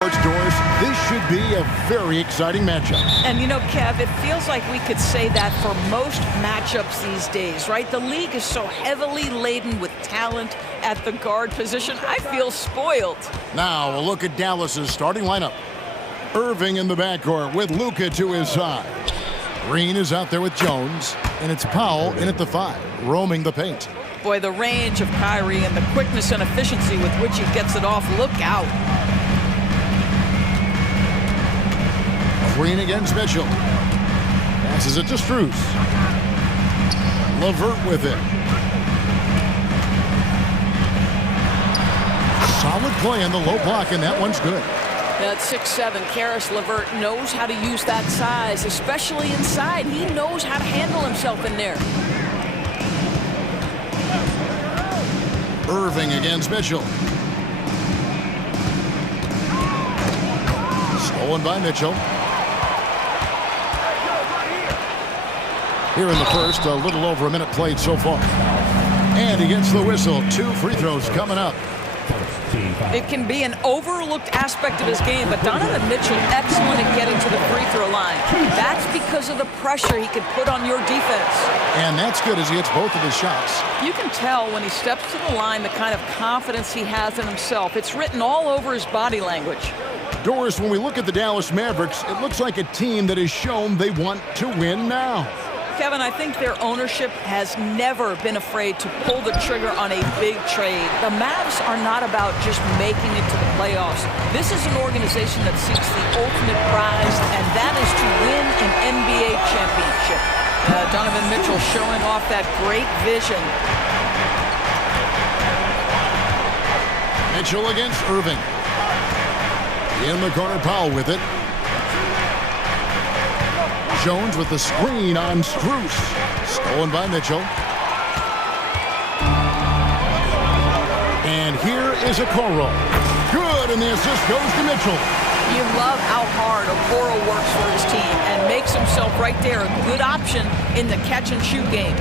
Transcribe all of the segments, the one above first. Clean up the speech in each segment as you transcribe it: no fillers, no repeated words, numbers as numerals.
Doors, this should be a very exciting matchup. And you know, Kev, it feels like we could say that for most matchups these days, right? The league is so heavily laden with talent at the guard position. I feel spoiled. Now, a look at Dallas's starting lineup. Irving in the backcourt with Luka to his side. Green is out there with Jones, and it's Powell in at the 5, roaming the paint. Boy, the range of Kyrie and the quickness and efficiency with which he gets it off. Look out. Green against Mitchell. Passes it to Strus. LeVert with it. Solid play in the low block, and that one's good. That 6'7" Karis LeVert knows how to use that size, especially inside. He knows how to handle himself in there. Irving against Mitchell. Stolen by Mitchell. Here in the first, a little over a minute played so far. And he gets the whistle. 2 free throws coming up. It can be an overlooked aspect of his game, but Donovan Mitchell excellent at getting to the free throw line. That's because of the pressure he can put on your defense. And that's good as he hits both of his shots. You can tell when he steps to the line the kind of confidence he has in himself. It's written all over his body language. Doris, when we look at the Dallas Mavericks, it looks like a team that has shown they want to win now. Kevin, I think their ownership has never been afraid to pull the trigger on a big trade. The Mavs are not about just making it to the playoffs. This is an organization that seeks the ultimate prize, and that is to win an NBA championship. Donovan Mitchell showing off that great vision. Mitchell against Irving. In the corner, Powell with it. Jones with the screen on Strus. Stolen by Mitchell. And here is Okoro. Good, and the assist goes to Mitchell. You love how hard Okoro works for his team and makes himself right there a good option in the catch-and-shoot game.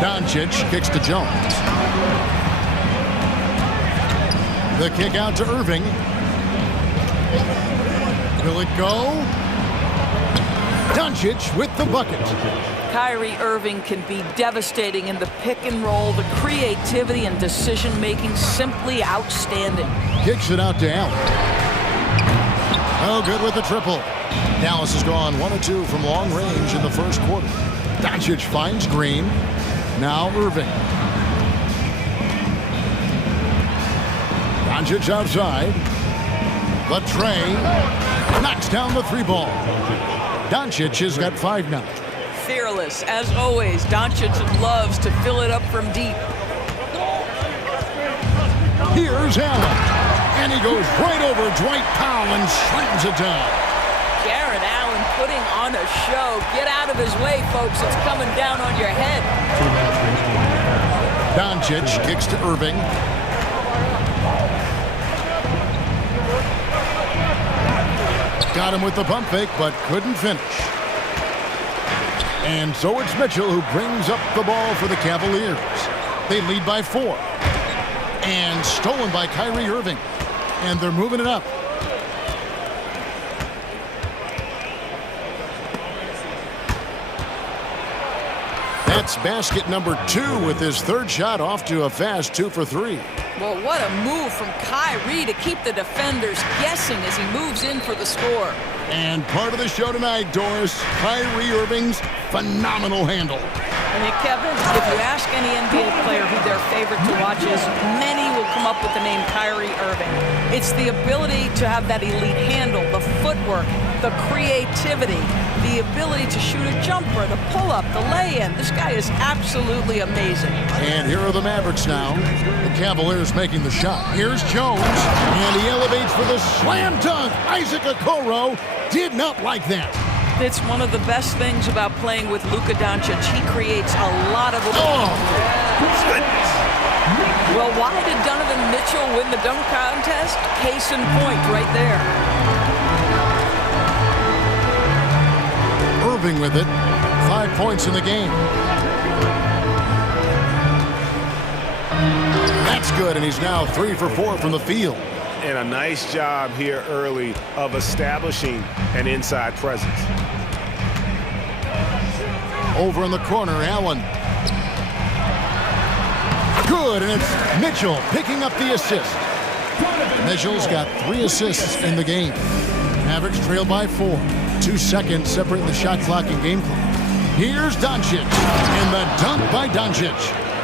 Doncic kicks to Jones. The kick out to Irving. Will it go? Doncic with the bucket. Kyrie Irving can be devastating in the pick and roll. The creativity and decision-making simply outstanding. Kicks it out to Allen. Oh, good with the triple. Dallas has gone 1 of 2 from long range in the first quarter. Doncic finds Green. Now Irving. Doncic outside. Latrey knocks down the 3 ball. Doncic has got 5 now. Fearless, as always. Doncic loves to fill it up from deep. Here's Allen. And he goes right over Dwight Powell and slams it down. Jarrett Allen putting on a show. Get out of his way, folks. It's coming down on your head. Doncic kicks to Irving. Got him with the pump fake, but couldn't finish. And so it's Mitchell who brings up the ball for the Cavaliers. They lead by 4. And stolen by Kyrie Irving. And they're moving it up. That's basket number 2 with his 3rd shot off to a fast 2 for 3. Well, what a move from Kyrie to keep the defenders guessing as he moves in for the score. And part of the show tonight, Doris, Kyrie Irving's phenomenal handle. And Kevin, if you ask any NBA player who their favorite to watch is, many will come up with the name Kyrie Irving. It's the ability to have that elite handle, the footwork, the creativity, the ability to shoot a jumper, the pull-up, the lay-in. This guy is absolutely amazing. And here are the Mavericks now. The Cavaliers making the shot. Here's Jones, and he elevates for the slam dunk. Isaac Okoro did not like that. It's one of the best things about playing with Luka Doncic. He creates a lot of... Goodness. Well, why did Donovan Mitchell win the dunk contest? Case in point right there. Irving with it. 5 points in the game. That's good, and he's now 3 for 4 from the field. And a nice job here early of establishing an inside presence. Over in the corner, Allen. Good, and it's Mitchell picking up the assist. Mitchell's got 3 assists in the game. Mavericks trail by 4. 2 seconds separating the shot clock and game clock. Here's Doncic, and the dunk by Doncic.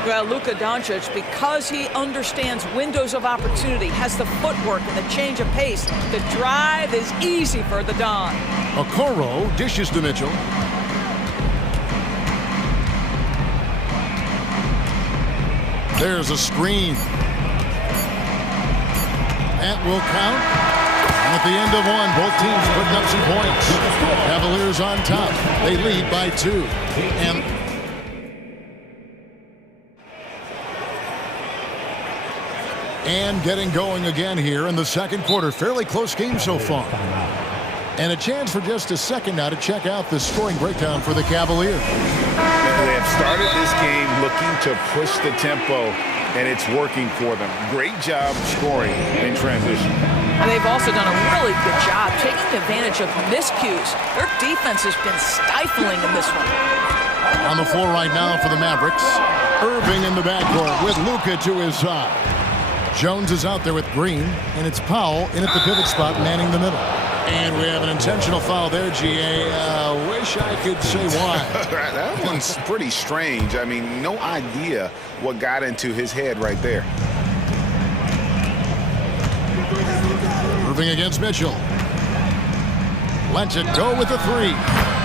Well, Luka Doncic, because he understands windows of opportunity, has the footwork and the change of pace. The drive is easy for the Don. Okoro dishes to Mitchell. There's a screen. That will count. And at the end of one, both teams putting up some points. Cavaliers on top. They lead by 2. And getting going again here in the second quarter. Fairly close game so far. And a chance for just a second now to check out the scoring breakdown for the Cavaliers. They have started this game looking to push the tempo, and it's working for them. Great job scoring in transition. And they've also done a really good job taking advantage of miscues. Their defense has been stifling in this one. On the floor right now for the Mavericks, Irving in the backcourt with Luka to his side. Jones is out there with Green, and it's Powell in at the pivot spot, manning the middle. And we have an intentional foul there, GA. Wish I could say why. That one's pretty strange. I mean, no idea what got into his head right there. Irving against Mitchell. Lets it go with the 3.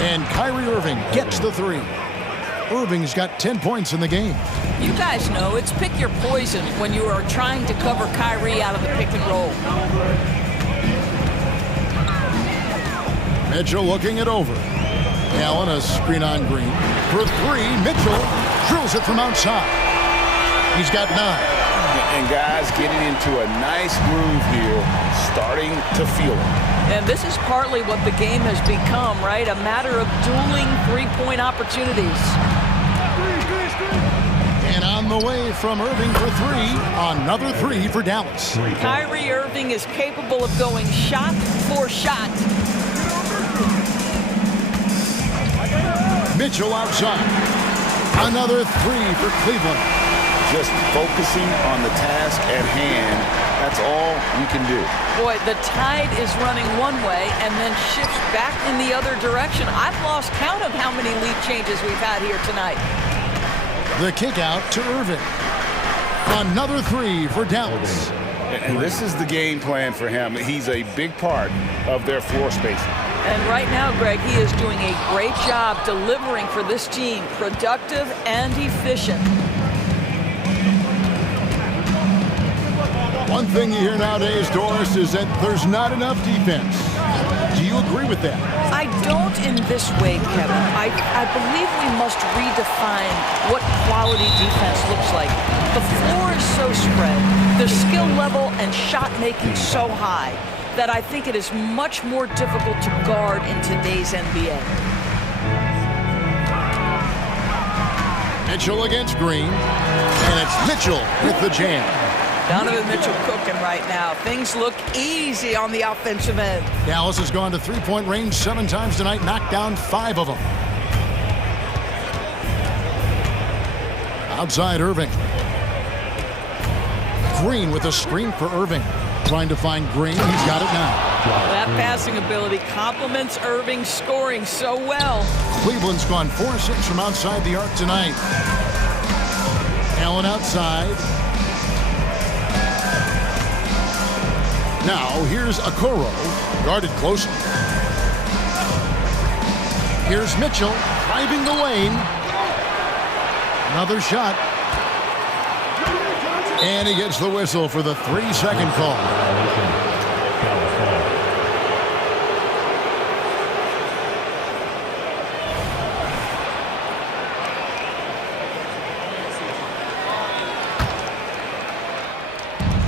And Kyrie Irving gets the 3. Irving's got 10 points in the game. You guys know it's pick your poison when you are trying to cover Kyrie out of the pick and roll. Mitchell looking it over. Allen, a screen on Green. For 3, Mitchell drills it from outside. He's got 9. And guys getting into a nice groove here, starting to feel it. And this is partly what the game has become, right? A matter of dueling 3-point opportunities. And on the way from Irving for 3, another 3 for Dallas. Kyrie Irving is capable of going shot for shot. Mitchell outside. Another 3 for Cleveland. Just focusing on the task at hand, that's all you can do. Boy, the tide is running one way and then shifts back in the other direction. I've lost count of how many lead changes we've had here tonight. The kick out to Irving. Another 3 for Dallas. And this is the game plan for him. He's a big part of their floor spacing. And right now, Greg, he is doing a great job delivering for this team, productive and efficient. One thing you hear nowadays, Doris, is that there's not enough defense. Do you agree with that? I don't in this way, Kevin. I believe we must redefine what quality defense looks like. The floor is so spread, the skill level and shot making so high, that I think it is much more difficult to guard in today's NBA. Mitchell against Green, and it's Mitchell with the jam. Donovan Mitchell cooking right now. Things look easy on the offensive end. Dallas has gone to 3-point range 7 times tonight, knocked down 5 of them. Outside Irving. Green with a screen for Irving. Trying to find Green. He's got it now. That passing ability complements Irving's scoring so well. Cleveland's gone 4-6 from outside the arc tonight. Allen outside. Now here's Okoro, guarded closely. Here's Mitchell driving the lane. Another shot. And he gets the whistle for the 3-second call.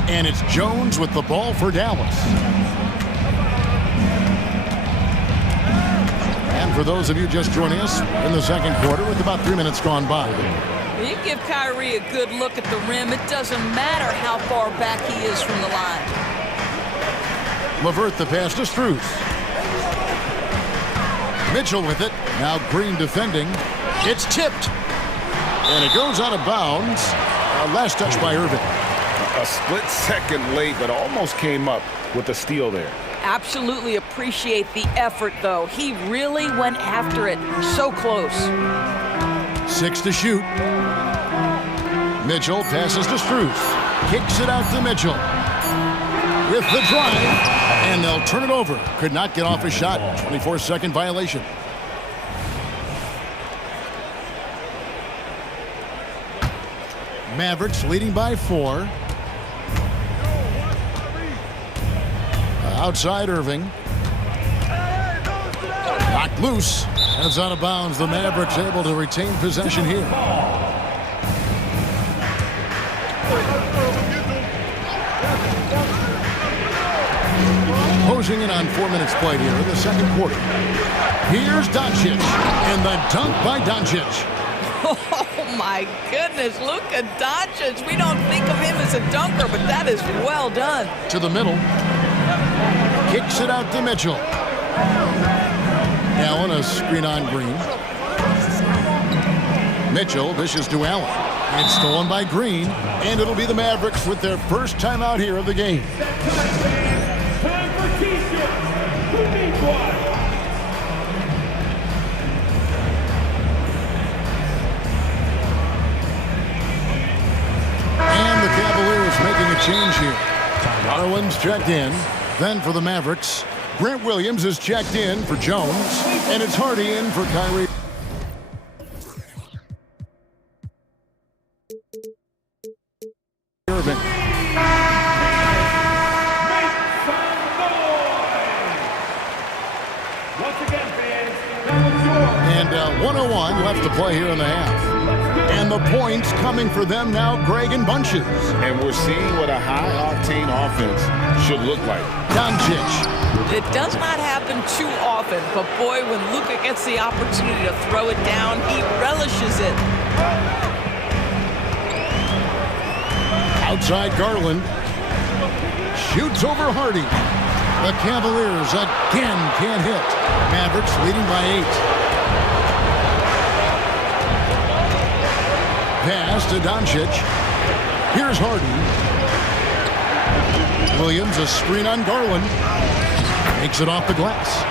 And it's Jones with the ball for Dallas. And for those of you just joining us in the second quarter with about 3 minutes gone by. You give Kyrie a good look at the rim. It doesn't matter how far back he is from the line. LeVert the pass to Strus. Mitchell with it. Now Green defending. It's tipped. And it goes out of bounds. Last touch by Irving. A split second late, but almost came up with a steal there. Absolutely appreciate the effort, though. He really went after it. So close. 6 to shoot. Mitchell passes to Strus. Kicks it out to Mitchell. With the drive, and they'll turn it over. Could not get off a shot. 24-second violation. Mavericks leading by 4. Outside Irving. Knocked loose. And it's out of bounds. The Mavericks able to retain possession here. Closing in on 4 minutes played here in the second quarter. Here's Doncic. And the dunk by Doncic. Oh, my goodness. Luka Doncic. We don't think of him as a dunker, but that is well done. To the middle. Kicks it out to Mitchell. Allen, a screen on Green. Mitchell dishes to Allen. It's stolen by Green, and it'll be the Mavericks with their first timeout here of the game. And the Cavaliers making a change here. Garland's checked in. Then for the Mavericks, Grant Williams is checked in for Jones, and it's Hardy in for Kyrie. Irving. And 101 left to play here in the half. And the points coming for them now, Greg and Bunches. And we're seeing what a high-octane offense should look like. Doncic. It does not happen too often, but boy, when Luka gets the opportunity to throw it down, he relishes it. Outside Garland. Shoots over Hardy. The Cavaliers again can't hit. Mavericks leading by 8. Pass to Doncic. Here's Hardy. Williams, a screen on Garland. Makes it off the glass.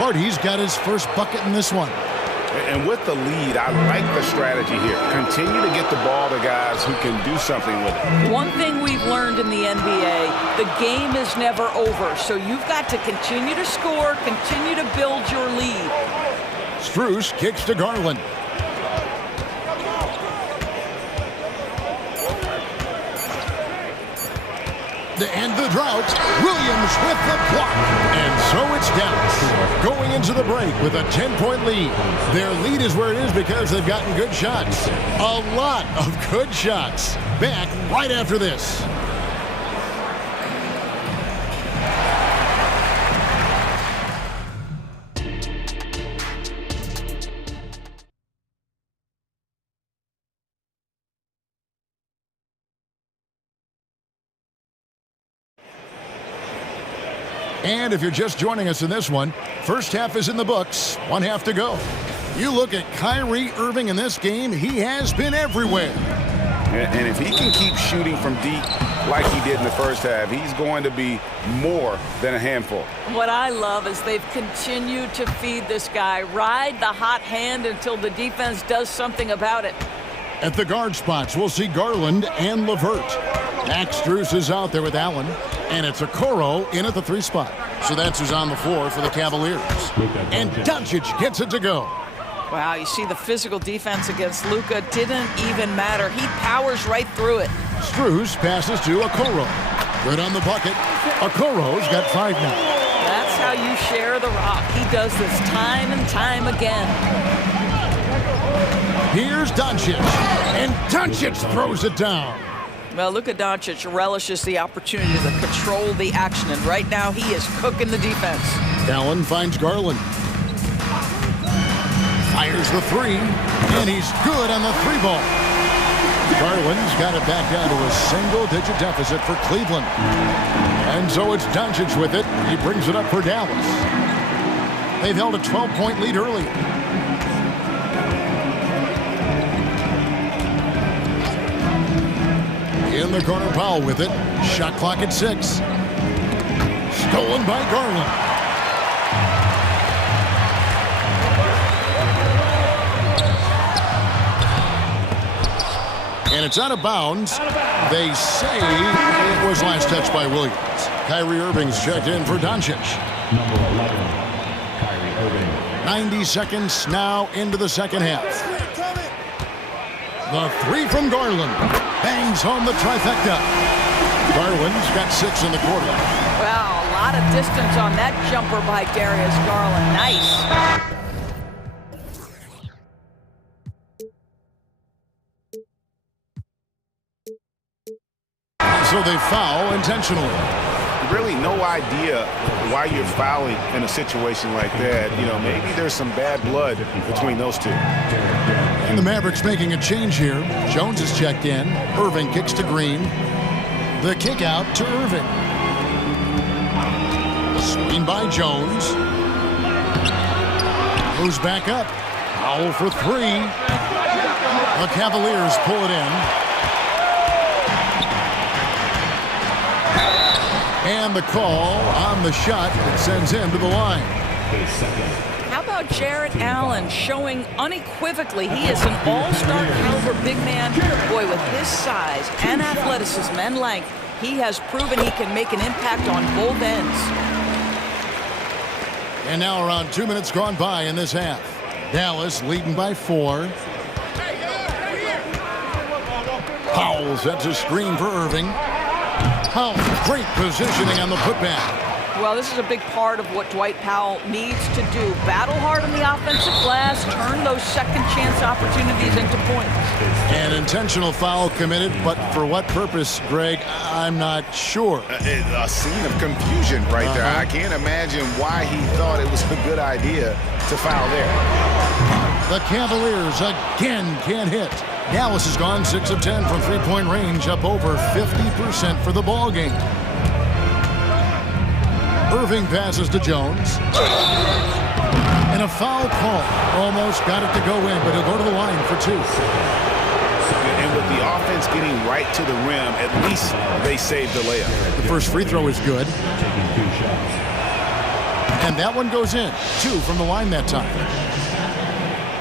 Hardy's got his first bucket in this one. And with the lead, I like the strategy here. Continue to get the ball to guys who can do something with it. One thing we've learned in the NBA, the game is never over. So you've got to continue to score, continue to build your lead. Strus kicks to Garland. To end the drought, Williams with the block. And so it's Dallas going into the break with a 10-point lead. Their lead is where it is because they've gotten good shots. A lot of good shots. Back right after this. And if you're just joining us in this one, first half is in the books, 1 half to go. You look at Kyrie Irving in this game, he has been everywhere. And if he can keep shooting from deep like he did in the first half, he's going to be more than a handful. What I love is they've continued to feed this guy, ride the hot hand until the defense does something about it. At the guard spots, we'll see Garland and LeVert. Max Strus is out there with Allen, and it's Okoro in at the 3 spot. So that's who's on the floor for the Cavaliers. And Doncic gets it to go. Wow, you see the physical defense against Luka didn't even matter. He powers right through it. Strus passes to Okoro. Good on the bucket. Okoro's got 5 now. That's how you share the rock. He does this time and time again. Here's Doncic, and Doncic throws it down. Well, Luka Doncic relishes the opportunity to control the action, and right now he is cooking the defense. Allen finds Garland. Fires the 3, and he's good on the 3 ball. Garland's got it back down to a single-digit deficit for Cleveland. And so it's Doncic with it. He brings it up for Dallas. They've held a 12-point lead early. In the corner, Powell with it. Shot clock at 6. Stolen by Garland. And it's out of bounds. They say it was last touched by Williams. Kyrie Irving's checked in for Doncic. Number 11, Kyrie Irving. 90 seconds now into the second half. The three from Garland. Bangs home the trifecta. Garland's got 6 in the quarter. Wow, a lot of distance on that jumper by Darius Garland. Nice. So they foul intentionally. Really no idea why you're fouling in a situation like that. You know, maybe there's some bad blood between those two. And the Mavericks making a change here. Jones is checked in. Irving kicks to Green. The kick out to Irving. Screen by Jones. Moves back up. Powell for 3. The Cavaliers pull it in. And the call on the shot that sends him to the line. How about Jarrett Allen showing unequivocally he is an all-star caliber big man? Boy, with his size and athleticism and length, he has proven he can make an impact on both ends. And now around 2 minutes gone by in this half. Dallas leading by 4. Powell sets a screen for Irving. Powell, great positioning on the putback. Well, this is a big part of what Dwight Powell needs to do. Battle hard on the offensive glass, turn those second chance opportunities into points. An intentional foul committed, but for what purpose, Greg, I'm not sure. A scene of confusion right there. I can't imagine why he thought it was a good idea to foul there. The Cavaliers again can't hit. Dallas has gone 6 of 10 from three-point range, up over 50% for the ball game. Irving passes to Jones. And a foul call. Almost got it to go in, but he'll go to the line for 2. And with the offense getting right to the rim, at least they saved the layup. The first free throw is good. And that one goes in. 2 from the line that time.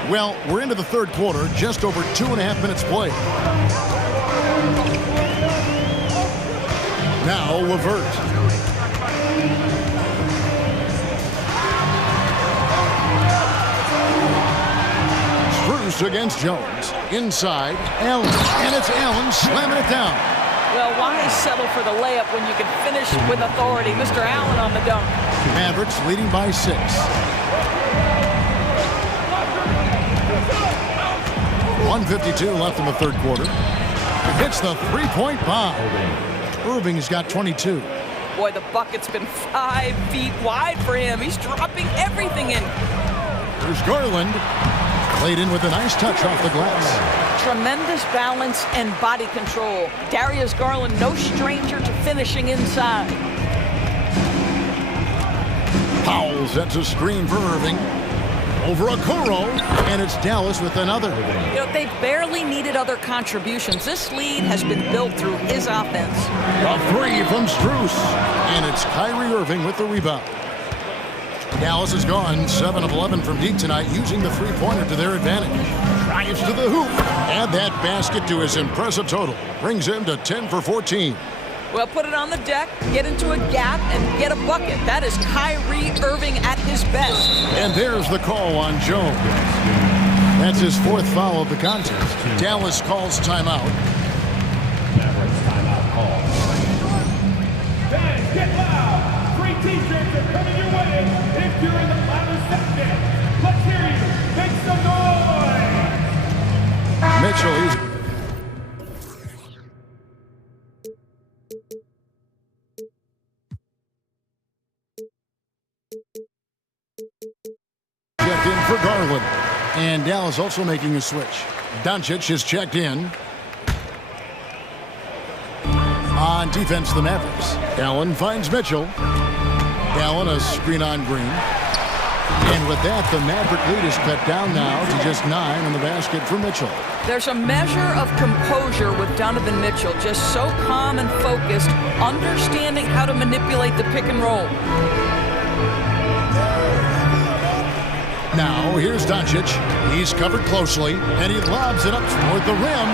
Well, we're into the third quarter, just over 2.5 minutes played. Now Levert. Strus against Jones. Inside, Allen. And it's Allen slamming it down. Well, why settle for the layup when you can finish with authority? Mr. Allen on the dunk. Mavericks leading by 6. 1:52 left in the third quarter. Hits the three-point bomb. Irving's got 22. Boy, the bucket's been 5 feet wide for him. He's dropping everything in. There's Garland. Played in with a nice touch off the glass. Tremendous balance and body control. Darius Garland, no stranger to finishing inside. Powell sets a screen for Irving. Over Okoro, and it's Dallas with another. You know, they've barely needed other contributions. This lead has been built through his offense. A 3 from Strus, and it's Kyrie Irving with the rebound. Dallas has gone 7 of 11 from deep tonight, using the three-pointer to their advantage. Drives to the hoop. Add that basket to his impressive total. Brings him to 10 for 14. Well, put it on the deck, get into a gap, and get a bucket. That is Kyrie Irving at his best. And there's the call on Jones. That's his 4th foul of the contest. Dallas calls timeout. Mavericks timeout call. Fans, get loud! Free t-shirts are coming your way if you're in the louder section. Let's hear you. Make some noise! Mitchell, he's... checked in for Garland. And Dallas also making a switch. Doncic is checked in. On defense, the Mavericks. Allen finds Mitchell. Allen, a screen on Green. And with that, the Maverick lead is cut down now to just 9 on the basket for Mitchell. There's a measure of composure with Donovan Mitchell, just so calm and focused, understanding how to manipulate the pick and roll. Now, here's Doncic. He's covered closely, and he lobs it up toward the rim.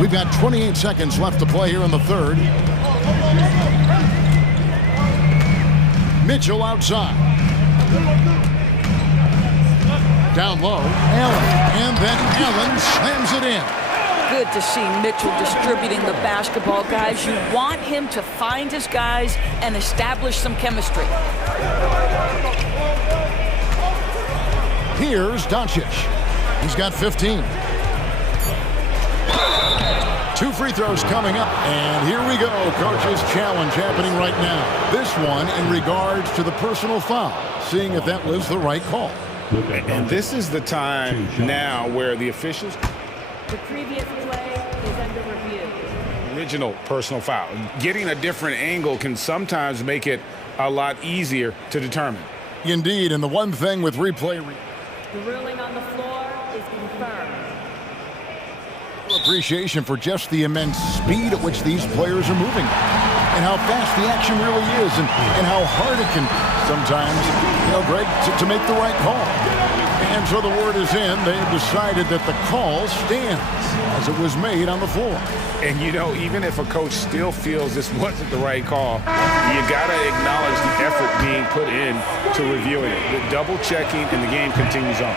We've got 28 seconds left to play here in the third. Mitchell outside. Down low, Allen. And then Allen slams it in. Good to see Mitchell distributing the basketball, guys. You want him to find his guys and establish some chemistry. Here's Doncic. He's got 15. 2 free throws coming up. And here we go. Coach's challenge happening right now. This one in regards to the personal foul. Seeing if that was the right call. And this is the time now where the officials... The previous play is under review. Original personal foul. Getting a different angle can sometimes make it a lot easier to determine. Indeed, and the one thing with replay... The ruling on the floor is confirmed. Appreciation for just the immense speed at which these players are moving and how fast the action really is and how hard it can sometimes, Greg, to make the right call. And so the word is in. They have decided that the call stands as it was made on the floor. And, even if a coach still feels this wasn't the right call, you got to acknowledge the effort being put in to reviewing it. The double checking and the game continues on.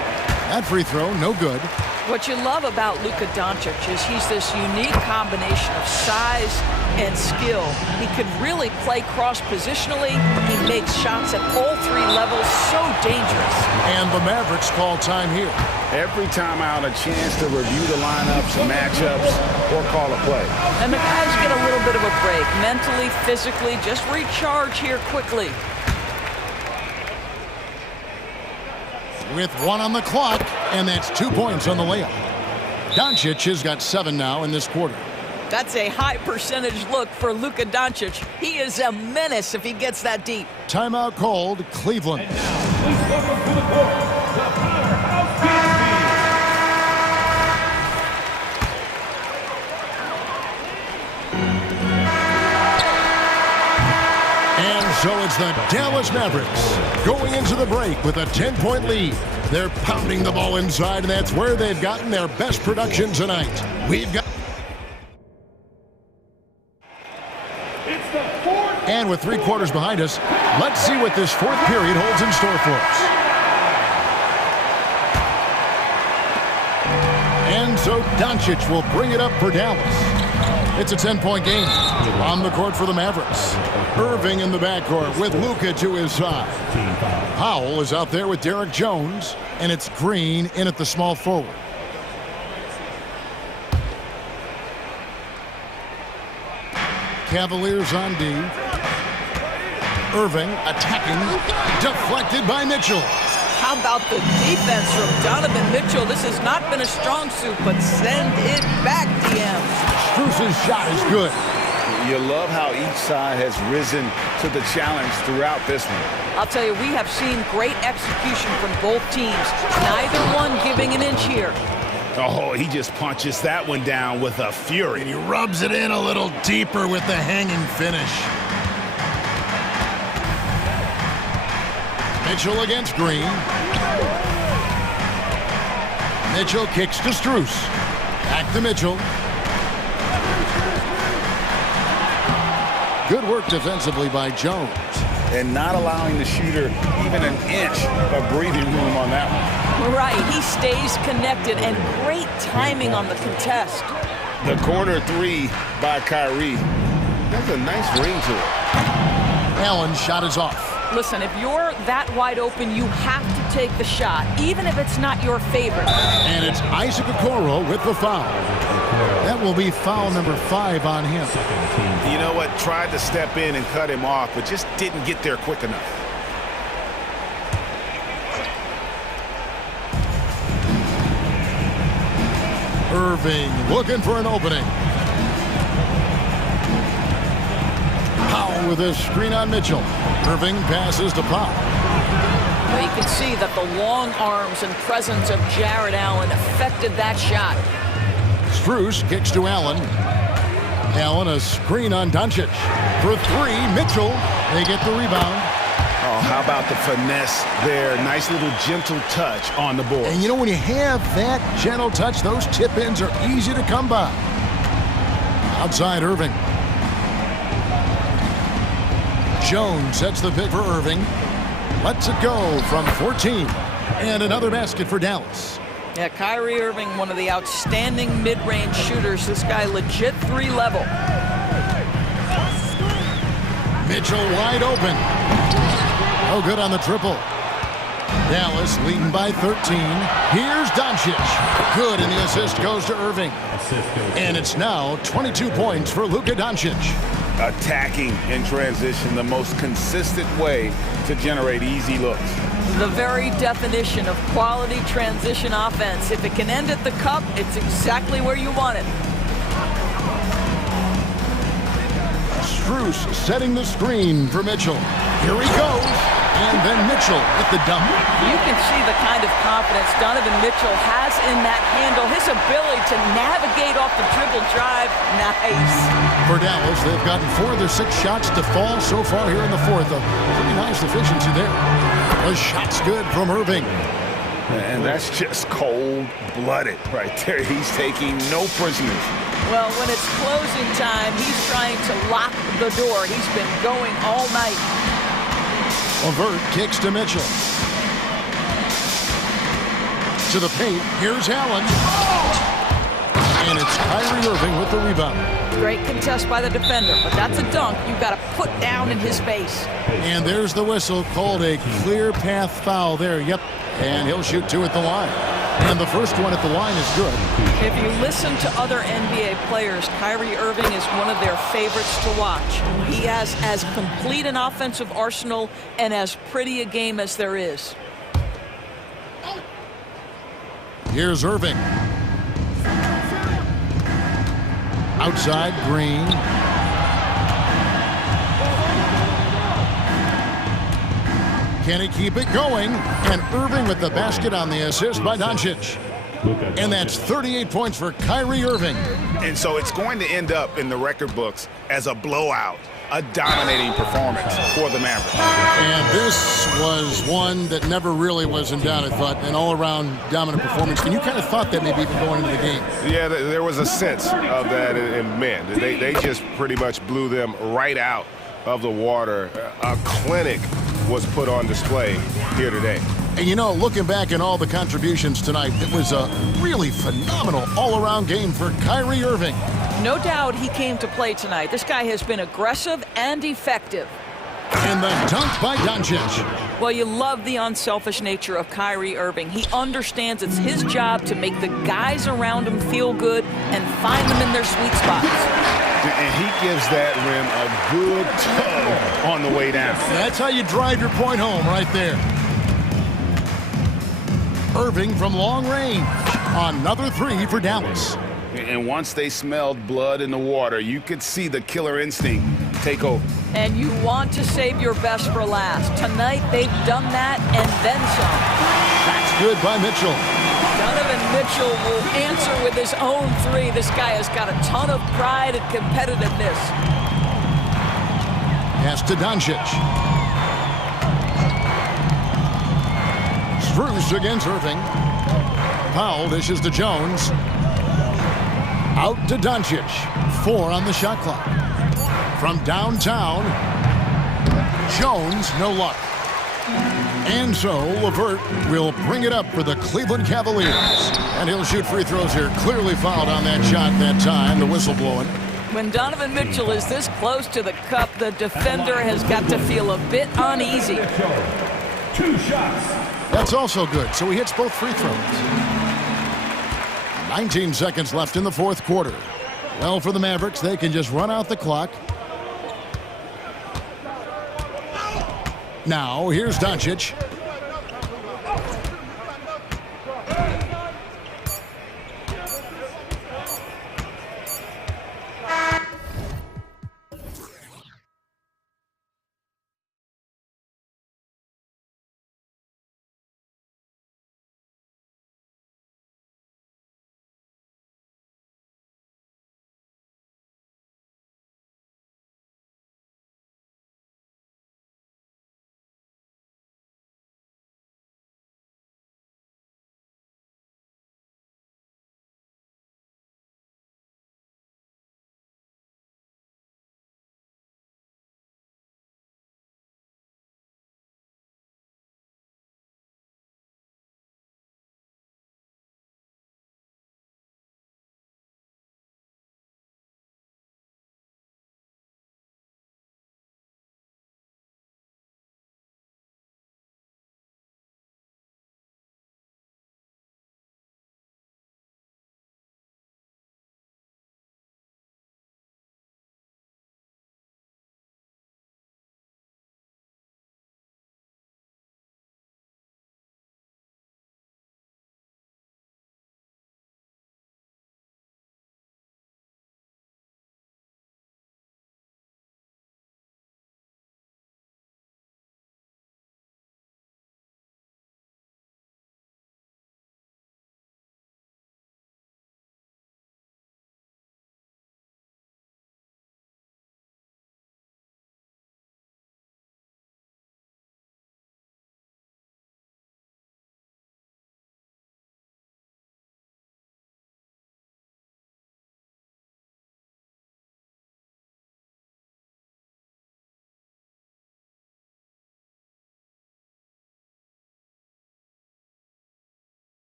That free throw, no good. What you love about Luka Doncic is he's this unique combination of size and skill. He could really play cross-positionally. He makes shots at all 3 levels, so dangerous. And the Mavericks call time here. Every time out, a chance to review the lineups, matchups, or call a play. And the guys get a little bit of a break, mentally, physically, just recharge here quickly. With 1 on the clock, and that's 2 points on the layup. Doncic has got 7 now in this quarter. That's a high percentage look for Luka Doncic. He is a menace if he gets that deep. Timeout called, Cleveland. And now, please welcome to the court, the powerhouse team. And so it's the Dallas Mavericks going into the break with a 10-point lead. They're pounding the ball inside, and that's where they've gotten their best production tonight. We've got... And with 3 quarters behind us, let's see what this 4th period holds in store for us. And so Doncic will bring it up for Dallas. It's a 10-point game. On the court for the Mavericks. Irving in the backcourt with Luka to his side. Powell is out there with Derek Jones, and it's Green in at the small forward. Cavaliers on D. Irving attacking, deflected by Mitchell. How about the defense from Donovan Mitchell? This has not been a strong suit, but send it back, DM. Strus's shot is good. You love how each side has risen to the challenge throughout this one. I'll tell you, we have seen great execution from both teams. Neither one giving an inch here. Oh, he just punches that one down with a fury. And he rubs it in a little deeper with the hanging finish. Mitchell against Green. Mitchell kicks to Strus. Back to Mitchell. Good work defensively by Jones. And not allowing the shooter even an inch of breathing room on that one. Right, he stays connected, and great timing on the contest. The corner 3 by Kyrie. That's a nice ring to it. Allen's shot is off. Listen, if you're that wide open, you have to take the shot, even if it's not your favorite. And it's Isaac Okoro with the foul. That will be foul number 5 on him. You know what? Tried to step in and cut him off, but just didn't get there quick enough. Irving Irving looking for an opening. Powell with a screen on Mitchell. Irving passes to Powell. Well, you can see that the long arms and presence of Jared Allen affected that shot. Strus kicks to Allen. Allen a screen on Doncic. For three, Mitchell. They get the rebound. Oh, how about the finesse there? Nice little gentle touch on the board. And you know, when you have that gentle touch, those tip-ins are easy to come by. Outside Irving. Jones sets the pick for Irving. Lets it go from 14. And another basket for Dallas. Yeah, Kyrie Irving, one of the outstanding mid-range shooters. This guy legit 3-level. Mitchell wide open. No good on the triple. Dallas leading by 13. Here's Doncic. Good, and the assist goes to Irving. And it's now 22 points for Luka Doncic. Attacking in transition, the most consistent way to generate easy looks. The very definition of quality transition offense. If it can end at the cup, it's exactly where you want it. Strus setting the screen for Mitchell. Here he goes. And then Mitchell with the dunk. You can see the kind of confidence Donovan Mitchell has in that handle. His ability to navigate off the dribble drive, nice. For Dallas, they've gotten 4 of their 6 shots to fall so far here in the fourth. A pretty nice efficiency there. The shot's good from Irving. And that's just cold-blooded right there. He's taking no prisoners. Well, when it's closing time, he's trying to lock the door. He's been going all night. LeVert kicks to Mitchell. To the paint. Here's Allen. And it's Kyrie Irving with the rebound. Great contest by the defender, but that's a dunk you've got to put down in his face. And there's the whistle, called a clear path foul there. Yep. And he'll shoot 2 at the line. And the first one at the line is good. If you listen to other NBA players, Kyrie Irving is one of their favorites to watch. He has as complete an offensive arsenal and as pretty a game as there is. Here's Irving. Outside, Green. Can he keep it going? And Irving with the basket on the assist by Doncic. And that's 38 points for Kyrie Irving. And so it's going to end up in the record books as a blowout, a dominating performance for the Mavericks. And this was one that never really was in doubt, I thought, an all-around dominant performance. And you kind of thought that maybe even going into the game. Yeah, there was a sense of that, and man, they just pretty much blew them right out of the water. A clinic was put on display here today. And you know, looking back at all the contributions tonight, it was a really phenomenal all-around game for Kyrie Irving. No doubt he came to play tonight. This guy has been aggressive and effective. And the dunk by Doncic. Well, you love the unselfish nature of Kyrie Irving. He understands it's his job to make the guys around him feel good and find them in their sweet spots. And he gives that rim a good tug on the way down. That's how you drive your point home right there. Irving from long range. Another 3 for Dallas. And once they smelled blood in the water, you could see the killer instinct take over. And you want to save your best for last. Tonight, they've done that and then some. That's good by Mitchell. Donovan Mitchell will answer with his own 3. This guy has got a ton of pride and competitiveness. Pass to Doncic. Strus against Irving. Powell dishes to Jones. Out to Doncic. 4 on the shot clock. From downtown, Jones, no luck. And so LeVert will bring it up for the Cleveland Cavaliers. And he'll shoot free throws here. Clearly fouled on that shot that time. The whistle blowing. When Donovan Mitchell is this close to the cup, the defender has got to feel a bit uneasy. 2 shots. That's also good. So he hits both free throws. 19 seconds left in the fourth quarter. Well, for the Mavericks, they can just run out the clock. Now, here's Doncic.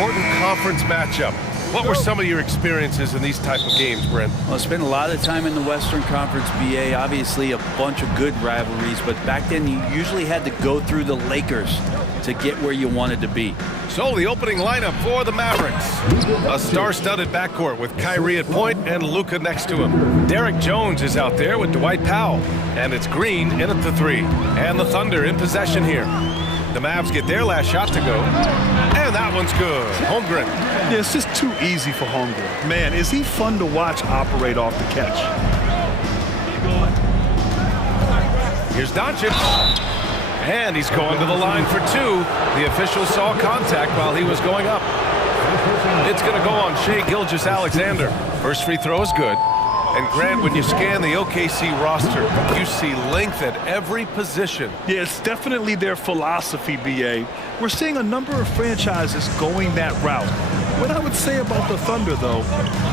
important conference matchup. What were some of your experiences in these type of games, Brent? Well, I spent a lot of time in the Western Conference, BA. Obviously, a bunch of good rivalries, but back then you usually had to go through the Lakers to get where you wanted to be. So the opening lineup for the Mavericks. A star-studded backcourt with Kyrie at point and Luka next to him. Derek Jones is out there with Dwight Powell. And it's Green in at the 3. And the Thunder in possession here. The Mavs get their last shot to go. And that one's good. Holmgren. Yeah, it's just too easy for Holmgren. Man, is he fun to watch operate off the catch. Here's Doncic. And he's going to the line for 2. The official saw contact while he was going up. It's going to go on Shai Gilgeous-Alexander. First free throw is good. And Grant, when you scan the OKC roster, you see length at every position. Yeah, it's definitely their philosophy, BA. We're seeing a number of franchises going that route. What I would say about the Thunder, though,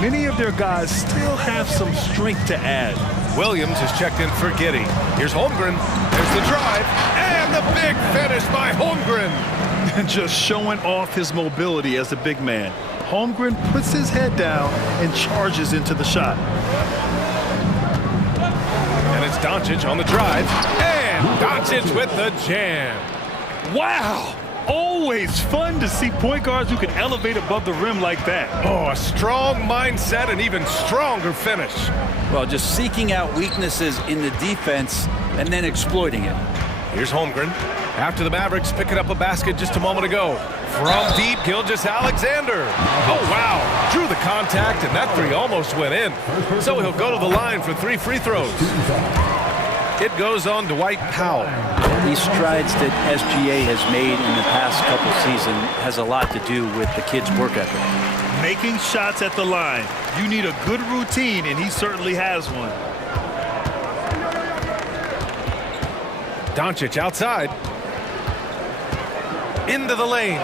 many of their guys still have some strength to add. Williams is checked in for Giddey. Here's Holmgren. There's the drive. And the big finish by Holmgren. Just showing off his mobility as a big man. Holmgren puts his head down and charges into the shot. And it's Doncic on the drive. And Doncic with the jam. Wow! Always fun to see point guards who can elevate above the rim like that. Oh, a strong mindset and even stronger finish. Well, just seeking out weaknesses in the defense and then exploiting it. Here's Holmgren. After the Mavericks picking up a basket just a moment ago. From deep, Gilgeous-Alexander. Oh, wow. Drew the contact, and that 3 almost went in. So he'll go to the line for 3 free throws. It goes on Dwight Powell. These strides that SGA has made in the past couple seasons has a lot to do with the kid's work ethic. Making shots at the line. You need a good routine, and he certainly has one. Doncic outside. Into the lane.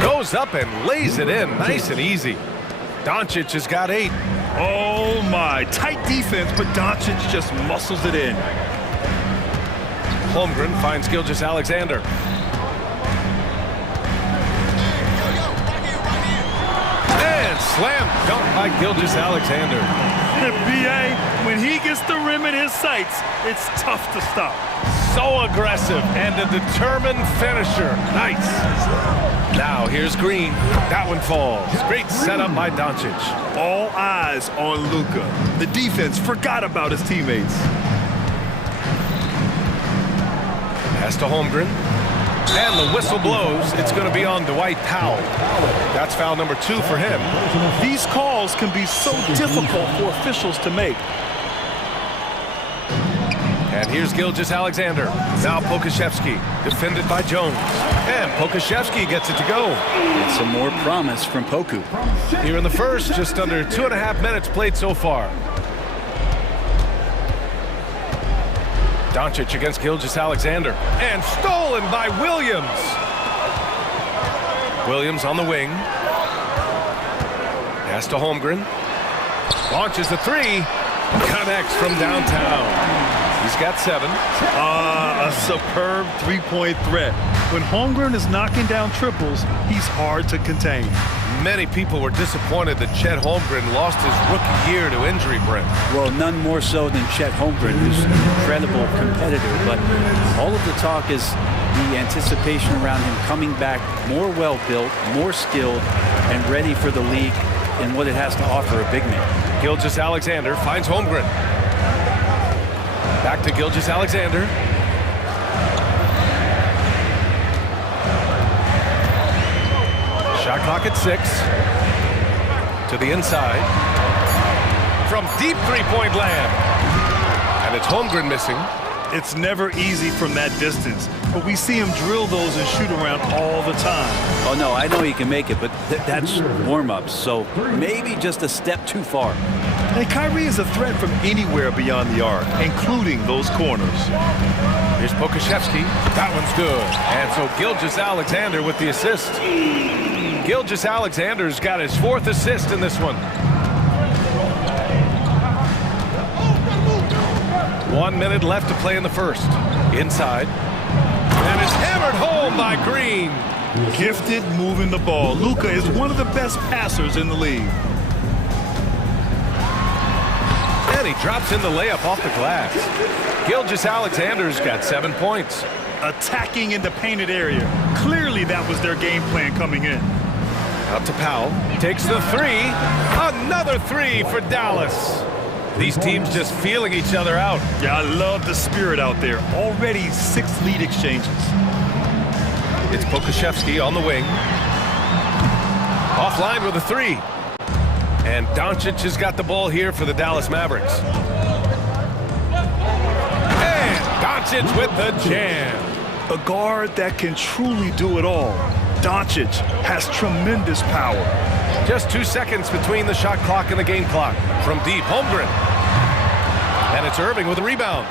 Goes up and lays it in. Nice and easy. Doncic has got 8. Oh, my. Tight defense, but Doncic just muscles it in. Holmgren finds Gilgeous-Alexander. And slam dunk by Gilgeous-Alexander. BA, when he gets the rim in his sights, it's tough to stop. So aggressive and a determined finisher. Nice. Now here's Green. That one falls. Great setup by Doncic. All eyes on Luka. The defense forgot about his teammates. Pass to Holmgren. And the whistle blows. It's going to be on Dwight Powell. That's foul number 2 for him. These calls can be so difficult for officials to make. And here's Gilgeous-Alexander. Now Pokashevsky, defended by Jones. And Pokashevsky gets it to go. It's some more promise from Poku. Here in the first, just under 2.5 minutes played so far. Doncic against Gilgeous-Alexander. And stolen by Williams. Williams on the wing. Pass to Holmgren. Launches the 3. Connects from downtown. He's got 7. A superb three-point threat. When Holmgren is knocking down triples, he's hard to contain. Many people were disappointed that Chet Holmgren lost his rookie year to injury, Brent. Well, none more so than Chet Holmgren, who's an incredible competitor. But all of the talk is the anticipation around him coming back more well-built, more skilled, and ready for the league and what it has to offer a big man. Gilgeous-Alexander finds Holmgren. Back to Gilgeous-Alexander. Shot clock at 6. To the inside. From deep three-point land. And it's Holmgren missing. It's never easy from that distance, but we see him drill those and shoot around all the time. Oh, no, I know he can make it, but that's warm-ups, so maybe just a step too far. And Kyrie is a threat from anywhere beyond the arc, including those corners. Here's Pokashevsky. That one's good. And so Gilgeous-Alexander with the assist. Gilgeous-Alexander's got his 4th assist in this one. 1 minute left to play in the first. Inside. And it's hammered home by Green. Gifted moving the ball. Luka is one of the best passers in the league. And he drops in the layup off the glass. Gilgeous-Alexander's got 7 points. Attacking in the painted area. Clearly that was their game plan coming in. Out to Powell. Takes the three. Another three for Dallas. These teams just feeling each other out. Yeah, I love the spirit out there. Already 6 lead exchanges. It's Pokashevsky on the wing. Offline with a three. And Doncic has got the ball here for the Dallas Mavericks. And Doncic with the jam. A guard that can truly do it all. Doncic has tremendous power. Just 2 seconds between the shot clock and the game clock. From deep, Holmgren. And it's Irving with a rebound.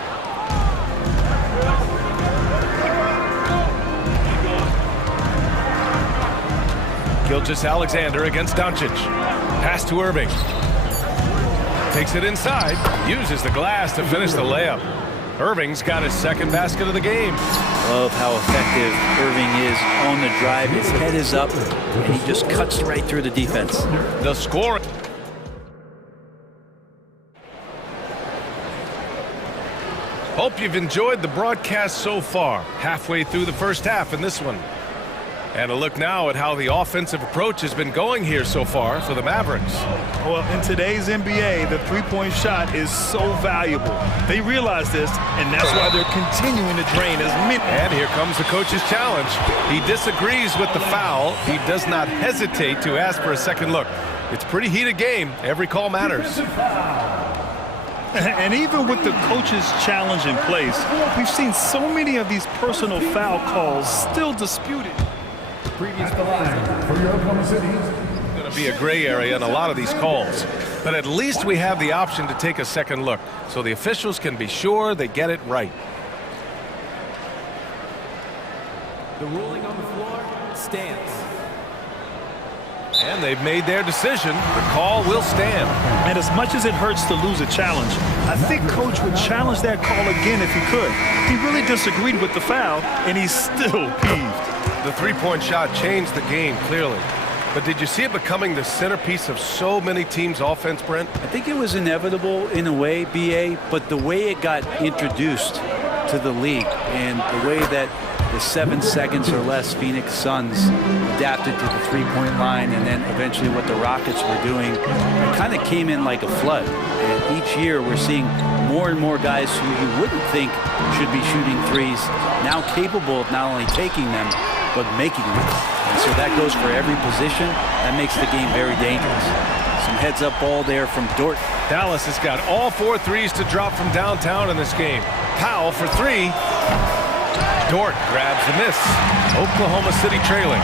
Gilgeous-Alexander against Doncic. Pass to Irving. Takes it inside. Uses the glass to finish the layup. Irving's got his second basket of the game. Love how effective Irving is on the drive. His head is up, and he just cuts right through the defense. The score. Hope you've enjoyed the broadcast so far. Halfway through the first half in this one. And a look now at how the offensive approach has been going here so far for the Mavericks. Well, in today's NBA, the three-point shot is so valuable. They realize this, and that's why they're continuing to drain as many. And here comes the coach's challenge. He disagrees with the foul. He does not hesitate to ask for a second look. It's a pretty heated game. Every call matters. And even with the coach's challenge in place, we've seen so many of these personal foul calls still disputed. Previous line for your Oklahoma City. It's going to be a gray area in a lot of these calls. But at least we have the option to take a second look, so the officials can be sure they get it right. The ruling on the floor stands. And they've made their decision. The call will stand. And as much as it hurts to lose a challenge, I think Coach would challenge that call again if he could. He really disagreed with the foul, and he's still peeved. The three-point shot changed the game, clearly. But did you see it becoming the centerpiece of so many teams' offense, Brent? I think it was inevitable in a way, BA, but the way it got introduced to the league and the way that the 7 seconds or less Phoenix Suns adapted to the three-point line, and then eventually what the Rockets were doing, it kind of came in like a flood. And each year we're seeing more and more guys who you wouldn't think should be shooting threes now capable of not only taking them, but making them. And so that goes for every position. That makes the game very dangerous. Some heads-up ball there from Dort. Dallas has got all 4 threes to drop from downtown in this game. Powell for 3. Dort grabs the miss. Oklahoma City trailing.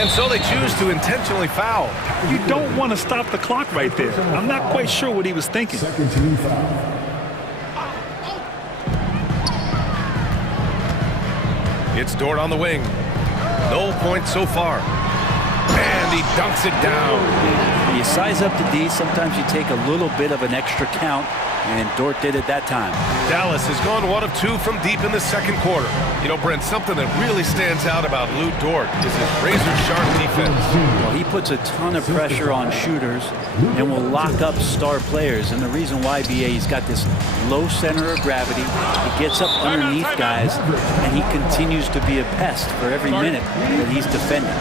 And so they choose to intentionally foul. You don't want to stop the clock right there. I'm not quite sure what he was thinking. Second team foul. It's Dort on the wing. No points so far. And he dunks it down. You size up the D, sometimes you take a little bit of an extra count, and Dort did it that time. Dallas has gone 1 of 2 from deep in the second quarter. You know, Brent, something that really stands out about Lou Dort is his razor-sharp defense. Well, he puts a ton of pressure on shooters and will lock up star players. And the reason why, BA, he's got this low center of gravity. He gets up underneath guys, and he continues to be a pest for every minute that he's defending.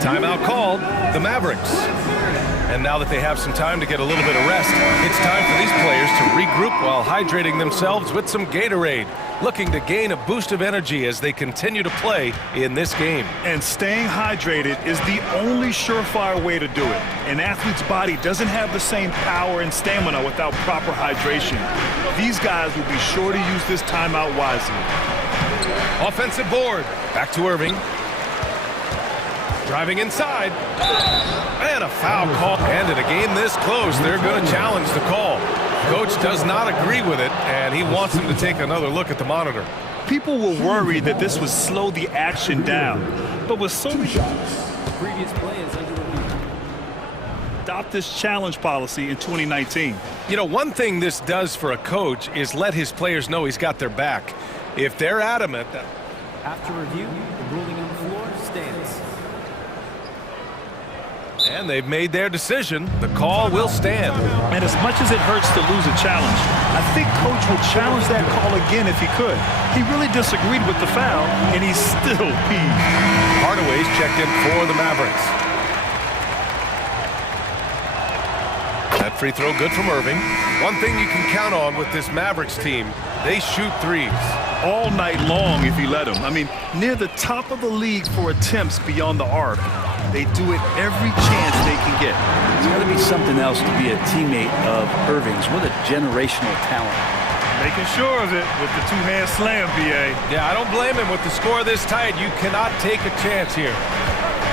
Timeout called, the Mavericks. And now that they have some time to get a little bit of rest, it's time for these players to regroup while hydrating themselves with some Gatorade, looking to gain a boost of energy as they continue to play in this game. And staying hydrated is the only surefire way to do it. An athlete's body doesn't have the same power and stamina without proper hydration. These guys will be sure to use this timeout wisely. Offensive board. Back to Irving. Driving inside. And a foul call. And in a game this close, they're going to challenge the call. Coach does not agree with it, and he wants him to take another look at the monitor. People were worried that this would slow the action down. But with so many shots, Previous play is under review. adopt this challenge policy in 2019. You know, one thing this does for a coach is let his players know he's got their back. If they're adamant that... After review, the ruling on the floor And they've made their decision. The call will stand. And as much as it hurts to lose a challenge, I think Coach would challenge that call again if he could. He really disagreed with the foul, and he's still peeved. Hardaway's checked in for the Mavericks. That free throw good from Irving. One thing you can count on with this Mavericks team, they shoot threes. All night long if he let them. I mean, near the top of the league for attempts beyond the arc. They do it every chance they can get. It's got to be something else to be a teammate of Irving's. What a generational talent. Making sure of it with the two-hand slam, B.A. Yeah, I don't blame him. With the score this tight, you cannot take a chance here.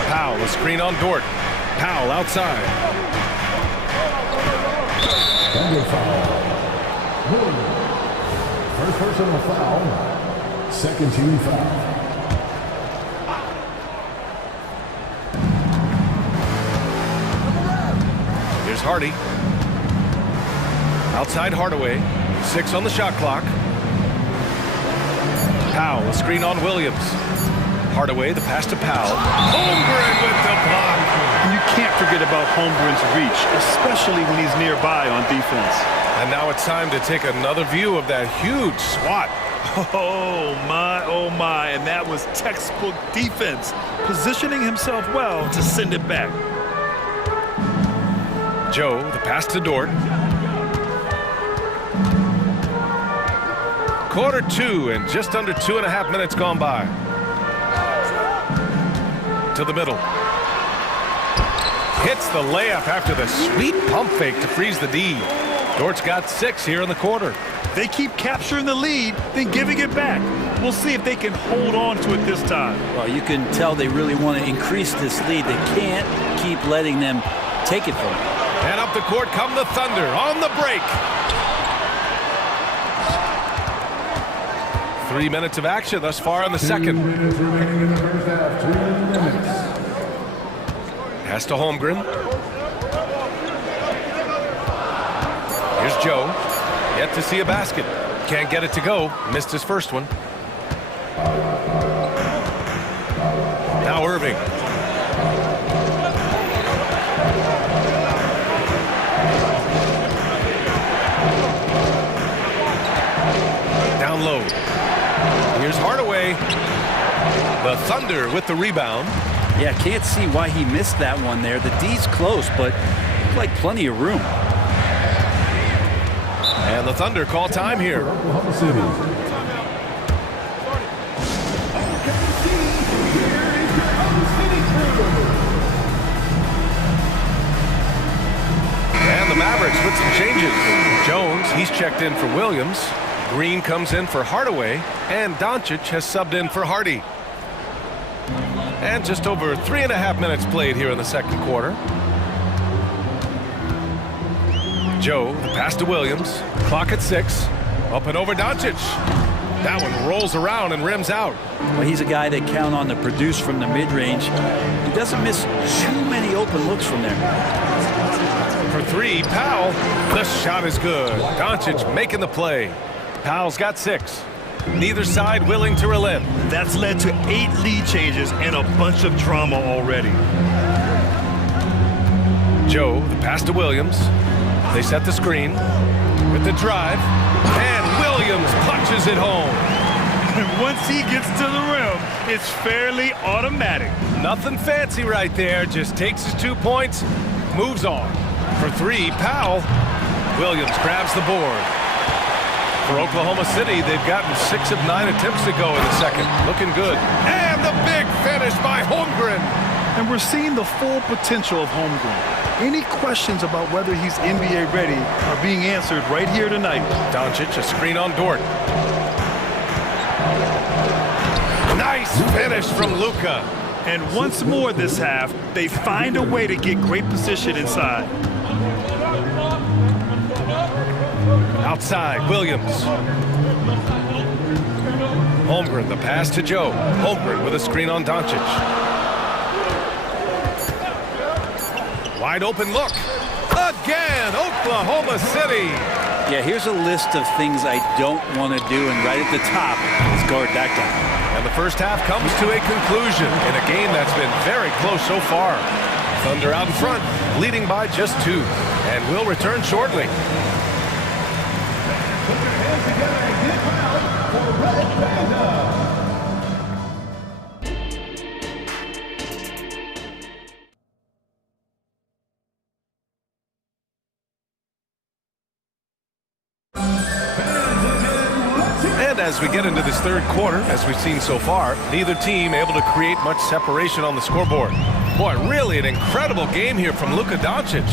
Powell, a screen on Dort. Powell outside. First personal foul. Second team foul. Here's Hardy. Outside Hardaway. 6 on the shot clock. Powell, a screen on Williams. Hardaway, the pass to Powell. Holmgren with the block. You can't forget about Holmgren's reach, especially when he's nearby on defense. And now it's time to take another view of that huge swat. Oh my, and that was textbook defense, positioning himself well to send it back. Joe, the pass to Dort. Quarter 2 and just under 2.5 minutes gone by. To the middle. Hits the layup after the sweet pump fake to freeze the D. Dort's got 6 here in the quarter. They keep capturing the lead, then giving it back. We'll see if they can hold on to it this time. Well, you can tell they really want to increase this lead. They can't keep letting them take it from them. And up the court come the Thunder on the break. 3 minutes of action thus far in the second. 2 minutes remaining in the first half. 2 minutes. Pass to Holmgren. Here's Joe. Yet to see a basket. Can't get it to go. Missed his first one. Now Irving. Down low. Here's Hardaway. The Thunder with the rebound. Yeah, can't see why he missed that one there. The D's close, but like plenty of room. And the Thunder call time here. Oklahoma City. And the Mavericks with some changes. Jones, he's checked in for Williams. Green comes in for Hardaway. And Doncic has subbed in for Hardy. And just over 3.5 minutes played here in the second quarter. Joe, the pass to Williams. Clock at 6. Up and over Doncic. That one rolls around and rims out. Well, he's a guy they count on to produce from the mid-range. He doesn't miss too many open looks from there. For 3, Powell. The shot is good. Doncic making the play. Powell's got 6. Neither side willing to relent. That's led to 8 lead changes and a bunch of drama already. Joe, the pass to Williams. They set the screen with the drive. And Williams punches it home. And once he gets to the rim, it's fairly automatic. Nothing fancy right there. Just takes his 2 points, moves on. For 3, Powell. Williams grabs the board. For Oklahoma City, they've gotten 6 of 9 attempts to go in the second. Looking good. And the big finish by Holmgren. And we're seeing the full potential of Holmgren. Any questions about whether he's NBA ready are being answered right here tonight. Doncic, a screen on Dort. Nice finish from Luka. And once more this half, they find a way to get great position inside. Outside, Williams. Holmgren, the pass to Joe. Holmgren with a screen on Doncic. Wide open look. Again, Oklahoma City. Yeah, here's a list of things I don't want to do, and right at the top is guard that guy. And the first half comes to a conclusion in a game that's been very close so far. Thunder out in front, leading by just 2. And we'll return shortly. And as we get into this third quarter, as we've seen so far, neither team able to create much separation on the scoreboard. Boy, really an incredible game here from Luka Doncic.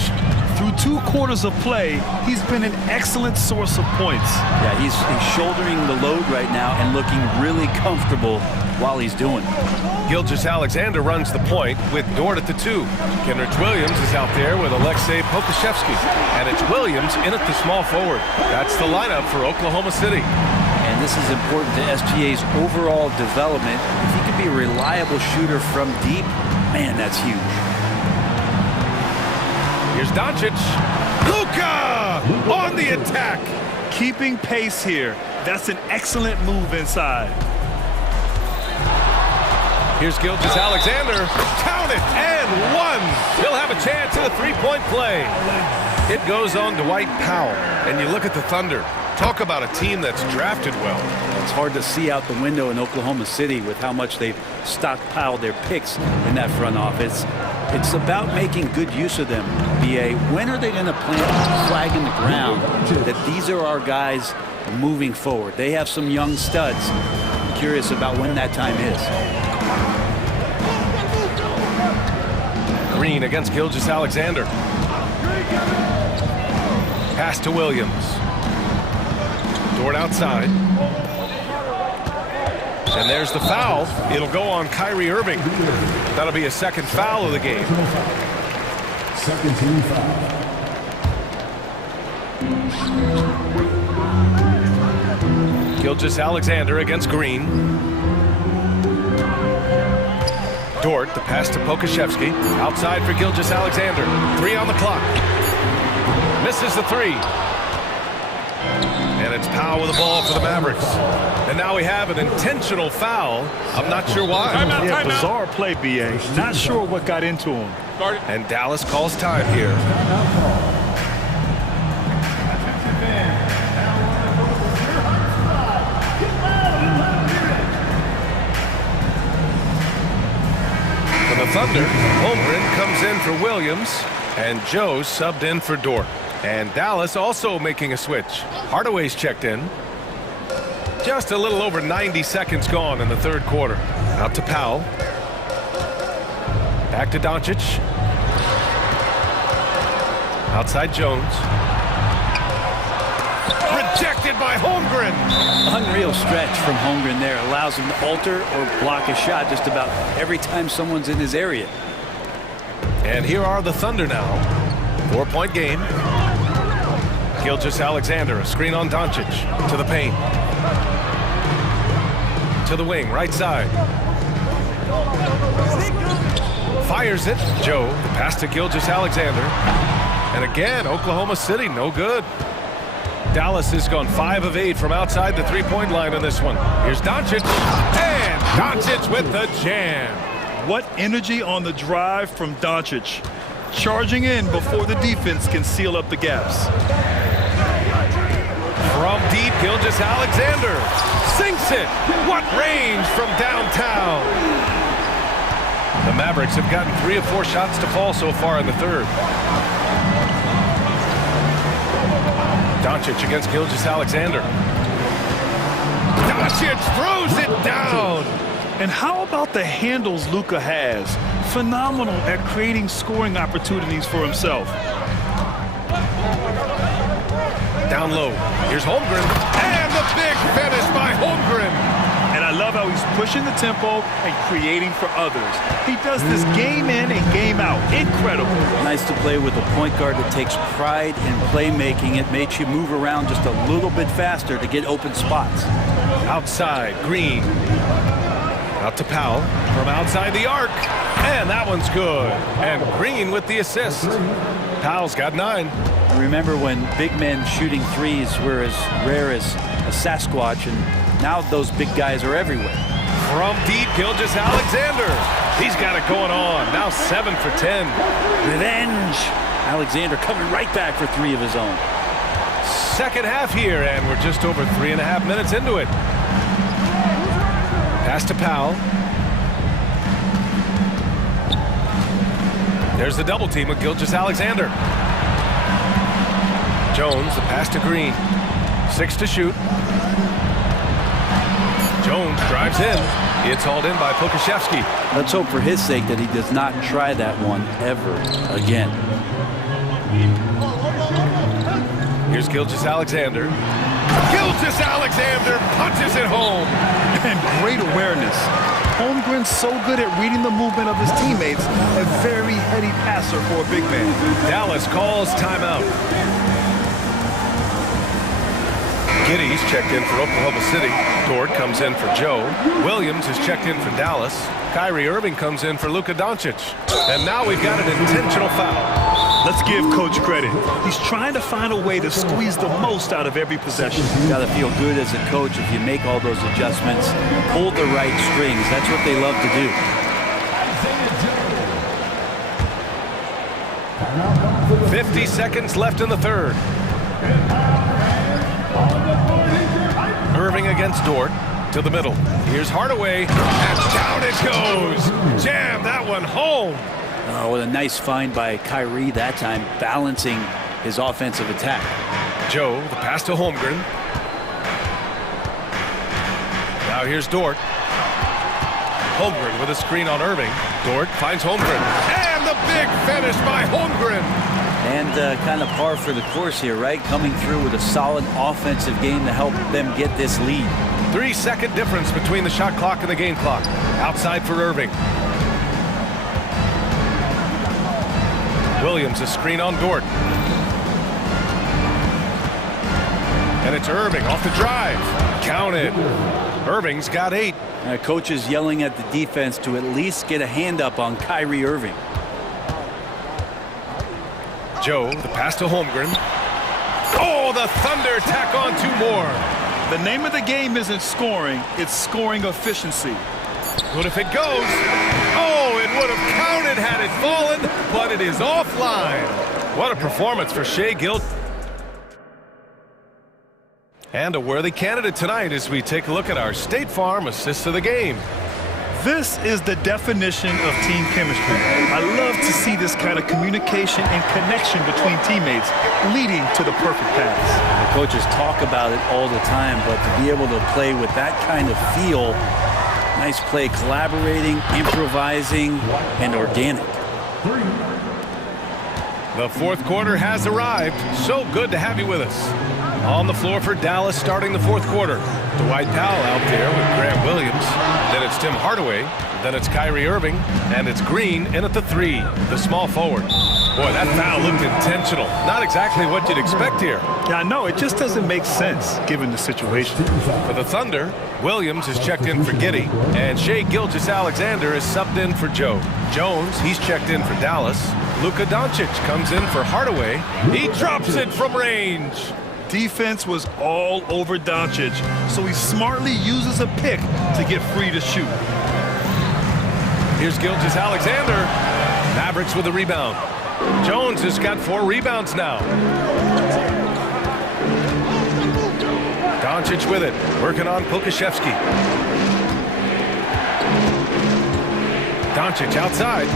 Through 2 quarters of play, he's been an excellent source of points. Yeah, he's shouldering the load right now and looking really comfortable while he's doing it. Gilgeous-Alexander runs the point with Dort at the 2. Kenrich Williams is out there with Alexei Pokusevsky. And it's Williams in at the small forward. That's the lineup for Oklahoma City. And this is important to SGA's overall development. If he can be a reliable shooter from deep, man, that's huge. Here's Doncic. Luka on the attack. Keeping pace here. That's an excellent move inside. Here's Gilgeous-Alexander. Count it, and 1. He'll have a chance at a 3-point play. It goes on Dwight Powell. And you look at the Thunder. Talk about a team that's drafted well. It's hard to see out the window in Oklahoma City with how much they've stockpiled their picks in that front office. It's about making good use of them, BA. When are they going to plant a flag in the ground that these are our guys moving forward? They have some young studs. I'm curious about when that time is. Green against Gilgeous-Alexander. Pass to Williams. Dort outside. And there's the foul. It'll go on Kyrie Irving. That'll be a second foul of the game. Second team foul. Gilgeous-Alexander against Green. Dort, the pass to Pokusevsky. Outside for Gilgeous-Alexander. 3 on the clock. Misses the 3. And it's Powell with the ball for the Mavericks. And now we have an intentional foul. I'm not sure why. Yeah, bizarre play, BA. Not sure what got into him. And Dallas calls time here. For the Thunder, Holmgren comes in for Williams, and Joe subbed in for Dort. And Dallas also making a switch. Hardaway's checked in. Just a little over 90 seconds gone in the third quarter. Out to Powell. Back to Doncic. Outside Jones. Rejected by Holmgren. Unreal stretch from Holmgren there. Allows him to alter or block a shot just about every time someone's in his area. And here are the Thunder now. 4-point game. Gilgeous-Alexander, a screen on Doncic. To the paint. To the wing, right side. Fires it. Joe, the pass to Gilgeous-Alexander. And again, Oklahoma City, no good. Dallas has gone 5 of 8 from outside the 3-point line on this one. Here's Doncic. And Doncic with the jam. What energy on the drive from Doncic. Charging in before the defense can seal up the gaps. From deep, Gilgeous-Alexander sinks it. What range from downtown. The Mavericks have gotten 3 of 4 shots to fall so far in the third. Doncic against Gilgeous-Alexander. Doncic throws it down. And how about the handles Luka has? Phenomenal at creating scoring opportunities for himself. Down low. Here's Holmgren. And the big finish by Holmgren. And I love how he's pushing the tempo and creating for others. He does this game in and game out. Incredible. Nice to play with a point guard that takes pride in playmaking. It makes you move around just a little bit faster to get open spots. Outside, Green. Out to Powell from outside the arc. And that one's good. And Green with the assist. Powell's got 9. Remember when big men shooting threes were as rare as a Sasquatch, and now those big guys are everywhere. From deep, Gilgeous-Alexander. He's got it going on. Now 7 for 10. Revenge. Alexander coming right back for 3 of his own. Second half here, and we're just over 3.5 minutes into it. Pass to Powell. There's the double team with Gilgeous-Alexander. Jones, the pass to Green. 6 to shoot. Jones drives in. It's hauled in by Pokashevsky. Let's hope for his sake that he does not try that one ever again. Here's Gilgeous-Alexander. Gilgeous-Alexander punches it home. And great awareness. Holmgren's so good at reading the movement of his teammates, a very heady passer for a big man. Dallas calls timeout. Giddy's checked in for Oklahoma City. Dort comes in for Joe. Williams is checked in for Dallas. Kyrie Irving comes in for Luka Doncic. And now we've got an intentional foul. Let's give Coach credit. He's trying to find a way to squeeze the most out of every possession. You got to feel good as a coach if you make all those adjustments, pull the right strings. That's what they love to do. 50 seconds left in the third. Irving against Dort to the middle. Here's Hardaway, and down it goes. Jam that one home. Oh, what a nice find by Kyrie that time, balancing his offensive attack. Joe, the pass to Holmgren. Now here's Dort. Holmgren with a screen on Irving. Dort finds Holmgren. And the big finish by Holmgren. And kind of par for the course here, right? Coming through with a solid offensive game to help them get this lead. 3-second difference between the shot clock and the game clock. Outside for Irving. Williams, a screen on Dort. And it's Irving off the drive. Counted. Irving's got 8. Coach is yelling at the defense to at least get a hand up on Kyrie Irving. Joe, the pass to Holmgren. Oh, the Thunder tack on 2 more. The name of the game isn't scoring, it's scoring efficiency. What if it goes? Oh, it would have counted had it fallen, but it is offline. What a performance for Shai Gilgeous. And a worthy candidate tonight as we take a look at our State Farm assists of the game. This is the definition of team chemistry. I love to see this kind of communication and connection between teammates leading to the perfect pass. The coaches talk about it all the time, but to be able to play with that kind of feel, nice play, collaborating, improvising, and organic. The fourth quarter has arrived. So good to have you with us. On the floor for Dallas starting the fourth quarter. Dwight Powell out there with Grant Williams. Then it's Tim Hardaway. Then it's Kyrie Irving. And it's Green in at the 3, the small forward. Boy, that foul looked intentional. Not exactly what you'd expect here. Yeah, I know. It just doesn't make sense given the situation. For the Thunder, Williams is checked in for Giddey. And Shai Gilgeous-Alexander is subbed in for Joe. Jones, he's checked in for Dallas. Luka Doncic comes in for Hardaway. He drops it from range. Defense was all over Doncic, so he smartly uses a pick to get free to shoot. Here's Gilgeous-Alexander. Mavericks with a rebound. Jones has got 4 rebounds now. Doncic with it, working on Pokashevsky. Doncic outside.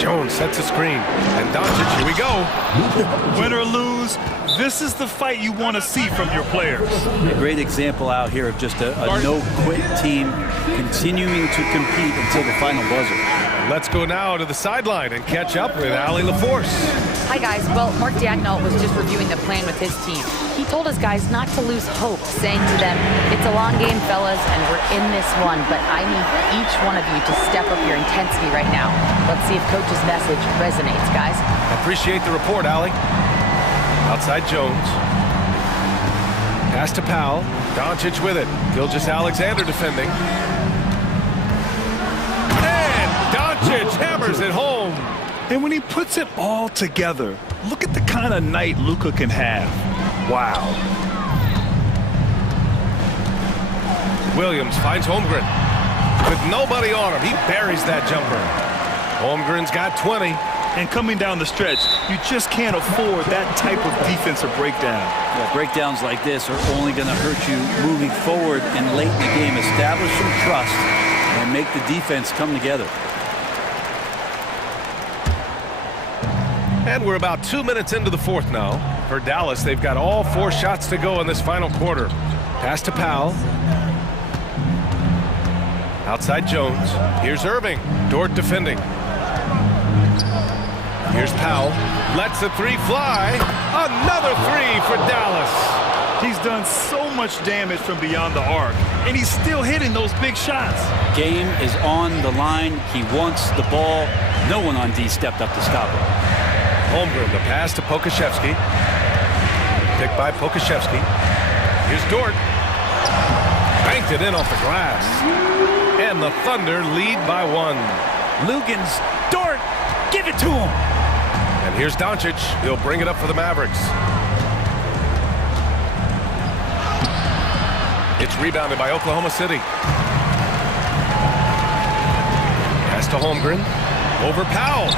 Jones sets a screen, and Doncic, here we go. Win or lose, this is the fight you want to see from your players. A great example out here of just a no-quit team continuing to compete until the final buzzer. Let's go now to the sideline and catch up with Allie LaForce. Hi, guys. Well, Mark Daigneault was just reviewing the plan with his team. He told his guys not to lose hope, saying to them, it's a long game, fellas, and we're in this one, but I need each one of you to step up your intensity right now. Let's see if Coach's message resonates, guys. Appreciate the report, Allie. Outside Jones. Pass to Powell. Doncic with it. Gilgeous-Alexander defending. And Doncic hammers it home. And when he puts it all together, look at the kind of night Luka can have. Wow. Williams finds Holmgren. With nobody on him, he buries that jumper. Holmgren's got 20. And coming down the stretch, you just can't afford that type of defensive breakdown. Yeah, breakdowns like this are only going to hurt you moving forward and late in the game. Establish some trust and make the defense come together. And we're about 2 minutes into the fourth now. For Dallas, they've got all 4 shots to go in this final quarter. Pass to Powell. Outside Jones. Here's Irving. Dort defending. Here's Powell. Lets the 3 fly. Another 3 for Dallas. He's done so much damage from beyond the arc, and he's still hitting those big shots. Game is on the line. He wants the ball. No one on D stepped up to stop him. Holmgren, the pass to Pokashevsky. Picked by Pokashevsky. Here's Dort. Banked it in off the glass. And the Thunder lead by 1. Lugans, Dort, give it to him. And here's Doncic. He'll bring it up for the Mavericks. It's rebounded by Oklahoma City. Pass to Holmgren. Over Powell.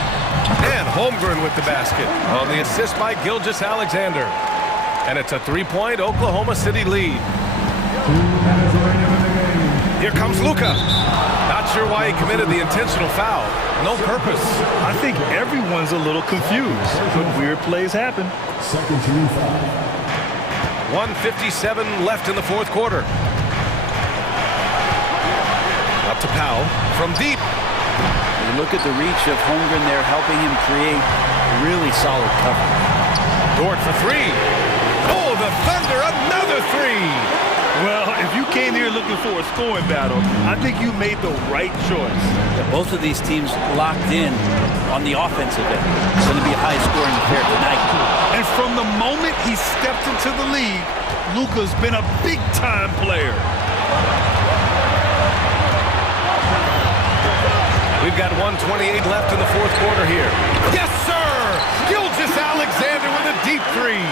And Holmgren with the basket on the assist by Gilgeous-Alexander. And it's a 3-point Oklahoma City lead. Here comes Luka. Not sure why he committed the intentional foul. No purpose. I think everyone's a little confused, but weird plays happen. Second team foul. 1:57 left in the fourth quarter. Up to Powell from deep. You look at the reach of Holmgren there, helping him create really solid cover. Dort for 3. Oh, the Thunder, another 3. Well, if you came here looking for a scoring battle, I think you made the right choice. Yeah, both of these teams locked in on the offensive end. It's going to be a high-scoring affair tonight. And from the moment he stepped into the league, Luka's been a big-time player. We've got 1:28 left in the fourth quarter here. Yes, sir! Gilgeous-Alexander with a deep 3.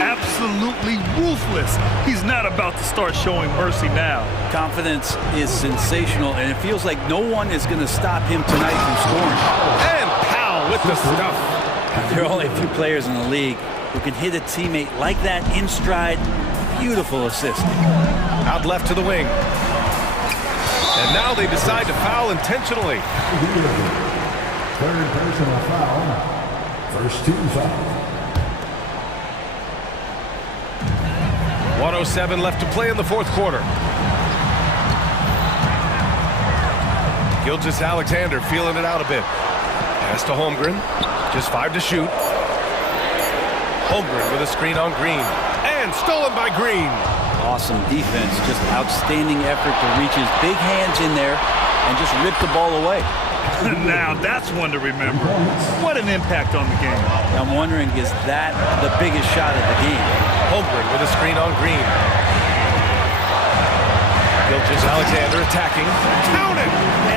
Absolutely ruthless. He's not about to start showing mercy now. Confidence is sensational, and it feels like no one is going to stop him tonight from scoring. And Powell with the stuff. There are only a few players in the league who can hit a teammate like that in stride. Beautiful assist. Out left to the wing. And now they decide to foul intentionally. Third personal foul. First team foul. 1:07 left to play in the fourth quarter. Gilgeous-Alexander feeling it out a bit. Pass to Holmgren. Just 5 to shoot. Holmgren with a screen on Green. And stolen by Green. Awesome defense. Just outstanding effort to reach his big hands in there and just rip the ball away. Now that's one to remember. What an impact on the game. I'm wondering, is that the biggest shot of the game? Holmgren with a screen on Green. Gilgeous-Alexander attacking. Count it!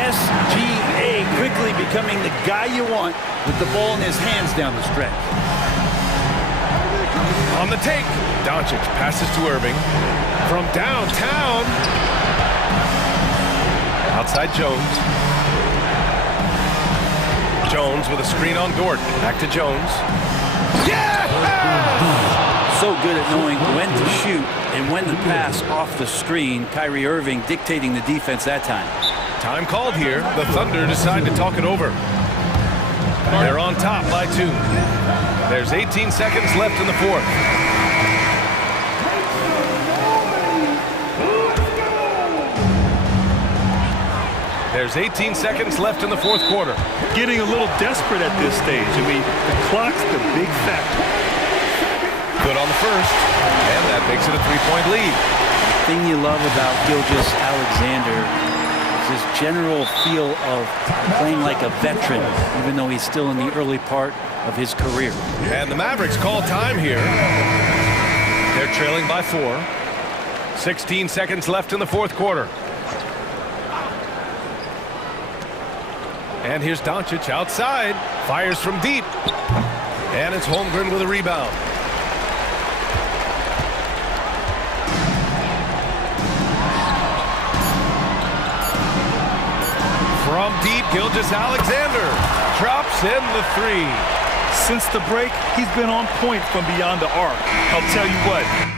SGA quickly becoming the guy you want with the ball in his hands down the stretch. On the take, Doncic passes to Irving. From downtown. Outside Jones. Jones with a screen on Dort. Back to Jones. Yeah! So good at knowing when to shoot and when to pass off the screen. Kyrie Irving dictating the defense that time. Time called here. The Thunder decide to talk it over. They're on top by 2. There's 18 seconds left in the fourth. There's 18 seconds left in the fourth quarter. Getting a little desperate at this stage. I mean, the clock's the big factor. Good on the first, and that makes it a 3-point lead. The thing you love about Gilgeous-Alexander is his general feel of playing like a veteran, even though he's still in the early part of his career. And the Mavericks call time here. They're trailing by 4. 16 seconds left in the fourth quarter. And here's Doncic outside. Fires from deep. And it's Holmgren with a rebound. From deep, Gilgeous-Alexander drops in the three. Since the break, he's been on point from beyond the arc. I'll tell you what.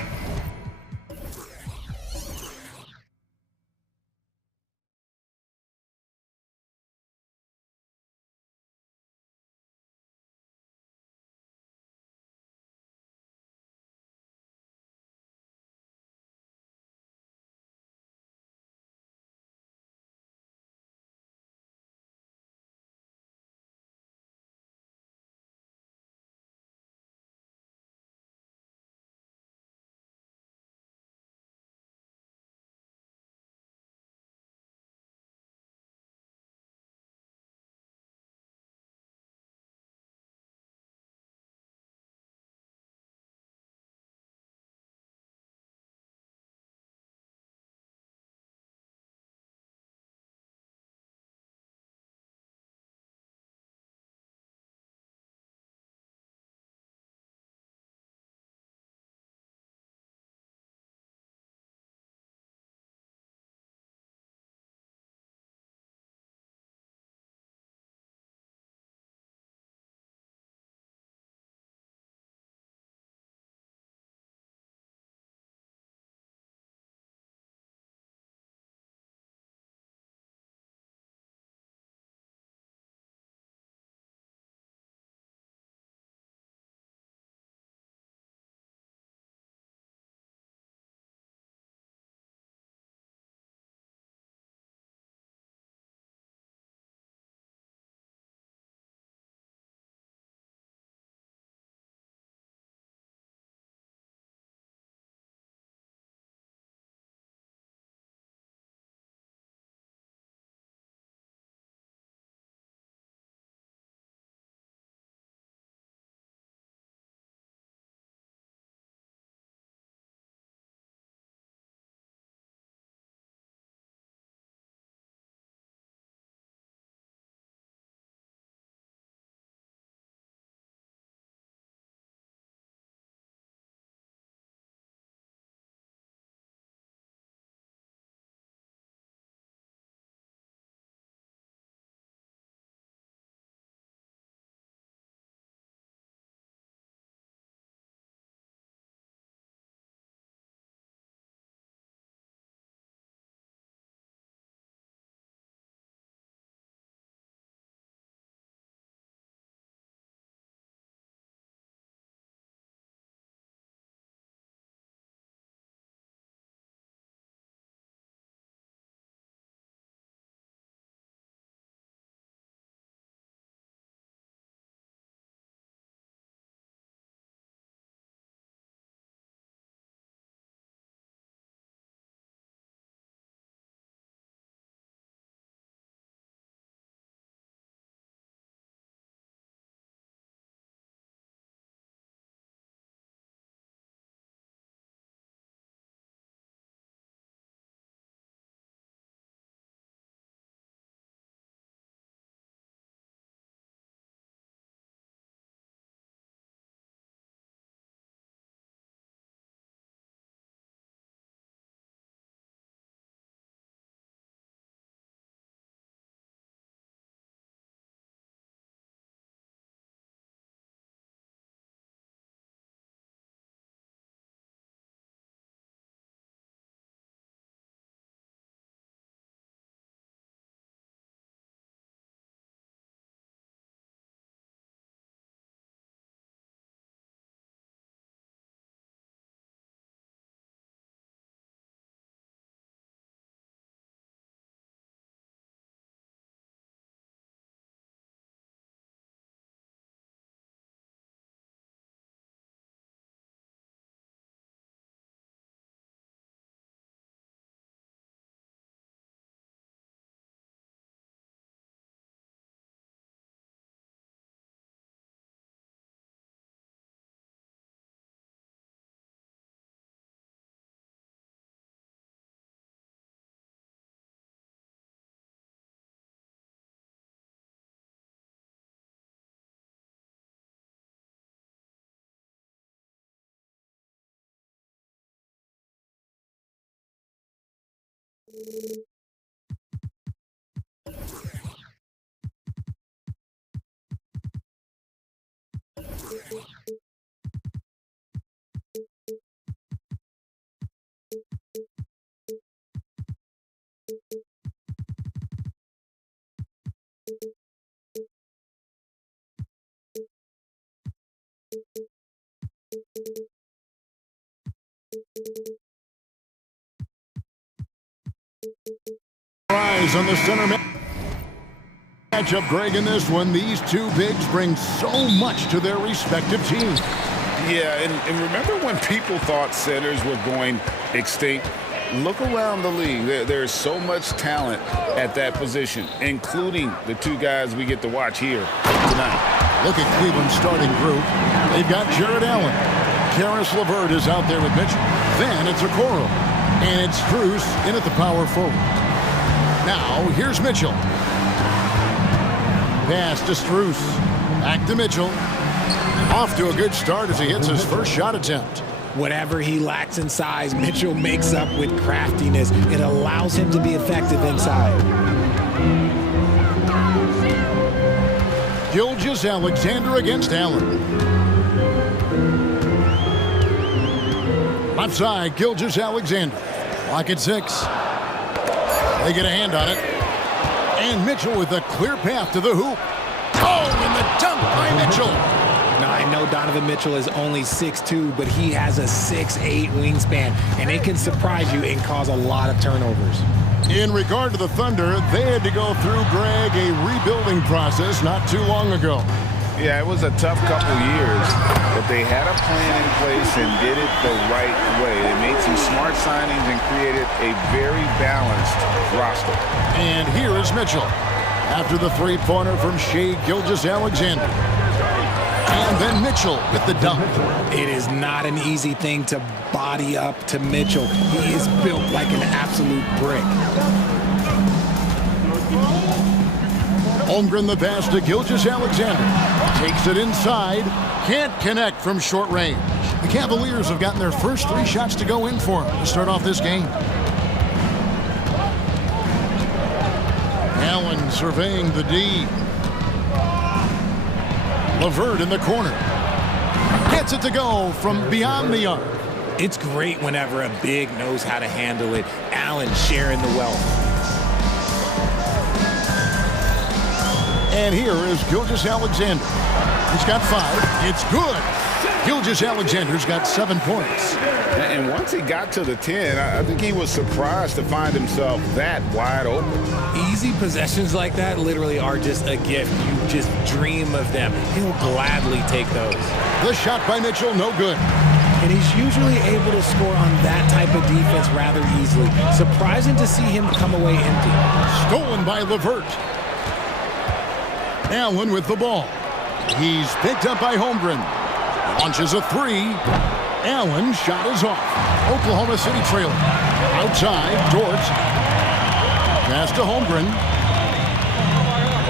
Rise on the center matchup, Greg, in this one. These two bigs bring so much to their respective teams. Yeah, and remember when people thought centers were going extinct? Look around the league. There's so much talent at that position, including the two guys we get to watch here tonight. Look at Cleveland's starting group. They've got Jared Allen. Karis LeVert is out there with Mitchell. Then it's Okoro. And it's Strus in at the power forward. Now, here's Mitchell. Pass to Strus. Back to Mitchell. Off to a good start as he hits his first shot attempt. Whatever he lacks in size, Mitchell makes up with craftiness. It allows him to be effective inside. Gilgeous-Alexander against Allen. Left side, Gilgeous-Alexander. Lock at 6. They get a hand on it. And Mitchell with a clear path to the hoop. Oh, and the dunk by Mitchell. Now, I know Donovan Mitchell is only 6'2", but he has a 6'8" wingspan, and it can surprise you and cause a lot of turnovers. In regard to the Thunder, they had to go through, Greg, a rebuilding process not too long ago. Yeah, it was a tough couple years, but they had a plan in place and did it the right way. They made some smart signings and created a very balanced roster. And here is Mitchell after the three-pointer from Shai Gilgeous-Alexander. And then Mitchell with the dunk. It is not an easy thing to body up to Mitchell. He is built like an absolute brick. Holmgren the pass to Gilgeous-Alexander. Takes it inside. Can't connect from short range. The Cavaliers have gotten their first 3 shots to go in for him to start off this game. Allen surveying the D. LeVert in the corner. Gets it to go from beyond the arc. It's great whenever a big knows how to handle it. Allen sharing the wealth. And here is Gilgeous-Alexander. He's got 5. It's good. Gilgeous-Alexander's got 7 points. And once he got to the 10, I think he was surprised to find himself that wide open. Easy possessions like that literally are just a gift. You just dream of them. He'll gladly take those. The shot by Mitchell, no good. And he's usually able to score on that type of defense rather easily. Surprising to see him come away empty. Stolen by LeVert. Allen with the ball. He's picked up by Holmgren. Launches a 3. Allen shot is off. Oklahoma City trailing. Outside, Dort. Pass to Holmgren.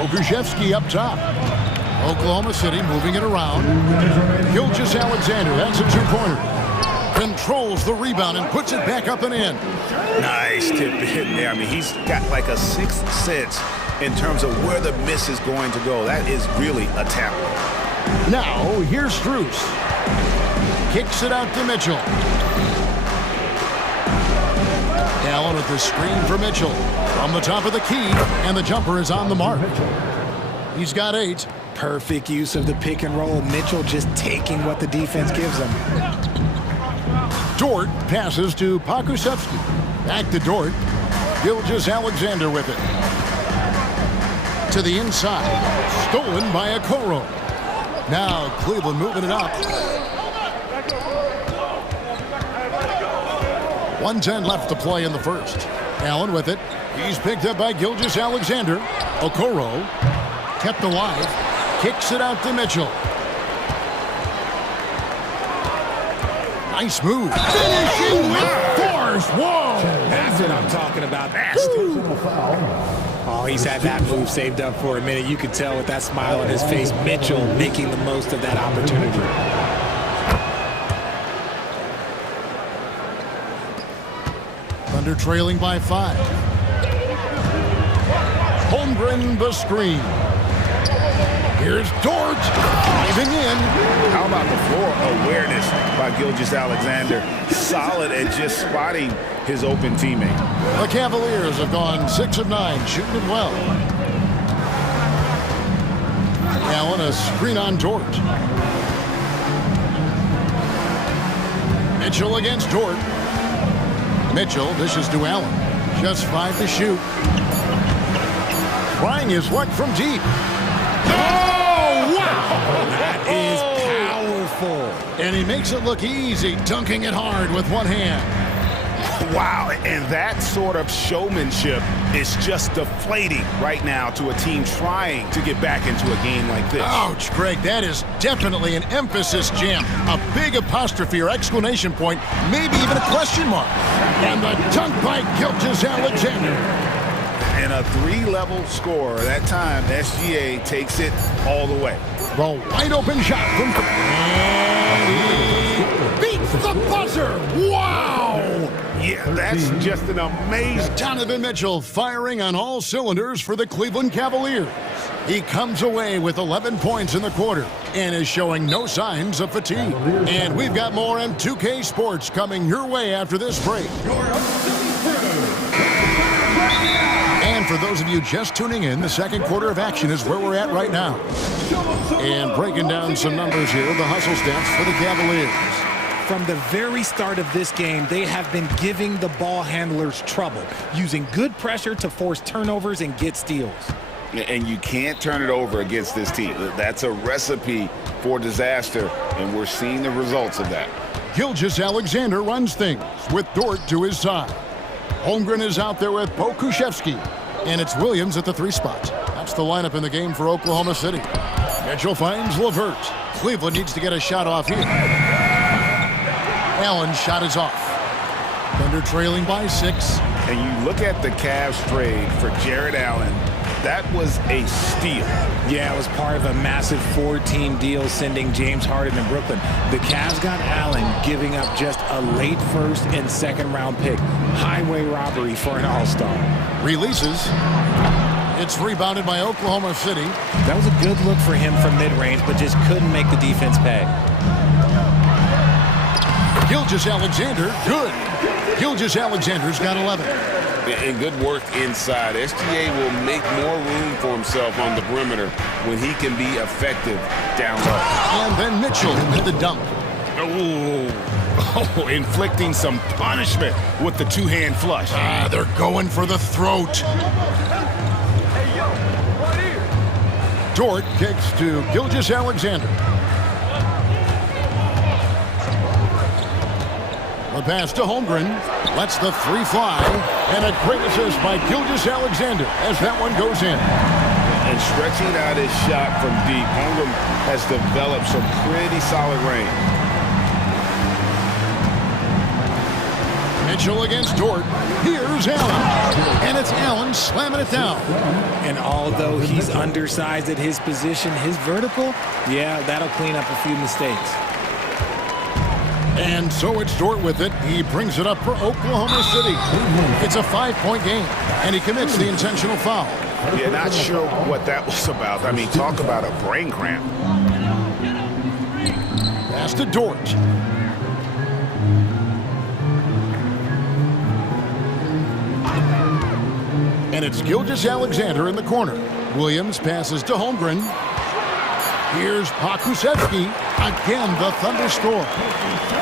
Okushevsky up top. Oklahoma City moving it around. Gilgeous-Alexander, that's a 2-pointer. Controls the rebound and puts it back up and in. Nice tip in there. I mean, he's got like a 6th sense in terms of where the miss is going to go. That is really a talent. Now, here's Strus. Kicks it out to Mitchell. Allen with the screen for Mitchell. From the top of the key, and the jumper is on the mark. He's got 8. Perfect use of the pick and roll. Mitchell just taking what the defense gives him. Dort passes to Pokusevski. Back to Dort. Gilgeous-Alexander with it. To the inside. Stolen by Okoro. Now Cleveland moving it up. 1:10 left to play in the first. Allen with it. He's picked up by Gilgeous-Alexander. Okoro kept alive. Kicks it out to Mitchell. Nice move. Finishing with force. Whoa! That's what I'm talking about. Oh, he's had that move saved up for a minute. You could tell with that smile on his face, Mitchell making the most of that opportunity. Thunder trailing by 5. Holmgren the screen. Here's Dort. Driving in. How about the floor awareness by Gilgeous-Alexander? Solid at just spotting his open teammate. The Cavaliers have gone 6 of 9, shooting it well. Allen, a screen on Dort. Mitchell against Dort. Mitchell dishes to Allen. Just 5 to shoot. Trying his luck from deep. Oh, wow! That is powerful. And he makes it look easy, dunking it hard with one hand. Wow, and that sort of showmanship is just deflating right now to a team trying to get back into a game like this. Ouch, Greg, that is definitely an emphasis jam. A big apostrophe or exclamation point, maybe even a question mark. And the dunk by Gilgeous-Alexander. And a 3-level score. That time, SGA takes it all the way. The wide open shot from... And he beats the buzzer. Wow! Yeah, that's just an amazing... Donovan Mitchell firing on all cylinders for the Cleveland Cavaliers. He comes away with 11 points in the quarter and is showing no signs of fatigue. And we've got more M2K Sports coming your way after this break. And for those of you just tuning in, the second quarter of action is where we're at right now. And breaking down some numbers here, the hustle stats for the Cavaliers. From the very start of this game, they have been giving the ball handlers trouble, using good pressure to force turnovers and get steals. And you can't turn it over against this team. That's a recipe for disaster, and we're seeing the results of that. Gilgeous-Alexander runs things with Dort to his side. Holmgren is out there with Pokusevski, and it's Williams at the 3 spot. That's the lineup in the game for Oklahoma City. Mitchell finds LeVert. Cleveland needs to get a shot off here. Allen's shot is off. Thunder trailing by 6. And you look at the Cavs trade for Jared Allen, that was a steal. Yeah, it was part of a massive 4-team deal sending James Harden to Brooklyn. The Cavs got Allen, giving up just a late 1st and 2nd round pick. Highway robbery for an all-star. Releases. It's rebounded by Oklahoma City. That was a good look for him from mid-range, but just couldn't make the defense pay. Gilgeous-Alexander, good. Gilgeous-Alexander's got 11. And good work inside. SGA will make more room for himself on the perimeter when he can be effective down low. And then Mitchell with the dunk. Oh, inflicting some punishment with the 2-hand flush. They're going for the throat. Dort kicks to Gilgeous-Alexander. The pass to Holmgren, lets the 3 fly, and a great assist by Gilgeous-Alexander as that one goes in. And stretching out his shot from deep, Holmgren has developed some pretty solid range. Mitchell against Dort. Here's Allen, and it's Allen slamming it down. And although he's undersized at his position, his vertical, yeah, that'll clean up a few mistakes. And so it's Dort with it. He brings it up for Oklahoma City. It's a 5-point game, and he commits the intentional foul. Yeah, not sure what that was about. I mean, talk about a brain cramp. Pass to Dort. And it's Gilgeous-Alexander in the corner. Williams passes to Holmgren. Here's Pokusevski. Again, the Thunder score.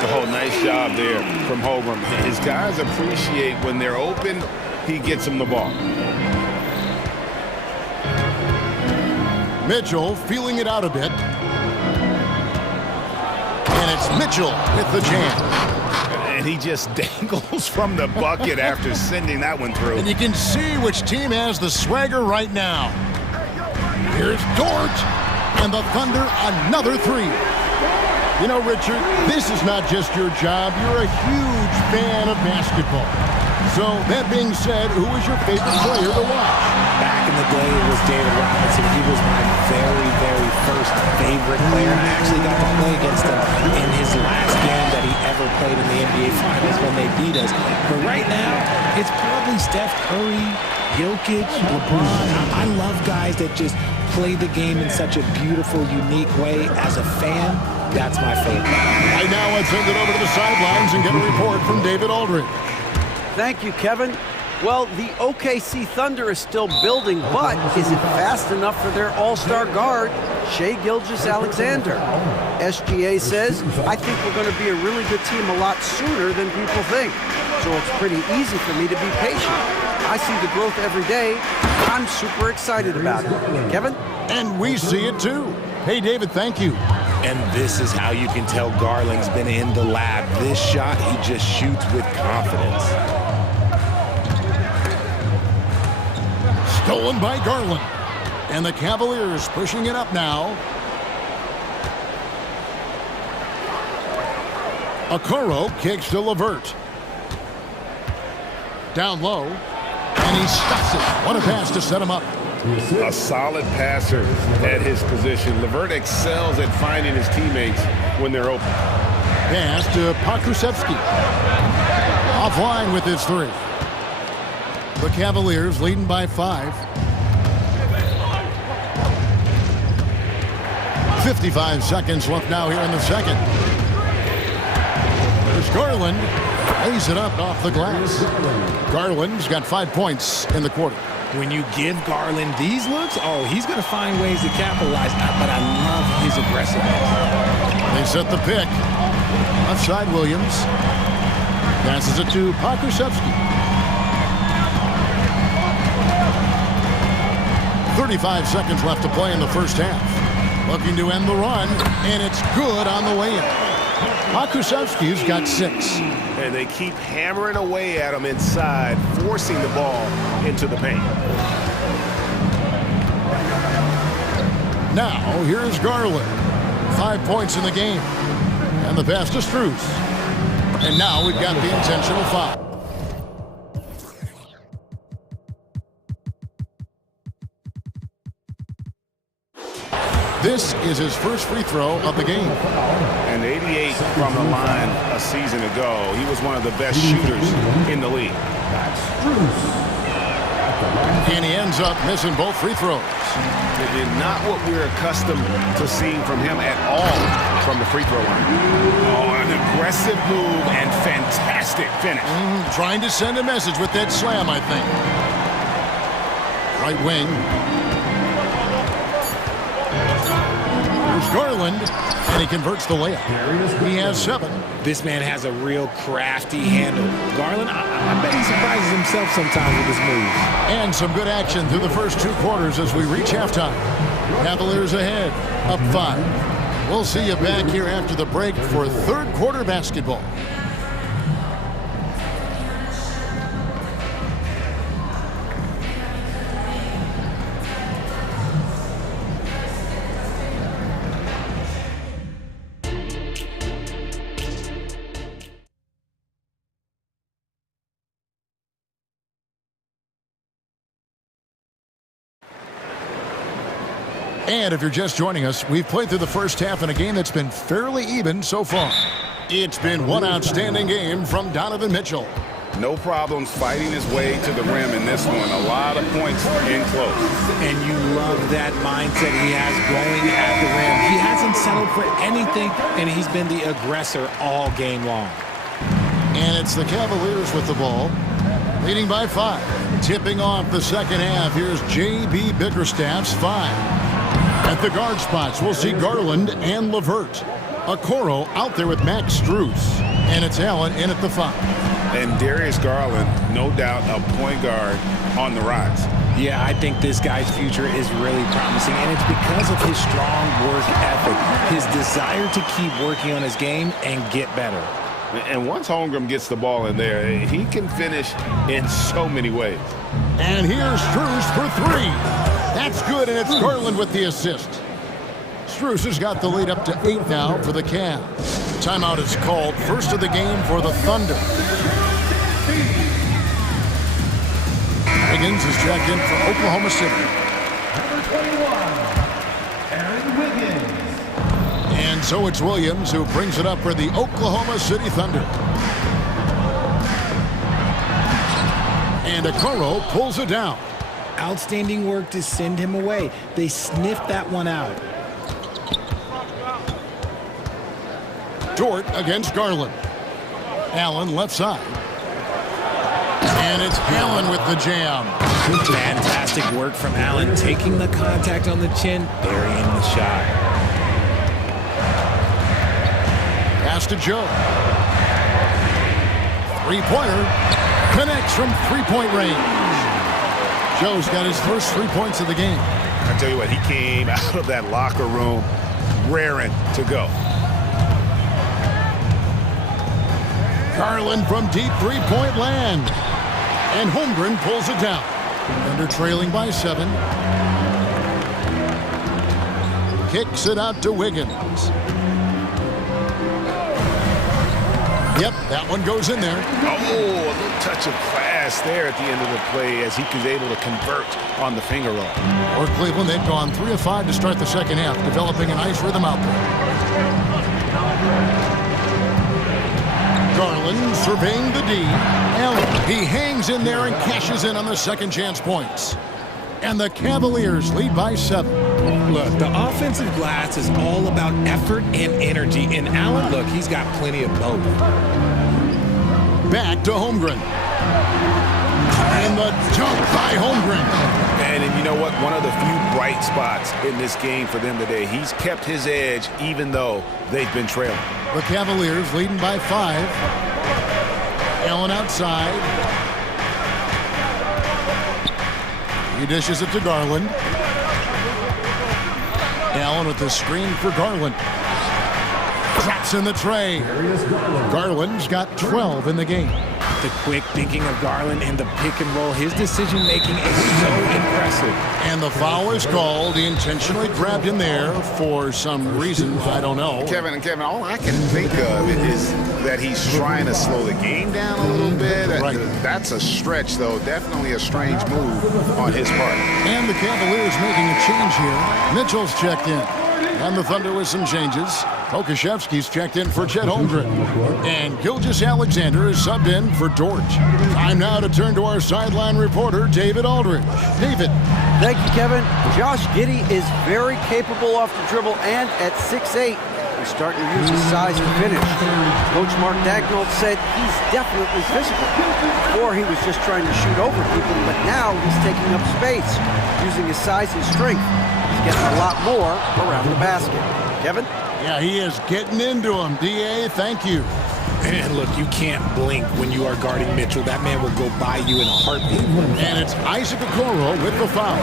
Oh, nice job there from Holmgren. His guys appreciate when they're open, he gets them the ball. Mitchell feeling it out a bit. And it's Mitchell with the jam. And he just dangles from the bucket after sending that one through. And you can see which team has the swagger right now. Here's Dort. And the Thunder, another 3. You know, Richard, this is not just your job. You're a huge fan of basketball. So, that being said, who was your favorite player to watch? Back in the day, it was David Robinson. He was my very, very first favorite player. And I actually got to play against him in his last game that he ever played in the NBA Finals when they beat us. But right now, it's probably Steph Curry, Jokic, LeBron. I love guys that just play the game in such a beautiful, unique way. As a fan, that's my favorite. Right now, let's send it over to the sidelines and get a report from David Aldridge. Thank you, Kevin. Well, the OKC Thunder is still building, but is it fast enough for their all-star guard, Shai Gilgeous-Alexander? SGA says, I think we're going to be a really good team a lot sooner than people think. So it's pretty easy for me to be patient. I see the growth every day. I'm super excited about it. Kevin? And we see it too. Hey, David, thank you. And this is how you can tell Garland's been in the lab. This shot, he just shoots with confidence. Stolen by Garland. And the Cavaliers pushing it up now. Okoro kicks to LeVert. Down low. And he stops it. What a pass to set him up. A solid passer at his position. LeVert excels at finding his teammates when they're open. Pass to Pokusevski. Offline with his three. The Cavaliers leading by 5. 55 seconds left now here in the second. There's Garland. Lays it up off the glass. Garland's got 5 points in the quarter. When you give Garland these looks, oh, he's going to find ways to capitalize. But I love his aggressiveness. They set the pick. Offside Williams. Passes it to Pokusevski. 35 seconds left to play in the first half. Looking to end the run, and it's good on the way in. Pokusevski's got 6. And they keep hammering away at him inside, forcing the ball into the paint. Now, here's Garland. 5 points in the game. And the pass to Strus. And now we've got the intentional foul. This is his first free throw of the game. And 88 from the line a season ago. He was one of the best shooters in the league. And he ends up missing both free throws. It is not what we're accustomed to seeing from him at all from the free throw line. Oh, an aggressive move and fantastic finish. Trying to send a message with that slam, I think. Right wing. There's Garland, and he converts the layup. He has 7. This man has a real crafty handle. Garland, I bet he surprises himself sometimes with his moves. And some good action through the first 2 quarters as we reach halftime. Cavaliers ahead, up 5. We'll see you back here after the break for third quarter basketball. And if you're just joining us, we've played through the first half in a game that's been fairly even so far. It's been one outstanding game from Donovan Mitchell. No problems fighting his way to the rim in this one. A lot of points in close. And you love that mindset he has going at the rim. He hasn't settled for anything, and he's been the aggressor all game long. And it's the Cavaliers with the ball, leading by 5. Tipping off the second half, here's J.B. Bickerstaff's 5. At the guard spots, we'll see Garland and LeVert. Okoro out there with Max Strus. And it's Allen in at the 5. And Darius Garland, no doubt a point guard on the rise. Yeah, I think this guy's future is really promising, and it's because of his strong work ethic, his desire to keep working on his game and get better. And once Holmgren gets the ball in there, he can finish in so many ways. And here's Strus for 3. That's good, and it's Garland with the assist. Strus has got the lead up to 8 now for the Cavs. Timeout is called, first of the game for the Thunder. Higgins is checked in for Oklahoma City. And so it's Williams who brings it up for the Oklahoma City Thunder. And Okoro pulls it down. Outstanding work to send him away. They sniffed that one out. Dort against Garland. Allen left side. And it's Allen with the jam. Fantastic work from Allen, taking the contact on the chin, burying the shot. Pass to Joe. Three-pointer. Connects from three-point range. Joe's got his first 3 points of the game. I tell you what, he came out of that locker room raring to go. Garland from deep three-point land. And Holmgren pulls it down. Thunder trailing by 7. Kicks it out to Wiggins. Yep, that one goes in there. Oh, a little touch of class there at the end of the play as he was able to convert on the finger roll. For Cleveland, they've gone 3 of 5 to start the second half, developing a nice rhythm out there. Garland surveying the D. Allen, he hangs in there and cashes in on the second chance points. And the Cavaliers lead by 7. Look, the offensive glass is all about effort and energy. And Allen, look, he's got plenty of both. Back to Holmgren. And the dunk by Holmgren. And you know what? One of the few bright spots in this game for them today. He's kept his edge even though they've been trailing. The Cavaliers leading by 5. Allen outside. He dishes it to Garland. Allen with the screen for Garland. Drops in the tray. Garland's got 12 in the game. The quick thinking of Garland and the pick and roll, his decision making is so impressive. And the foul is called. He intentionally grabbed him there for some reason. I don't know. Kevin, all I can think of is that he's trying to slow the game down a little bit. Right. That's a stretch, though. Definitely a strange move on his part. And the Cavaliers making a change here. Mitchell's checked in. And the Thunder with some changes. Okashevsky's checked in for Chet Holmgren. And Gilgeous-Alexander is subbed in for Dort. Time now to turn to our sideline reporter, David Aldridge. David. Thank you, Kevin. Josh Giddey is very capable off the dribble, and at 6'8", he's starting to use his size to finish. Coach Mark Daigneault said he's definitely physical. Before, he was just trying to shoot over people, but now he's taking up space, using his size and strength. He's getting a lot more around the basket. Kevin? Yeah, he is getting into him. D.A., thank you. And look, you can't blink when you are guarding Mitchell. That man will go by you in a heartbeat. And it's Isaac Okoro with the foul.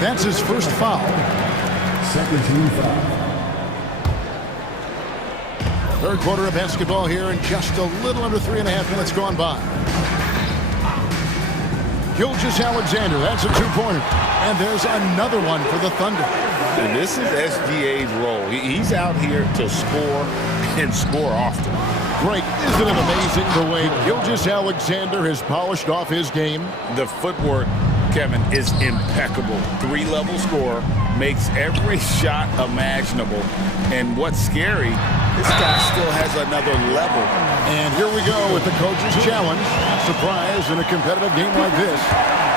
That's his first foul. Second team foul. Third quarter of basketball here, and just a little under 3.5 minutes gone by. Gilgeous-Alexander, that's a two-pointer. And there's another one for the Thunder. And this is SGA's role. He's out here to score and score often. Greg, isn't it amazing the way Gilgeous-Alexander has polished off his game? The footwork, Kevin, is impeccable. 3-level scorer, makes every shot imaginable. And what's scary, this guy still has another level. And here we go with the coach's challenge. Surprise in a competitive game like this.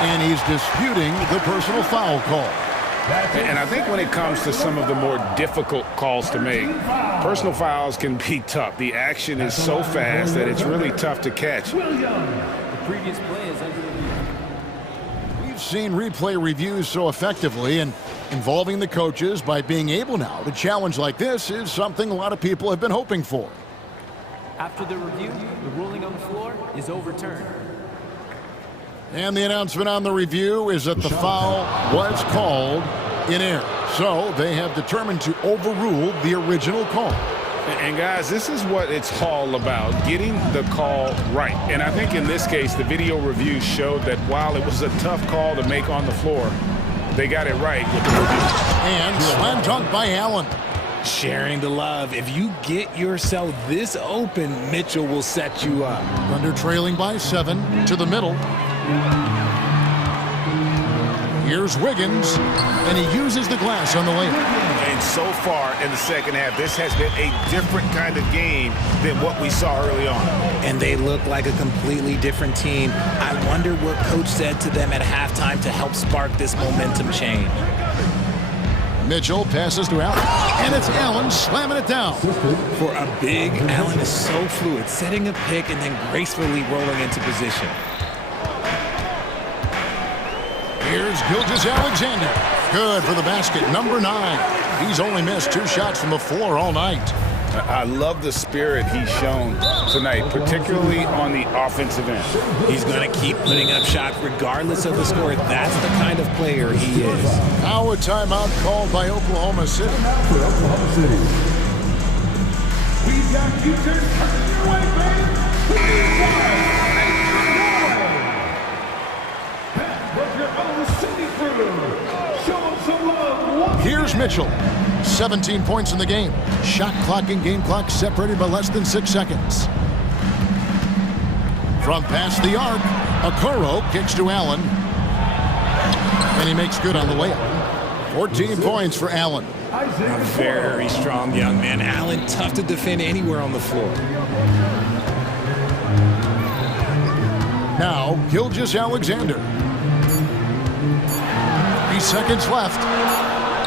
And he's disputing the personal foul call. And I think when it comes to some of the more difficult calls to make, personal fouls can be tough. The action is so fast that it's really tough to catch. The previous play is under review. We've seen replay reviews so effectively, and involving the coaches by being able now to challenge like this is something a lot of people have been hoping for. After the review, the ruling on the floor is overturned. And the announcement on the review is that the foul was called in error. So they have determined to overrule the original call. And guys, this is what it's all about, getting the call right. And I think in this case, the video review showed that while it was a tough call to make on the floor, they got it right with the review. And slam dunk by Allen. Sharing the love. If you get yourself this open, Mitchell will set you up. Thunder trailing by 7 to the middle. Here's Wiggins, and he uses the glass on the layup. And so far in the second half, this has been a different kind of game than what we saw early on. And they look like a completely different team. I wonder what coach said to them at halftime to help spark this momentum change. Mitchell passes to Allen, and it's Allen slamming it down. For a big, Allen is so fluid, setting a pick and then gracefully rolling into position. Here's Gilgeous-Alexander. Good for the basket, number 9. He's only missed 2 shots from the floor all night. I love the spirit he's shown tonight, particularly on the offensive end. He's going to keep putting up shots regardless of the score. That's the kind of player he is. Now a timeout called by Oklahoma City. For Oklahoma City. We've got futures coming your way, baby. Please But your own city crew. Show them some love. Here's Mitchell. 17 points in the game. Shot clock and game clock separated by less than 6 seconds. From past the arc, Okoro kicks to Allen. And he makes good on the layup. 14 points for Allen. A very strong young man. Allen, tough to defend anywhere on the floor. Now, Gilgeous-Alexander. 3 seconds left.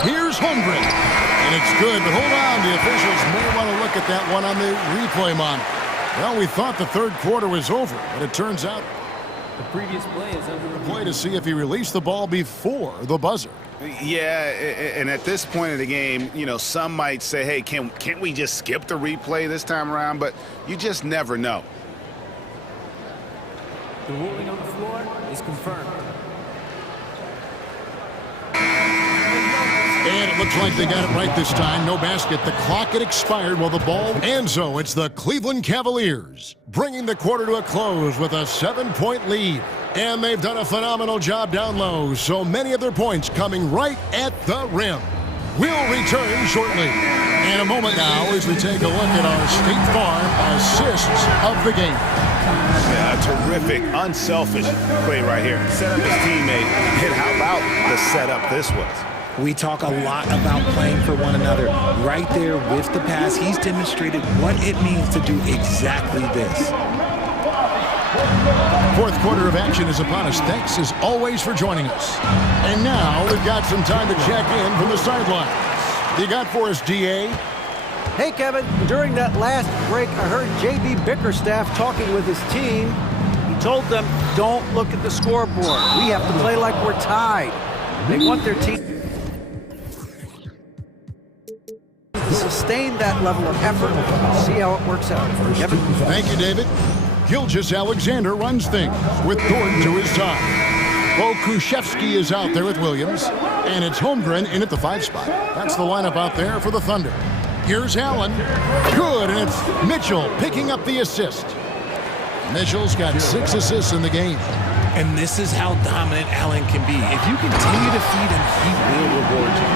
Here's Holmgren. And it's good, but hold on. The officials may want to look at that one on the replay monitor. Well, we thought the third quarter was over, but it turns out the previous play is under play to see if he released the ball before the buzzer. Yeah, and at this point of the game, you know, some might say, hey, can't we just skip the replay this time around? But you just never know. The ruling on the floor is confirmed. And it looks like they got it right this time. No basket. The clock had expired while the ball... And so it's the Cleveland Cavaliers bringing the quarter to a close with a 7-point lead. And they've done a phenomenal job down low. So many of their points coming right at the rim. We'll return shortly. In a moment now as we take a look at our State Farm assists of the game. Yeah, a terrific, unselfish play right here. Set up his teammate. And how about the setup this was? We talk a lot about playing for one another. Right there with the pass, he's demonstrated what it means to do exactly this. Fourth quarter of action is upon us. Thanks as always for joining us. And now we've got some time to check in from the sidelines. You got for us, DA? Hey, Kevin, during that last break, I heard J.B. Bickerstaff talking with his team. He told them, don't look at the scoreboard. We have to play like we're tied. They want their team to sustain that level of effort. See how it works out. Kevin? Thank you, David. Gilgeous-Alexander runs things with Gordon to his side. Okushevsky is out there with Williams, and it's Holmgren in at the 5 spot. That's the lineup out there for the Thunder. Here's Allen. Good, and it's Mitchell picking up the assist. Mitchell's got 6 assists in the game. And this is how dominant Allen can be. If you continue to feed him, he will reward you.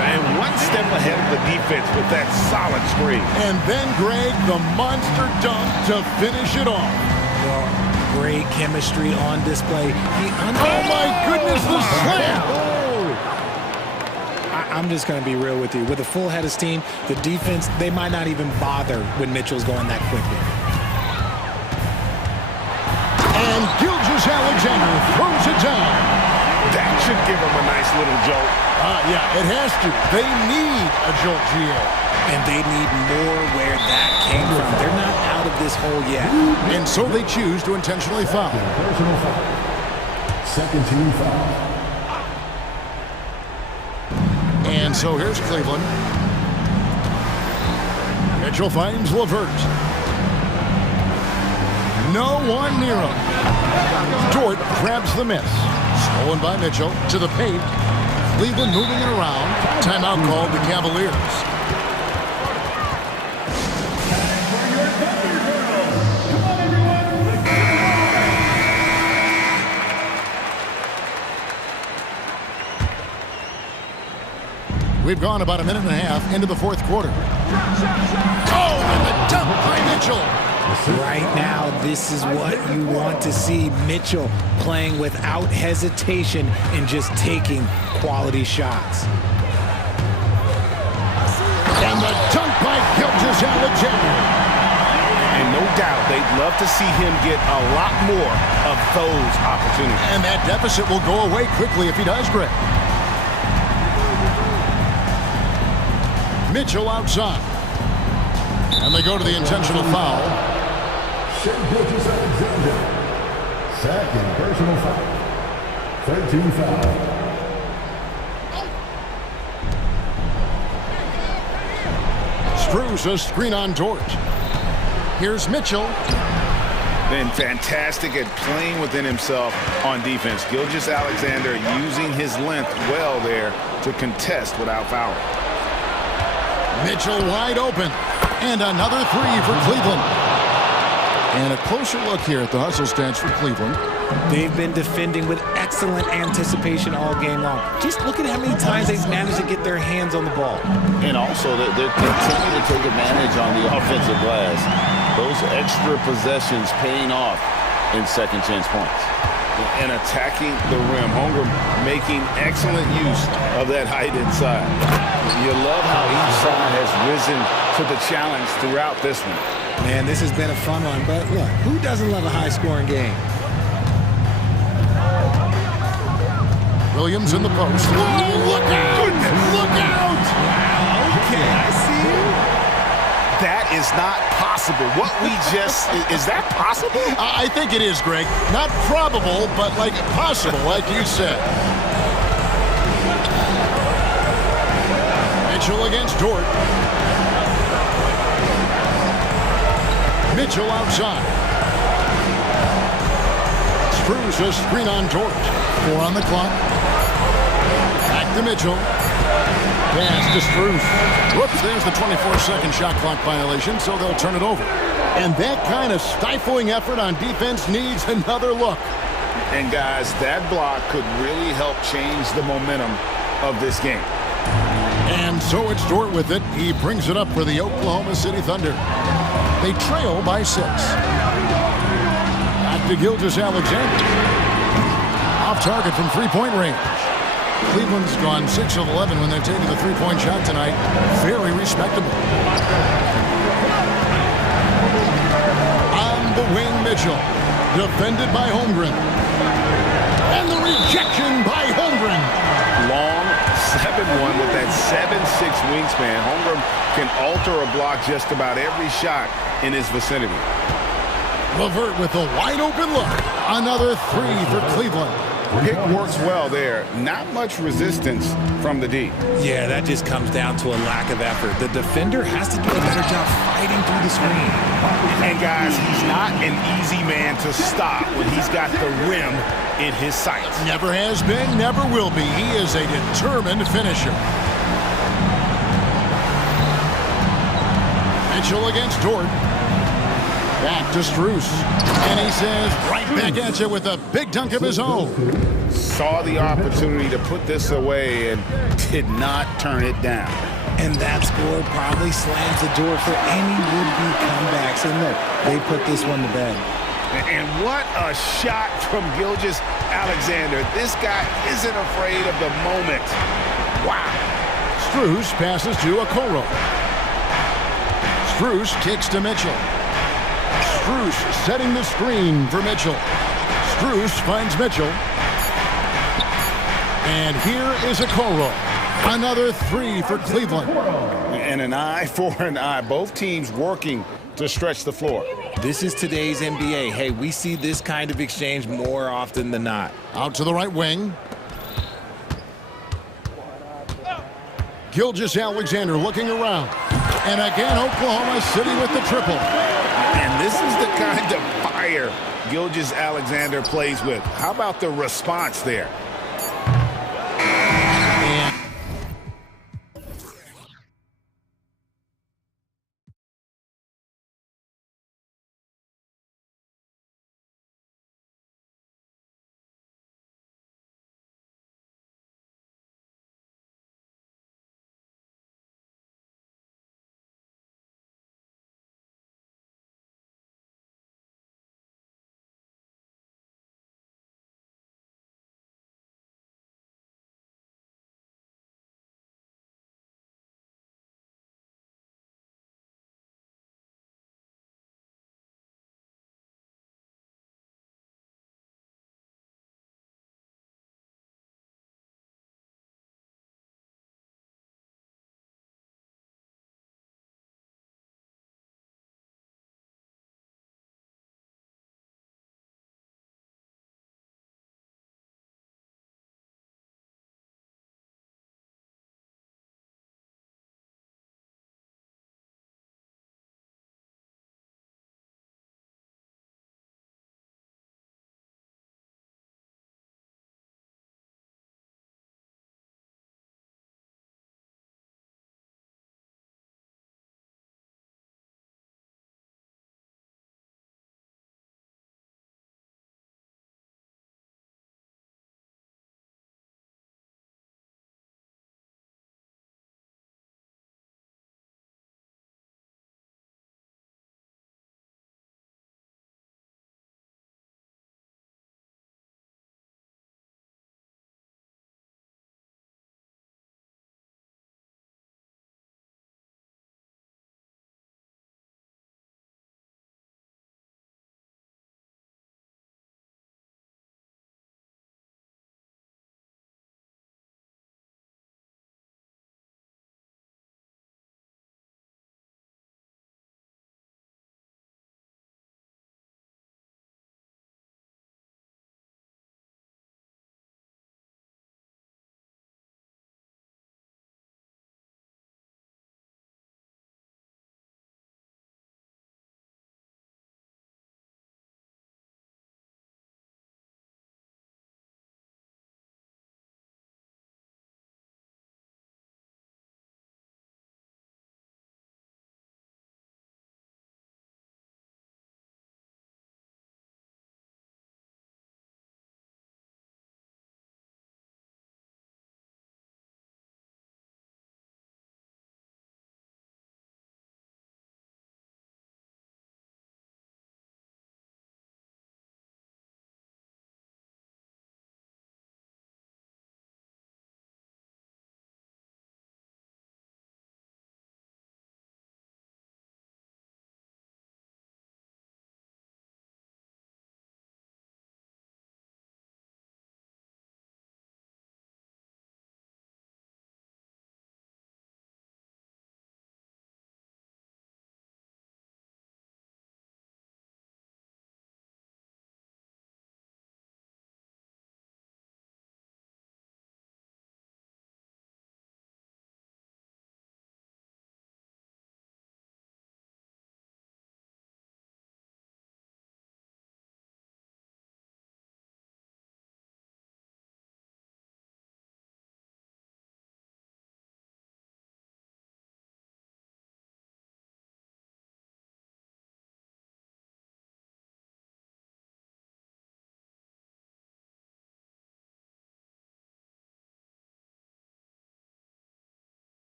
And one step ahead of the defense with that solid screen. And then, Greg, the monster dunk to finish it off. Well, great chemistry on display. Oh, my goodness, the slam! I'm just going to be real with you. With a full head of steam, the defense, they might not even bother when Mitchell's going that quickly. And Gilgeous-Alexander throws it down. That should give him a nice little jolt. Yeah, it has to. They need a jolt, GA. And they need more where that came from. They're not out of this hole yet. And so they choose to intentionally foul. Personal foul. Second team foul. And so here's Cleveland. Mitchell finds LeVert. No one near him. Dort grabs the miss. Stolen by Mitchell to the paint. Cleveland moving it around. Timeout called the Cavaliers. We've gone about a minute and a half into the fourth quarter. Oh, and the dunk by Mitchell. Right now, this is what you want to see. Mitchell playing without hesitation and just taking quality shots. And the dunk by Gilgeous Alexander. And no doubt, they'd love to see him get a lot more of those opportunities. And that deficit will go away quickly if he does, Greg. Mitchell outside. And they go to the intentional foul. Gilgeous Alexander. Second personal foul. 13 foul. Struz a screen on Dort. Here's Mitchell. Been fantastic at playing within himself on defense. Gilgeous Alexander using his length well there to contest without fouling. Mitchell wide open. And another three for Cleveland. And a closer look here at the hustle stats for Cleveland. They've been defending with excellent anticipation all game long. Just look at how many times they've managed to get their hands on the ball. And also, they're continuing to take advantage on the offensive glass. Those extra possessions paying off in second chance points. And attacking the rim. Holmgren making excellent use of that height inside. You love how each side has risen to the challenge throughout this one. Man, this has been a fun one, but look, who doesn't love a high-scoring game? Williams in the post. Oh, look out! Look out! Wow, okay, I see you. That is not possible. What we just, is that possible? I think it is, Greg. Not probable, but like possible, like you said. Mitchell against Dort. Mitchell outside. Struz a screen on Dort. 4 on the clock. Back to Mitchell. Pass to Struz. Whoops, there's the 24-second shot clock violation, so they'll turn it over. And that kind of stifling effort on defense needs another look. And guys, that block could really help change the momentum of this game. And so it's Dort with it. He brings it up for the Oklahoma City Thunder. They trail by 6. Back to Gilgeous Alexander. Off target from three-point range. Cleveland's gone 6 of 11 when they've taken the three-point shot tonight. Very respectable. On the wing, Mitchell. Defended by Holmgren. And the rejection by Holmgren. Long 7-1 with that 7'6" wingspan. Holmgren can alter a block just about every shot in his vicinity. LeVert with a wide-open look. Another three for Cleveland. Pick works well there. Not much resistance from the D. Yeah, that just comes down to a lack of effort. The defender has to do a better job fighting through the screen. And guys, he's not an easy man to stop when he's got the rim in his sights. Never has been, never will be. He is a determined finisher. Mitchell against Dort. Back to Struz. And he says, right back at you with a big dunk of his own. Saw the opportunity to put this away and did not turn it down. And that score probably slams the door for any would-be comebacks. And look, they put this one to bed. And what a shot from Gilgeous Alexander. This guy isn't afraid of the moment. Wow. Struz passes to Okoro. Struz kicks to Mitchell. Struz setting the screen for Mitchell. Struz finds Mitchell. And here is Okoro. Another three for Cleveland. And an eye for an eye. Both teams working to stretch the floor. This is today's NBA. Hey, we see this kind of exchange more often than not. Out to the right wing. Gilgeous Alexander looking around. And again, Oklahoma City with the triple. And this is the kind of fire Gilgeous Alexander plays with. How about the response there?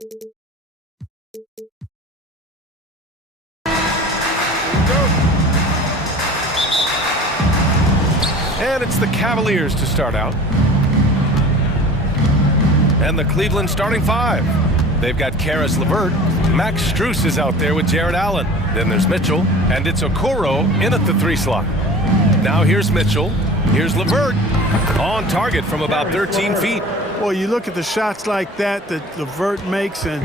And it's the Cavaliers to start out. And the Cleveland starting five. They've got Karis LeVert. Max Strus is out there with Jared Allen. Then there's Mitchell, and it's Okoro in at the 3 slot. Now here's Mitchell. Here's LeVert. On target from about 13 feet. Well, you look at the shots like that LeVert makes, and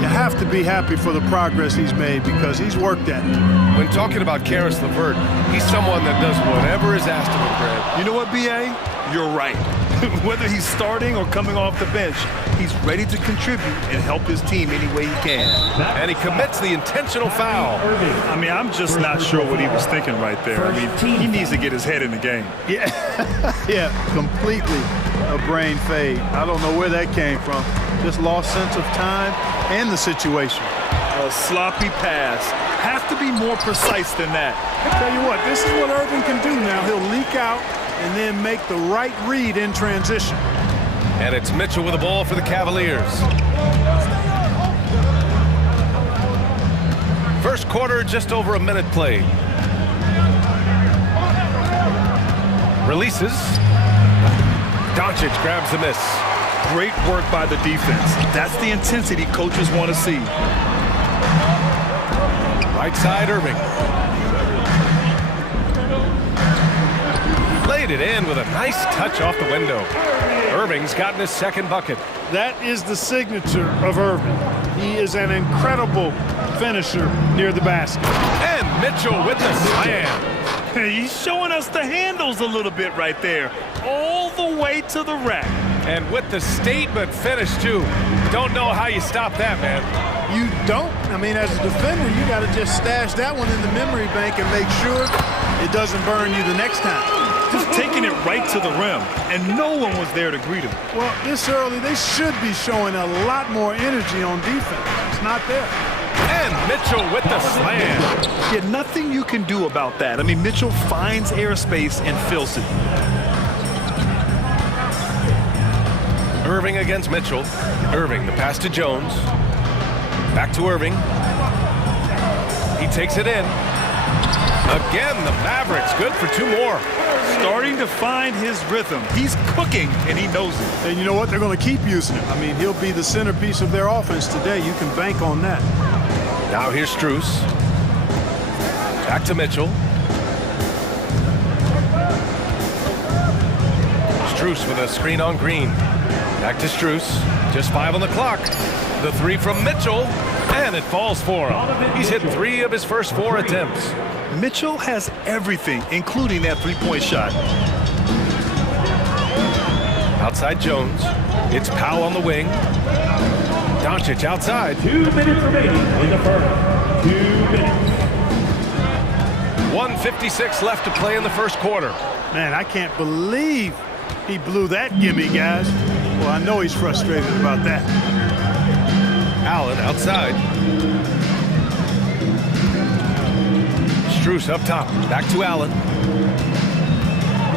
you have to be happy for the progress he's made because he's worked at it. When talking about Karis LeVert, he's someone that does whatever is asked of him, Brad. You know what, B.A.? You're right. Whether he's starting or coming off the bench, he's ready to contribute and help his team any way he can. And he commits the intentional foul. I mean, I'm just not sure what he was thinking right there. I mean, he needs to get his head in the game. Yeah, yeah, completely a brain fade. I don't know where that came from. Just lost sense of time and the situation. A sloppy pass. Have to be more precise than that. I tell you what, this is what Irving can do now. He'll leak out and then make the right read in transition. And it's Mitchell with the ball for the Cavaliers. First quarter, just over a minute played. Releases. Doncic grabs the miss. Great work by the defense. That's the intensity coaches want to see. Right side, Irving. Laid it in with a nice touch off the window. Irving's gotten his second bucket. That is the signature of Irving. He is an incredible finisher near the basket. And Mitchell with the slam. He's showing us the handles a little bit right there. All the way to the rack. And with the statement finish, too. Don't know how you stop that, man. You don't. I mean, as a defender, you got to just stash that one in the memory bank and make sure it doesn't burn you the next time. Just taking it right to the rim, and no one was there to greet him. Well, this early, they should be showing a lot more energy on defense. It's not there. And Mitchell with the slam. Yeah, nothing you can do about that. I mean, Mitchell finds airspace and fills it. Irving against Mitchell. Irving, the pass to Jones. Back to Irving. He takes it in. Again, the Mavericks good for 2 more. Starting to find his rhythm. He's cooking, and he knows it. And you know what? They're going to keep using him. I mean, he'll be the centerpiece of their offense today. You can bank on that. Now here's Strus. Back to Mitchell. Strus with a screen on Green. Back to Strus. Just 5 on the clock. The 3 from Mitchell, and it falls for him. He's hit 3 of his first 4 attempts. Mitchell has everything, including that 3-point shot. Outside Jones. It's Powell on the wing. Doncic outside. 2 minutes remaining in the first. 2 minutes. 1:56 left to play in the first quarter. Man, I can't believe he blew that gimme, guys. Well, I know he's frustrated about that. Allen outside. Strus up top. Back to Allen.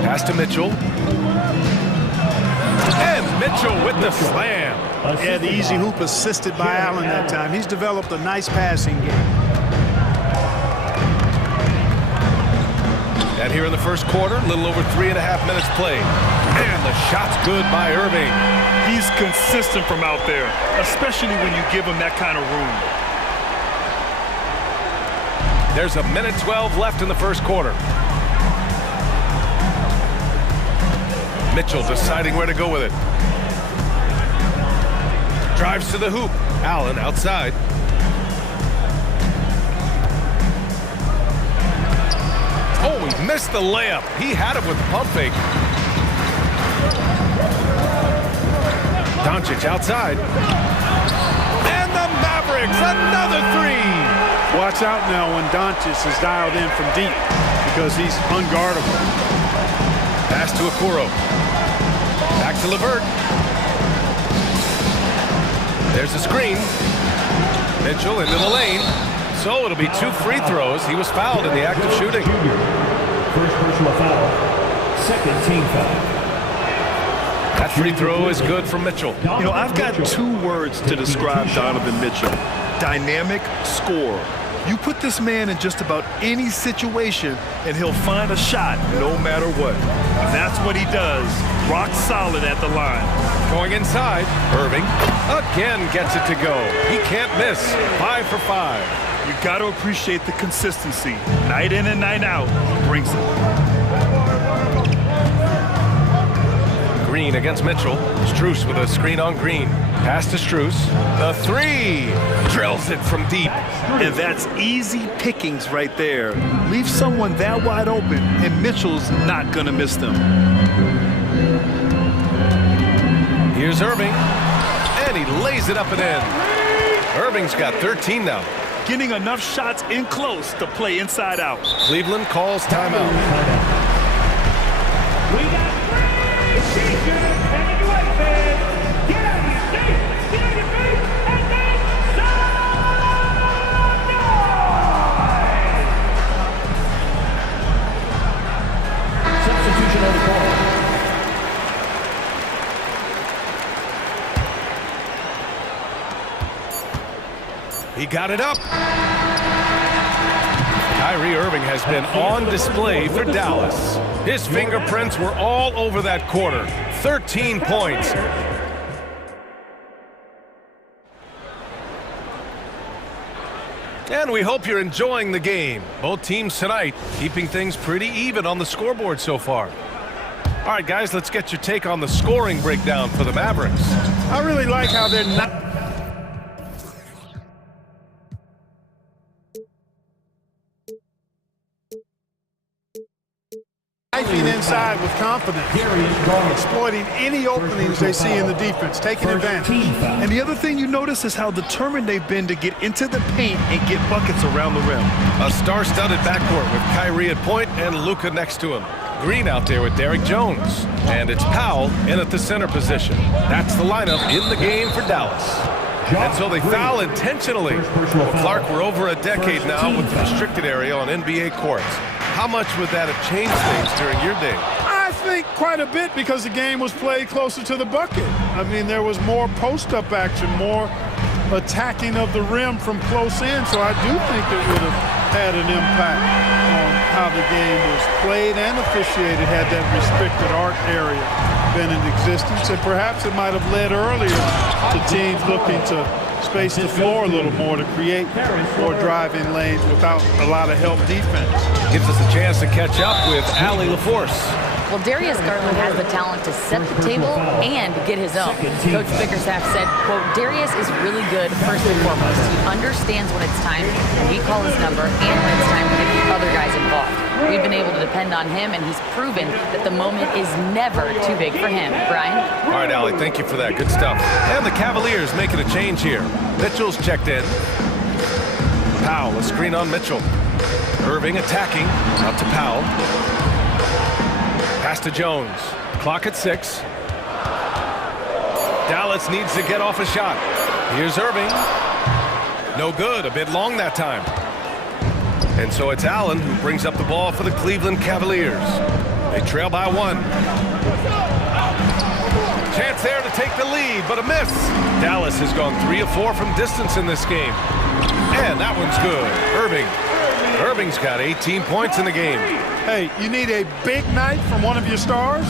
Pass to Mitchell. And Mitchell with the slam. Yeah, the easy hoop assisted by Allen that time. He's developed a nice passing game. And here in the first quarter, a little over 3.5 minutes played. And the shot's good by Irving. He's consistent from out there, especially when you give him that kind of room. There's 1:12 left in the first quarter. Mitchell deciding where to go with it. Drives to the hoop. Allen outside. Oh, he missed the layup. He had it with the pump fake. Doncic outside. And the Mavericks, another 3. Watch out now when Doncic is dialed in from deep because he's unguardable. Pass to Okoro. Back to LeVert. There's the screen. Mitchell into the lane. So it'll be 2 free throws. He was fouled in the act of shooting. First personal foul. Second team foul. That free throw is good for Mitchell. You know, I've got 2 words to describe Donovan Mitchell. Dynamic scorer. You put this man in just about any situation, and he'll find a shot no matter what. That's what he does. Rock solid at the line. Going inside, Irving again gets it to go. He can't miss. 5 for 5. You got to appreciate the consistency. Night in and night out, he brings it. Green against Mitchell. Strus with a screen on Green. Pass to Strus. The 3. Drills it from deep. And that's easy pickings right there. Leave someone that wide open, and Mitchell's not going to miss them. Here's Irving. And he lays it up and in. Irving's got 13 now. Getting enough shots in close to play inside out. Cleveland calls timeout. We got 3 teachers heading away, fans. Get out of your seat, get on your feet, and make some noise! Substitution on the ball. He got it up. Kyrie Irving has been on display for Dallas. His fingerprints were all over that quarter. 13 points. And we hope you're enjoying the game. Both teams tonight keeping things pretty even on the scoreboard so far. All right, guys, let's get your take on the scoring breakdown for the Mavericks. I really like how they're not inside with confidence, exploiting any openings they see in the defense, taking advantage. And the other thing you notice is how determined they've been to get into the paint and get buckets around the rim. A star-studded backcourt with Kyrie at point and Luka next to him. Green out there with Derrick Jones. And it's Powell in at the center position. That's the lineup in the game for Dallas. And so they foul intentionally. Well, Clark, we're over a decade now with the restricted area on NBA courts. How much would that have changed things during your day? I think quite a bit because the game was played closer to the bucket. I mean, there was more post-up action, more attacking of the rim from close in, so I do think it would have had an impact on how the game was played and officiated had that restricted arc area been in existence, and perhaps it might have led earlier to teams looking to space the floor a little more to create more driving lanes without a lot of help defense. Gives us a chance to catch up with Allie LaForce. Well, Darius Garland has the talent to set the table and get his own. Coach Bickerstaff said, quote, Darius is really good first and foremost. He understands when it's time when we call his number and when it's time to get the other guys involved. We've been able to depend on him, and he's proven that the moment is never too big for him. Brian? All right, Allie, thank you for that. Good stuff. And the Cavaliers making a change here. Mitchell's checked in. Powell, a screen on Mitchell. Irving attacking. Out to Powell. Pass to Jones. Clock at 6. Dallas needs to get off a shot. Here's Irving. No good. A bit long that time. And so it's Allen who brings up the ball for the Cleveland Cavaliers. They trail by 1. Chance there to take the lead, but a miss. Dallas has gone 3 of 4 from distance in this game. And that one's good. Irving's got 18 points in the game. Hey, you need a big night from one of your stars?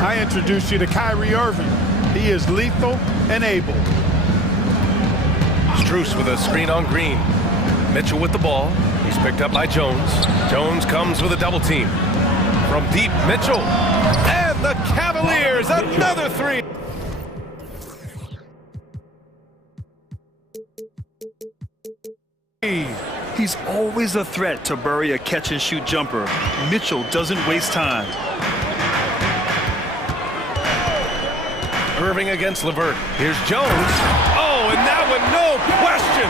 I introduce you to Kyrie Irving. He is lethal and able. Strus with a screen on Green. Mitchell with the ball. He's picked up by Jones. Jones comes with a double team. From deep, Mitchell. And the Cavaliers, another 3. He's always a threat to bury a catch-and-shoot jumper. Mitchell doesn't waste time. Irving against LeVert. Here's Jones. Oh, and that one, no question.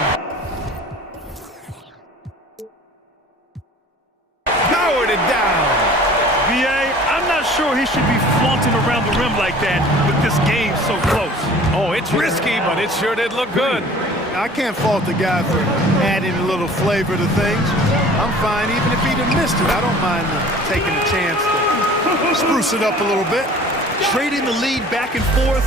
Powered it down. B.A., I'm not sure he should be flaunting around the rim like that with this game so close. Oh, it's risky, but it sure did look good. I can't fault the guy for adding a little flavor to things. I'm fine even if he'd have missed it. I don't mind taking a chance to spruce it up a little bit. trading the lead back and forth.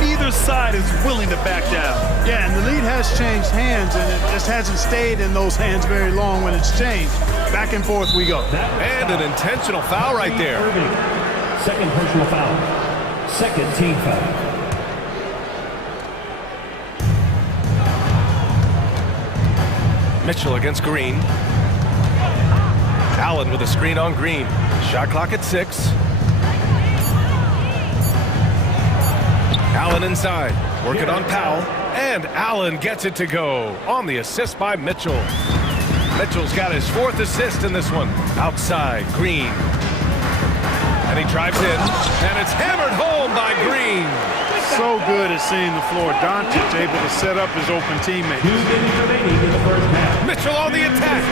Neither side is willing to back down. Yeah, and the lead has changed hands, and it just hasn't stayed in those hands very long when it's changed. Back and forth we go. And an intentional foul right there. Second personal foul. Second team foul. Mitchell against Green. Allen with a screen on Green. Shot clock at 6. Allen inside, working on Powell, and Allen gets it to go on the assist by Mitchell. Mitchell's got his 4th assist in this one. Outside, Green. And he drives in, and it's hammered home by Green. So good at seeing the floor. Doncic able to set up his open teammates. 2 minutes remaining in the first half. Mitchell on the attack.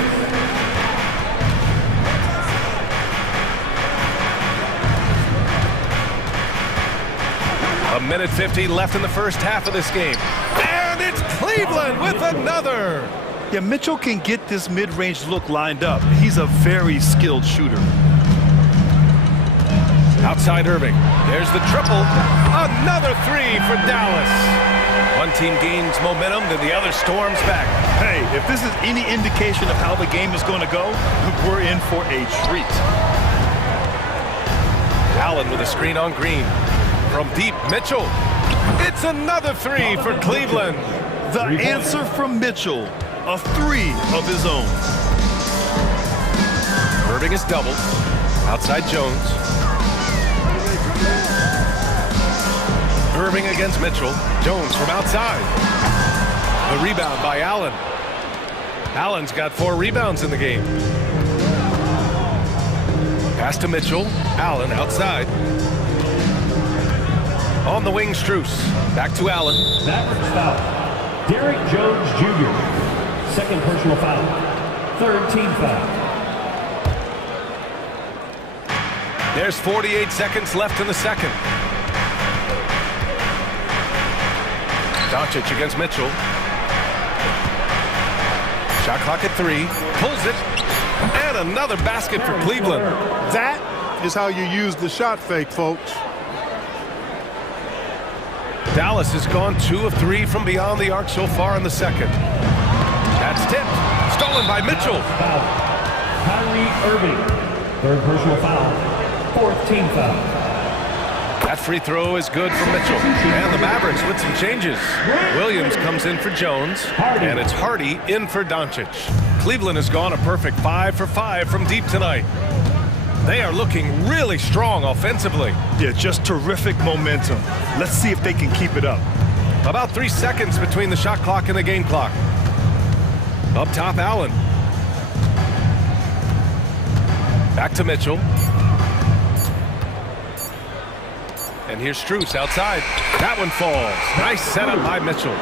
A minute 50 left in the first half of this game. And it's Cleveland with another. Yeah, Mitchell can get this mid-range look lined up. He's a very skilled shooter. Outside Irving. There's the triple. Another 3 for Dallas. One team gains momentum, then the other storms back. Hey, if this is any indication of how the game is going to go, we're in for a treat. Allen with a screen on Green. From deep, Mitchell. It's another 3 for Cleveland. The answer from Mitchell, a 3 of his own. Irving is doubled. Outside Jones. Irving against Mitchell. Jones from outside. The rebound by Allen. Allen's got 4 rebounds in the game. Pass to Mitchell. Allen outside. On the wing, Strus. Back to Allen. Mavericks foul. Derek Jones Jr. Second personal foul. Third team foul. There's 48 seconds left in the second. Doncic against Mitchell. Shot clock at 3. Pulls it. And another basket for Cleveland. That is how you use the shot fake, folks. Dallas has gone 2 of 3 from beyond the arc so far in the second. That's tipped. Stolen by Mitchell. Foul. Kyrie Irving. Third personal foul. Fourth team foul. That free throw is good for Mitchell. And the Mavericks with some changes. Williams comes in for Jones. And it's Hardy in for Doncic. Cleveland has gone a perfect 5 for 5 from deep tonight. They are looking really strong offensively. Yeah, just terrific momentum. Let's see if they can keep it up. About 3 seconds between the shot clock and the game clock. Up top, Allen. Back to Mitchell. And here's Strus outside. That one falls. Nice setup by Mitchell.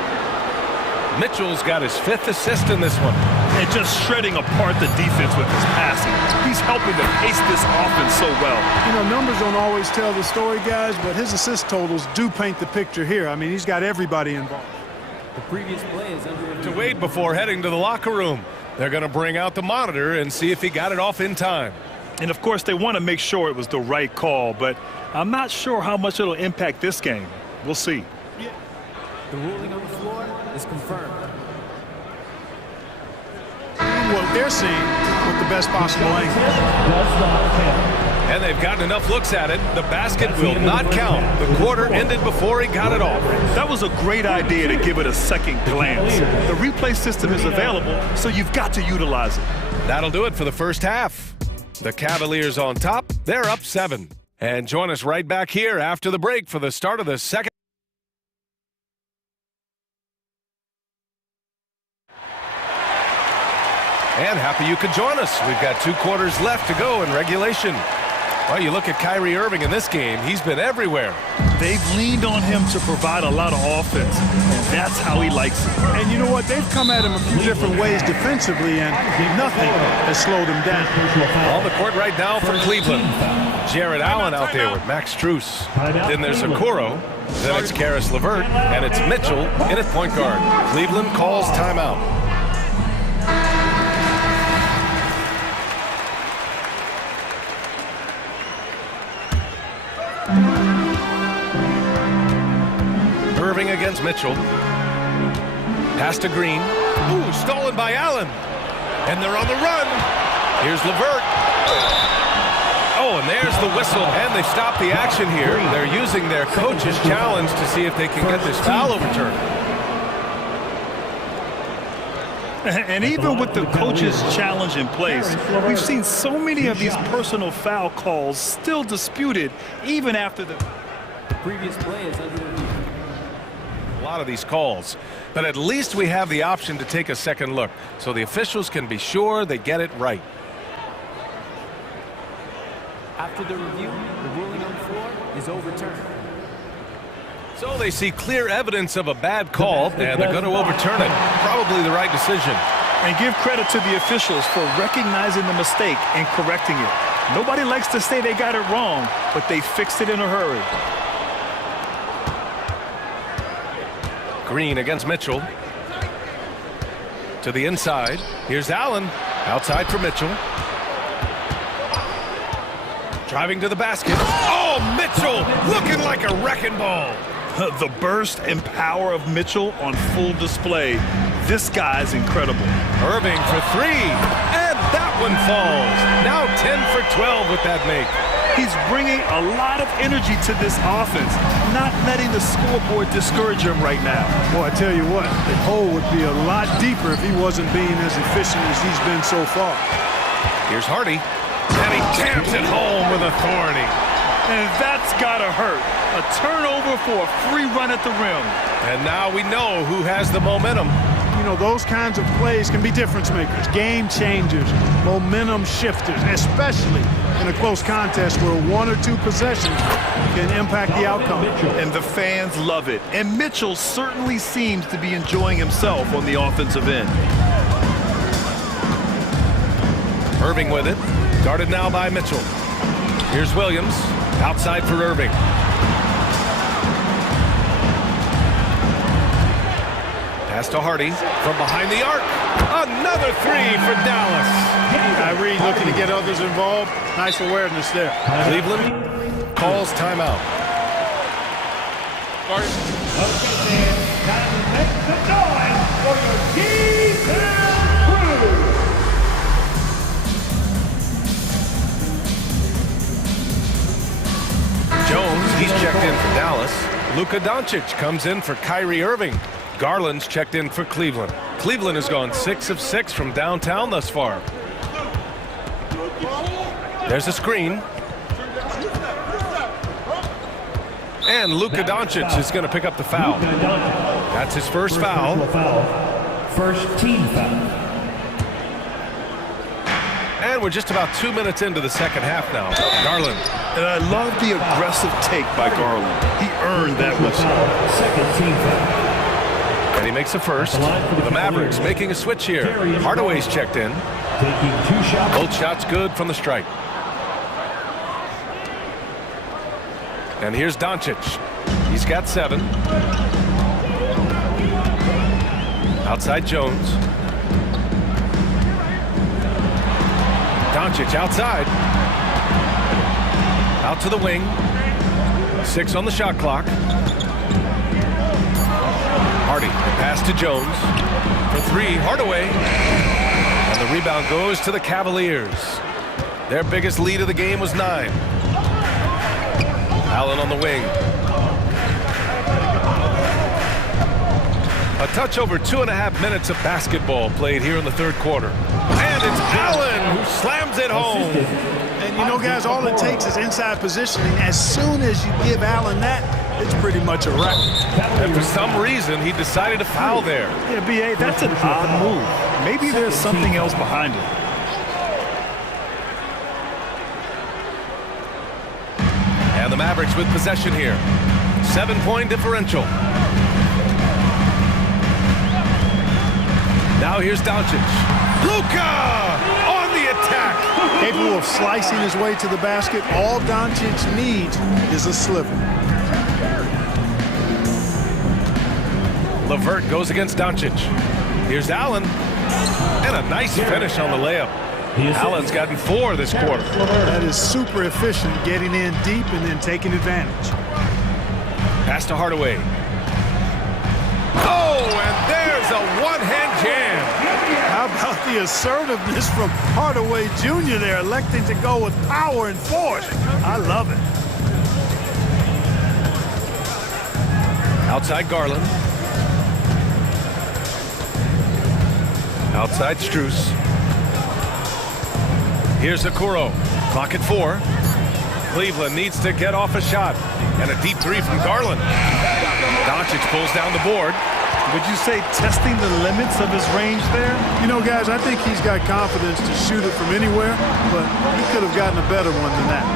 Mitchell's got his 5th assist in this one. And just shredding apart the defense with his passing. He's helping to pace this offense so well. You know, numbers don't always tell the story, guys, but his assist totals do paint the picture here. I mean, he's got everybody involved. The previous play is under review. To wait before heading to the locker room. They're going to bring out the monitor and see if he got it off in time. And, of course, they want to make sure it was the right call, but I'm not sure how much it'll impact this game. We'll see. The ruling on the floor is confirmed. What they're seeing with the best possible angle. Does not count. And they've gotten enough looks at it. The basket will not count. The quarter ended before he got it off. That was a great idea to give it a second glance. The replay system is available, so you've got to utilize it. That'll do it for the first half. The Cavaliers on top. They're up 7. And join us right back here after the break for the start of the second. And happy you could join us. We've got 2 quarters left to go in regulation. Well, you look at Kyrie Irving in this game. He's been everywhere. They've leaned on him to provide a lot of offense. And that's how he likes it. And you know what? They've come at him a few different ways defensively, and nothing has slowed him down. On the court right now for Cleveland. Jared Allen out there with Max Strus. Then there's Okoro. Then it's Karis LeVert. And it's Mitchell in at point guard. Cleveland calls timeout. Irving against Mitchell. Pass to Green. Ooh, stolen by Allen. And they're on the run. Here's LeVert. Oh, and there's the whistle. And they stop the action here. They're using their coach's challenge to see if they can get this foul overturned. And even with the coach's challenge in place, we've seen so many of these personal foul calls still disputed even after the previous play is under review. A lot of these calls, but at least we have the option to take a second look so the officials can be sure they get it right. After the review, the ruling on the floor is overturned. So they see clear evidence of a bad call, and they're going to overturn it. Probably the right decision. And give credit to the officials for recognizing the mistake and correcting it. Nobody likes to say they got it wrong, but they fixed it in a hurry. Green against Mitchell. To the inside. Here's Allen. Outside for Mitchell. Driving to the basket. Oh, Mitchell looking like a wrecking ball. The burst and power of Mitchell on full display. This guy's incredible. Irving for three. And that one falls. Now 10 for 12 with that make. He's bringing a lot of energy to this offense, not letting the scoreboard discourage him right now. Boy, I tell you what, the hole would be a lot deeper if he wasn't being as efficient as he's been so far. Here's Hardy. And he jams it home with authority. And that's gotta hurt. A turnover for a free run at the rim. And now we know who has the momentum. You know, those kinds of plays can be difference makers, game changers, momentum shifters, especially in a close contest where one or two possessions can impact the outcome. And the fans love it. And Mitchell certainly seems to be enjoying himself on the offensive end. Irving with it. Guarded now by Mitchell. Here's Williams. Outside for Irving. Pass to Hardy from behind the arc. Another three for Dallas. Kyrie looking to get others involved. Nice awareness there. Cleveland calls timeout. Okay, then, time to make some noise for your defense crew. Jones, he's checked in for Dallas. Luka Doncic comes in for Kyrie Irving. Garland's checked in for Cleveland. Cleveland has gone 6 of 6 from downtown thus far. There's a screen. And Luka Doncic is going to pick up the foul. That's his first foul. First team foul. And we're just about 2 minutes into the second half now. Garland. And I love the aggressive take by Garland. He earned that whistle. Second team foul. And he makes a first. The Mavericks making a switch here. Hardaway's checked in. Taking 2 shots. Both shots good from the strike. And here's Doncic. He's got 7. Outside Jones. Doncic outside. Out to the wing. 6 on the shot clock. Hardy, pass to Jones. For 3, Hardaway. And the rebound goes to the Cavaliers. Their biggest lead of the game was 9. Allen on the wing. A touch over 2.5 minutes of basketball played here in the third quarter. And it's Allen who slams it home. And you know, guys, all it takes is inside positioning. As soon as you give Allen that, it's pretty much a wrap. And for some reason, he decided to foul there. Yeah, B.A., that's an odd move. Maybe there's something else behind it. And the Mavericks with possession here. 7-point differential. Now here's Doncic. Luka on the attack. Capable of slicing his way to the basket. All Doncic needs is a sliver. LeVert goes against Doncic. Here's Allen. And a nice finish on the layup. Allen's gotten 4 this quarter. That is super efficient, getting in deep and then taking advantage. Pass to Hardaway. Oh, and there's a one-hand jam. How about the assertiveness from Hardaway Jr. there, electing to go with power and force? I love it. Outside Garland. Outside Strus. Here's Okoro. Clock at 4. Cleveland needs to get off a shot. And a deep three from Garland. Doncic pulls down the board. Would you say testing the limits of his range there? You know, guys, I think he's got confidence to shoot it from anywhere, but he could have gotten a better one than that.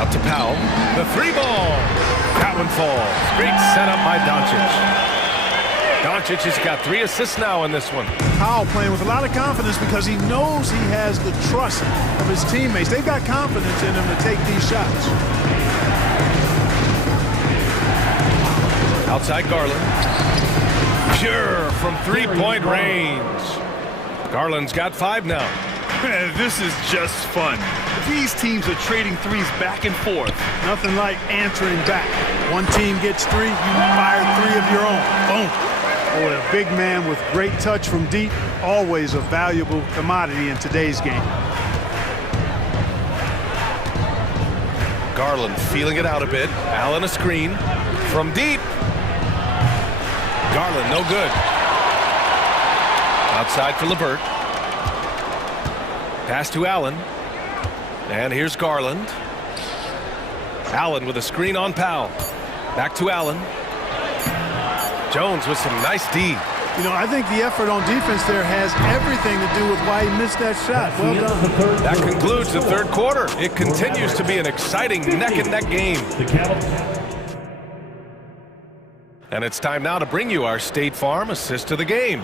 Out to Powell. The three ball. That one falls. Great setup by Doncic. Doncic has got 3 assists now in this one. Powell playing with a lot of confidence because he knows he has the trust of his teammates. They've got confidence in him to take these shots. Outside Garland. Pure from three-point range. Garland's got 5 now. Man, this is just fun. These teams are trading threes back and forth. Nothing like answering back. One team gets 3, you fire 3 of your own. Boom. Boy, a big man with great touch from deep, always a valuable commodity in today's game. Garland feeling it out a bit. Allen a screen. From deep. Garland no good. Outside for LeVert. Pass to Allen. And here's Garland. Allen with a screen on Powell. Back to Allen. Jones with some nice D. You know, I think the effort on defense there has everything to do with why he missed that shot. Well done. That concludes the third quarter. It continues to be an exciting neck-and-neck game. And it's time now to bring you our State Farm assist of the game.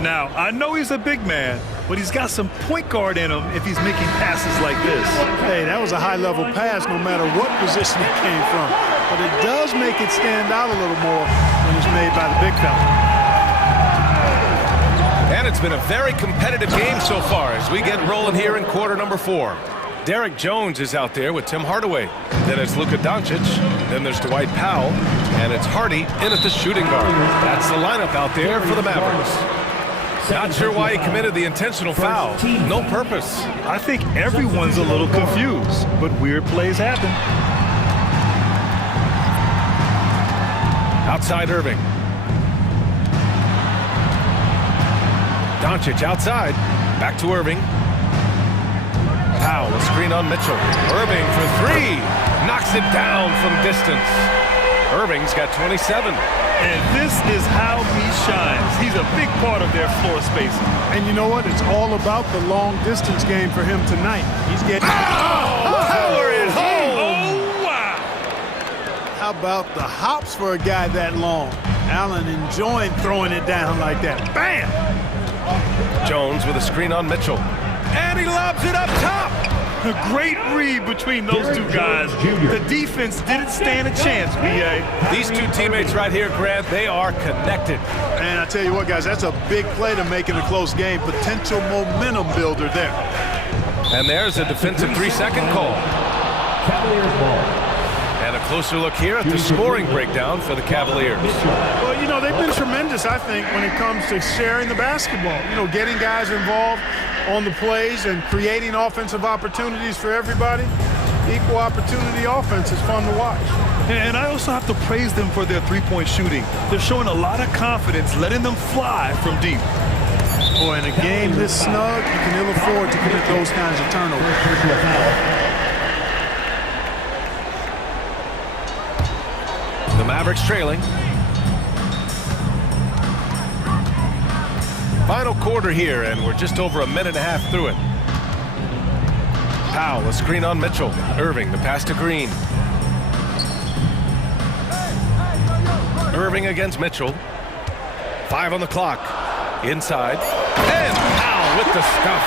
Now, I know he's a big man, but he's got some point guard in him if he's making passes like this. Hey, that was a high-level pass no matter what position it came from. But it does make it stand out a little more when it's made by the big fella. And it's been a very competitive game so far as we get rolling here in quarter number 4. Derek Jones is out there with Tim Hardaway. Then it's Luka Doncic. Then there's Dwight Powell. And it's Hardy in at the shooting guard. That's the lineup out there for the Mavericks. Not sure why he committed the intentional foul. No purpose. I think everyone's a little confused, but weird plays happen. Outside Irving. Doncic outside. Back to Irving. Powell, a screen on Mitchell. Irving for 3. Knocks it down from distance. Irving's got 27. And this is how he shines. He's a big part of their floor spacing. And you know what? It's all about the long distance game for him tonight. He's getting... Power it home! Oh, wow! How about the hops for a guy that long? Allen enjoying throwing it down like that. Bam! Jones with a screen on Mitchell. And he lobs it up top! A great read between those two guys. The defense didn't stand a chance, B.A. These two teammates right here, Grant, they are connected. And I tell you what, guys, that's a big play to make in a close game. Potential momentum builder there. And there's a defensive 3-second call. And a closer look here at the scoring breakdown for the Cavaliers. Well, you know, they've been tremendous, I think, when it comes to sharing the basketball. You know, getting guys involved on the plays and creating offensive opportunities for everybody. Equal opportunity offense is fun to watch. And I also have to praise them for their three-point shooting. They're showing a lot of confidence, letting them fly from deep. Boy, in a game this snug, you can ill afford to commit those kinds of turnovers. The Mavericks trailing. Final quarter here, and we're just over a minute and a half through it. Powell, a screen on Mitchell. Irving, the pass to Green. Irving against Mitchell. 5 on the clock. Inside. And Powell with the stuff.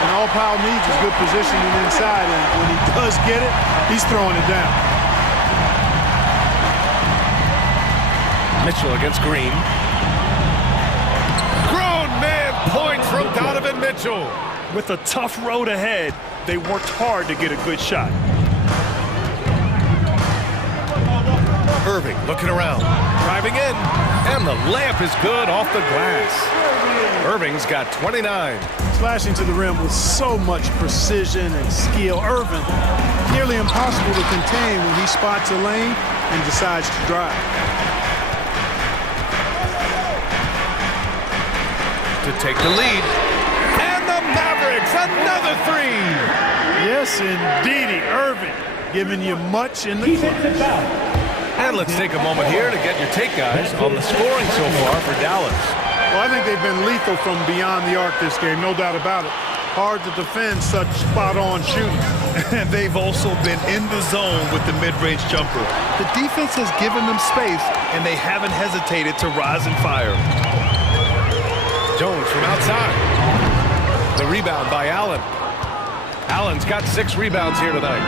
And all Powell needs is good positioning inside, and when he does get it, he's throwing it down. Mitchell against Green. Grown man point from Donovan Mitchell. With a tough road ahead, they worked hard to get a good shot. Irving looking around, driving in, and the layup is good off the glass. Irving's got 29. Slashing to the rim with so much precision and skill. Irving, nearly impossible to contain when he spots a lane and decides to drive. To take the lead. And the Mavericks, another three. Yes, indeedy. Irving giving you much in the corner. And let's take a moment here to get your take, guys, on the scoring so far for Dallas. Well, I think they've been lethal from beyond the arc this game, no doubt about it. Hard to defend such spot-on shooting. And they've also been in the zone with the mid-range jumper. The defense has given them space, and they haven't hesitated to rise and fire. Jones from outside. The rebound by Allen. Allen's got 6 rebounds here tonight.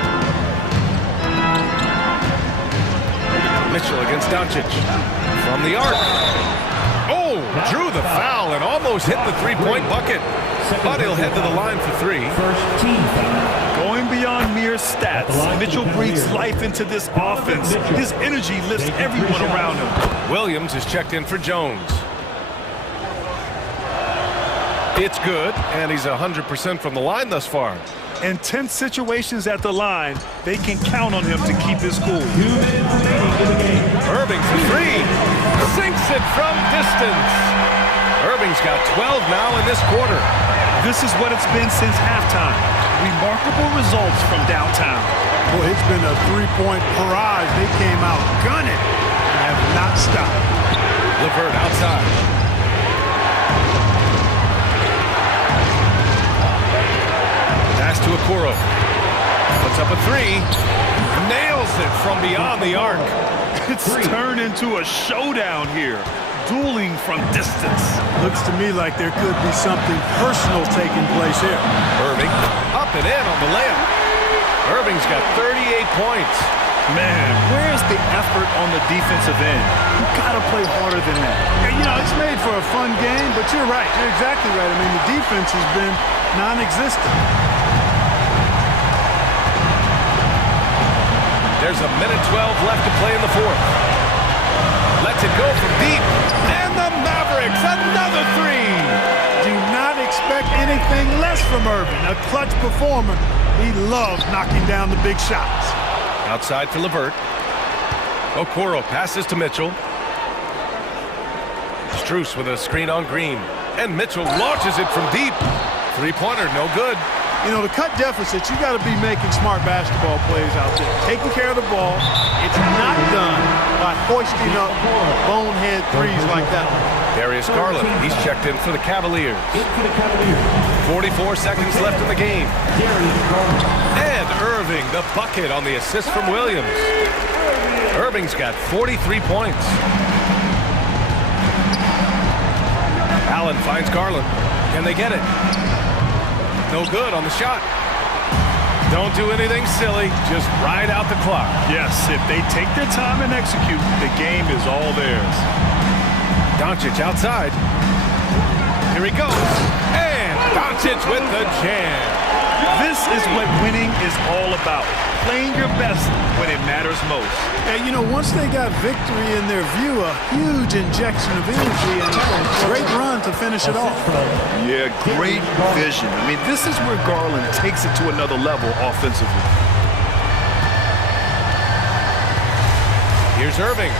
Mitchell against Doncic. From the arc. Oh, drew the foul and almost hit the three-point bucket. But he'll head to the line for 3. Going beyond mere stats, Mitchell breathes life into this offense. His energy lifts everyone around him. Williams is checked in for Jones. It's good, and he's 100% from the line thus far. In tense situations at the line, they can count on him to keep his cool. Irving for 3. Sinks it from distance. Irving's got 12 now in this quarter. This is what it's been since halftime. Remarkable results from downtown. Boy, it's been a three-point barrage. They came out gunning and have not stopped. LeVert outside. Pass to Okoro. Puts up a 3. Nails it from beyond the arc. It's turned into a showdown here. Dueling from distance. Looks to me like there could be something personal taking place here. Irving up and in on the layup. Irving's got 38 points. Man, where's the effort on the defensive end? You gotta play harder than that. And, you know, it's made for a fun game, but you're right. You're exactly right. I mean, the defense has been non-existent. There's a minute 12 left to play in the fourth. Lets it go from deep. And the Mavericks, another 3. Do not expect anything less from Irving. A clutch performer. He loves knocking down the big shots. Outside for LeVert. Okoro passes to Mitchell. Strus with a screen on Green. And Mitchell launches it from deep. Three-pointer, no good. You know, to cut deficits, you got to be making smart basketball plays out there. Taking care of the ball. It's not done by hoisting up bonehead threes like that one. Darius Garland, he's checked in for the Cavaliers. 44 seconds left in the game. And Irving, the bucket on the assist from Williams. Irving's got 43 points. Allen finds Garland. Can they get it? No good on the shot. Don't do anything silly. Just ride out the clock. Yes, if they take their time and execute, the game is all theirs. Doncic outside. Here he goes. And Doncic with the jam. This is what winning is all about. Playing your best when it matters most. And, you know, once they got victory in their view, a huge injection of energy and a great run to finish it off. Yeah, great vision. I mean, this is where Garland takes it to another level offensively. Here's Irving.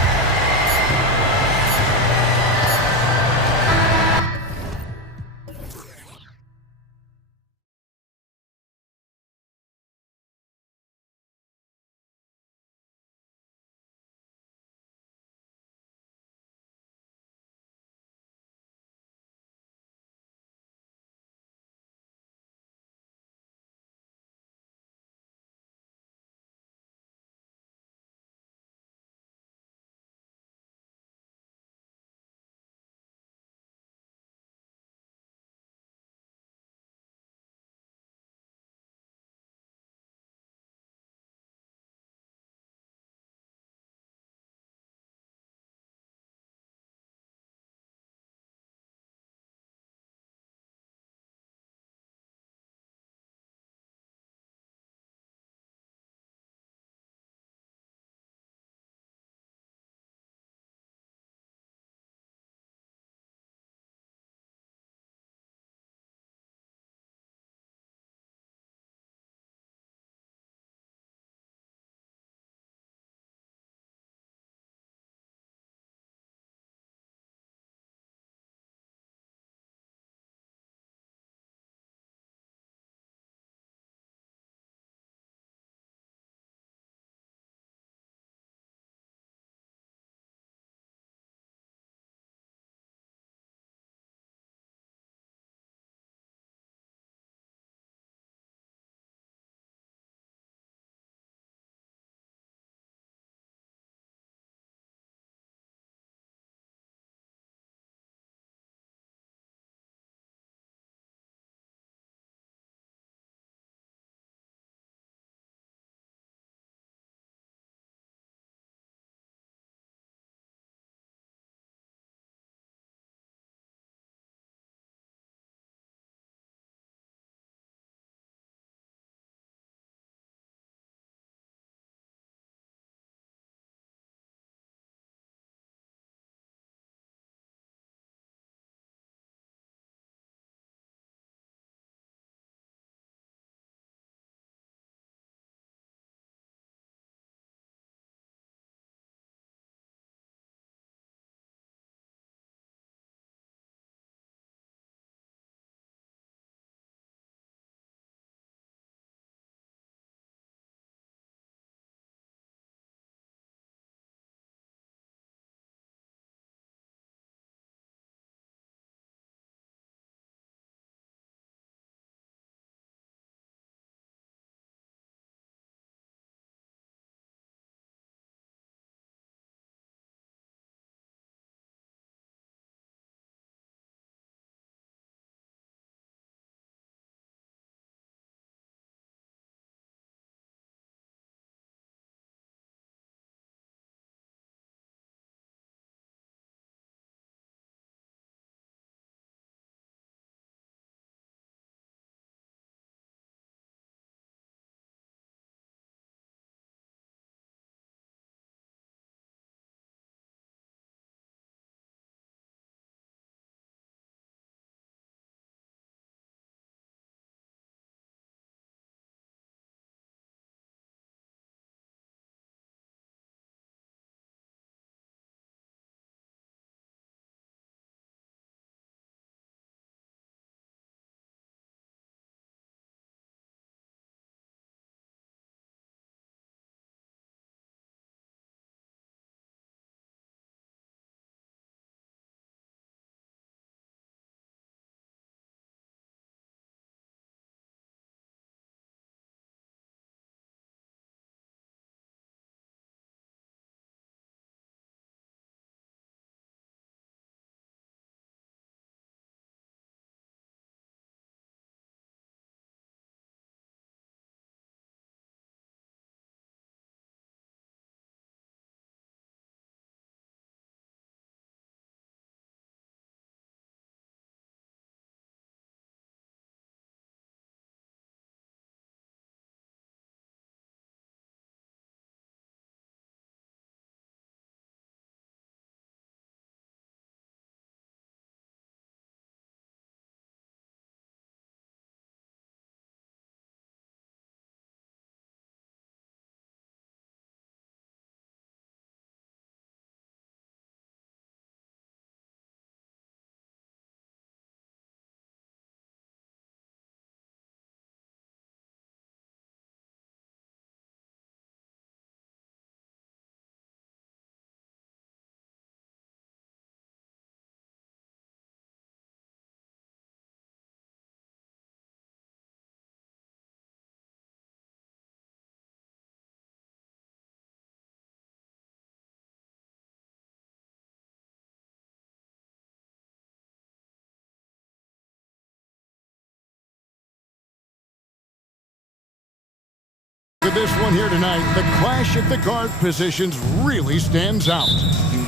this one here tonight, the clash at the guard positions really stands out.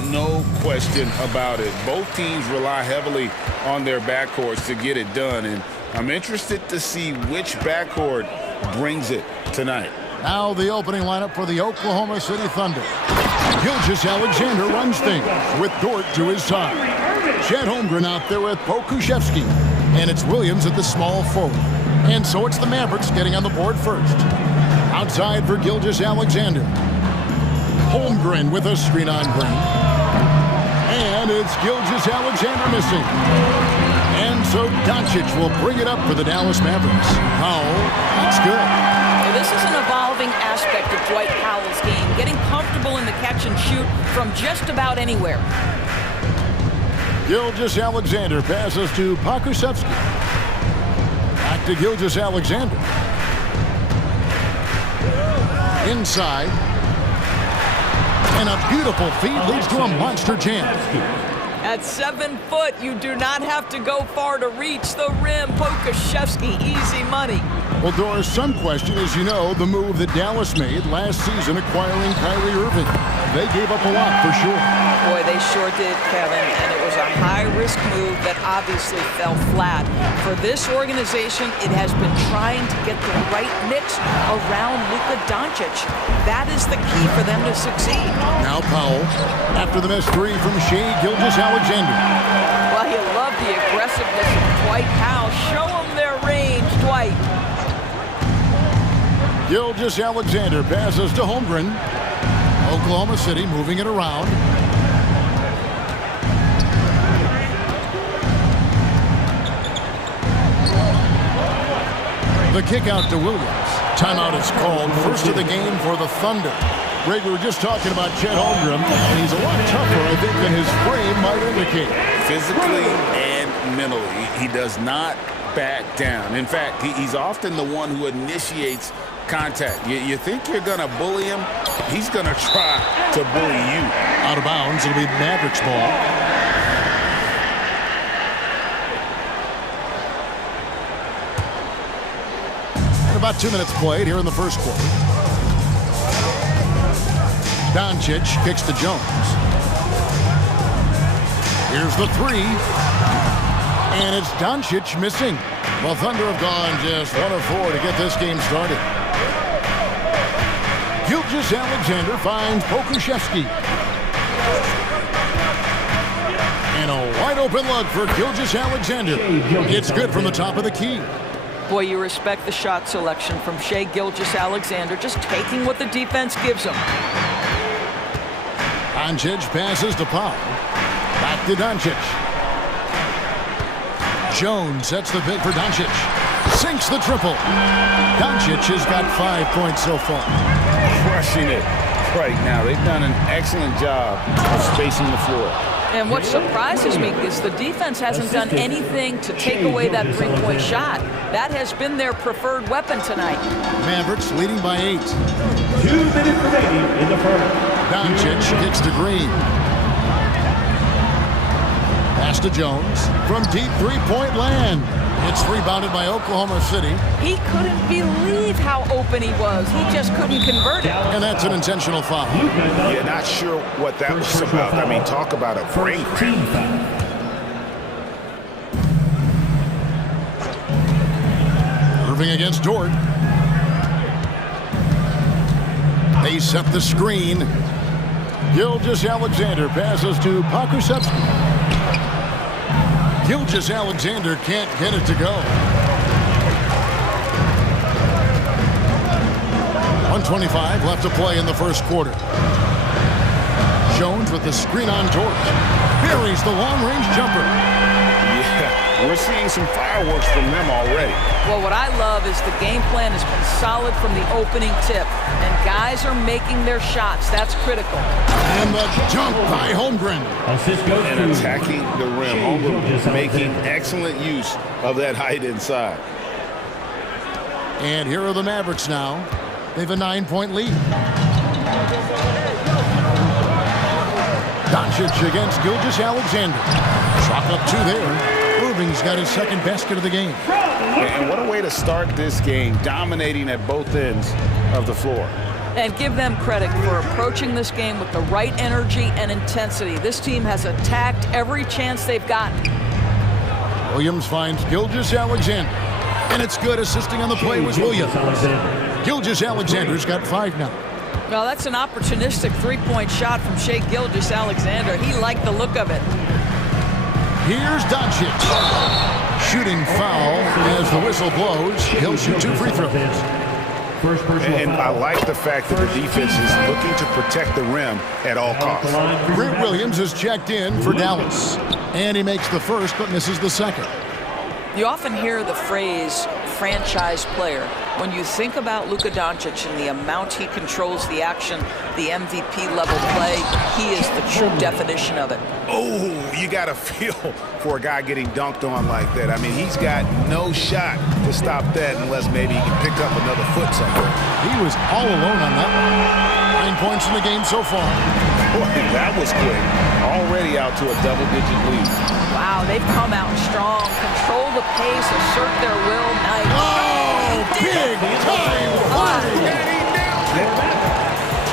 No question about it. Both teams rely heavily on their backcourts to get it done, and I'm interested to see which backcourt brings it tonight. Now the opening lineup for the Oklahoma City Thunder. Gilgeous-Alexander runs things with Dort to his side. Chet Holmgren out there with Pokuševski. And it's Williams at the small forward. And so it's the Mavericks getting on the board first. Outside for Gilgeous-Alexander. Holmgren with a screen on Green. And it's Gilgeous-Alexander missing. And so Doncic will bring it up for the Dallas Mavericks. Powell, that's good. This is an evolving aspect of Dwight Powell's game, getting comfortable in the catch and shoot from just about anywhere. Gilgeous-Alexander passes to Pokuševski. Back to Gilgeous-Alexander. Inside. And a beautiful feed leads to a monster jam. At 7 foot, you do not have to go far to reach the rim. Pokuševski, easy money. Well, Doris, some question, as you know, the move that Dallas made last season acquiring Kyrie Irving. They gave up a lot for sure. Boy, they sure did, Kevin, and it was a high-risk move that obviously fell flat. For this organization, it has been trying to get the right mix around Luka Doncic. That is the key for them to succeed. Now Powell, after the missed three from Shai Gilgeous-Alexander. Well, you love the aggressiveness of Dwight Powell. Show them their range, Dwight. Gilgeous-Alexander passes to Holmgren. Oklahoma City moving it around. The kick out to Williams. Timeout is called. First of the game for the Thunder. Greg, we were just talking about Chet Holmgren, and he's a lot tougher, I think, than his frame might indicate. Physically and mentally, he does not back down. In fact, he's often the one who initiates contact. You think you're going to bully him, he's going to try to bully you. Out of bounds, it'll be Mavericks ball. And about 2 minutes played here in the first quarter. Doncic kicks to Jones. Here's the three. And it's Doncic missing. Well, Thunder have gone just 1 of 4 to get this game started. Gilgeous-Alexander finds Pokuševski. And a wide open look for Gilgeous-Alexander. It's good from the top of the key. Boy, you respect the shot selection from Shai Gilgeous-Alexander, just taking what the defense gives him. Doncic passes to Powell. Back to Doncic. Jones sets the pick for Doncic. Sinks the triple. Doncic has got 5 points so far. Crushing it right now. They've done an excellent job of spacing the floor. And what surprises me is the defense hasn't done anything to take away that three-point shot. That has been their preferred weapon tonight. Mavericks leading by 8. 2 minutes remaining in the first. Doncic kicks to Green. Pass to Jones from deep three-point land. It's rebounded by Oklahoma City. He couldn't believe how open he was. He just couldn't convert it. And that's an intentional foul. Yeah, not sure what that was about. I mean, talk about a brain cramp. Irving against Dort. They set the screen. Gilgeous-Alexander passes to Pokuševski. Gilgeous-Alexander can't get it to go. 1:25 left to play in the first quarter. Jones with the screen on Dort. Buries the long-range jumper. Yeah, we're seeing some fireworks from them already. Well, what I love is the game plan has been solid from the opening tip, and guys are making their shots. That's critical. And the jump by Holmgren. And attacking the rim. Holmgren making excellent use of that height inside. And here are the Mavericks now. They have a 9-point lead. Doncic against Gilgeous-Alexander. Chalk up 2 there. Irving's got his second basket of the game. And what a way to start this game, dominating at both ends of the floor. And give them credit for approaching this game with the right energy and intensity. This team has attacked every chance they've gotten. Williams finds Gilgeous-Alexander. And it's good. Assisting on the play was Williams. Gilgeous-Alexander's got 5 now. Well, that's an opportunistic three-point shot from Shai Gilgeous-Alexander. He liked the look of it. Here's Doncic. Shooting foul as the whistle blows. He'll shoot 2 free throws. And I like the fact that the defense is looking to protect the rim at all costs. Grant Williams is checked in for Dallas. And he makes the first but misses the second. You often hear the phrase franchise player. When you think about Luka Doncic and the amount he controls the action, the MVP level play, he is the true definition of it. Oh, you got to feel for a guy getting dunked on like that. I mean, he's got no shot to stop that unless maybe he can pick up another foot somewhere. He was all alone on that one. 9 points in the game so far. Boy, that was quick. Already out to a double-digit lead. Wow, they've come out strong, control the pace, assert their will. Nice. Oh, big time!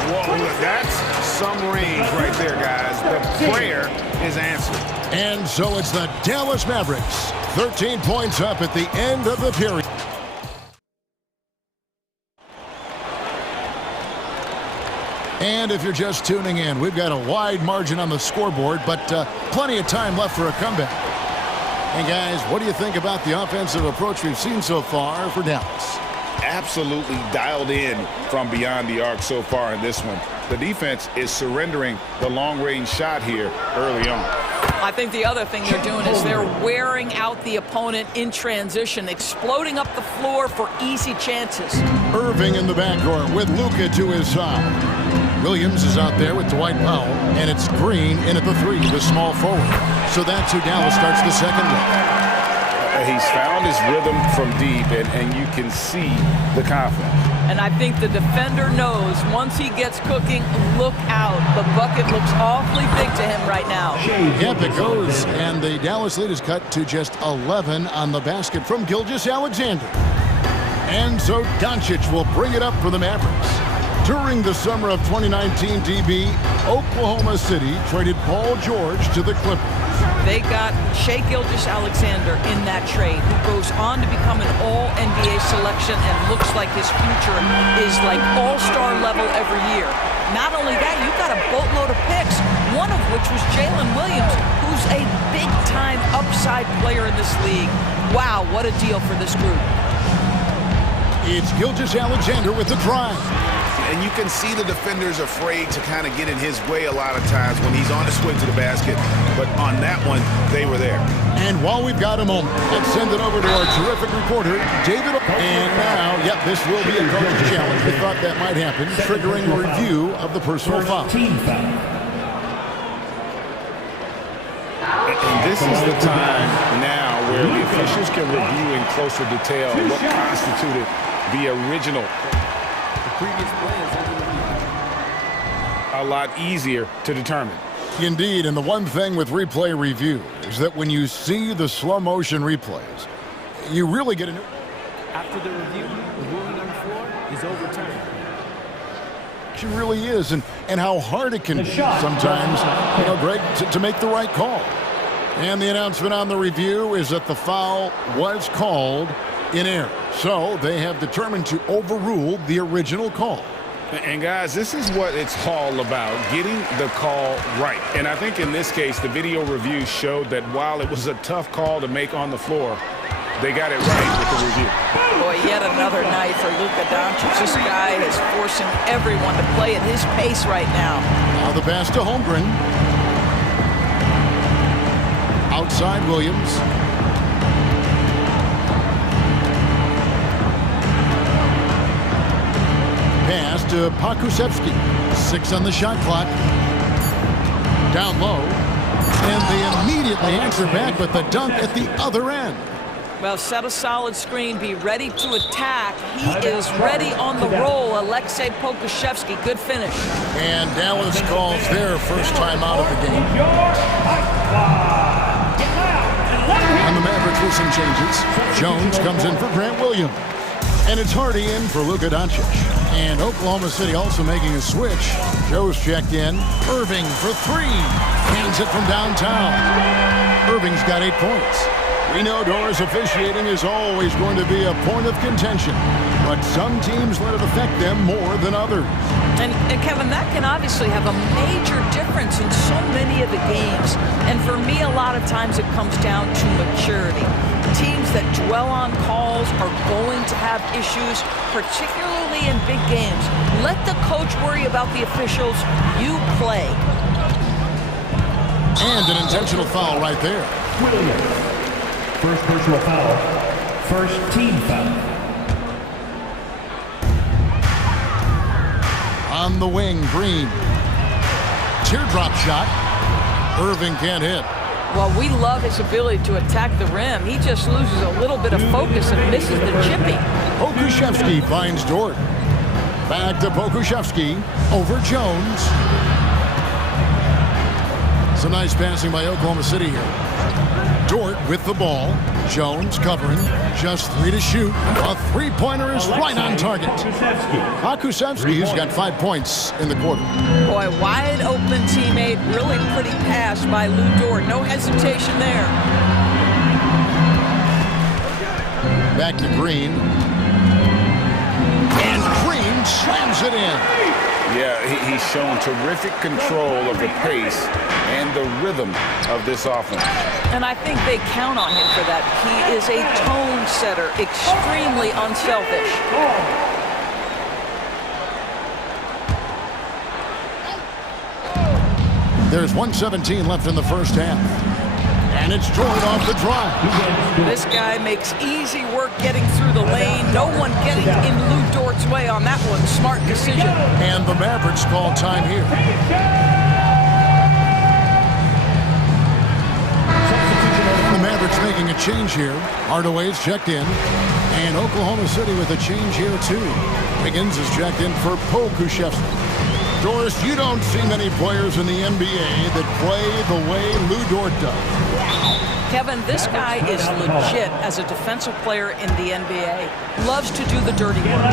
Well, that's some range right there, guys. The prayer is answered. And so it's the Dallas Mavericks. 13 points up at the end of the period. And if you're just tuning in, we've got a wide margin on the scoreboard, but plenty of time left for a comeback. And guys, what do you think about the offensive approach we've seen so far for Dallas? Absolutely dialed in from beyond the arc so far in this one. The defense is surrendering the long-range shot here early on. I think the other thing they're doing is they're wearing out the opponent in transition, exploding up the floor for easy chances. Irving in the backcourt with Luka to his side. Williams is out there with Dwight Powell, and it's Green in at the 3, the small forward. So that's who Dallas starts the second with. He's found his rhythm from deep, and you can see the confidence. And I think the defender knows once he gets cooking, look out. The bucket looks awfully big to him right now. Yep, it goes. And the Dallas lead is cut to just 11 on the basket from Gilgeous-Alexander. And so Doncic will bring it up for the Mavericks. During the summer of 2019, DB, Oklahoma City traded Paul George to the Clippers. They got Shai Gilgeous-Alexander in that trade, who goes on to become an all-NBA selection and looks like his future is like all-star level every year. Not only that, you've got a boatload of picks, one of which was Jalen Williams, who's a big-time upside player in this league. Wow, what a deal for this group. It's Gilgeous-Alexander with the drive. And you can see the defenders afraid to kind of get in his way a lot of times when he's on his way to the basket. But on that one, they were there. And while we've got a moment, let's send it over to our terrific reporter, David. And now, yep, this will be a coach's challenge. We thought that might happen, triggering a review of the personal foul. And this is the time now where the officials can review in closer detail what constituted the original. Previous play is under review. A lot easier to determine. Indeed, and the one thing with replay review is that when you see the slow motion replays, you really get a new. After the review, the ruling on the floor is overturned. It really is, and how hard it can be sometimes, Greg, to make the right call. And the announcement on the review is that the foul was called in error. So they have determined to overrule the original call. And guys, this is what it's all about, getting the call right. And I think in this case, the video review showed that while it was a tough call to make on the floor, they got it right with the review. Boy, yet another night for Luka Doncic. This guy is forcing everyone to play at his pace right now. Now the pass to Holmgren. Outside Williams. Pass to Pakusevsky. 6 on the shot clock. Down low. And they immediately answer back with the dunk at the other end. Well, set a solid screen, be ready to attack. He is ready on the roll. Alexei Pokusevsky, good finish. And Dallas calls their first time out of the game. On the Mavericks with some changes, Jones comes in for Grant Williams. And it's Hardy in for Luka Doncic. And Oklahoma City also making a switch. Joe's checked in. Irving for three. Hands it from downtown. Irving's got 8 points. We know Dora's officiating is always going to be a point of contention, but some teams let it affect them more than others. And Kevin, that can obviously have a major difference in so many of the games. And for me, a lot of times it comes down to maturity. Teams that dwell on calls are going to have issues, particularly in big games. Let the coach worry about the officials. You play. And an intentional foul right there. First personal foul. First team foul. On the wing, Green. Teardrop shot. Irving can't hit. Well, we love his ability to attack the rim. He just loses a little bit of focus and misses the chippy. Pokuševski finds Dort. Back to Pokuševski over Jones. Some nice passing by Oklahoma City here. Dort with the ball. Jones covering. Just 3 to shoot. A three-pointer is right on target. Pokuševski's got 5 points in the quarter. Boy, wide open teammate. Really pretty pass by Lou Dort. No hesitation there. Back to Green. And Green slams it in. Yeah, he's shown terrific control of the pace and the rhythm of this offense. And I think they count on him for that. He is a tone setter, extremely unselfish. There's 1:17 left in the first half. And it's Jordan off the drive. This guy makes easy work getting through the lane. No one getting in Lou Dort's way on that one. Smart decision. And the Mavericks call time here. The Mavericks making a change here. Hardaway's checked in. And Oklahoma City with a change here too. Wiggins is checked in for Pokuševski. Doris, you don't see many players in the NBA that play the way Lou Dort does. Kevin, this guy is legit as a defensive player in the NBA. Loves to do the dirty work.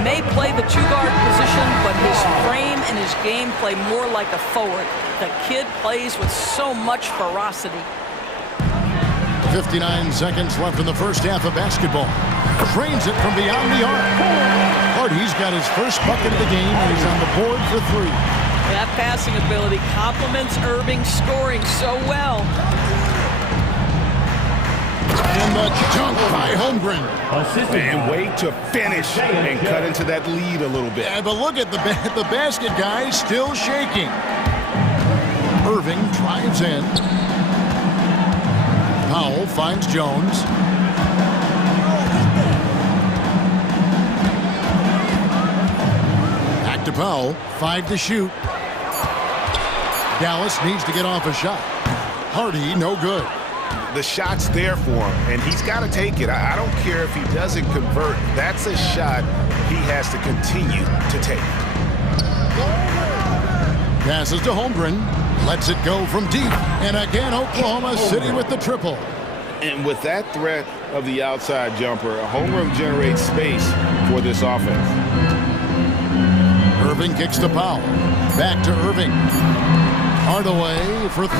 May play the two-guard position, but his frame and his game play more like a forward. The kid plays with so much ferocity. 59 seconds left in the first half of basketball. Drains it from beyond the arc. Hardy's got his first bucket of the game, and he's on the board for 3. That passing ability complements Irving's scoring so well. And the dunk by Holmgren. And way to finish and cut into that lead a little bit. Yeah, but look at the basket guy still shaking. Irving drives in. Powell finds Jones. Back to Powell. 5 to shoot. Dallas needs to get off a shot. Hardy, no good. The shot's there for him, and he's got to take it. I don't care if he doesn't convert. That's a shot he has to continue to take. Passes to Holmgren. Lets it go from deep. And again, Oklahoma City with the triple. And with that threat of the outside jumper, Holmgren generates space for this offense. Irving kicks to Powell. Back to Irving. Hardaway for 3.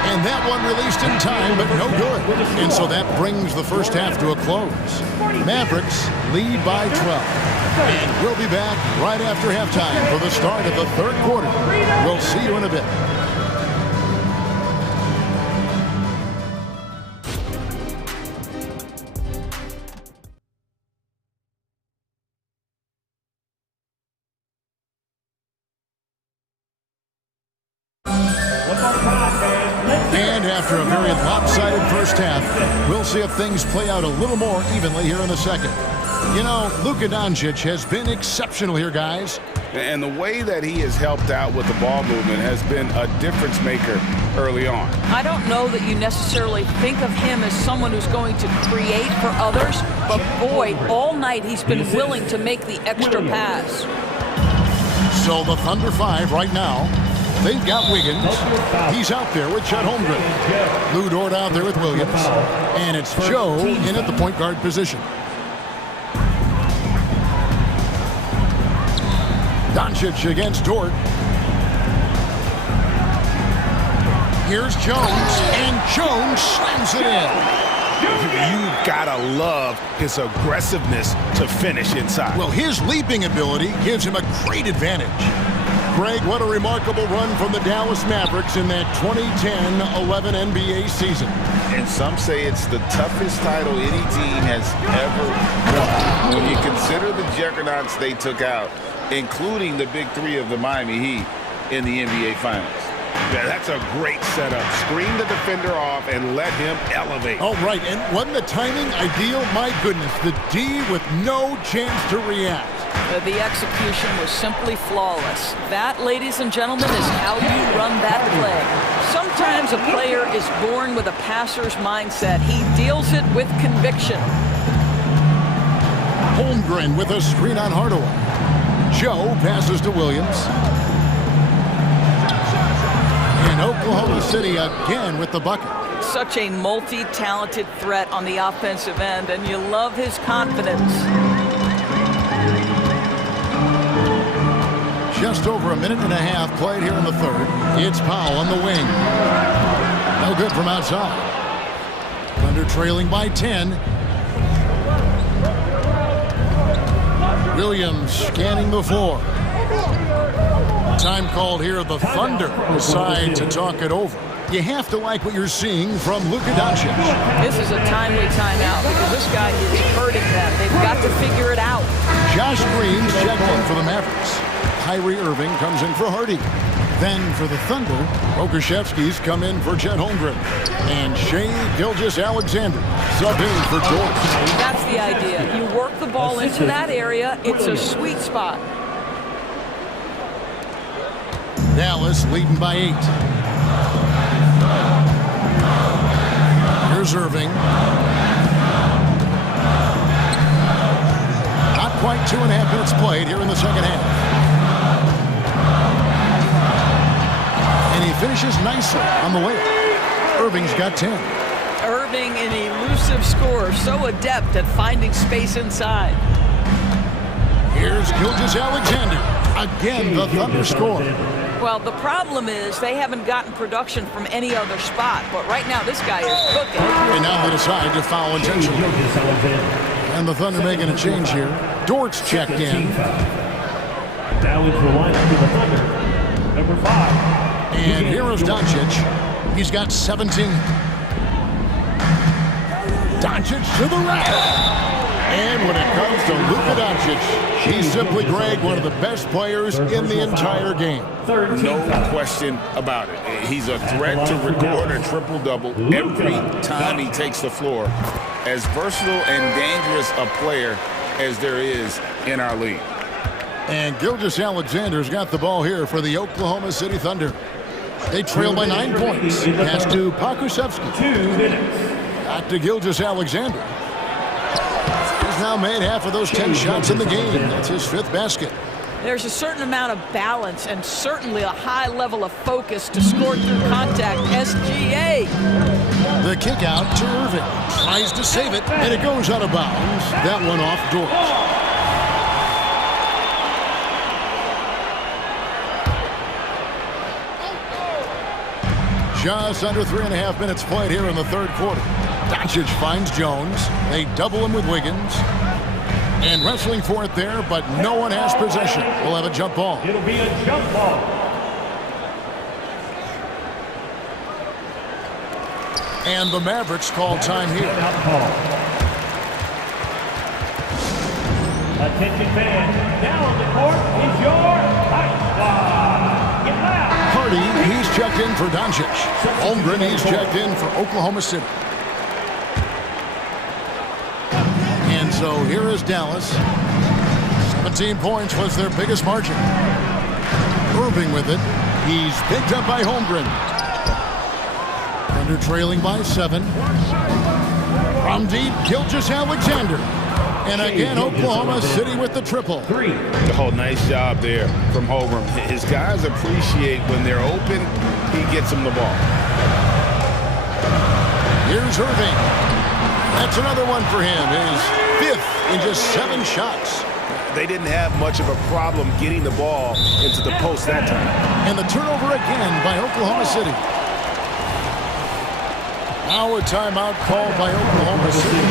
And that one released in time, but no good. And so that brings the first half to a close. Mavericks lead by 12. And we'll be back right after halftime for the start of the third quarter. We'll see you in a bit. And after a very lopsided first half, we'll see if things play out a little more evenly here in the second. You know, Luka Doncic has been exceptional here, guys. And the way that he has helped out with the ball movement has been a difference maker early on. I don't know that you necessarily think of him as someone who's going to create for others, but boy, all night he's been willing to make the extra pass. So the Thunder 5 right now. They've got Wiggins. He's out there with Chet Holmgren. Lou Dort out there with Williams. And it's Joe in at the point guard position. Doncic against Dort. Here's Jones, and Jones slams it in. You've got to love his aggressiveness to finish inside. Well, his leaping ability gives him a great advantage. Greg, what a remarkable run from the Dallas Mavericks in that 2010-11 NBA season. And some say it's the toughest title any team has ever won. When you consider the juggernauts they took out, including the big three of the Miami Heat in the NBA Finals. Yeah, that's a great setup. Screen the defender off and let him elevate. Oh, right. And wasn't the timing ideal? My goodness, the D with no chance to react. The execution was simply flawless. That, ladies and gentlemen, is how you run that play. Sometimes a player is born with a passer's mindset. He deals it with conviction. Holmgren with a screen on Hardaway. Joe passes to Williams. And Oklahoma City again with the bucket. Such a multi-talented threat on the offensive end, and you love his confidence. Just over a minute and a half played here in the third. It's Powell on the wing. No good from outside. Thunder trailing by 10. Williams scanning the floor. Time called here. The Thunder decide to talk it over. You have to like what you're seeing from Luka Doncic. This is a timely timeout because this guy is hurting them. They've got to figure it out. Josh Green's checked in for the Mavericks. Kyrie Irving comes in for Hardy. Then for the Thunder, Okashevsky's come in for Chet Holmgren. And Shai Gilgeous-Alexander sub in for Dort. That's the idea. You work the ball into that area. It's a sweet spot. Dallas leading by 8. Here's Irving. Not quite 2.5 minutes played here in the second half. And he finishes nicely on the layup. Irving's got 10. Irving, an elusive scorer, so adept at finding space inside. Here's Gilgeous-Alexander. Again, the Thunder score. Well, the problem is they haven't gotten production from any other spot, but right now this guy is cooking. And now they decide to foul intentionally. And the Thunder making a change here. Dort's checked in. Now into the lineup for the Thunder, number 5. And here is Doncic. He's got 17. Doncic to the rack. And when it comes to Luka Doncic, he's simply, Greg, one of the best players in the entire game. No question about it. He's a threat to record a triple-double every time he takes the floor. As versatile and dangerous a player as there is in our league. And Gilgeous-Alexander's got the ball here for the Oklahoma City Thunder. They trail by 9 points. Pass to Pokusevski. 2 minutes. Back to Gilgeous-Alexander. He's now made half of those 10 shots in the game. That's his 5th basket. There's a certain amount of balance and certainly a high level of focus to score through contact. SGA. The kick out to Irving. Tries to save it, and it goes out of bounds. That one off Dort. Just under 3.5 minutes played here in the third quarter. Doncic finds Jones. They double him with Wiggins. And wrestling for it there, but no one has possession. We'll have a jump ball. It'll be a jump ball. And the Mavericks call time here. Attention fans, now on the court is your Ice Squad. Get loud. Hardy, he's checked in for Doncic. Holmgren, he's checked in for Oklahoma City. And so here is Dallas. 17 points was their biggest margin. Irving with it. He's picked up by Holmgren. Thunder trailing by 7. From deep, Gilgeous-Alexander. And again, Oklahoma City with the triple. Oh, nice job there from Holmgren. His guys appreciate when they're open, he gets them the ball. Here's Irving. That's another one for him. His 5th in just 7 shots. They didn't have much of a problem getting the ball into the post that time. And the turnover again by Oklahoma City. Now a timeout called by Oklahoma City.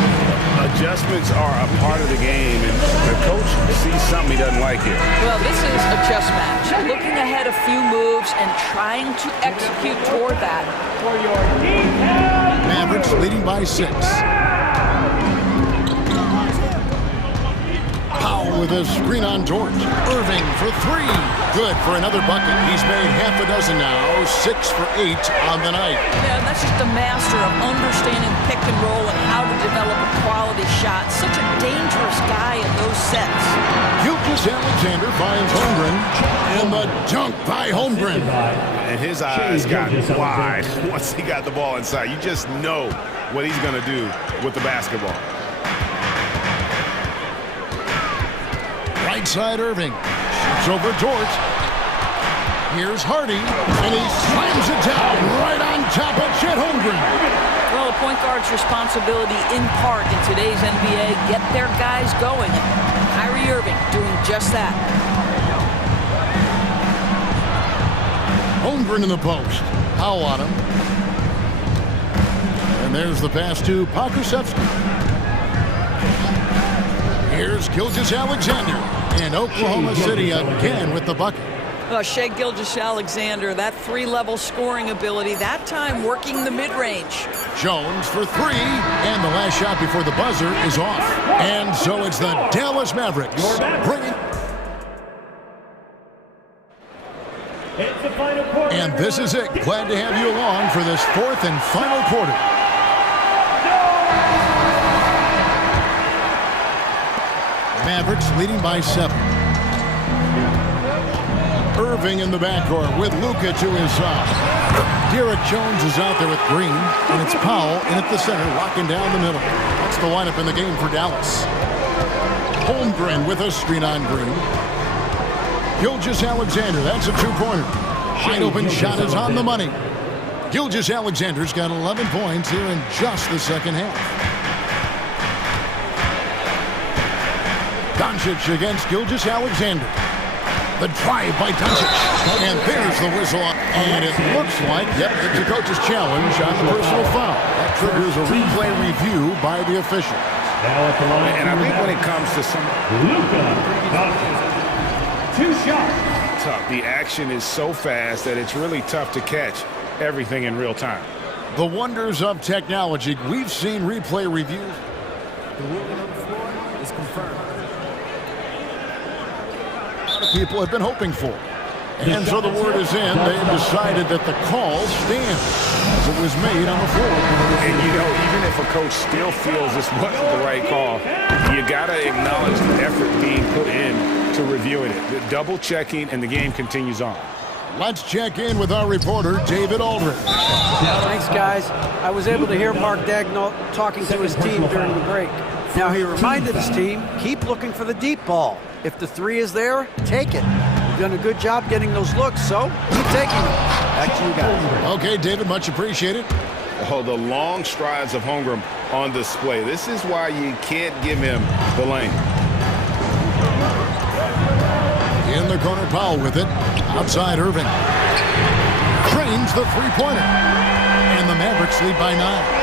Adjustments are a part of the game, and the coach sees something he doesn't like here. Well, this is a chess match. Looking ahead a few moves and trying to execute toward that. For your defense. Mavericks leading by 6. Powell with a screen on George. Irving for 3. Good for another bucket. He's made half a dozen now. 6 for 8 on the night. Yeah, that's just a master of understanding pick and roll and how to develop a quality shot. Such a dangerous guy in those sets. Alexander finds Holmgren. And the dunk by Holmgren. And his eyes got wide once he got the ball inside. You just know what he's going to do with the basketball. Right side Irving. Shoots over George. Here's Hardy. And he slams it down right on top of Chet Holmgren. Well, a point guard's responsibility in part in today's NBA, get their guys going. Kyrie Irving doing just that. Holmgren in the post. Powell on him. And there's the pass to Pokusevski. Here's Gilgeous-Alexander. And Oklahoma City again with the bucket. Shai Gilgeous-Alexander, that 3-level scoring ability, that time working the mid-range. Jones for 3, and the last shot before the buzzer is off. And so it's the Dallas Mavericks bringing. And this is it. Glad to have you along for this 4th and final quarter. Mavericks leading by 7. Irving in the backcourt with Luka to his side. Derek Jones is out there with Green, and it's Powell in at the center, locking down the middle. That's the lineup in the game for Dallas. Holmgren with a screen on Green. Gilgeous-Alexander, that's a 2-pointer. Wide open shot is on the money. Gilgeous-Alexander's got 11 points here in just the second half. Doncic against Gilgeous-Alexander. The drive by Doncic. And there's the whistle. And it looks like, yep, it's a coach's challenge on the personal foul. That triggers a replay review by the official. And I think when it comes to some... Luka, 2 shots. Tough. The action is so fast that it's really tough to catch everything in real time. The wonders of technology. We've seen replay reviews. The ruling on the floor is confirmed. People have been hoping for. And so the word is in. They've decided that the call stands as it was made on the floor. And you know, even if a coach still feels this wasn't the right call, you got to acknowledge the effort being put in to reviewing it. The double checking, and the game continues on. Let's check in with our reporter, David Aldridge. Thanks, guys. I was able to hear Mark Daigneault talking to his team during the break. Now, he reminded his team, keep looking for the deep ball. If the 3 is there, take it. You've done a good job getting those looks, so keep taking them. Back to you guys. Okay, David, much appreciated. Oh, the long strides of Holmgren on display. This is why you can't give him the lane. In the corner, Powell with it. Outside, Irving. Trains the 3-pointer. And the Mavericks lead by 9.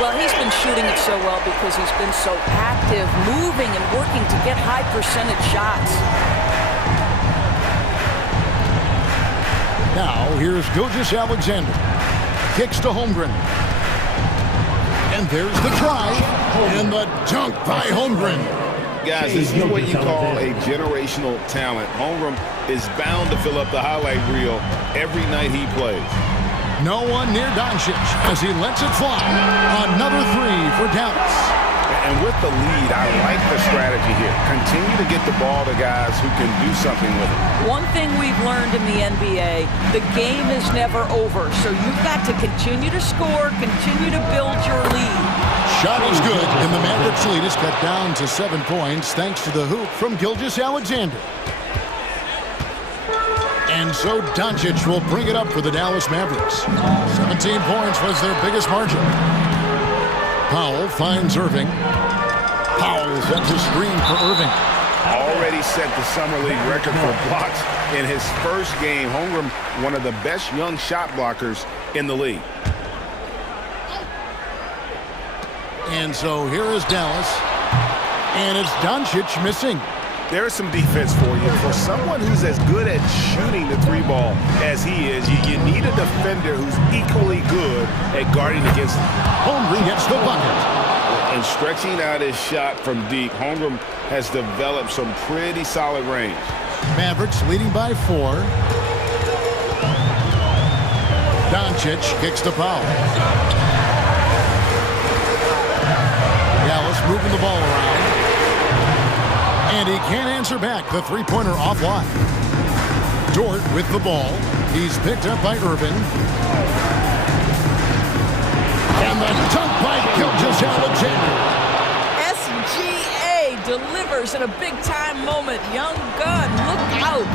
Well, he's been shooting it so well because he's been so active, moving and working to get high percentage shots. Now, here's Gilgeous-Alexander. Kicks to Holmgren. And there's the drive. And the dunk by Holmgren. Guys, this is what you call a generational talent. Holmgren is bound to fill up the highlight reel every night he plays. No one near Doncic as he lets it fly. Another 3 for Dallas. And with the lead, I like the strategy here. Continue to get the ball to guys who can do something with it. One thing we've learned in the NBA, the game is never over. So you've got to continue to score, continue to build your lead. Shot is good, and the Mavericks lead is cut down to 7 points thanks to the hoop from Gilgeous-Alexander. And so Doncic will bring it up for the Dallas Mavericks. 17 points was their biggest margin. Powell finds Irving. Powell sets a screen for Irving. Already set the Summer League record for blocks in his first game. Holmgren, one of the best young shot blockers in the league. And so here is Dallas. And it's Doncic missing. There's some defense for you. For someone who's as good at shooting the three ball as he is, you need a defender who's equally good at guarding against him. Holmgren gets the bucket. And stretching out his shot from deep, Holmgren has developed some pretty solid range. Mavericks leading by 4. Doncic kicks to Powell. Dallas moving the ball around. And he can't answer back. The three-pointer offline. Dort with the ball. He's picked up by Irvin. And the dunk by Gilgeous-Alexander. SGA delivers in a big-time moment. Young gun, look out.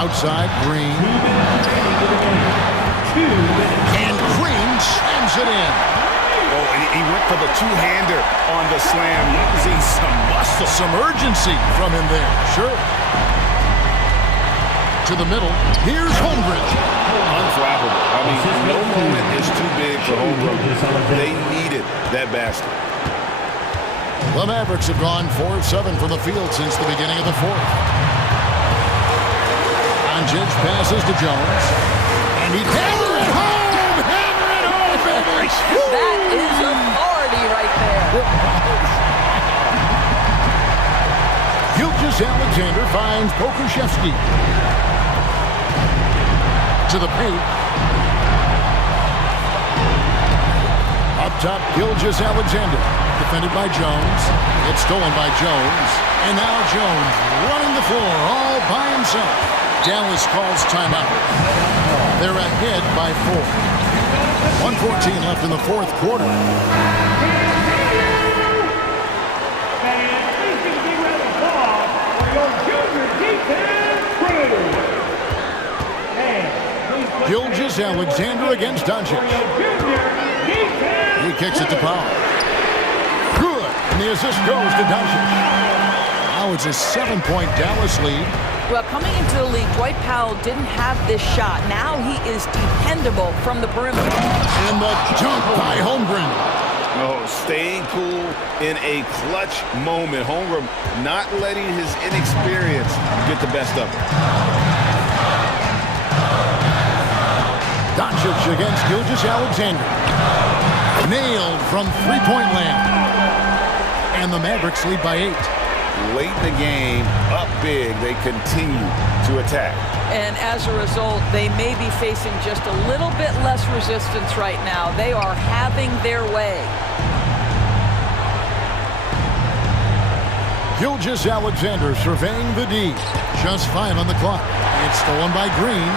Outside, Green. And Green slams it in. Oh, and he went for the two-hander on the slam, using some muscle. Some urgency from him there, sure. To the middle, here's Holmgren. Unflappable. I mean, no moment is too big for Holmgren. They needed that basket. The Mavericks have gone 4 of 7 from the field since the beginning of the fourth. Doncic passes to Jones. And he hammer it home! Hammer it home, baby! That is authority right there. Gilgeous-Alexander finds Pokuševski. To the paint. Up top, Gilgeous-Alexander. Defended by Jones. It's stolen by Jones. And now Jones running the floor all by himself. Dallas calls timeout. They're ahead by 4. 1:14 left in the fourth quarter. Gilgeous-Alexander against Doncic. He kicks it to Powell. Good. And the assist goes to Doncic. Now it's a 7-point Dallas lead. Well, coming into the league, Dwight Powell didn't have this shot. Now he is dependable from the perimeter. And the dunk by Holmgren. No, staying cool in a clutch moment. Holmgren not letting his inexperience get the best of him. Doncic against Gilgeous-Alexander. Nailed from three-point land. And the Mavericks lead by 8. Late in the game, up big, they continue to attack. And as a result, they may be facing just a little bit less resistance right now. They are having their way. Gilgeous-Alexander surveying the D. Just 5 on the clock. It's stolen by Green.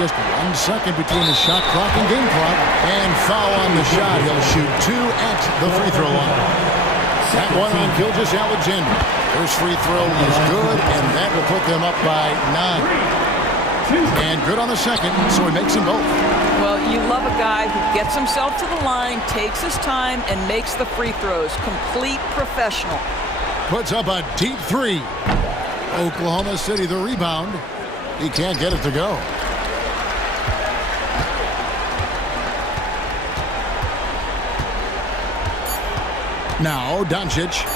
Just 1 second between the shot clock and game clock. And foul on the shot. He'll shoot 2 at the free throw line. That one on Gilgeous-Alexander. First free throw is good, and that will put them up by 9. And good on the second, so he makes them both. Well, you love a guy who gets himself to the line, takes his time, and makes the free throws. Complete professional. Puts up a deep 3. Oklahoma City the rebound. He can't get it to go. Now, Doncic.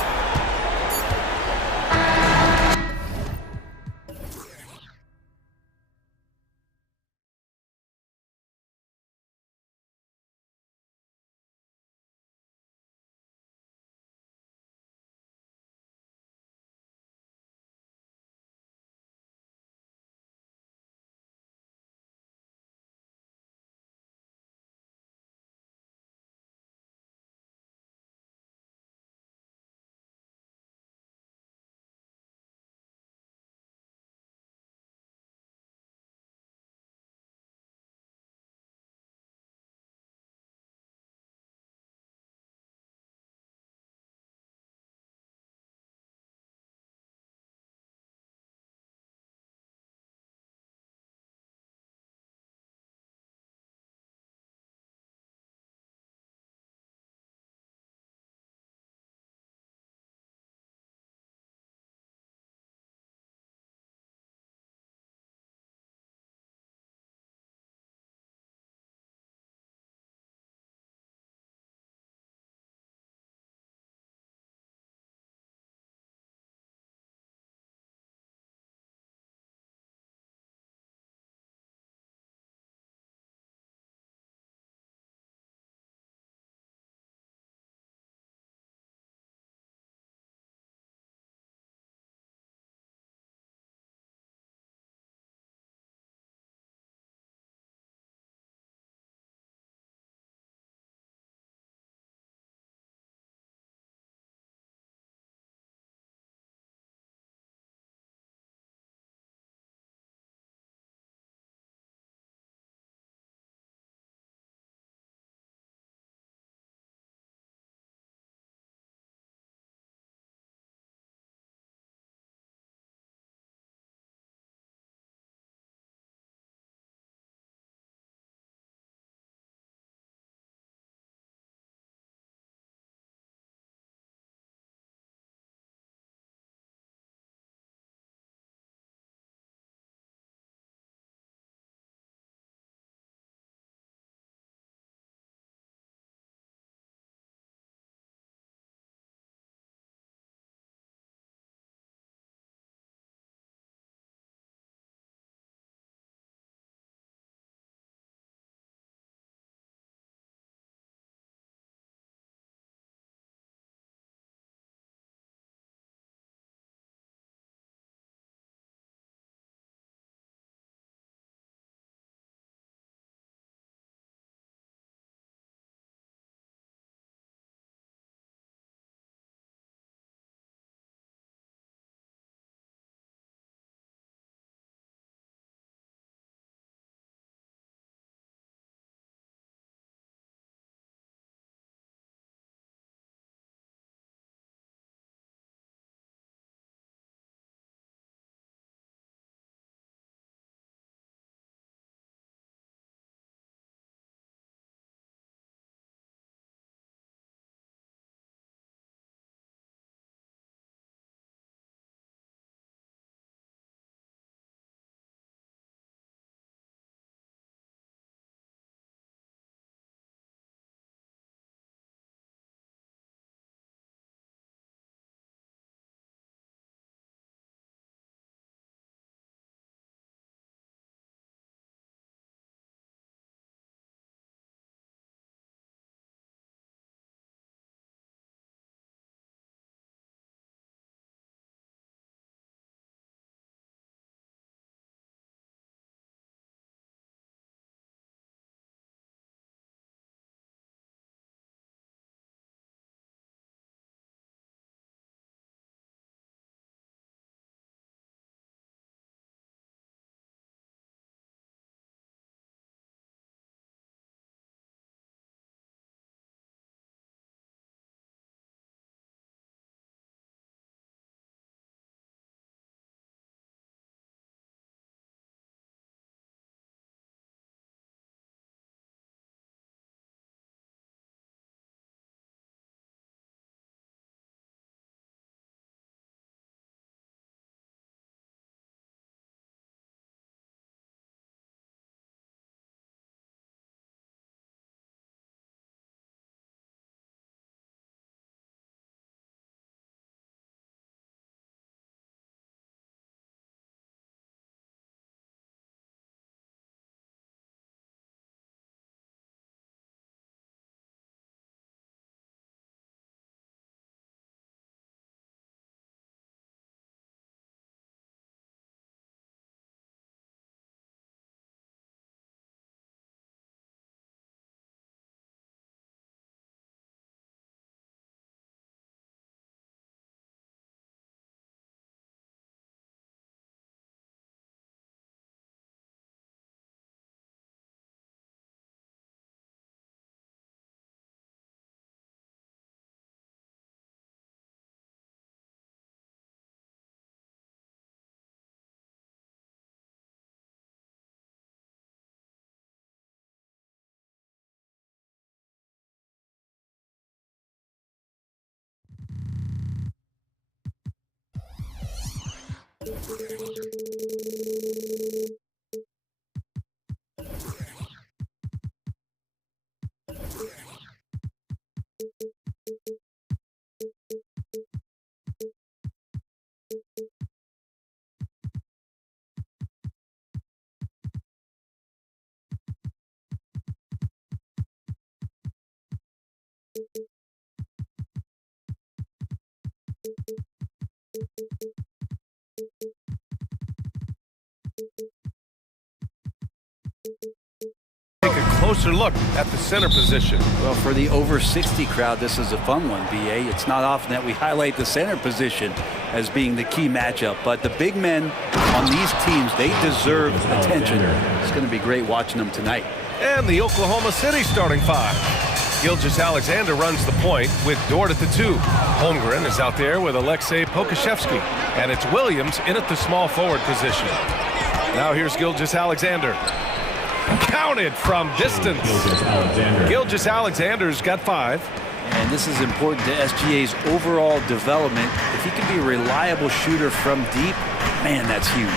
Take a closer look at the center position. Well, for the over 60 crowd, this is a fun one, BA. It's not often that we highlight the center position as being the key matchup, but the big men on these teams, they deserve attention. It's going to be great watching them tonight. And the Oklahoma City starting five. Gilgeous-Alexander runs the point with Dort at the 2. Holmgren is out there with Alexei Pokushevsky. And it's Williams in at the small forward position. Now here's Gilgeous-Alexander. Counted from distance. Gilgeous-Alexander's got 5. And this is important to SGA's overall development. If he can be a reliable shooter from deep, man, that's huge.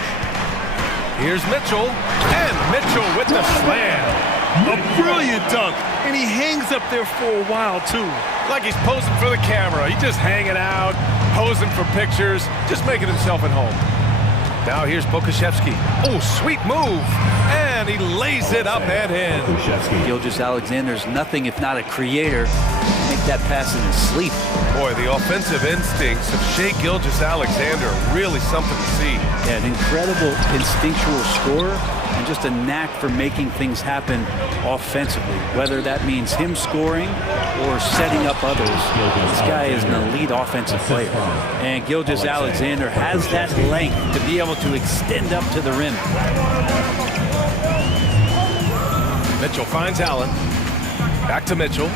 Here's Mitchell. And Mitchell with the slam. A brilliant dunk, and he hangs up there for a while, too. Like he's posing for the camera. He's just hanging out, posing for pictures, just making himself at home. Now here's Pokushevsky. Oh, sweet move. And he lays it up and in. Gilgeous-Alexander's nothing if not a creator. Make that pass in his sleep. Boy, the offensive instincts of Shai Gilgeous-Alexander are really something to see. Yeah, an incredible instinctual scorer and just a knack for making things happen offensively, whether that means him scoring or setting up others. This guy is an elite offensive player. And Gilgeous-Alexander has that length to be able to extend up to the rim. Mitchell finds Allen. Back to Mitchell.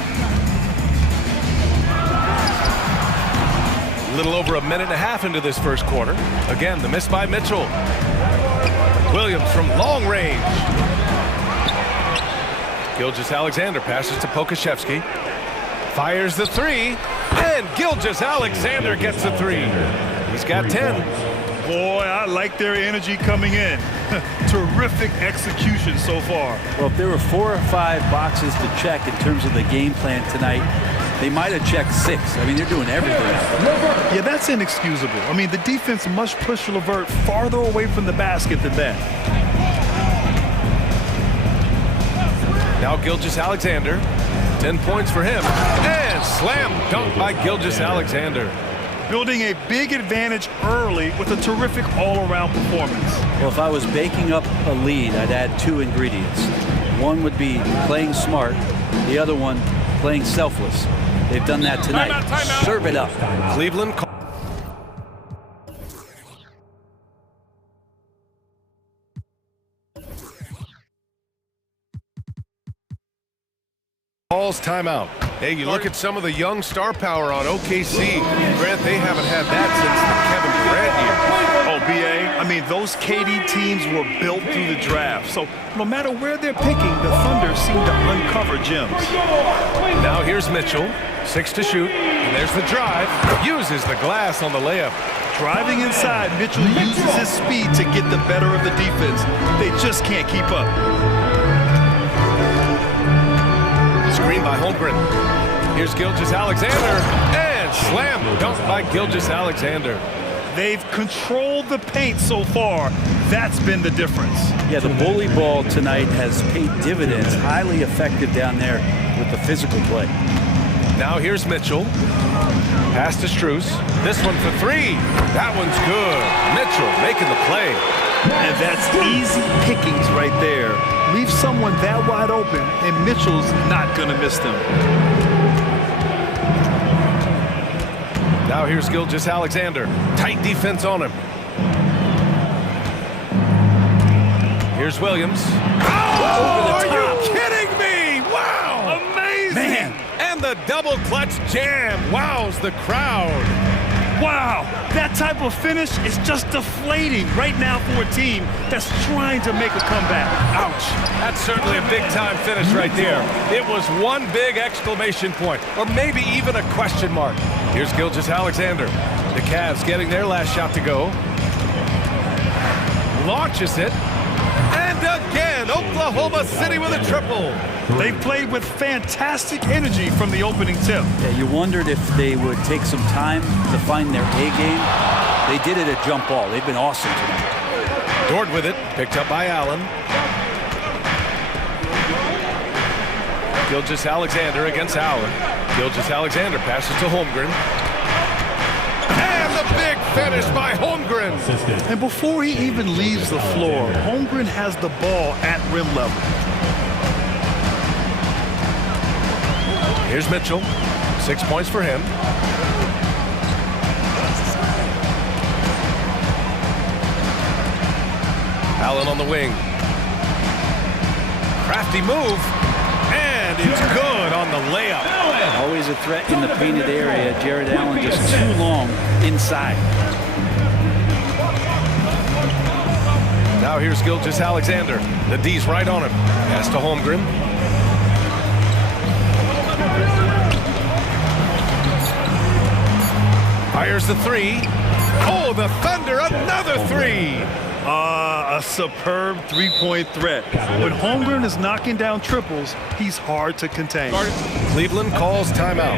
A little over a minute and a half into this first quarter. Again, the miss by Mitchell. Williams from long range. Gilgeous-Alexander passes to Pokushevsky. Fires the 3. And Gilgeous-Alexander gets the 3. He's got 10. Boy, I like their energy coming in. Terrific execution so far. Well, if there were 4 or 5 boxes to check in terms of the game plan tonight, they might have checked 6. I mean, they're doing everything. Yeah, that's inexcusable. I mean, the defense must push Levert farther away from the basket than that. Now Gilgeous-Alexander. 10 points for him. And slam dunk by Gilgeous-Alexander. Building a big advantage early with a terrific all-around performance. Well, if I was baking up a lead, I'd add 2 ingredients. One would be playing smart. The other one, playing selfless. They've done that tonight. Timeout. Serve it up. Cleveland calls timeout. Hey, you look at some of the young star power on OKC. Grant, they haven't had that since the Kevin Durant years. Oh, BA, I mean, those KD teams were built through the draft. So no matter where they're picking, the Thunder seem to uncover gems. Now here's Mitchell. 6 to shoot. And there's the drive. Uses the glass on the layup. Driving inside, Mitchell uses his speed to get the better of the defense. They just can't keep up. Screen by Holmgren. Here's Gilgeous-Alexander. And slam dunk by Gilgeous-Alexander. They've controlled the paint so far. That's been the difference. Yeah, the bully ball tonight has paid dividends. Highly effective down there with the physical play. Now here's Mitchell. Pass to Strus. This one for 3. That one's good. Mitchell making the play. And that's easy pickings right there. Leave someone that wide open, and Mitchell's not going to miss them. Now here's Gilgeous-Alexander. Tight defense on him. Here's Williams. Oh, are you kidding me? Wow! Amazing! Man. And the double clutch jam wows the crowd. Wow, that type of finish is just deflating right now for a team that's trying to make a comeback. Ouch. That's certainly a big-time finish right there. It was one big exclamation point, or maybe even a question mark. Here's Gilgeous-Alexander. The Cavs getting their last shot to go. Launches it. And again, Oklahoma City with a triple. They played with fantastic energy from the opening tip. Yeah, you wondered if they would take some time to find their A game. They did it at jump ball. They've been awesome tonight. Dort with it, picked up by Allen. Gilgeous-Alexander against Allen. Gilgeous-Alexander passes to Holmgren. And the big finish by Holmgren. And before he even leaves the floor, Holmgren has the ball at rim level. Here's Mitchell. 6 points for him. Allen on the wing. Crafty move. And it's good on the layup. Always a threat in the painted area. Jared Allen just too long inside. Now here's Gilgeous-Alexander. The D's right on him. Pass to Holmgren. Fires the three. Oh, the Thunder, another three. A superb three-point threat. When Holmgren is knocking down triples, he's hard to contain. Cleveland calls timeout.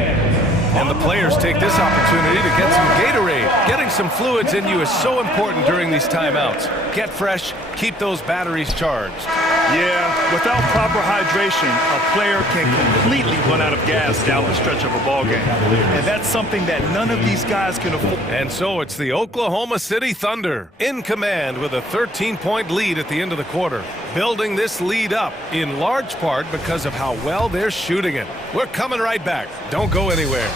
And the players take this opportunity to get some Gatorade. Getting some fluids in you is so important during these timeouts. Get fresh, keep those batteries charged. Yeah, without proper hydration, a player can completely run out of gas down the stretch of a ball game. And that's something that none of these guys can afford. And so it's the Oklahoma City Thunder in command with a 13-point lead at the end of the quarter. Building this lead up in large part because of how well they're shooting it. We're coming right back. Don't go anywhere.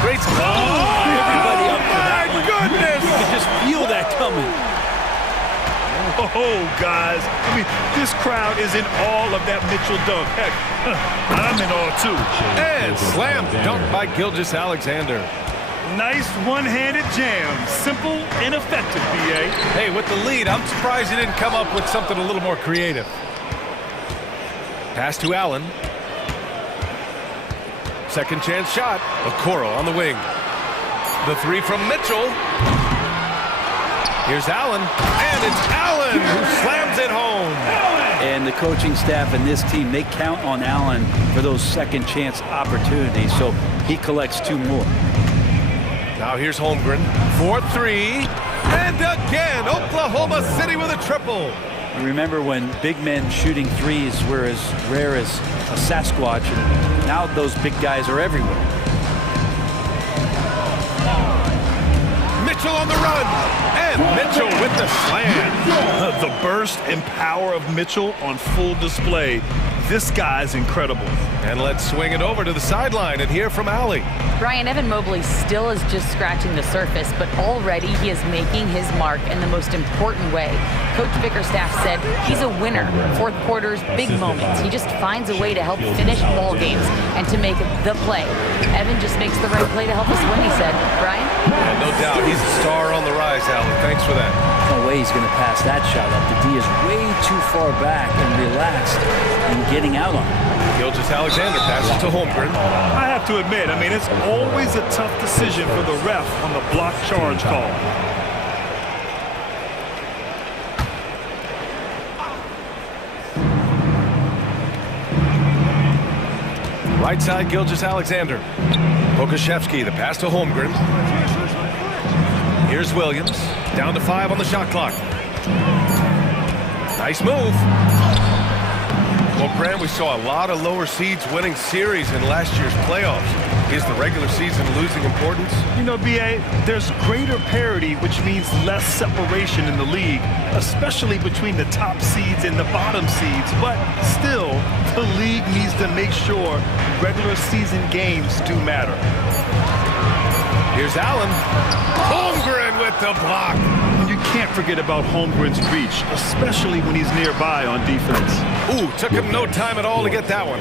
Great. Everybody up for that one. Goodness! You can just feel that coming. Oh, guys. I mean, this crowd is in awe of that Mitchell dunk. Heck, I'm in awe, too. And slam dunk by Gilgeous-Alexander. Nice one-handed jam. Simple and effective, B.A. Hey, with the lead, I'm surprised he didn't come up with something a little more creative. Pass to Allen. Second chance shot. Okoro on the wing. The three from Mitchell. Here's Allen, and it's Allen who slams it home. And the coaching staff and this team, they count on Allen for those second chance opportunities, so he collects two more. Now here's Holmgren, 4-3, and again, Oklahoma City with a triple. Remember when big men shooting threes were as rare as a Sasquatch, and now those big guys are everywhere. Mitchell on the run, and Mitchell with the slam. The burst and power of Mitchell on full display. This guy's incredible. And let's swing it over to the sideline and hear from Allie. Brian, Evan Mobley still is just scratching the surface, but already he is making his mark in the most important way. Coach Bickerstaff said he's a winner. Fourth quarters, big moments. He just finds a way to help finish ball games and to make the play. Evan just makes the right play to help us win, he said. Brian? And no doubt, he's a star on the rise, Allie. Thanks for that. No way he's going to pass that shot up. The D is way too far back and relaxed and getting out on it. Gilgeous-Alexander passes to Holmgren. I have to admit, I mean, it's always a tough decision for the ref on the block charge call. Right side, Gilgeous-Alexander. Pokashevsky, the pass to Holmgren. Here's Williams. Down to 5 on the shot clock. Nice move. Well, Brand, we saw a lot of lower seeds winning series in last year's playoffs. Is the regular season losing importance? You know, B.A., there's greater parity, which means less separation in the league, especially between the top seeds and the bottom seeds. But still, the league needs to make sure regular season games do matter. Here's Allen. Holmgren with the block. And you can't forget about Holmgren's reach, especially when he's nearby on defense. Ooh, took him no time at all to get that one.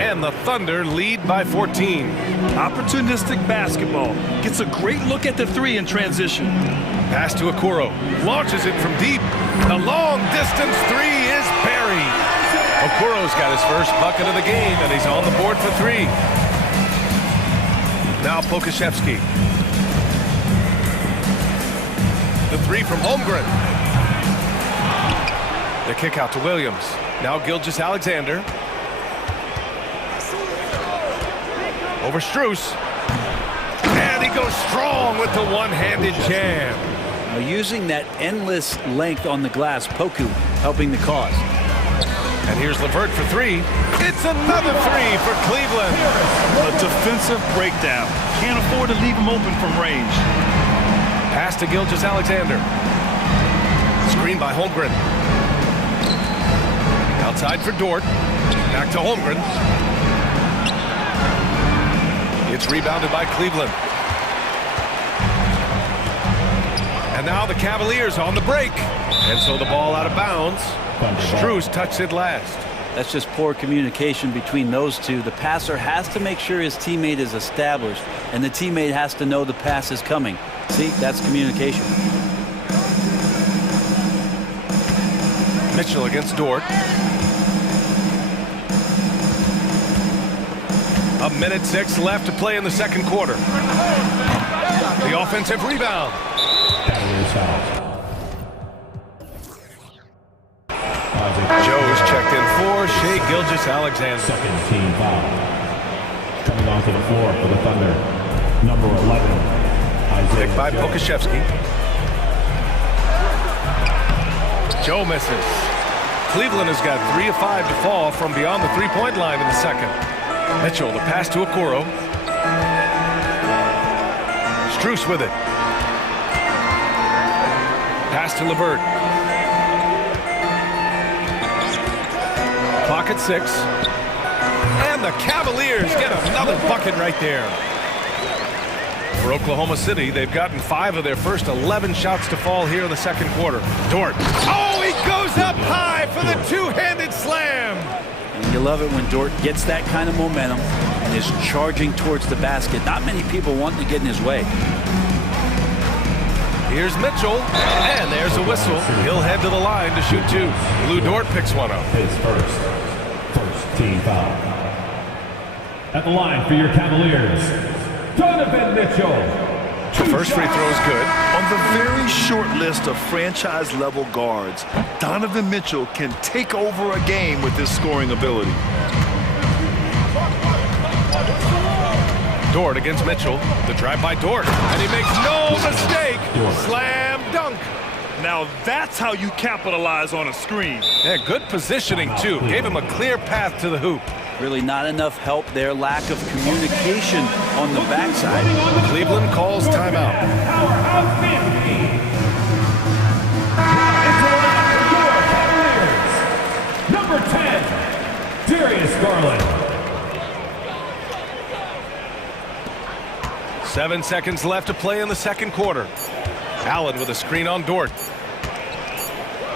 And the Thunder lead by 14. Opportunistic basketball. Gets a great look at the three in transition. Pass to Okoro. Launches it from deep. The long distance three is buried. Okoro's got his first bucket of the game, and he's on the board for three. Now Pokashevsky. The three from Holmgren. The kick out to Williams. Now Gilgeous-Alexander. Over Strus. And he goes strong with the one-handed jam. Now using that endless length on the glass, Poku helping the cause. And here's LeVert for three. It's another three for Cleveland. A defensive breakdown. Can't afford to leave him open from range. Pass to Gilgeous-Alexander. Screen by Holmgren. Outside for Dort. Back to Holmgren. It's rebounded by Cleveland. And now the Cavaliers on the break. And so the ball out of bounds. Strus touched it last. That's just poor communication between those two. The passer has to make sure his teammate is established, and the teammate has to know the pass is coming. See, that's communication. Mitchell against Dort. A minute 6 left to play in the second quarter. The offensive rebound. Joe's checked in for Shai Gilgeous-Alexander. Second team foul. Coming onto the floor for the Thunder, number 11, Isaiah. Picked by Pokashevsky. Joe misses. Cleveland has got 3 of 5 to fall from beyond the three-point line in the second. Mitchell, the pass to Okoro. Strus with it. Pass to LeVert. Clock at 6. And the Cavaliers get another bucket right there. For Oklahoma City, they've gotten 5 of their first 11 shots to fall here in the second quarter. Dort. Oh, he goes up high for the two-handed slam. And you love it when Dort gets that kind of momentum and is charging towards the basket. Not many people want to get in his way. Here's Mitchell, and there's a whistle. He'll head to the line to shoot 2. Lou Dort picks one up. His first team foul. At the line for your Cavaliers, Donovan Mitchell. The first free throw is good. On the very short list of franchise-level guards, Donovan Mitchell can take over a game with his scoring ability. Dort against Mitchell. The drive by Dort. And he makes no mistake. Slam dunk. Now that's how you capitalize on a screen. Yeah, good positioning, too. Gave him a clear path to the hoop. Really not enough help there. Lack of communication on the backside. Cleveland calls timeout. Number 10, Darius Garland. 7 seconds left to play in the second quarter. Allen with a screen on Dort.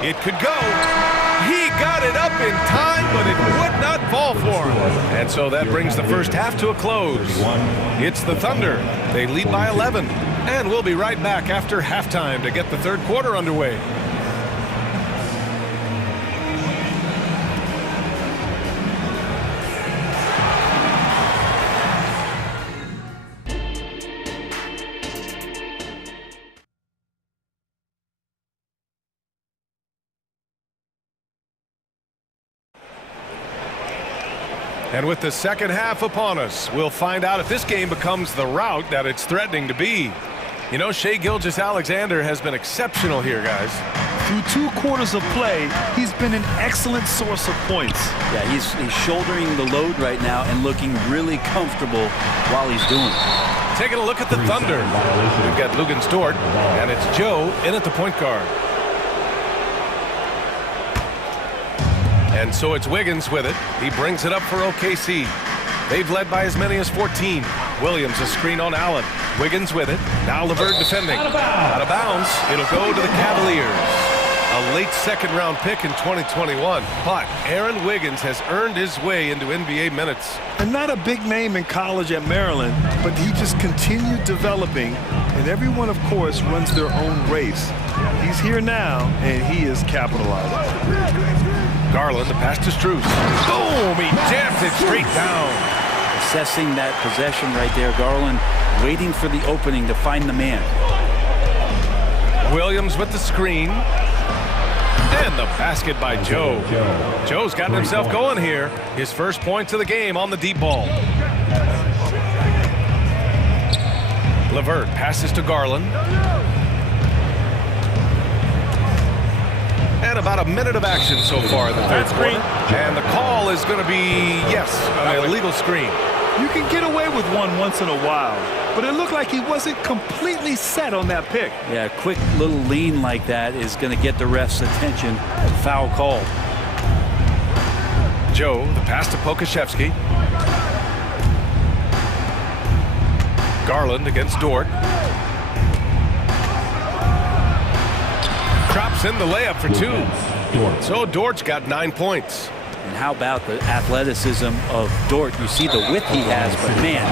It could go. He got it up in time, but it would not fall for him. And so that brings the first half to a close. It's the Thunder. They lead by 11. And we'll be right back after halftime to get the third quarter underway. And with the second half upon us, we'll find out if this game becomes the rout that it's threatening to be. You know, Shai Gilgeous-Alexander has been exceptional here, guys. Through 2 quarters of play, he's been an excellent source of points. Yeah, he's shouldering the load right now and looking really comfortable while he's doing it. Taking a look at the Thunder. We've got Luguentz Dort, and it's Joe in at the point guard. And so it's Wiggins with it. He brings it up for OKC. They've led by as many as 14. Williams a screen on Allen. Wiggins with it. Now LeVert defending. Out of bounds. It'll go to the Cavaliers. A late second-round pick in 2021. But Aaron Wiggins has earned his way into NBA minutes. And not a big name in college at Maryland, but he just continued developing. And everyone, of course, runs their own race. He's here now, and he is capitalizing. Garland, the pass to Strus. Boom! He jams it straight down. Assessing that possession right there. Garland waiting for the opening to find the man. Williams with the screen. And the basket by Joe. Joe's gotten himself going here. His first points of the game on the deep ball. LeVert passes to Garland. And about a minute of action so far in the third quarter. And the call is going to be, yes, an illegal screen. You can get away with one once in a while, but it looked like he wasn't completely set on that pick. Yeah, a quick little lean like that is going to get the ref's attention. Foul call. Joe, the pass to Pokashevsky. Garland against Dort. Drops in the layup for 2. So Dort's got 9 points. And how about the athleticism of Dort? You see the width he has, but man,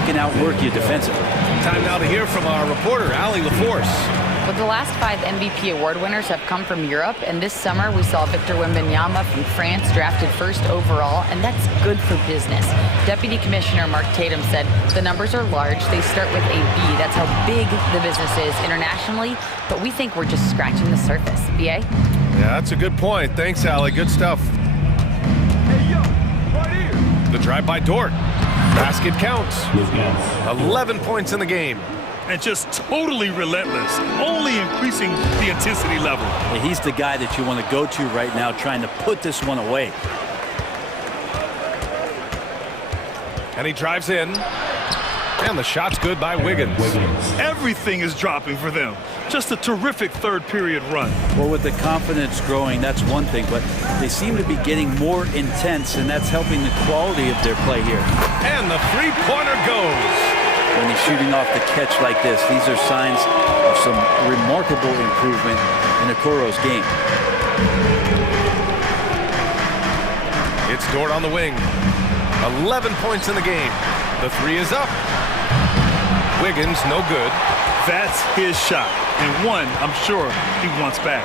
he can outwork you defensively. Time now to hear from our reporter, Allie LaForce. Well, the last 5 MVP award winners have come from Europe, and this summer we saw Victor Wembanyama from France drafted 1st overall, and that's good for business. Deputy Commissioner Mark Tatum said the numbers are large. They start with a B. That's how big the business is internationally, but we think we're just scratching the surface. BA? Yeah, that's a good point. Thanks, Allie. Good stuff. The drive by Dort. Basket counts. 11 points in the game. And just totally relentless, only increasing the intensity level. Yeah, he's the guy that you want to go to right now, trying to put this one away. And he drives in. And the shot's good by Wiggins. Everything is dropping for them. Just a terrific third period run. Well, with the confidence growing, that's one thing, but they seem to be getting more intense, and that's helping the quality of their play here. And the three-pointer goes. When he's shooting off the catch like this, these are signs of some remarkable improvement in Okoro's game. It's Dort on the wing. 11 points in the game. The 3 is up. Wiggins, no good. That's his shot. And one, I'm sure, he wants back.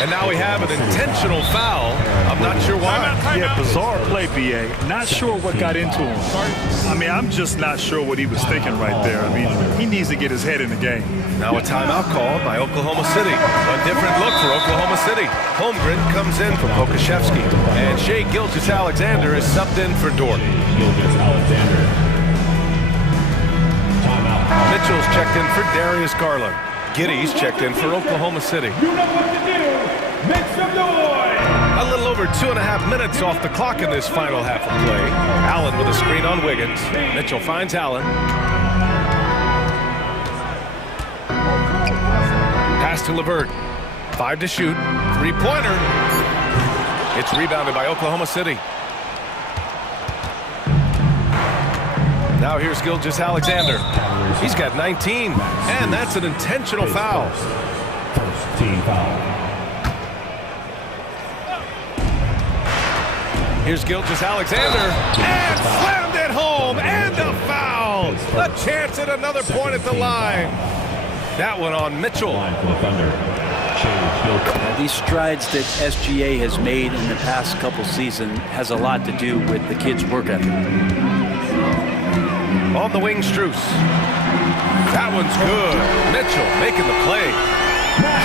And now we have an intentional foul. I'm not sure why. Yeah, bizarre play, BA. Not sure what got into him. I mean, I'm just not sure what he was thinking right there. I mean, he needs to get his head in the game. Now a timeout called by Oklahoma City. A different look for Oklahoma City. Holmgren comes in for Pokashevsky. And Shai Gilgeous-Alexander is subbed in for Dort. Mitchell's checked in for Darius Garland. Giddy's checked in for Oklahoma City. A little over 2.5 minutes off the clock in this final half of play. Allen with a screen on Wiggins. Mitchell finds Allen. Pass to LeVert. 5 to shoot. 3-pointer. It's rebounded by Oklahoma City. Now here's Gilgeous-Alexander. He's got 19, and that's an intentional foul. First team foul. Here's Gilgeous-Alexander, and slammed it home, and a foul. A chance at another point at the line. That one on Mitchell. These strides that SGA has made in the past couple seasons has a lot to do with the kids' work ethic. On the wing, Strus. That one's good. Mitchell making the play.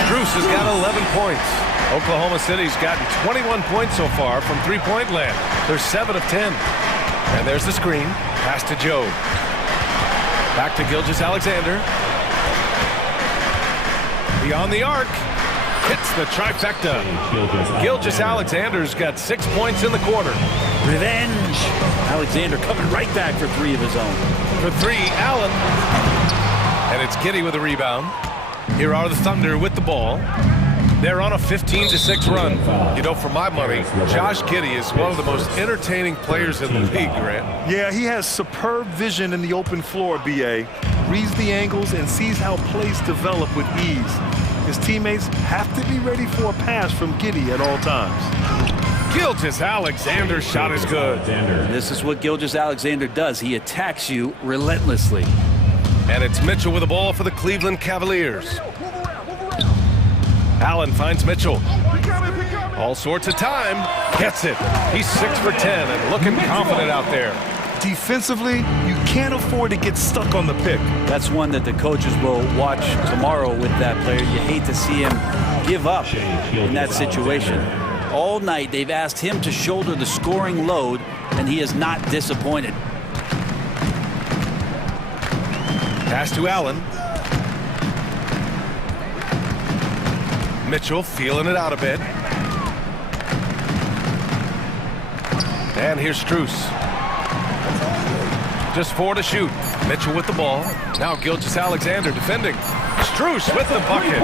Strus has got 11 points. Oklahoma City's gotten 21 points so far from three-point land. They're 7 of 10. And there's the screen. Pass to Joe. Back to Gilgeous-Alexander. Beyond the arc. Hits the trifecta. Gilgeous-Alexander's got 6 points in the quarter. Revenge. Alexander coming right back for 3 of his own. For 3, Allen. And it's Giddey with a rebound. Here are the Thunder with the ball. They're on a 15-6 run. You know, for my money, Josh Giddey is one of the most entertaining players in the league, Grant. Yeah, he has superb vision in the open floor, BA. Reads the angles and sees how plays develop with ease. His teammates have to be ready for a pass from Giddey at all times. Gilgeous-Alexander's shot is good. This is what Gilgeous-Alexander does. He attacks you relentlessly. And it's Mitchell with the ball for the Cleveland Cavaliers. Allen finds Mitchell. All sorts of time. Gets it. He's 6 for 10 and looking confident out there. Defensively, you can't afford to get stuck on the pick. That's one that the coaches will watch tomorrow with that player. You hate to see him give up in that situation. All night, they've asked him to shoulder the scoring load, and he is not disappointed. Pass to Allen. Mitchell feeling it out a bit. And here's Strus. Just 4 to shoot. Mitchell with the ball. Now Gilgeous-Alexander defending. Strus with the bucket.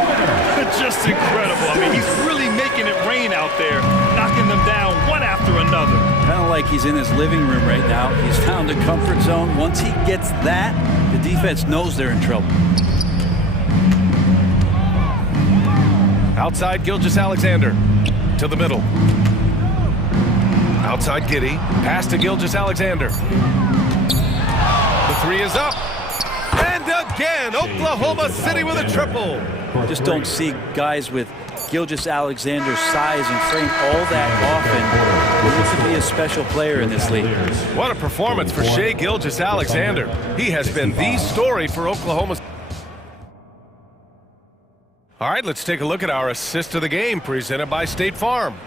Just incredible. I mean, he's really making it rain out there, knocking them down one after another. Kind of like he's in his living room right now. He's found a comfort zone. Once he gets that, the defense knows they're in trouble. Outside Gilgeous-Alexander to the middle. Outside Giddey. Pass to Gilgeous-Alexander. The three is up. And again, Oklahoma City with a triple. Just don't see guys with Gilgeous-Alexander's size and frame all that often. He needs to be a special player in this league. What a performance for Shai Gilgeous-Alexander. He has been the story for Oklahoma. All right, let's take a look at our assist of the game presented by State Farm.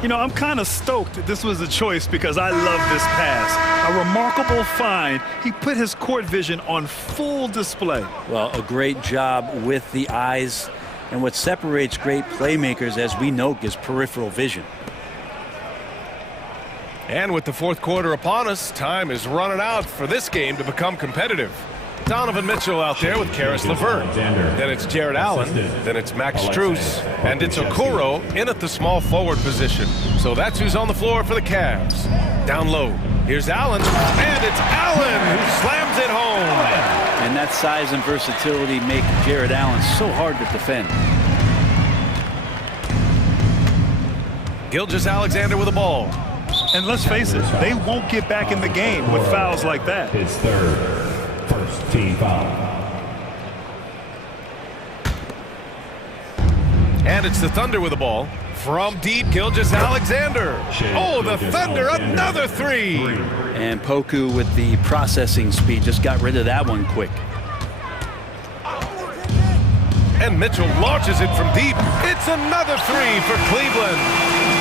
You know, I'm kind of stoked that this was a choice because I love this pass. A remarkable find. He put his court vision on full display. Well, a great job with the eyes. And what separates great playmakers, as we know, is peripheral vision. And with the fourth quarter upon us, time is running out for this game to become competitive. Donovan Mitchell out there with Karis LeVert. Then it's Jared Allen. Then it's Max Strus. And it's Okoro in at the small forward position. So that's who's on the floor for the Cavs. Down low. Here's Allen. And it's Allen who slams it home. And that size and versatility make Jared Allen so hard to defend. Gilgeous-Alexander with the ball. And let's face it, they won't get back in the game with fouls like that. His third. First team foul. And it's the Thunder with the ball. From deep, Gilgeous-Alexander. Oh, the Thunder, another three. And Poku with the processing speed just got rid of that one quick. And Mitchell launches it from deep. It's another three for Cleveland.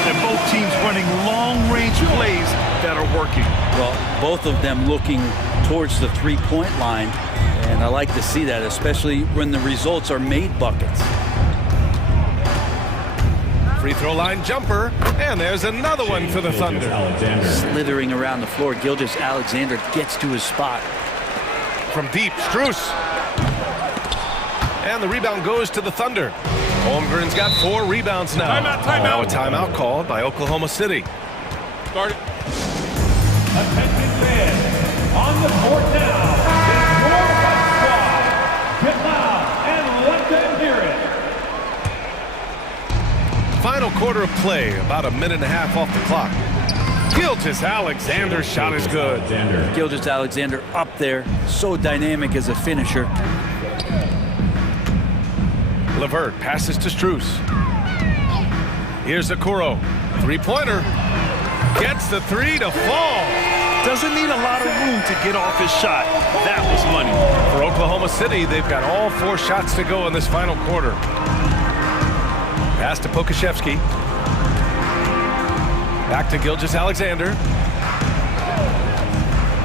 And both teams running long-range plays that are working. Well, both of them looking towards the three-point line. And I like to see that, especially when the results are made buckets. Free throw line jumper, and there's another one for the Thunder. Slithering around the floor, Gilgeous-Alexander gets to his spot. From deep, Strus. And the rebound goes to the Thunder. Holmgren's got 4 rebounds now. Timeout. Now a timeout called by Oklahoma City. Guard it. Attention fans, on the court now is your hot squad. Get loud and let them hear it. Final quarter of play, about a minute and a half off the clock. Gilgeous-Alexander's shot is good. Gilgeous-Alexander up there, so dynamic as a finisher. LeVert passes to Strus. Here's Okoro. Three-pointer. Gets the three to fall. Doesn't need a lot of room to get off his shot. That was money. For Oklahoma City, they've got all 4 shots to go in this final quarter. Pass to Pokashevsky. Back to Gilgeous-Alexander.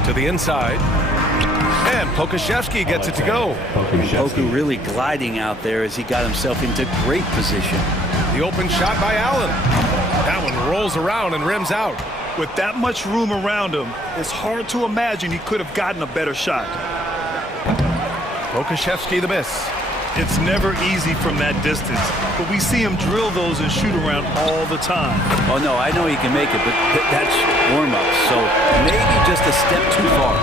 To the inside. And Pokashevsky gets it to go. Poku really gliding out there as he got himself into great position. The open shot by Allen. That one rolls around and rims out. With that much room around him, it's hard to imagine he could have gotten a better shot. Pokashevsky the miss. It's never easy from that distance, but we see him drill those and shoot around all the time. Oh, no, I know he can make it, but that's warm-up, so maybe just a step too far.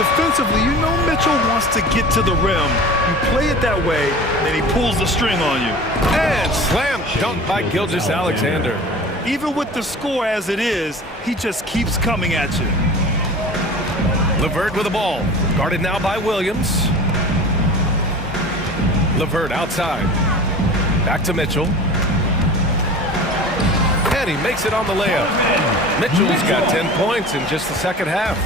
Defensively, you know Mitchell wants to get to the rim. You play it that way, then he pulls the string on you. And slam dunk by Gilgeous-Alexander. Even with the score as it is, he just keeps coming at you. LeVert with the ball. Guarded now by Williams. LeVert outside. Back to Mitchell. And he makes it on the layup. Mitchell's got 10 points in just the second half.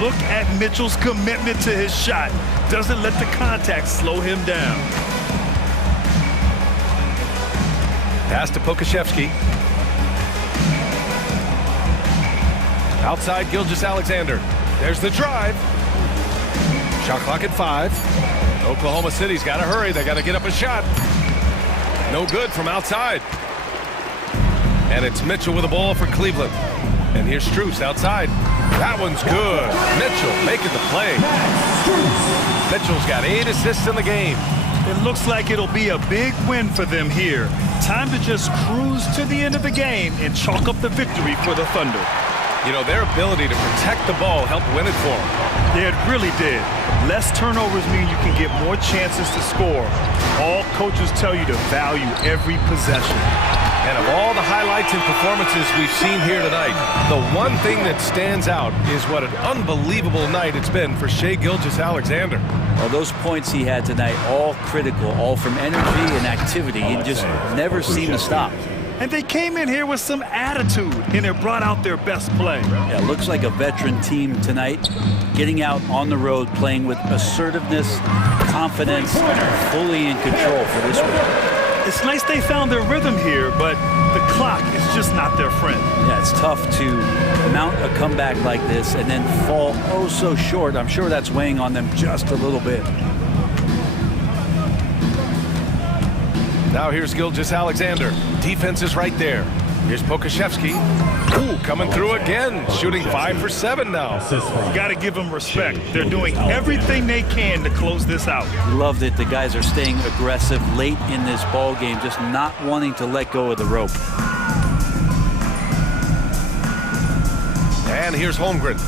Look at Mitchell's commitment to his shot. Doesn't let the contact slow him down. Pass to Pokashevsky. Outside Gilgeous-Alexander. There's the drive. Shot clock at 5. Oklahoma City's got to hurry. They got to get up a shot. No good from outside. And it's Mitchell with the ball for Cleveland. And here's Strus outside. That one's good. Mitchell making the play. Mitchell's got 8 assists in the game. It looks like it'll be a big win for them here. Time to just cruise to the end of the game and chalk up the victory for the Thunder. You know, their ability to protect the ball helped win it for them. Yeah, it really did. Less turnovers mean you can get more chances to score. All coaches tell you to value every possession. And of all the highlights and performances we've seen here tonight, the one thing that stands out is what an unbelievable night it's been for Shai Gilgeous-Alexander. Well, those points he had tonight, all critical, all from energy and activity. He just never seemed to stop. And they came in here with some attitude, and it brought out their best play. Yeah, looks like a veteran team tonight, getting out on the road, playing with assertiveness, confidence, fully in control for this one. It's nice they found their rhythm here, but the clock is just not their friend. Yeah, it's tough to mount a comeback like this and then fall oh so short. I'm sure that's weighing on them just a little bit. Now here's Gilgeous-Alexander. Defense is right there. Here's Pokashevsky. Ooh, coming through again. Shooting 5 for 7 now. You got to give them respect. They're doing everything they can to close this out. Love that the guys are staying aggressive late in this ball game, just not wanting to let go of the rope. And here's Holmgren.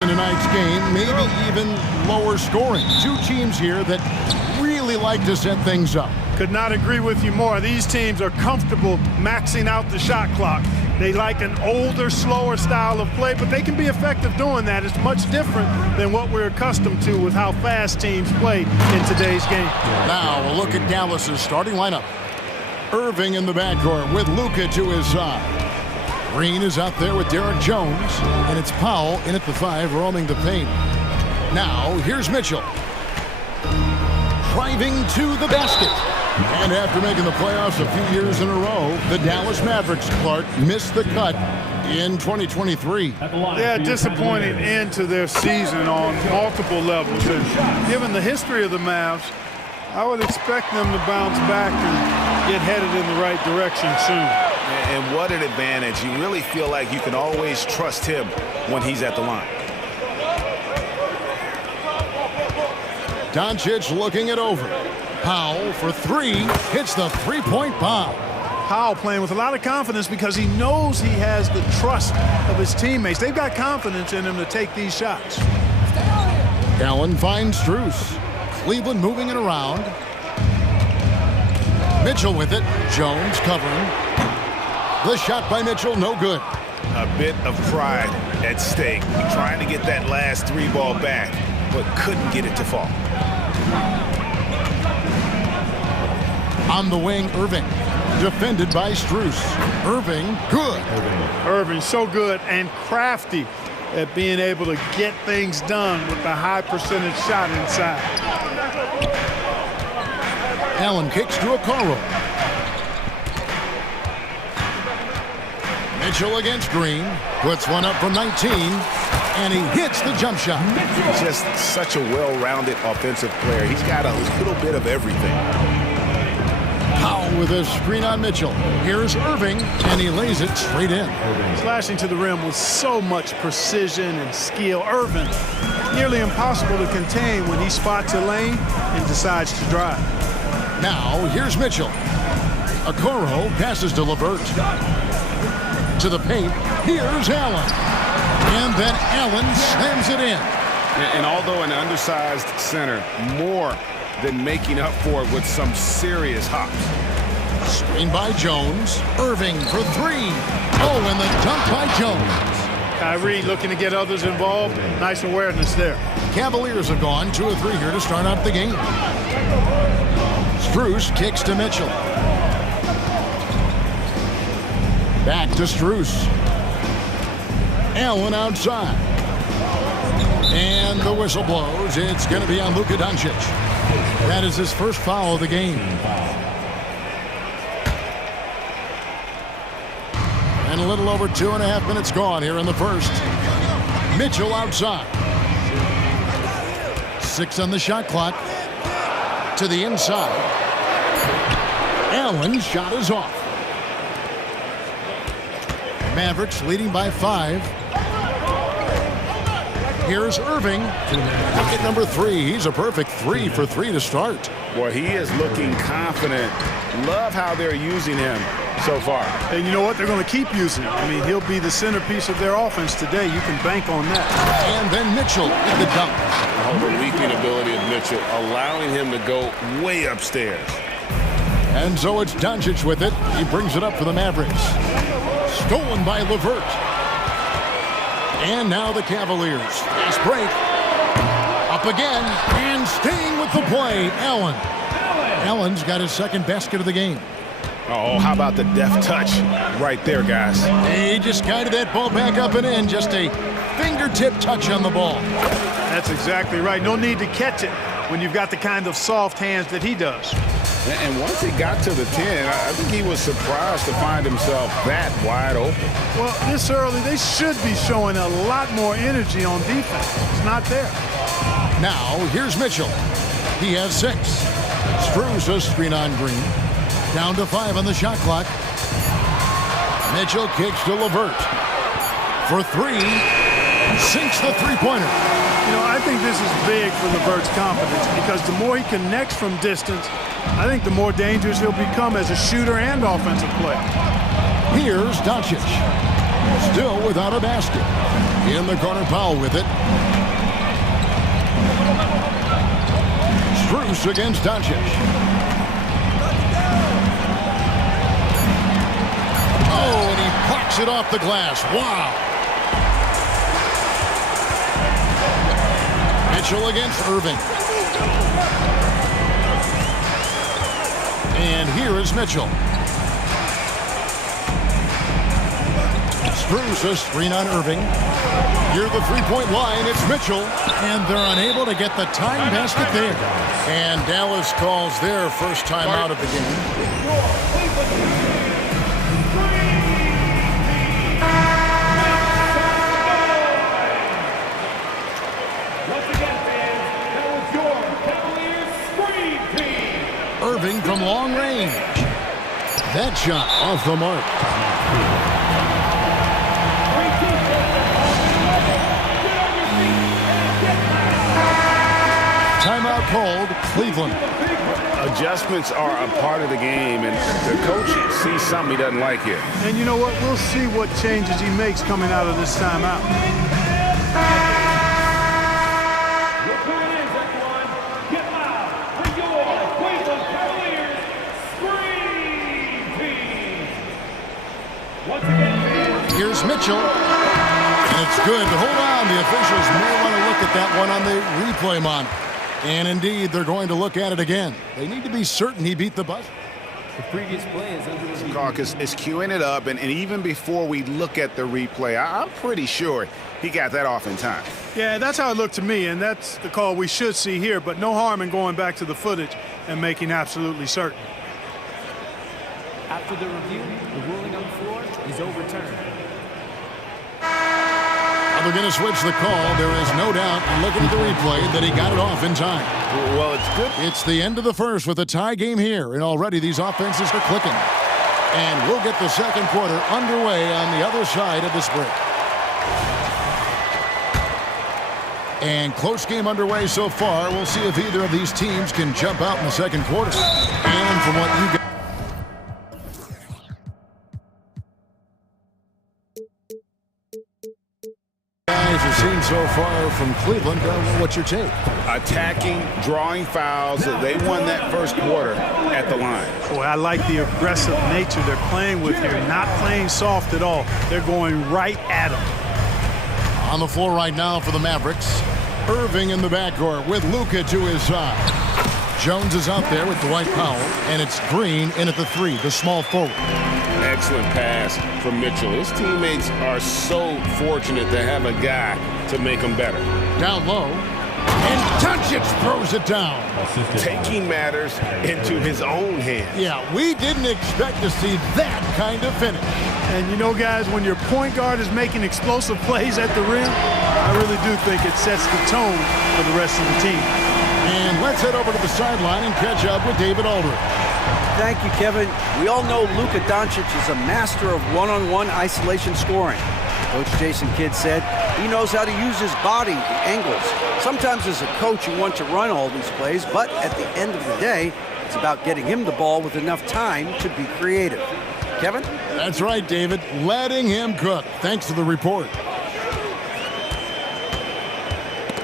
Tonight's game, maybe even lower scoring. Two teams here that really like to set things up. Could not agree with you more. These teams are comfortable maxing out the shot clock. They like an older, slower style of play, but they can be effective doing that. It's much different than what we're accustomed to with how fast teams play in today's game. Now a look at Dallas's starting lineup. Irving in the backcourt with Luka to his side. Green is out there with Derek Jones, and it's Powell in at the 5, roaming the paint. Now, here's Mitchell. Driving to the basket. And after making the playoffs a few years in a row, the Dallas Mavericks, Clark, missed the cut in 2023. Yeah, disappointing end to their season on multiple levels. And given the history of the Mavs, I would expect them to bounce back and get headed in the right direction soon. And what an advantage. You really feel like you can always trust him when he's at the line. Doncic looking it over. Powell for 3, hits the three-point bomb. Powell playing with a lot of confidence because he knows he has the trust of his teammates. They've got confidence in him to take these shots. Allen finds Strus. Cleveland moving it around. Mitchell with it. Jones covering. The shot by Mitchell, no good. A bit of pride at stake. Trying to get that last 3 ball back, but couldn't get it to fall. On the wing, Irving. Defended by Strus. Irving, good. Irving so good and crafty at being able to get things done with the high percentage shot inside. Allen kicks to Okoro. Mitchell against Green. Puts one up from 19. And he hits the jump shot. Just such a well-rounded offensive player. He's got a little bit of everything. Powell with a screen on Mitchell. Here's Irving, and he lays it straight in. Slashing to the rim with so much precision and skill. Irving, nearly impossible to contain when he spots a lane and decides to drive. Now, here's Mitchell. Okoro passes to LeVert. To the paint, here's Allen. And then Allen slams it in. And although an undersized center, more than making up for it with some serious hops. Screen by Jones. Irving for 3. Oh, and the dunk by Jones. Kyrie looking to get others involved. Nice awareness there. Cavaliers have gone 2 of 3 here to start out the game. Strus kicks to Mitchell. Back to Strus. Allen outside. And the whistle blows. It's going to be on Luka Doncic. That is his first foul of the game. And a little over 2.5 minutes gone here in the first. Mitchell outside. 6 on the shot clock. To the inside. Allen's shot is off. Mavericks leading by 5. Here's Irving. Bucket number 3. He's a perfect 3 for 3 to start. Boy, he is looking confident. Love how they're using him so far. And you know what? They're going to keep using him. I mean, he'll be the centerpiece of their offense today. You can bank on that. And then Mitchell in the dunk. The leaping ability of Mitchell, allowing him to go way upstairs. And so it's Doncic with it. He brings it up for the Mavericks. Stolen by LeVert. And now the Cavaliers. Fast break. Up again. And staying with the play, Allen. Allen's got his second basket of the game. Oh, how about the deft touch right there, guys? He just guided that ball back up and in. Just a fingertip touch on the ball. That's exactly right. No need to catch it when you've got the kind of soft hands that he does. And once he got to the 10, I think he was surprised to find himself that wide open. Well, this early, they should be showing a lot more energy on defense. It's not there. Now, here's Mitchell. He has 6. Strus a screen on Green. Down to 5 on the shot clock. Mitchell kicks to LeVert. For 3. Sinks the three-pointer. You know, I think this is big for LeVert's confidence because the more he connects from distance, I think the more dangerous he'll become as a shooter and offensive player. Here's Doncic. Still without a basket. In the corner, Powell with it. Strus against Doncic. Oh, and he plucks it off the glass. Wow. Mitchell against Irving. And here is Mitchell. Strus a screen on Irving. Near the three-point line, it's Mitchell. And they're unable to get the time basket there. And Dallas calls their first time out of the game. Irving from long range. That shot off the mark. Timeout called, Cleveland. Adjustments are a part of the game, and the coach sees something he doesn't like here. And you know what? We'll see what changes he makes coming out of this timeout. Here's Mitchell. And it's good, but hold on. The officials may want to look at that one on the replay monitor. And indeed, they're going to look at it again. They need to be certain he beat the buzzer. The previous play is under review. Caucus is queuing it up, and even before we look at the replay, I'm pretty sure he got that off in time. Yeah, that's how it looked to me, and that's the call we should see here, but no harm in going back to the footage and making absolutely certain. After the review, the ruling on the floor is overturned. They're going to switch the call. There is no doubt, looking at the replay, that he got it off in time. Well, it's good. It's the end of the first with a tie game here, and already these offenses are clicking. And we'll get the second quarter underway on the other side of this break. And close game underway so far. We'll see if either of these teams can jump out in the second quarter. And from what you got, you've seen so far from Cleveland, what's your take? Attacking, drawing fouls. They won that first quarter at the line. Boy, I like the aggressive nature they're playing with here. Not playing soft at all. They're going right at them. On the floor right now for the Mavericks. Irving in the backcourt with Luka to his side. Jones is out there with Dwight Powell, and it's Green in at the three, the small forward. Excellent pass from Mitchell. His teammates are so fortunate to have a guy to make them better. Down low, and Doncic throws it down. Taking matters into his own hands. Yeah, we didn't expect to see that kind of finish. And you know, guys, when your point guard is making explosive plays at the rim, I really do think it sets the tone for the rest of the team. And let's head over to the sideline and catch up with David Aldridge. Thank you, Kevin. We all know Luka Doncic is a master of one-on-one isolation scoring. Coach Jason Kidd said he knows how to use his body, the angles. Sometimes as a coach you want to run all these plays, but at the end of the day, it's about getting him the ball with enough time to be creative. Kevin? That's right, David. Letting him cook. Thanks to the report.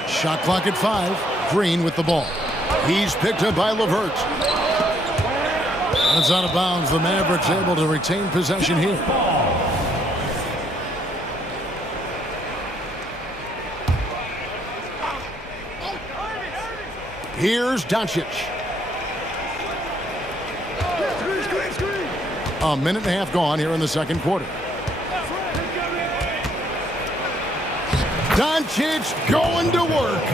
Shot clock at 5. Green with the ball. He's picked up by LeVert. It's out of bounds. The Mavericks able to retain possession here. Here's Doncic. A minute and a half gone here in the second quarter. Doncic going to work.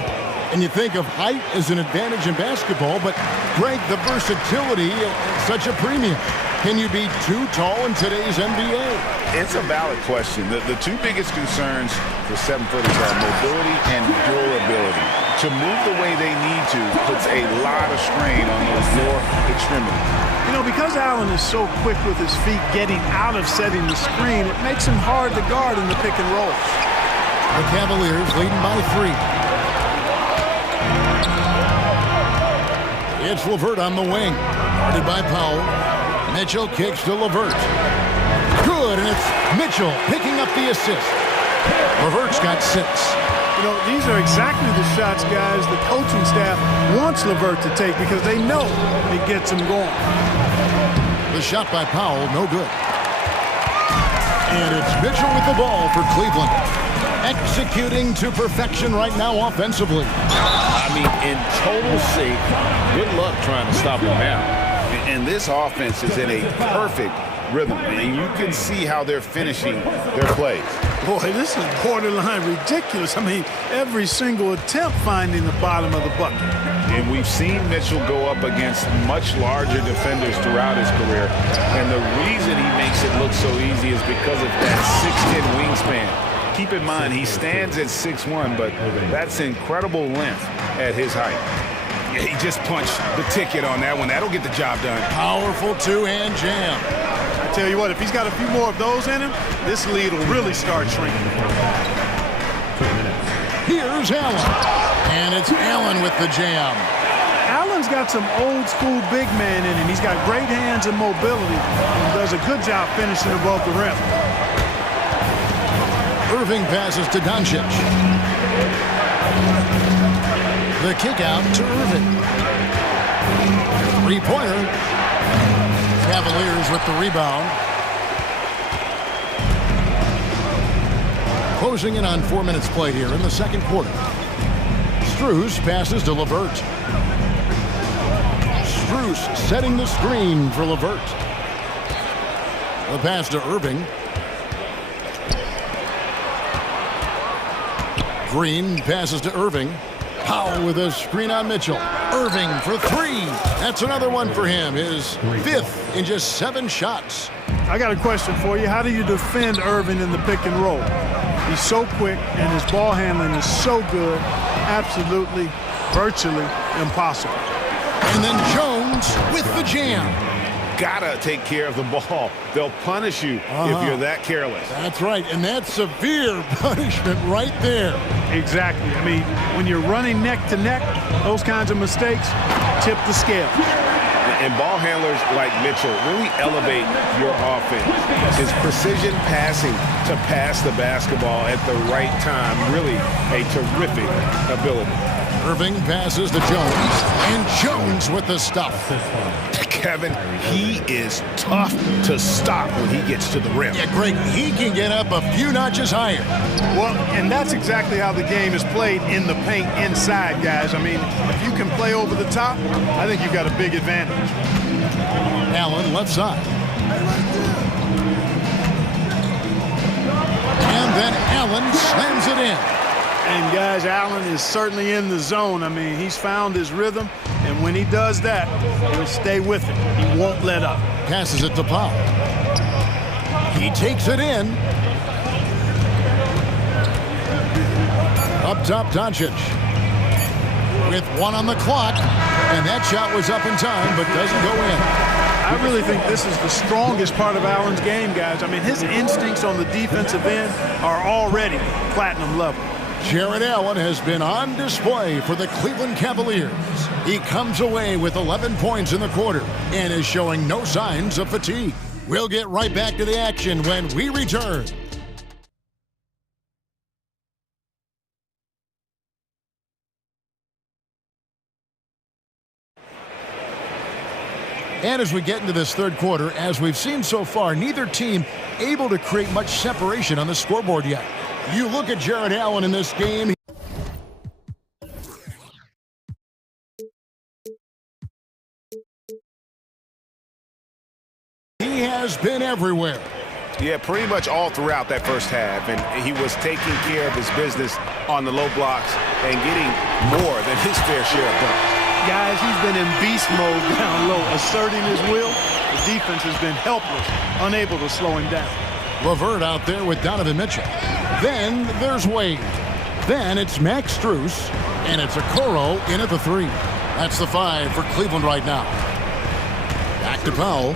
And you think of height as an advantage in basketball, but Greg, the versatility is such a premium. Can you be too tall in today's NBA? It's a valid question. The two biggest concerns for 7-footers are mobility and durability. To move the way they need to puts a lot of strain on those lower extremities. You know, because Allen is so quick with his feet getting out of setting the screen, it makes him hard to guard in the pick and roll. The Cavaliers leading by 3. It's LeVert on the wing. Guarded by Powell. Mitchell kicks to LeVert. Good, and it's Mitchell picking up the assist. LeVert's got 6. You know, these are exactly the shots, guys, the coaching staff wants LeVert to take because they know it gets him going. The shot by Powell, no good. And it's Mitchell with the ball for Cleveland. Executing to perfection right now offensively. I mean, in total sync, good luck trying to stop him now. And this offense is in a perfect rhythm, and you can see how they're finishing their plays. Boy, this is borderline ridiculous. I mean, every single attempt finding the bottom of the bucket. And we've seen Mitchell go up against much larger defenders throughout his career, and the reason he makes it look so easy is because of that 6'10" wingspan. Keep in mind, he stands at 6'1", but that's incredible length at his height. Yeah, he just punched the ticket on that one. That'll get the job done. Powerful two-hand jam. I tell you what, if he's got a few more of those in him, this lead will really start shrinking. Here's Allen. And it's Allen with the jam. Allen's got some old-school big man in him. He's got great hands and mobility and does a good job finishing above the rim. Irving passes to Doncic. The kick out to Irving. Three-pointer. Cavaliers with the rebound. Closing in on 4 minutes played here in the second quarter. Strus passes to LeVert. Strus setting the screen for LeVert. The pass to Irving. Green passes to Irving. Powell with a screen on Mitchell. Irving for 3. That's another one for him. His 5th in just 7 shots. I got a question for you. How do you defend Irving in the pick and roll? He's so quick and his ball handling is so good. Absolutely, virtually impossible. And then Jones with the jam. Gotta take care of the ball. They'll punish you if you're that careless. That's right, and that's severe punishment right there. Exactly. I mean, when you're running neck to neck, those kinds of mistakes tip the scale. And ball handlers like Mitchell really elevate your offense. His precision passing to pass the basketball at the right time, really a terrific ability. Irving passes to Jones, and Jones with the stuff. Kevin, he is tough to stop when he gets to the rim. Yeah, Greg, he can get up a few notches higher. Well, and that's exactly how the game is played in the paint inside, guys. I mean, if you can play over the top, I think you've got a big advantage. Allen left side. And then Allen slams it in. And, guys, Allen is certainly in the zone. I mean, he's found his rhythm, and when he does that, he'll stay with it. He won't let up. Passes it to Powell. He takes it in. Up top, Doncic. With 1 on the clock, and that shot was up in time, but doesn't go in. I really think this is the strongest part of Allen's game, guys. I mean, his instincts on the defensive end are already platinum level. Jared Allen has been on display for the Cleveland Cavaliers. He comes away with 11 points in the quarter and is showing no signs of fatigue. We'll get right back to the action when we return. And as we get into this third quarter, as we've seen so far, neither team able to create much separation on the scoreboard yet. You look at Jared Allen in this game. He has been everywhere. Yeah, pretty much all throughout that first half, and he was taking care of his business on the low blocks and getting more than his fair share of dunks. Guys, he's been in beast mode down low, asserting his will. The defense has been helpless, unable to slow him down. LeVert out there with Donovan Mitchell. Then there's Wade. Then it's Max Strus, and it's Okoro in at the 3. That's the 5 for Cleveland right now. Back to Powell.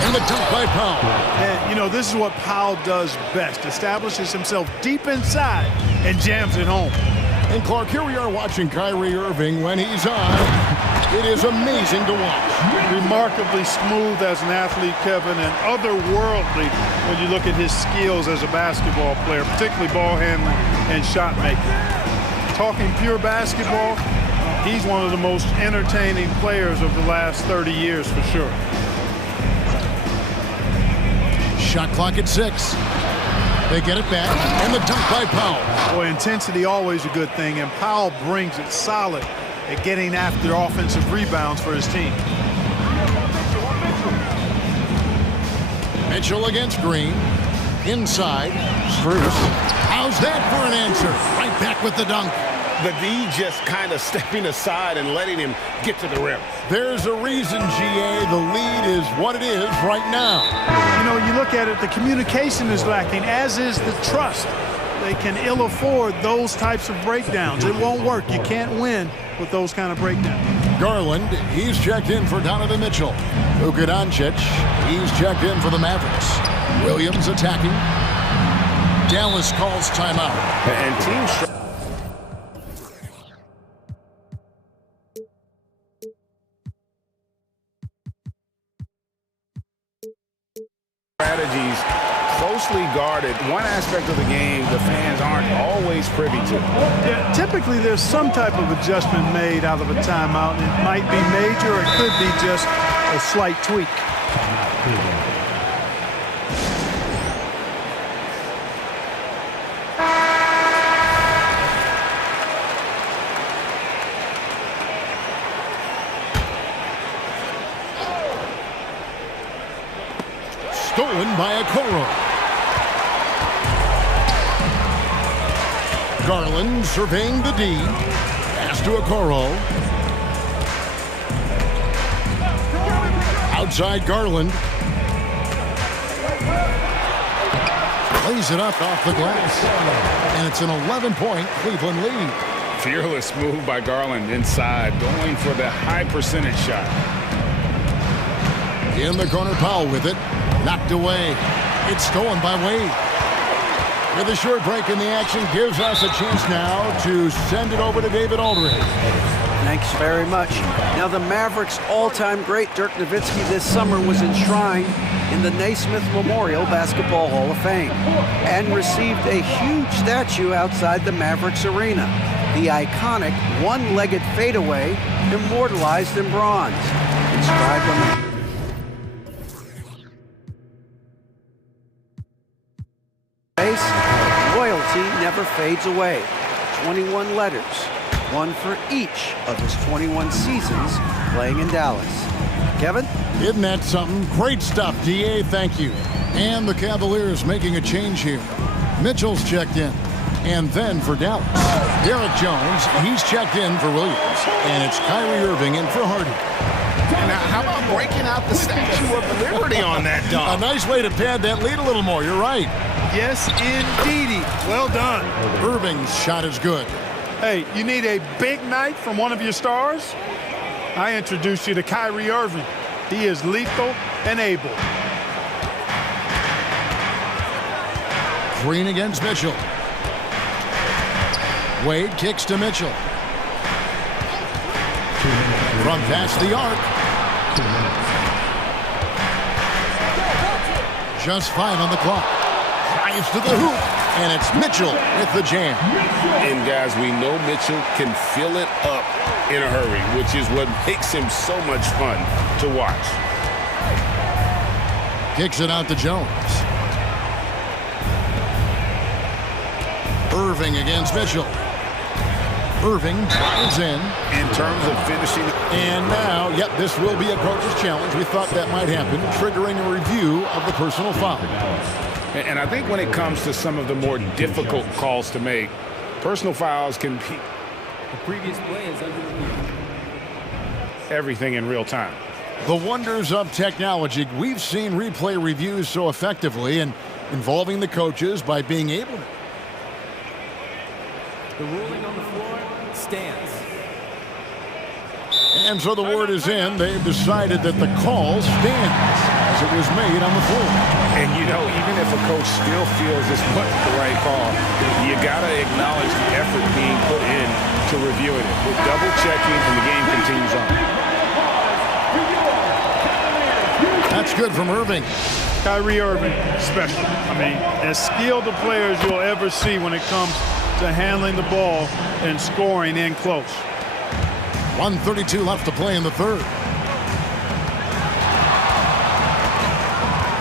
And the dunk by Powell. And, you know, this is what Powell does best. Establishes himself deep inside and jams it home. And Clark, here we are watching Kyrie Irving when he's on. It is amazing to watch. Remarkably smooth as an athlete, Kevin, and otherworldly when you look at his skills as a basketball player, particularly ball handling and shot making. Talking pure basketball, he's one of the most entertaining players of the last 30 years for sure. Shot clock at 6. They get it back, and the dunk by Powell. Boy, intensity always a good thing, and Powell brings it solid at getting after offensive rebounds for his team. Mitchell against Green. Inside, Bruce. How's that for an answer? Right back with the dunk. The D just kind of stepping aside and letting him get to the rim. There's a reason, GA, the lead is what it is right now. You know, you look at it, the communication is lacking, as is the trust. They can ill afford those types of breakdowns. It won't work. You can't win with those kind of breakdowns. Garland, he's checked in for Donovan Mitchell. Luka Doncic, he's checked in for the Mavericks. Williams attacking. Dallas calls timeout. And team strategies closely guarded. One aspect of the game the fans aren't always privy to. Yeah, typically there's some type of adjustment made out of a timeout. It might be major, or it could be just a slight tweak. Stolen by Okoro. Garland surveying the D. Pass to Okoro. Outside Garland. Lays it up off the glass. And it's an 11-point Cleveland lead. Fearless move by Garland inside, going for the high percentage shot. In the corner, Powell with it. Knocked away. It's stolen by Wade. With a short break in the action, gives us a chance now to send it over to David Aldridge. Thanks very much. Now, the Mavericks' all-time great Dirk Nowitzki this summer was enshrined in the Naismith Memorial Basketball Hall of Fame and received a huge statue outside the Mavericks arena. The iconic one-legged fadeaway immortalized in bronze. Inscribed on the loyalty never fades away. 21 letters, one for each of his 21 seasons playing in Dallas. Kevin? Isn't that something? Great stuff, DA, thank you. And the Cavaliers making a change here. Mitchell's checked in. And then for Dallas, Derek Jones, he's checked in for Williams. And it's Kyrie Irving in for Hardy. Now, how about breaking out the Statue of Liberty on that dunk? A nice way to pad that lead a little more, you're right. Yes, indeedy. Well done. Irving's shot is good. Hey, you need a big night from one of your stars? I introduce you to Kyrie Irving. He is lethal and able. Green against Mitchell. Wade kicks to Mitchell. From past the arc. Just 5 on the clock. Drives to the hoop. And it's Mitchell with the jam. And guys, we know Mitchell can fill it up in a hurry, which is what makes him so much fun to watch. Kicks it out to Jones. Irving against Mitchell. Irving drives in. In terms of finishing. And now, yep, this will be a coach's challenge. We thought that might happen, triggering a review of the personal foul. And I think when it comes to some of the more difficult calls to make, personal fouls can be the previous play is under review. Everything in real time. The wonders of technology. We've seen replay reviews so effectively and involving the coaches by being able to. The ruling on the floor stands. And so the word is in. They've decided that the call stands. as it was made on the floor. And, you know, even if a coach still feels this wasn't the right call, you got to acknowledge the effort being put in to reviewing it. With double-checking, and the game continues on. That's good from Irving. Kyrie Irving, special. I mean, as skilled a player as you'll ever see when it comes to handling the ball and scoring in close. 1:32 left to play in the third.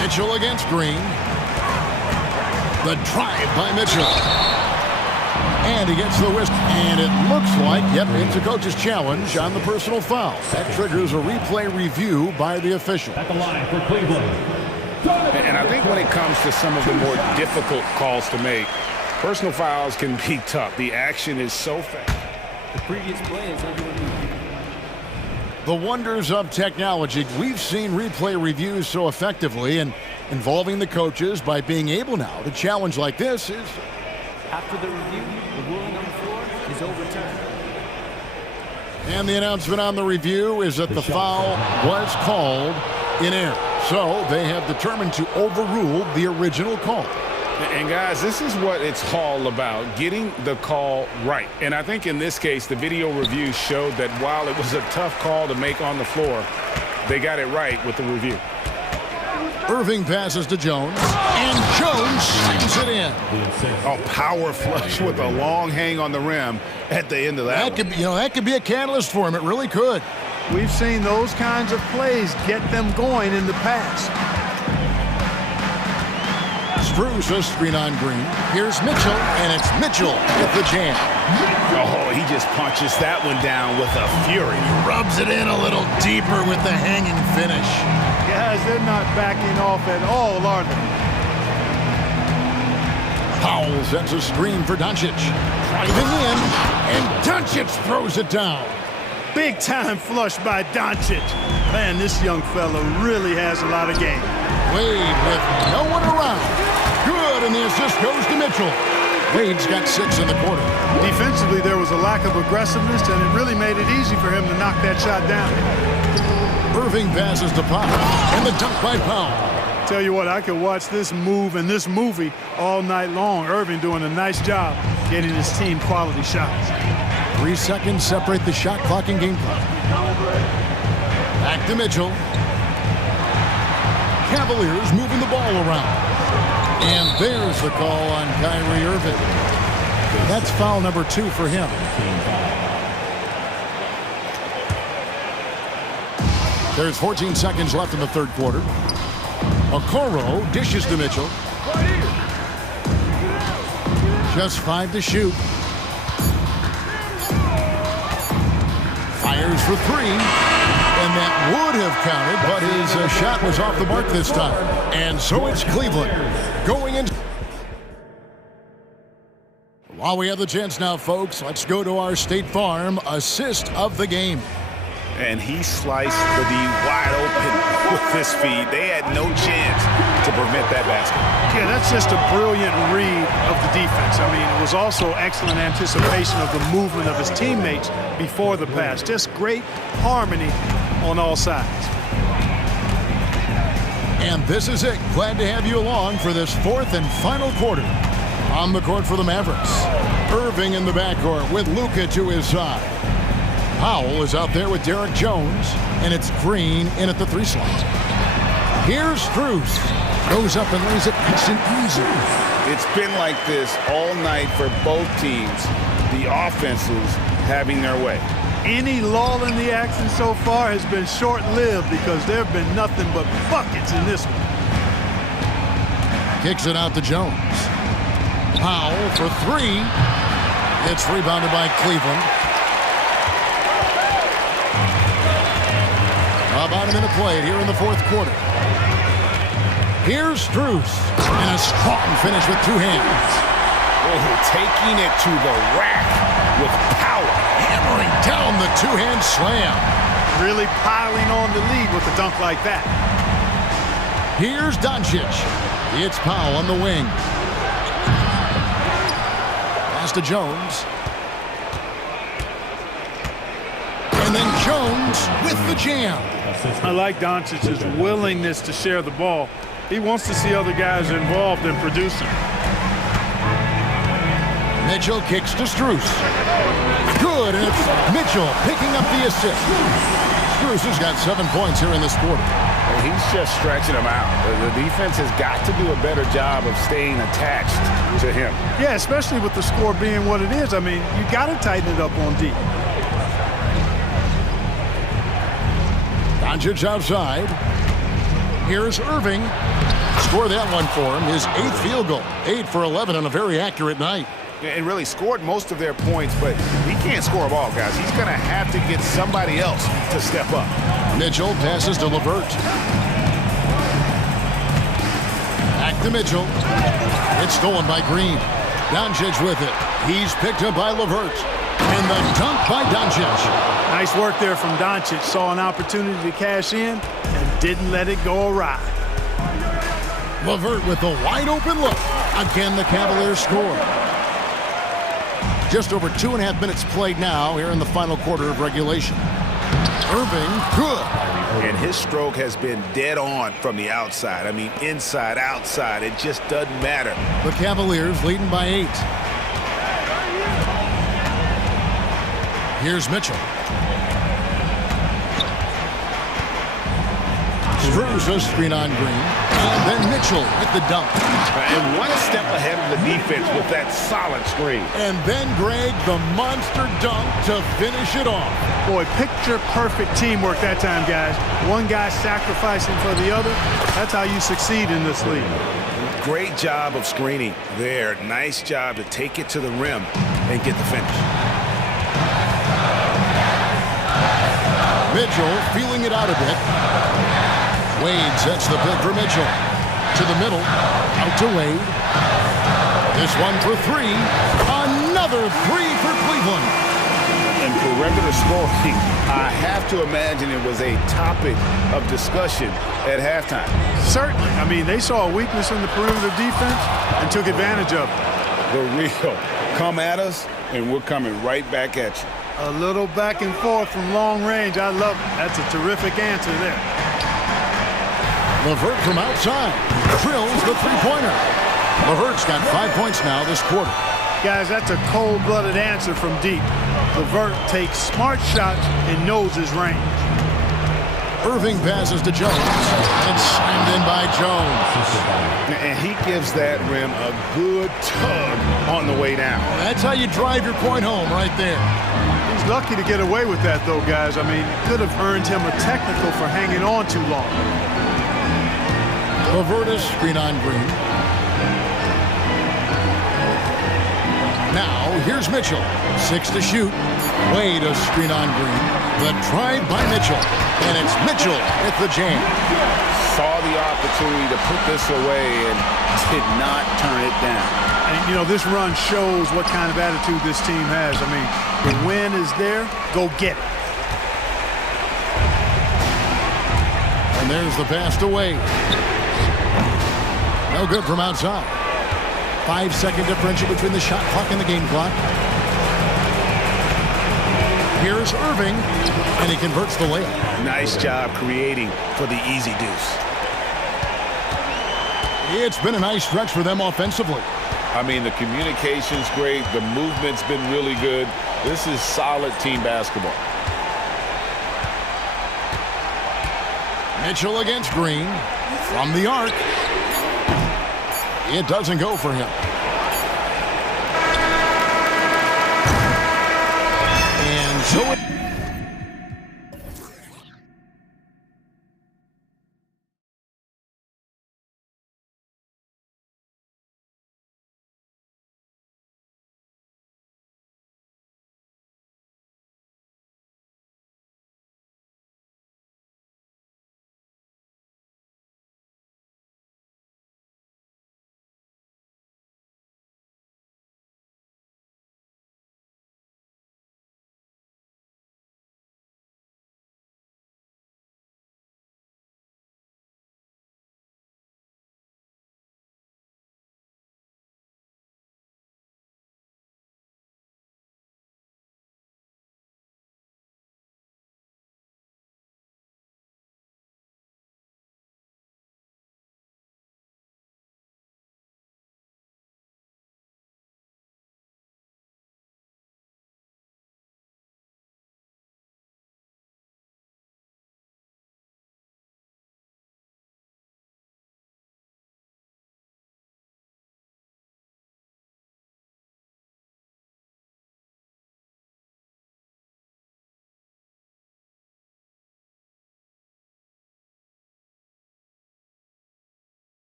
Mitchell against Green. The drive by Mitchell. And he gets the whisk. And it looks like, yep, it's a coach's challenge on the personal foul. That triggers a replay review by the official. At the line for Cleveland. And I think when it comes to some of the more difficult calls to make, personal fouls can be tough. The action is so fast. The previous play is under review. The wonders of technology. We've seen replay reviews so effectively, and involving the coaches by being able now to challenge like this is... After the review, the ruling on the floor is overturned. And the announcement on the review is that the foul was called in error. So they have determined to overrule the original call. And guys, this is what it's all about, getting the call right. And I think in this case, the video review showed that while it was a tough call to make on the floor, they got it right with the review. Irving passes to Jones, and Jones slams it in. A power flush with a long hang on the rim at the end of that. That could be a catalyst for him. It really could. We've seen those kinds of plays get them going in the past. Strus a screen on Green. Here's Mitchell, and it's Mitchell with the jam. Oh, he just punches that one down with a fury. Rubs it in a little deeper with the hanging finish. Guys, they're not backing off at all, are they? Powell sends a screen for Doncic. Driving in, and Doncic throws it down. Big time flush by Doncic. Man, this young fella really has a lot of game. Wade with no one around. Good, and the assist goes to Mitchell. Wade's got 6 in the quarter. Defensively, there was a lack of aggressiveness, and it really made it easy for him to knock that shot down. Irving passes to Powell, and the dunk by Powell. Tell you what, I could watch this move and this movie all night long. Irving doing a nice job getting his team quality shots. 3 seconds separate the shot clock and game clock. Back to Mitchell. Cavaliers moving the ball around. And there's the call on Kyrie Irving. That's foul number 2 for him. There's 14 seconds left in the third quarter. Okoro dishes to Mitchell. Just 5 to shoot. Fires for 3. And that would have counted, but his shot was off the mark this time. And so it's Cleveland going in. While we have the chance now, folks, let's go to our State Farm assist of the game. And he sliced the D wide open with his feed. They had no chance to prevent that basket. Yeah, that's just a brilliant read of the defense. I mean, it was also excellent anticipation of the movement of his teammates before the pass. Just great harmony on all sides. And this is it. Glad to have you along for this 4th and final quarter. On the court for the Mavericks. Irving in the backcourt with Luka to his side. Powell is out there with Derek Jones, and it's Green in at the 3 slot. Here's Strus. Goes up and lays it nice and easy. It's been like this all night for both teams. The offenses having their way. Any lull in the action so far has been short-lived because there have been nothing but buckets in this one. Kicks it out to Jones. Powell for 3. It's rebounded by Cleveland. About a minute played here in the fourth quarter. Here's Strus, and a strong finish with 2 hands. Oh, taking it to the rack with power. Hammering down the 2-hand slam. Really piling on the lead with a dunk like that. Here's Doncic. It's Powell on the wing. Pass to Jones. And then Jones with the jam. I like Doncic's willingness to share the ball. He wants to see other guys involved in producing. Mitchell kicks to Strus. Good, and it's Mitchell picking up the assist. Strus has got 7 points here in this quarter. He's just stretching them out. The defense has got to do a better job of staying attached to him. Yeah, especially with the score being what it is. I mean, you got to tighten it up on D. Doncic outside. Here's Irving. Score that one for him. His 8th field goal. 8 for 11 on a very accurate night. And really scored most of their points, but he can't score them all, guys. He's going to have to get somebody else to step up. Mitchell passes to LeVert. Back to Mitchell. It's stolen by Green. Doncic with it. He's picked up by LeVert. And the dunk by Doncic. Nice work there from Doncic. Saw an opportunity to cash in and didn't let it go awry. LeVert with a wide open look. Again, the Cavaliers score. Just over 2.5 minutes played now here in the final quarter of regulation. Irving, good. And his stroke has been dead on from the outside. I mean, inside, outside, it just doesn't matter. The Cavaliers leading by 8. Here's Mitchell. Strus a screen on Green. And then Mitchell with the dunk. And one step ahead of the defense with that solid screen. And then Greg, the monster dunk to finish it off. Boy, picture-perfect teamwork that time, guys. One guy sacrificing for the other. That's how you succeed in this league. Great job of screening there. Nice job to take it to the rim and get the finish. Mitchell feeling it out a bit. Wade sets the pick for Mitchell. To the middle. Out to Wade. This one for 3. Another 3 for Cleveland. And for regular scoring, I have to imagine it was a topic of discussion at halftime. Certainly. I mean, they saw a weakness in the perimeter defense and took advantage of it. The real come at us, and we're coming right back at you. A little back and forth from long range. I love it. That's a terrific answer there. LeVert from outside. Drills the three-pointer. LeVert's got 5 points now this quarter. Guys, that's a cold-blooded answer from deep. LeVert takes smart shots and knows his range. Irving passes to Jones. And slammed in by Jones. And he gives that rim a good tug on the way down. That's how you drive your point home right there. He's lucky to get away with that, though, guys. I mean, it could have earned him a technical for hanging on too long. LeVert is screen on Green. Now, here's Mitchell. 6 to shoot. Wade a screen on Green. The drive by Mitchell. And it's Mitchell with the jam. Saw the opportunity to put this away and did not turn it down. And, you know, this run shows what kind of attitude this team has. I mean, the win is there. Go get it. And there's the pass to Wade. No good from outside. 5-second differential between the shot clock and the game clock. Here's Irving, and he converts the layup. Nice job creating for the easy deuce. It's been a nice stretch for them offensively. I mean, the communication's great. The movement's been really good. This is solid team basketball. Mitchell against Green. From the arc. It doesn't go for him. And so it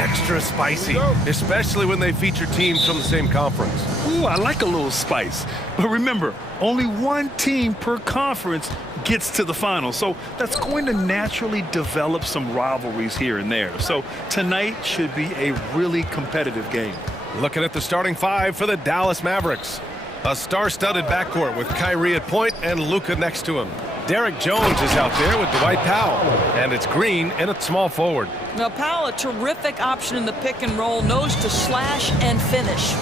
extra spicy, especially when they feature teams from the same conference. Ooh, I like a little spice. But remember, only one team per conference gets to the final. So that's going to naturally develop some rivalries here and there. So tonight should be a really competitive game. Looking at the starting five for the Dallas Mavericks. A star-studded backcourt with Kyrie at point and Luka next to him. Derek Jones is out there with Dwight Powell. And it's Green in at small forward. Now, Powell, a terrific option in the pick and roll, knows to slash and finish.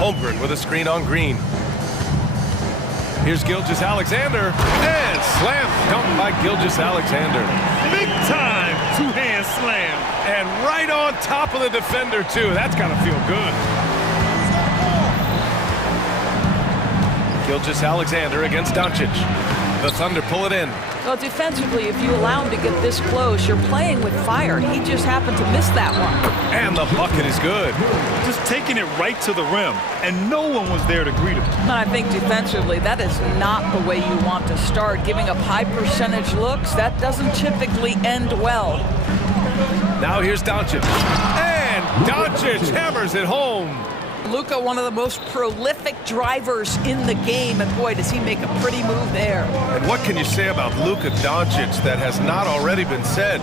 Holmgren with a screen on Green. Here's Gilgeous-Alexander, and slam dunk by Gilgeous-Alexander. Big time two-hand slam. And right on top of the defender, too. That's got to feel good. Gilgeous-Alexander against Doncic. The Thunder pull it in. Well, defensively, if you allow him to get this close, you're playing with fire. He just happened to miss that one. And the bucket is good. Just taking it right to the rim, and no one was there to greet him. And I think defensively, that is not the way you want to start. Giving up high percentage looks, that doesn't typically end well. Now here's Doncic. And Doncic hammers it home. Luka, one of the most prolific drivers in the game, and boy, does he make a pretty move there. And what can you say about Luka Doncic that has not already been said?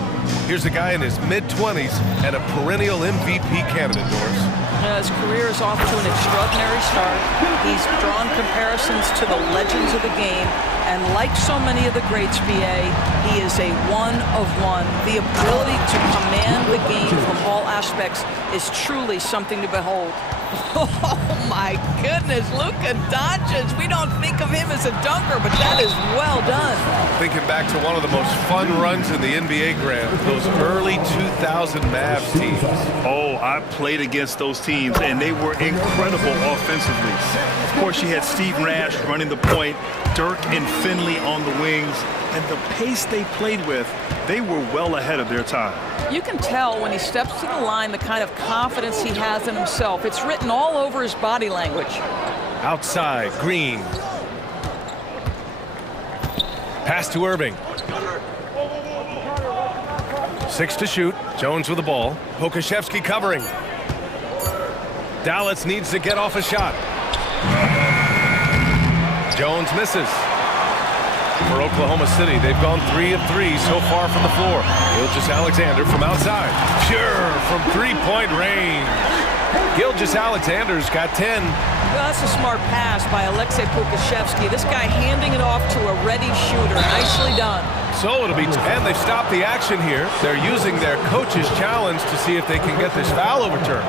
Here's a guy in his mid-20s and a perennial MVP candidate, Doris. His career is off to an extraordinary start. He's drawn comparisons to the legends of the game, and like so many of the greats, BA, he is a one-of-one. The ability to command the game from all aspects is truly something to behold. Oh my goodness, Luka Doncic. We don't think of him as a dunker, but that is well done. Thinking back to one of the most fun runs in the NBA, Graham, those early 2000 Mavs teams. Oh, I played against those teams, and they were incredible offensively. Of course, you had Steve Nash running the point, Dirk and Finley on the wings, and the pace they played with, they were well ahead of their time. You can tell when he steps to the line the kind of confidence he has in himself. It's written all over his body language. Outside, Green. Pass to Irving. 6 to shoot. Jones with the ball. Pokashevsky covering. Dallas needs to get off a shot. Jones misses. For Oklahoma City, they've gone 3 of 3 so far from the floor. Gilgeous-Alexander from outside. Pure from three-point range. Gilgeous-Alexander's got 10. Well, that's a smart pass by Alexei Pokashevsky. This guy handing it off to a ready shooter. Nicely done. So it'll be, and they've stopped the action here. They're using their coach's challenge to see if they can get this foul overturned.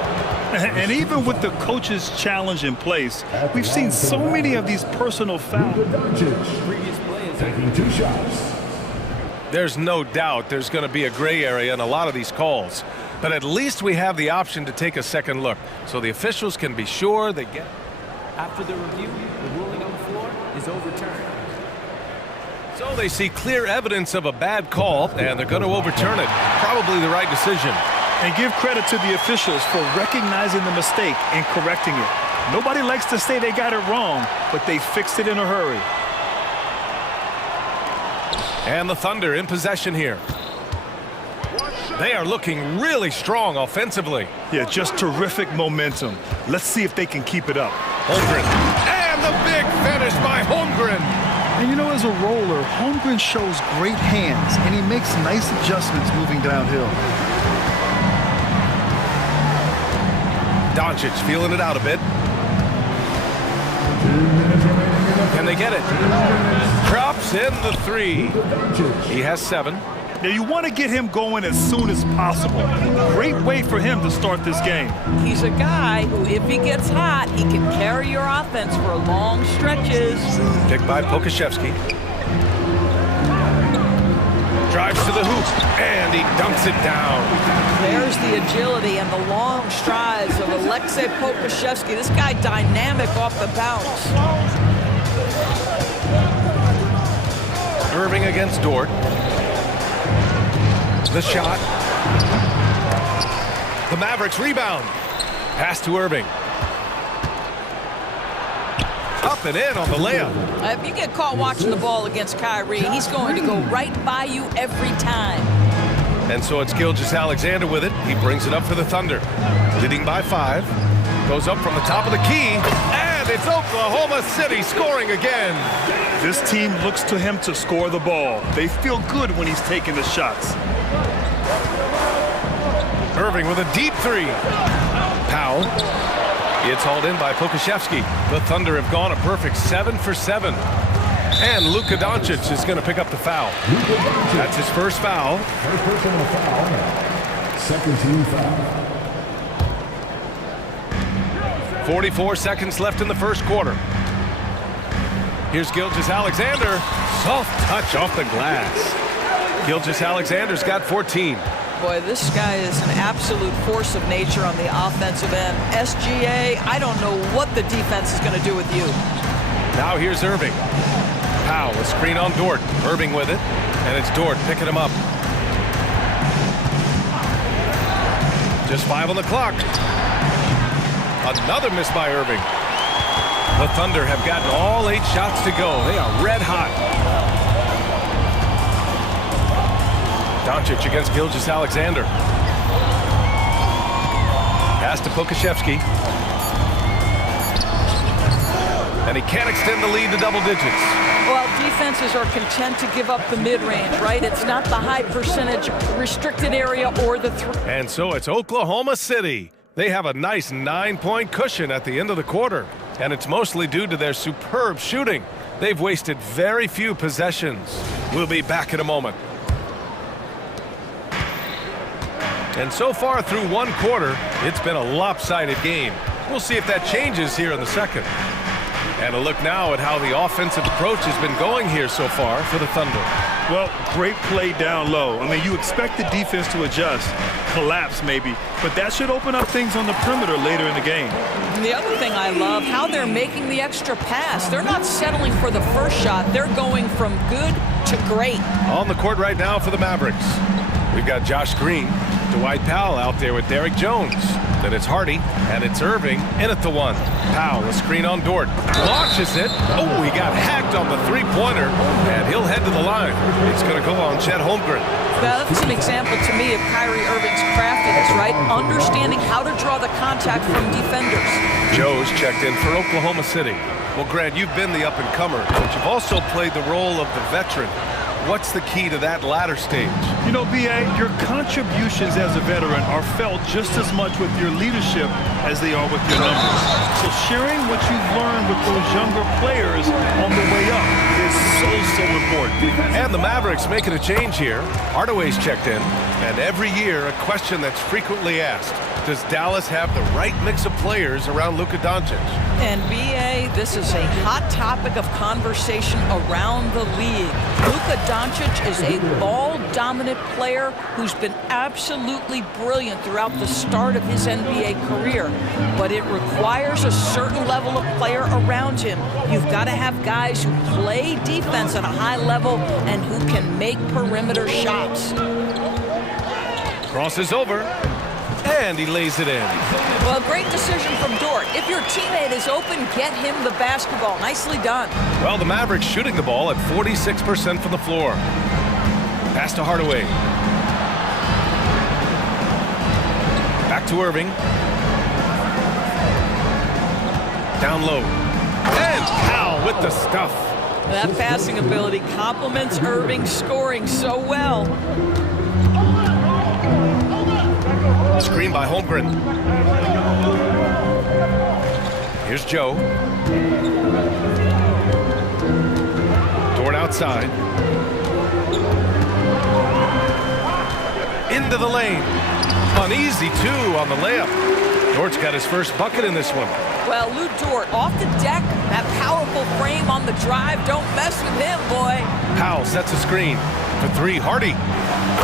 And even with the coach's challenge in place, we've seen so many of these personal fouls. Taking 2 shots. There's no doubt there's going to be a gray area in a lot of these calls. But at least we have the option to take a second look, so the officials can be sure they get. After the review, the ruling on the floor is overturned. So they see clear evidence of a bad call, and they're going to overturn it. Probably the right decision. And give credit to the officials for recognizing the mistake and correcting it. Nobody likes to say they got it wrong, but they fixed it in a hurry. And the Thunder in possession here. They are looking really strong offensively. Yeah, just terrific momentum. Let's see if they can keep it up. Holmgren. And the big finish by Holmgren. And you know, as a roller, Holmgren shows great hands, and he makes nice adjustments moving downhill. Doncic feeling it out a bit. Can they get it? Drops in the 3. He has 7. Now you want to get him going as soon as possible. Great way for him to start this game. He's a guy who, if he gets hot, he can carry your offense for long stretches. Picked by Pokashevsky. Drives to the hoop, and he dunks it down. There's the agility and the long strides of Alexei Pokashevsky. This guy dynamic off the bounce. Irving against Dort. The shot. The Mavericks rebound. Pass to Irving. Up and in on the layup. If you get caught watching the ball against Kyrie, he's going to go right by you every time. And so it's Gilgeous-Alexander with it. He brings it up for the Thunder. Leading by 5. Goes up from the top of the key. And it's Oklahoma City scoring again. This team looks to him to score the ball. They feel good when he's taking the shots. Irving with a deep 3. Powell. It's hauled in by Pokashevsky. The Thunder have gone a perfect 7 for 7. And Luka Doncic is going to pick up the foul. That's his first foul. First personal foul. Second team foul. 44 seconds left in the first quarter. Here's Gilgeous-Alexander. Soft touch off the glass. Gilgeous-Alexander's got 14. Boy, this guy is an absolute force of nature on the offensive end. SGA, I don't know what the defense is going to do with you. Now here's Irving. Powell, a screen on Dort. Irving with it, and it's Dort picking him up. Just 5 on the clock. Another miss by Irving. The Thunder have gotten all 8 shots to go. They are red hot. Doncic against Gilgeous-Alexander. Pass to Pokashevsky. And he can't extend the lead to double digits. Well, defenses are content to give up the mid-range, right? It's not the high percentage restricted area or the And so it's Oklahoma City. They have a nice 9-point cushion at the end of the quarter. And it's mostly due to their superb shooting. They've wasted very few possessions. We'll be back in a moment. And so far through one quarter, it's been a lopsided game. We'll see if that changes here in the second. And a look now at how the offensive approach has been going here so far for the Thunder. Well, great play down low. I mean, you expect the defense to adjust, collapse maybe, but that should open up things on the perimeter later in the game. And the other thing I love, how they're making the extra pass. They're not settling for the first shot. They're going from good to great. On the court right now for the Mavericks, we've got Josh Green, Dwight Powell out there with Derek Jones. Then it's Hardy, and it's Irving in at the 1. Powell, a screen on Dort. Launches it. Oh, he got hacked on the three-pointer, and he'll head to the line. It's going to go on Chet Holmgren. Now, that's an example to me of Kyrie Irving's craftiness, right? Understanding how to draw the contact from defenders. Joe's checked in for Oklahoma City. Well, Grant, you've been the up-and-comer, but you've also played the role of the veteran. What's the key to that latter stage? You know, B.A., your contributions as a veteran are felt just as much with your leadership as they are with your numbers. So sharing what you've learned with those younger players on the way up is so important. And the Mavericks making a change here. Hardaway's checked in. And every year, a question that's frequently asked. Does Dallas have the right mix of players around Luka Doncic? And B.A., this is a hot topic of conversation around the league. Luka Doncic is a ball-dominant player who's been absolutely brilliant throughout the start of his NBA career. But it requires a certain level of player around him. You've got to have guys who play defense at a high level and who can make perimeter shots. Crosses over. And he lays it in. Well, great decision from Dort. If your teammate is open, get him the basketball. Nicely done. Well, the Mavericks shooting the ball at 46% from the floor. Pass to Hardaway. Back to Irving. Down low. And Powell with the stuff. That passing ability complements Irving scoring so well. Screen by Holmgren. Here's Joe. Dort outside. Into the lane. Uneasy, too, on the layup. Dort's got his first bucket in this one. Well, Lou Dort off the deck. That powerful frame on the drive. Don't mess with him, boy. Powell sets a screen. For 3, Hardy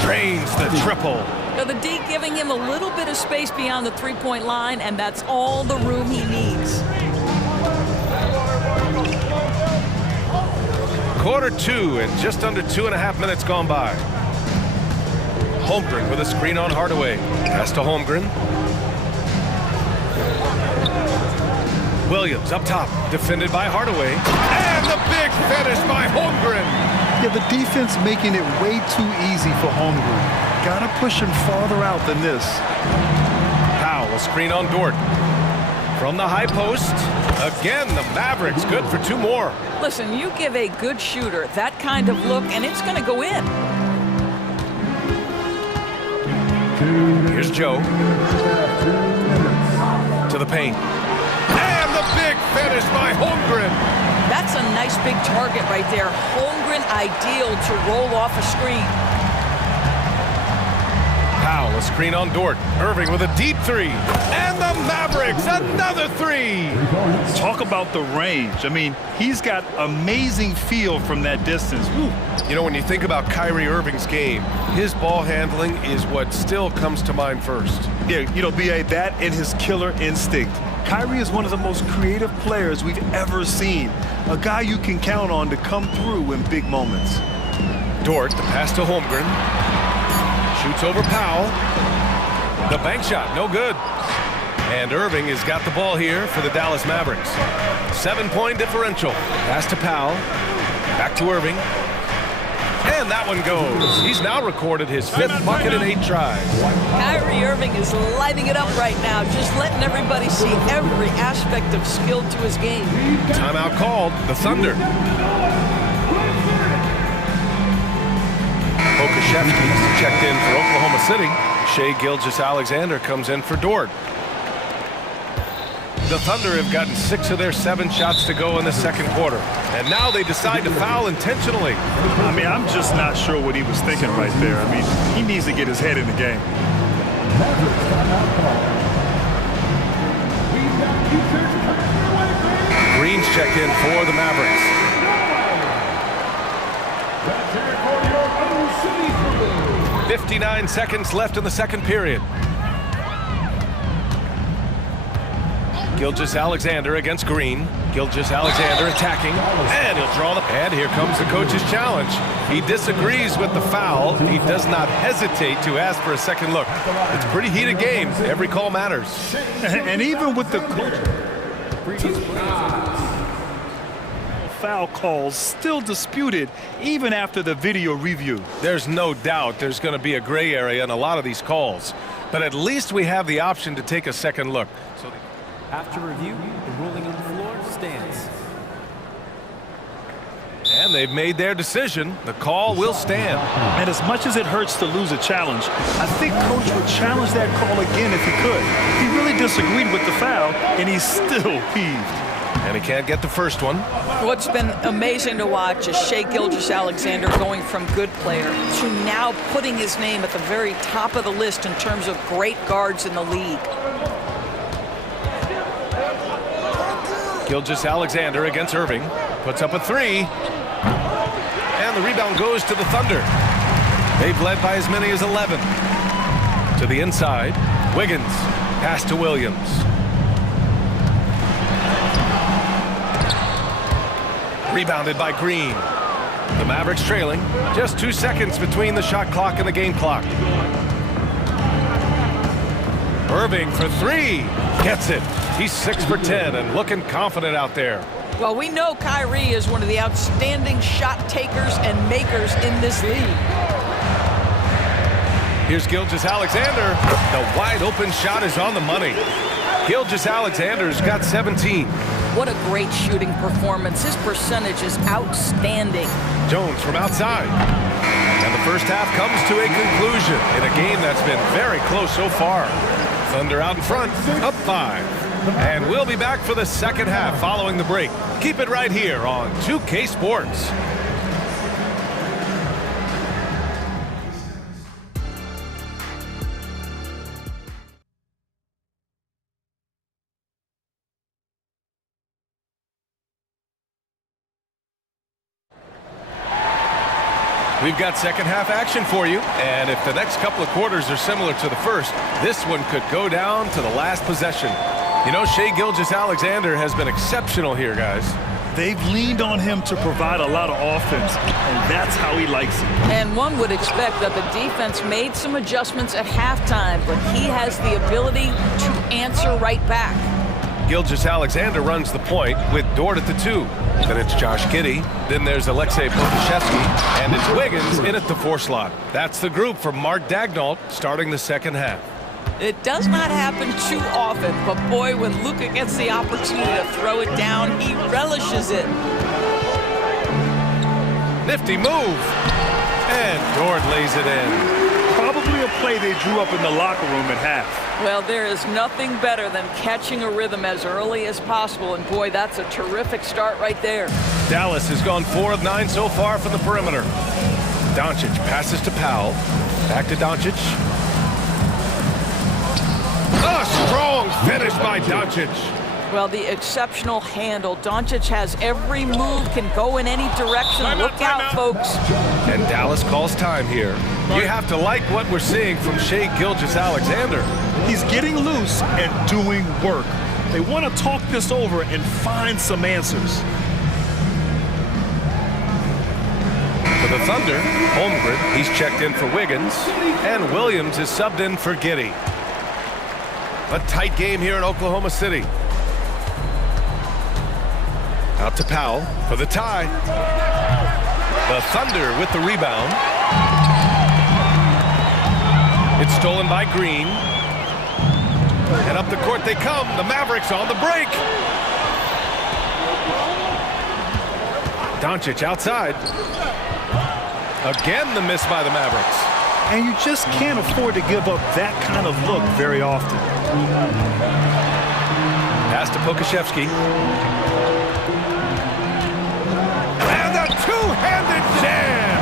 drains the triple. Now the D giving him a little bit of space beyond the three-point line, and that's all the room he needs. Quarter 2 and just under 2.5 minutes gone by. Holmgren with a screen on Hardaway. Pass to Holmgren. Williams up top, defended by Hardaway. And the big finish by Holmgren. Yeah, the defense making it way too easy for Holmgren. got to push him farther out than this. Powell will screen on Dort. From the high post, again, the Mavericks good for 2 more. Listen, you give a good shooter that kind of look, and it's going to go in. Here's Joe. To the paint. And the big finish by Holmgren. That's a nice big target right there. Holmgren ideal to roll off a screen. Powell, a screen on Dort. Irving with a deep 3. And the Mavericks, another 3. Talk about the range. I mean, he's got amazing feel from that distance. Woo. You know, when you think about Kyrie Irving's game, his ball handling is what still comes to mind first. Yeah, you know, B.A., that and his killer instinct. Kyrie is one of the most creative players we've ever seen. A guy you can count on to come through in big moments. Dort, the pass to Holmgren. Shoots over Powell. The bank shot, no good. And Irving has got the ball here for the Dallas Mavericks. 7-point differential. Pass to Powell. Back to Irving. And that one goes. He's now recorded his 5th bucket in 8 tries. Kyrie Irving is lighting it up right now, just letting everybody see every aspect of skill to his game. Timeout called. The Thunder. Okashevsky checked in for Oklahoma City. Shai Gilgeous-Alexander comes in for Dort. The Thunder have gotten 6 of their 7 shots to go in the second quarter. And now they decide to foul intentionally. I mean, I'm just not sure what he was thinking right there. I mean, he needs to get his head in the game. Green's checked in for the Mavericks. 59 seconds left in the second period. Gilgeous-Alexander against Green. Gilgeous-Alexander attacking, and he'll draw the... And here comes the coach's challenge. He disagrees with the foul. He does not hesitate to ask for a second look. It's a pretty heated game. Every call matters. And even with the foul calls still disputed even after the video review. There's no doubt there's going to be a gray area in a lot of these calls, but at least we have the option to take a second look. So after review, the ruling on the floor stands. And they've made their decision. The call will stand. And as much as it hurts to lose a challenge, I think Coach would challenge that call again if he could. He really disagreed with the foul, and he's still peeved. And he can't get the first one. What's been amazing to watch is Shai Gilgeous-Alexander going from good player to now putting his name at the very top of the list in terms of great guards in the league. Gilgeous-Alexander against Irving. Puts up a 3. And the rebound goes to the Thunder. They've led by as many as 11. To the inside. Wiggins. Pass to Williams. Rebounded by Green. The Mavericks trailing. Just 2 seconds between the shot clock and the game clock. Irving for 3. Gets it. He's 6 for 10 and looking confident out there. Well, we know Kyrie is one of the outstanding shot takers and makers in this league. Here's Gilgeous-Alexander. The wide open shot is on the money. Gilgeous-Alexander's got 17. What a great shooting performance. His percentage is outstanding. Jones from outside. And the first half comes to a conclusion in a game that's been very close so far. Thunder out in front, up 5. And we'll be back for the second half following the break. Keep it right here on 2K Sports. We've got second half action for you, and if the next couple of quarters are similar to the first, this one could go down to the last possession. You know, Shai Gilgeous-Alexander has been exceptional here, guys. They've leaned on him to provide a lot of offense, and that's how he likes it. And one would expect that the defense made some adjustments at halftime, but he has the ability to answer right back. Gilgeous-Alexander runs the point with Dort at the 2. Then it's Josh Giddey. Then there's Alexei Pokusevski. And it's Wiggins in at the 4 slot. That's the group for Mark Daigneault starting the second half. It does not happen too often, but boy, when Luka gets the opportunity to throw it down, he relishes it. Nifty move. And Dort lays it in. Probably a play they drew up in the locker room at half. Well, there is nothing better than catching a rhythm as early as possible, and boy, that's a terrific start right there. Dallas has gone 4 of 9 so far from the perimeter. Doncic passes to Powell. Back to Doncic. A strong finish by Doncic. Well, the exceptional handle. Doncic has every move, can go in any direction. Look out, folks. And Dallas calls time here. You have to like what we're seeing from Shai Gilgeous-Alexander. He's getting loose and doing work. They want to talk this over and find some answers. For the Thunder, Holmgren, he's checked in for Wiggins, and Williams is subbed in for Giddey. A tight game here in Oklahoma City. Out to Powell for the tie. The Thunder with the rebound. It's stolen by Green. And up the court they come. The Mavericks on the break. Doncic outside. Again, the miss by the Mavericks. And you just can't afford to give up that kind of look very often. Pass to Pokusevski. And a two-handed jam!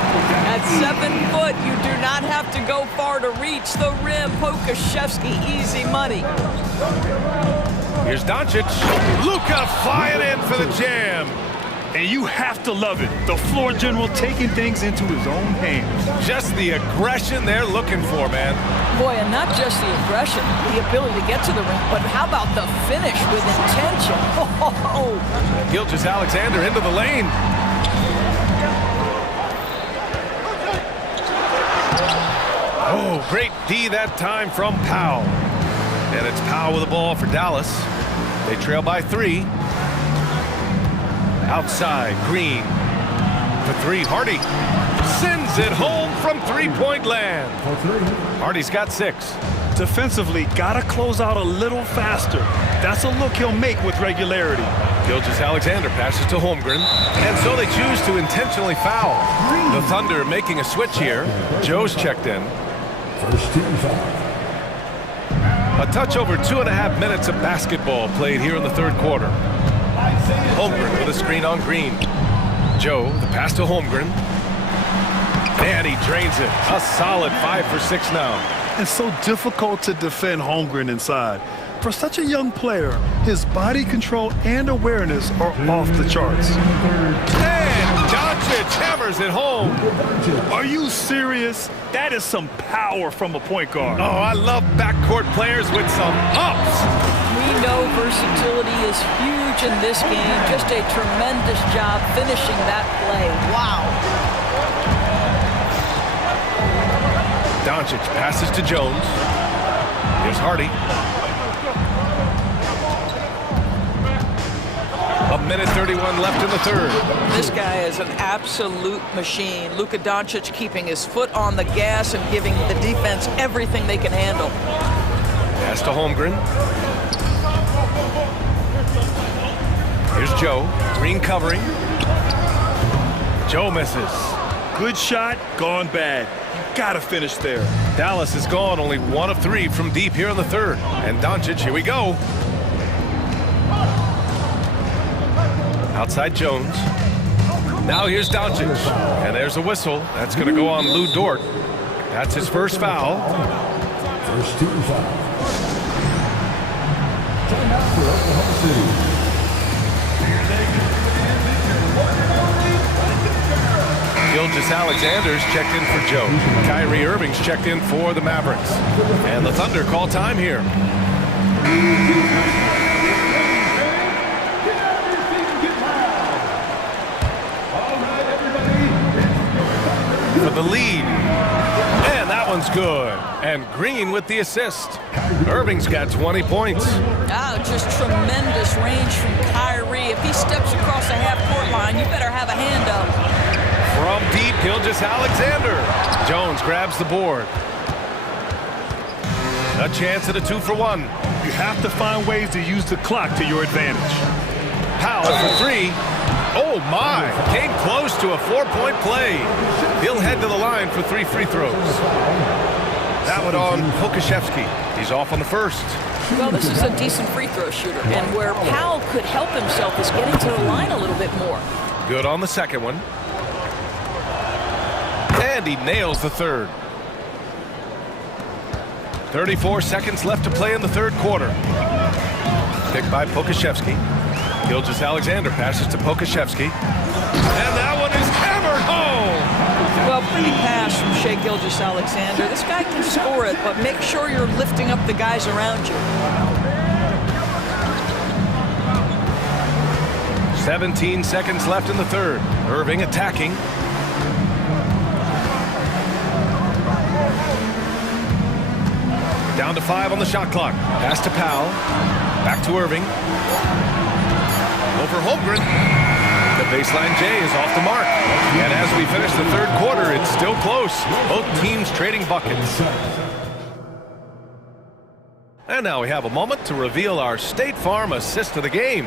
At 7 foot, you do not have to go far to reach the rim. Pokusevski, easy money. Here's Doncic. Luka flying in for the jam. And you have to love it. The floor general taking things into his own hands. Just the aggression they're looking for, man. Boy, and not just the aggression, the ability to get to the rim, but how about the finish with intention? Oh. Gilgeous-Alexander into the lane. Oh, great D that time from Powell. And it's Powell with the ball for Dallas. They trail by 3. Outside, Green. For 3, Hardy. Sends it home from three-point land. Hardy's got 6. Defensively, gotta close out a little faster. That's a look he'll make with regularity. Gilgeous-Alexander passes to Holmgren. And so they choose to intentionally foul. The Thunder making a switch here. Joe's checked in. First team foul. A touch over 2.5 minutes of basketball played here in the third quarter. Holmgren with a screen on Green. Joe, the pass to Holmgren. And he drains it. A solid 5 for 6 now. It's so difficult to defend Holmgren inside. For such a young player, his body control and awareness are off the charts. And Doncic hammers it home. Are you serious? That is some power from a point guard. Oh, I love backcourt players with some ups. We know versatility is huge in this game. Just a tremendous job finishing that play. Wow. Doncic passes to Jones. Here's Hardy. 1:31 left in the third. This guy is an absolute machine. Luka Doncic keeping his foot on the gas and giving the defense everything they can handle. Pass to Holmgren. Here's Joe. Green covering. Joe misses. Good shot, gone bad. You gotta finish there. Dallas is gone only 1 of 3 from deep here in the third. And Doncic, here we go. Outside Jones. Now here's Doncic. And there's a whistle. That's going to go on Lou Dort. That's his first foul. First team foul. Timeout for Oklahoma City. Gilgeous-Alexander's checked in for Joe. Kyrie Irving's checked in for the Mavericks. And the Thunder call time here. For the lead. And that one's good. And Green with the assist. Irving's got 20 points. Oh, just tremendous range from Kyrie. If he steps across the half-court line, you better have a hand up. From deep, Gilgeous-Alexander. Jones grabs the board. A chance at a 2-for-1. You have to find ways to use the clock to your advantage. Powell for three. Oh, my. Came close to a 4-point play. He'll head to the line for 3 free throws. That one on Pokashevsky. He's off on the first. Well, this is a decent free throw shooter, and where Powell could help himself is getting to the line a little bit more. Good on the second one. And he nails the third. 34 seconds left to play in the third quarter. Picked by Pokashevsky. Gilgeous-Alexander passes to Pokashevsky. And that one is hammered home! Well, pretty pass from Shai Gilgeous-Alexander. This guy can score it, but make sure you're lifting up the guys around you. 17 seconds left in the third. Irving attacking. Down to 5 on the shot clock. Pass to Powell. Back to Irving. Over Holmgren. The baseline J is off the mark. And as we finish the third quarter, it's still close. Both teams trading buckets. And now we have a moment to reveal our State Farm assist of the game.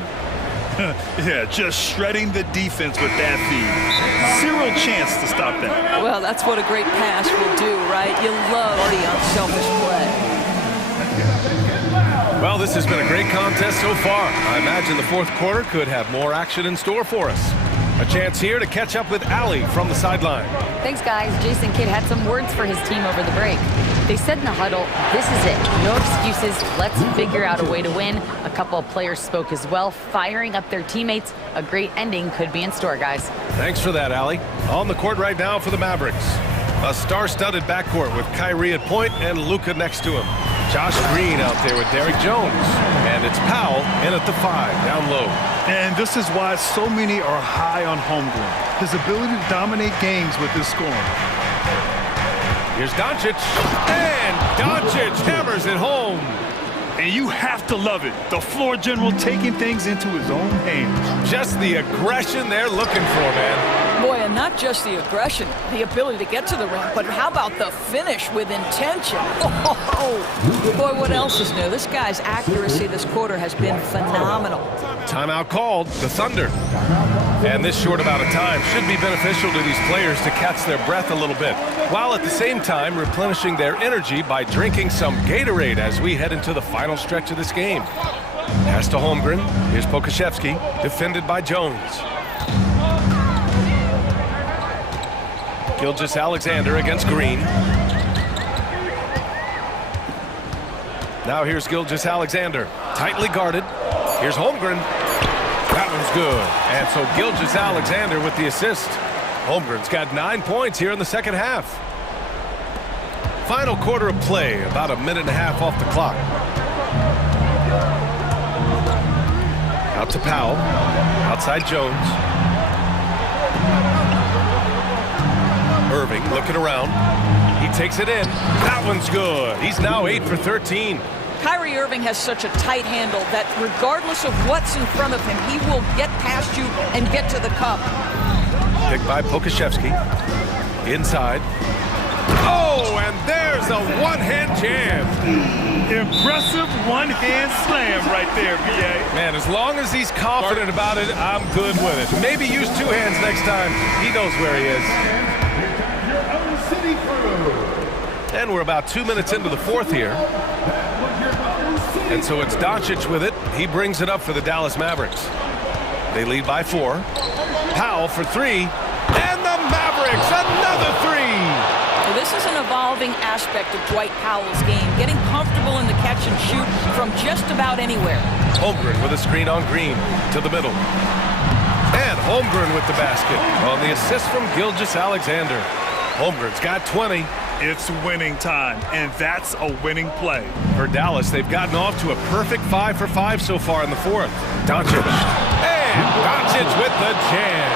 Yeah, just shredding the defense with that feed. Zero chance to stop that. Well, that's what a great pass will do, right? You love the unselfish play. Well, this has been a great contest so far. I imagine the fourth quarter could have more action in store for us. A chance here to catch up with Allie from the sideline. Thanks, guys. Jason Kidd had some words for his team over the break. They said in the huddle, this is it. No excuses. Let's figure out a way to win. A couple of players spoke as well, firing up their teammates. A great ending could be in store, guys. Thanks for that, Allie. On the court right now for the Mavericks. A star-studded backcourt with Kyrie at point and Luka next to him. Josh Green out there with Derrick Jones. And it's Powell in at the 5, down low. And this is why so many are high on Holmgren. His ability to dominate games with his scoring. Here's Doncic. And Doncic hammers it home. And you have to love it. The floor general taking things into his own hands. Just the aggression they're looking for, man. Boy, and not just the aggression, the ability to get to the rim, but how about the finish with intention? Oh, boy, what else is new? This guy's accuracy this quarter has been phenomenal. Timeout called, the Thunder. And this short amount of time should be beneficial to these players to catch their breath a little bit, while at the same time replenishing their energy by drinking some Gatorade as we head into the final stretch of this game. Pass to Holmgren. Here's Pokashevsky, defended by Jones. Gilgeous-Alexander against Green. Now here's Gilgeous-Alexander, tightly guarded. Here's Holmgren. That one's good. And so Gilgeous-Alexander with the assist. Holmgren's got 9 points here in the second half. Final quarter of play, about a minute and a half off the clock. Out to Powell, outside Jones. Irving looking around. He takes it in. That one's good. He's now 8 for 13. Kyrie Irving has such a tight handle that regardless of what's in front of him, he will get past you and get to the cup. Picked by Pokashevsky. Inside. Oh, and there's a one-hand jam. Impressive one-hand slam right there, B.A. Man, as long as he's confident about it, I'm good with it. Maybe use 2 hands next time. He knows where he is. And we're about 2 minutes into the fourth here. And so it's Doncic with it. He brings it up for the Dallas Mavericks. They lead by 4. Powell for 3. And the Mavericks, another 3. Well, this is an evolving aspect of Dwight Powell's game, getting comfortable in the catch and shoot from just about anywhere. Holmgren with a screen on Green to the middle. And Holmgren with the basket on the assist from Gilgeous-Alexander. Holmgren's got 20. It's winning time, and that's a winning play. For Dallas, they've gotten off to a perfect 5 for 5 so far in the fourth. Doncic. And Doncic with the jam.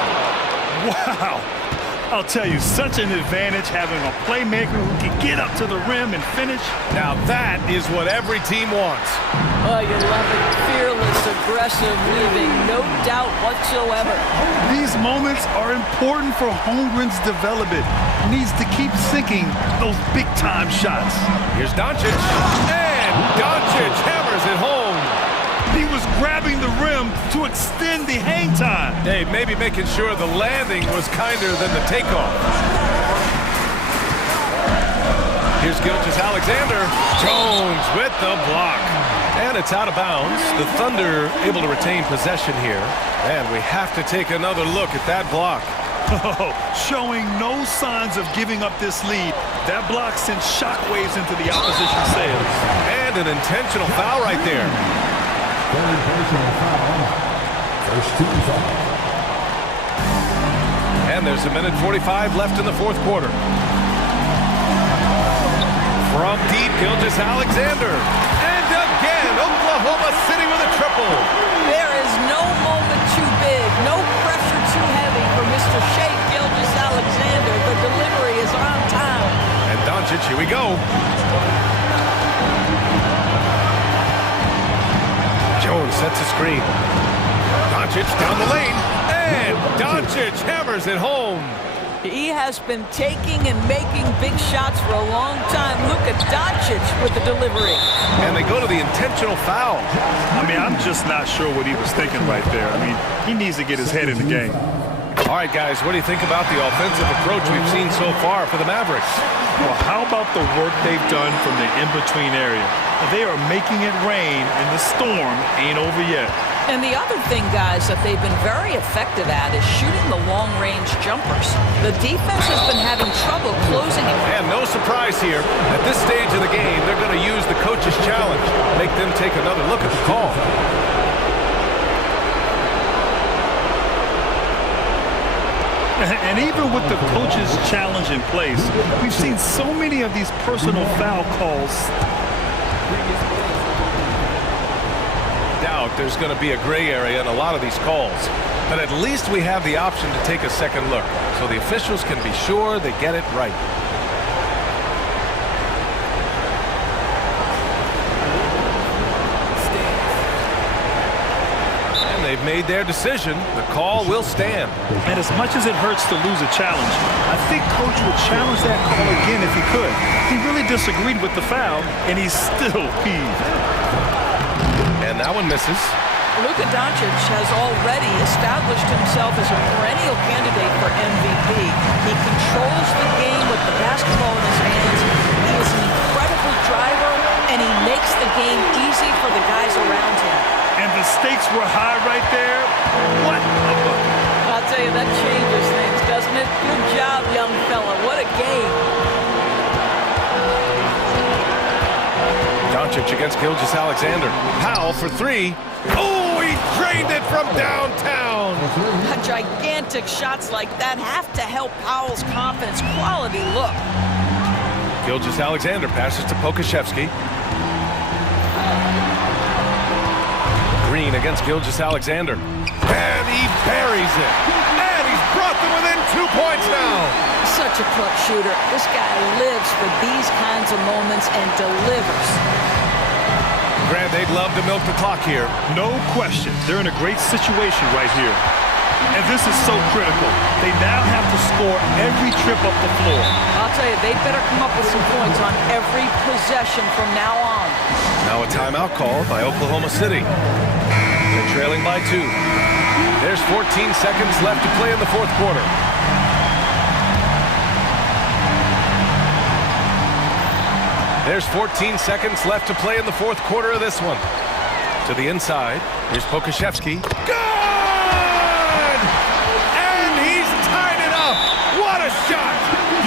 Wow. I'll tell you, such an advantage having a playmaker who can get up to the rim and finish. Now that is what every team wants. Oh, you love it. Fearless, aggressive, leaving no doubt whatsoever. These moments are important for Holmgren's development. He needs to keep sinking those big-time shots. Here's Doncic, and Doncic hammers it home. He was grabbing the rim to extend the hang time. Hey, maybe making sure the landing was kinder than the takeoff. Here's Gilgeous-Alexander. Jones with the block. And it's out of bounds. The Thunder able to retain possession here. And we have to take another look at that block. Showing no signs of giving up this lead. That block sent shockwaves into the opposition sails. And an intentional foul right there. First team foul. And there's 1:45 left in the fourth quarter. From deep, Gilgeous-Alexander. And again, Oklahoma City with a triple. There is no moment too big, no pressure too heavy for Mr. Shea Gilgeous-Alexander. The delivery is on time. And Doncic, here we go. Jones sets a screen. Doncic down the lane. And Doncic hammers it home. He has been taking and making big shots for a long time. Luka Doncic with the delivery. And they go to the intentional foul. I mean, I'm just not sure what he was thinking right there. I mean, he needs to get his head in the game. All right, guys, what do you think about the offensive approach we've seen so far for the Mavericks? Well, how about the work they've done from the in-between area? They are making it rain, and the storm ain't over yet. And the other thing, guys, that they've been very effective at is shooting the long-range jumpers. The defense has been having trouble closing it. And no surprise here. At this stage of the game, they're going to use the coach's challenge. Make them take another look at the call. And even with the coach's challenge in place, we've seen so many of these personal foul calls. Doubt there's going to be a gray area in a lot of these calls. But at least we have the option to take a second look, so the officials can be sure they get it right. They've made their decision. The call will stand. And as much as it hurts to lose a challenge, I think Coach would challenge that call again if he could. He really disagreed with the foul, and he's still peeved. And that one misses. Luka Doncic has already established himself as a perennial candidate for MVP. He controls the game with the basketball in his hands. He is an incredible driver, and he makes the game easy for the guys around him. And the stakes were high right there. What a bucket. I'll tell you, that changes things, doesn't it? Good job, young fella. What a game. Doncic against Gilgeous-Alexander. Powell for three. Oh, he drained it from downtown. Gigantic shots like that have to help Powell's confidence. Quality look. Gilgeous-Alexander passes to Pokusevski. Green against Gilgeous-Alexander. And he buries it. And he's brought them within 2 points now. Such a clutch shooter. This guy lives for these kinds of moments and delivers. Grant, they'd love to milk the clock here. No question. They're in a great situation right here. And this is so critical. They now have to score every trip up the floor. I'll tell you, they better come up with some points on every possession from now on. Now a timeout called by Oklahoma City. They're trailing by 2. There's 14 seconds left to play in the fourth quarter. There's 14 seconds left to play in the fourth quarter of this one. To the inside. Here's Pokusevski. Good! And he's tied it up. What a shot!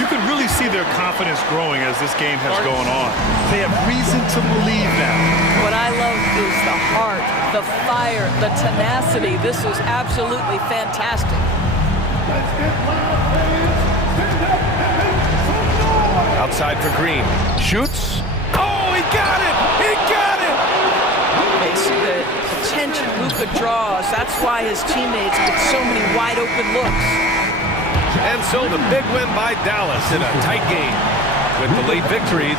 You can really see their confidence growing as this game has gone on. They have reason to believe that. What I love is the heart, the fire, the tenacity. This is absolutely fantastic. Outside for Green. Shoots. Oh, he got it! He got it! They see the attention Luka draws. That's why his teammates get so many wide open looks. And so the big win by Dallas in a tight game with the late victory.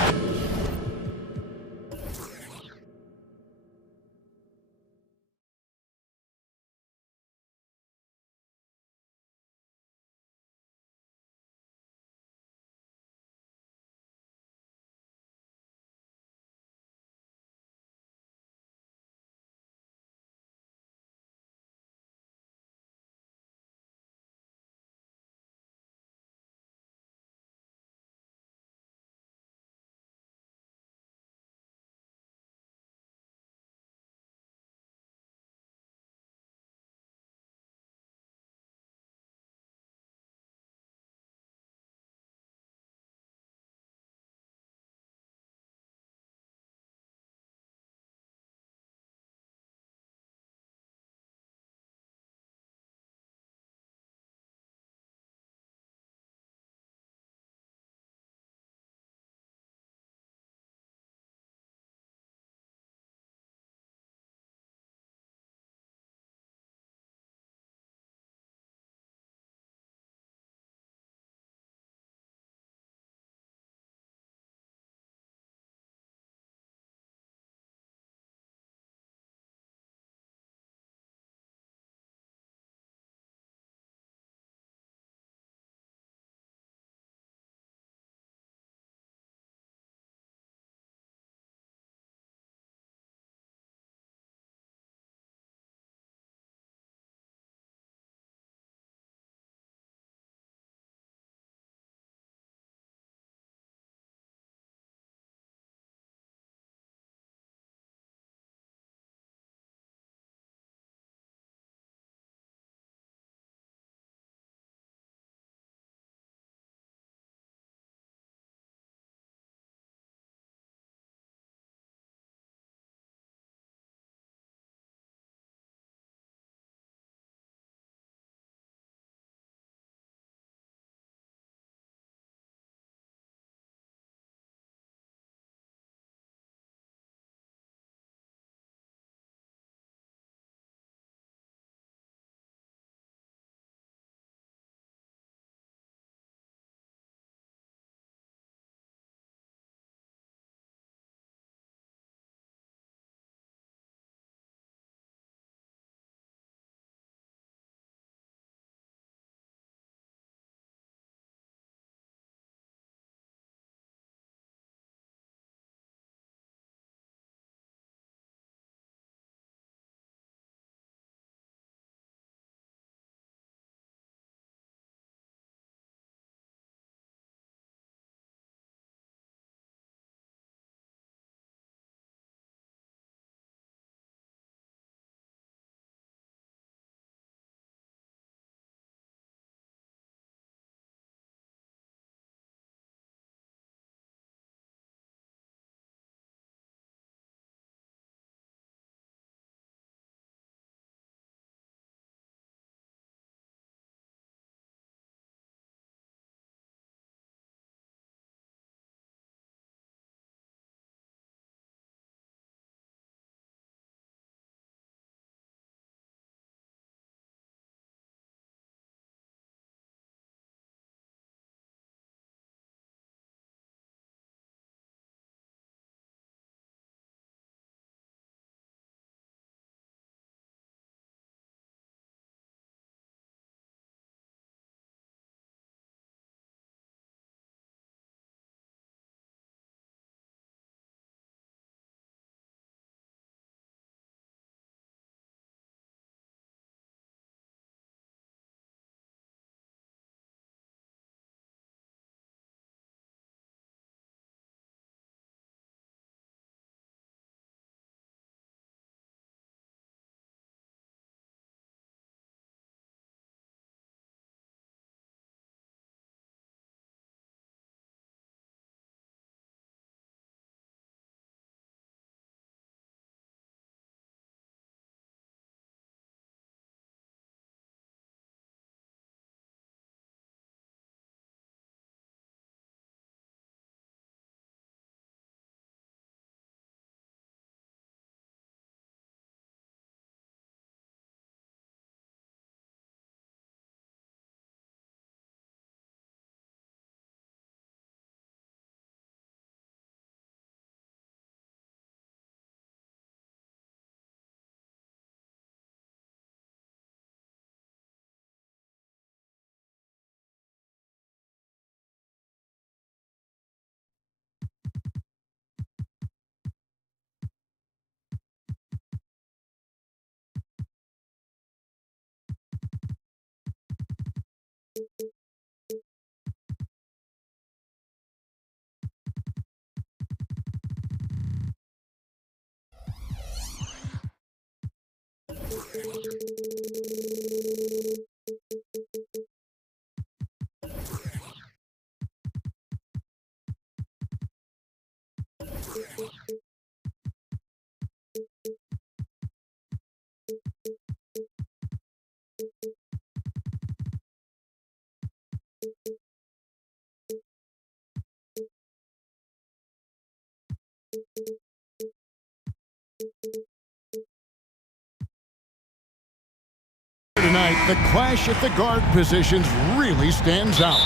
Tonight, the clash at the guard positions really stands out.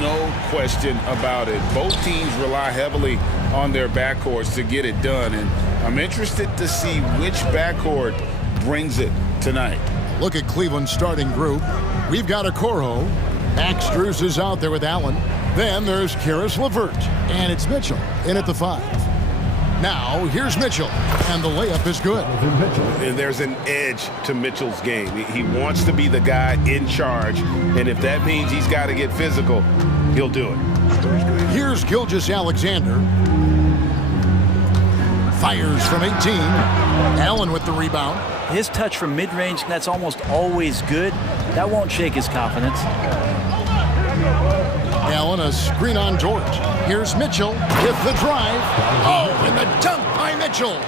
No question about it. Both teams rely heavily on their backcourts to get it done, and I'm interested to see which backcourt brings it tonight. Look at Cleveland's starting group. We've got Okoro. Max Strus is out there with Allen. Then there's Karis LeVert, and it's Mitchell in at the 5. Now, here's Mitchell, and the layup is good. And there's an edge to Mitchell's game. He wants to be the guy in charge, and if that means he's got to get physical, he'll do it. Here's Gilgeous-Alexander. Fires from 18. Allen with the rebound. His touch from mid-range, that's almost always good. That won't shake his confidence. Allen, a screen on George. Here's Mitchell with the drive. Oh, and the dunk by Mitchell.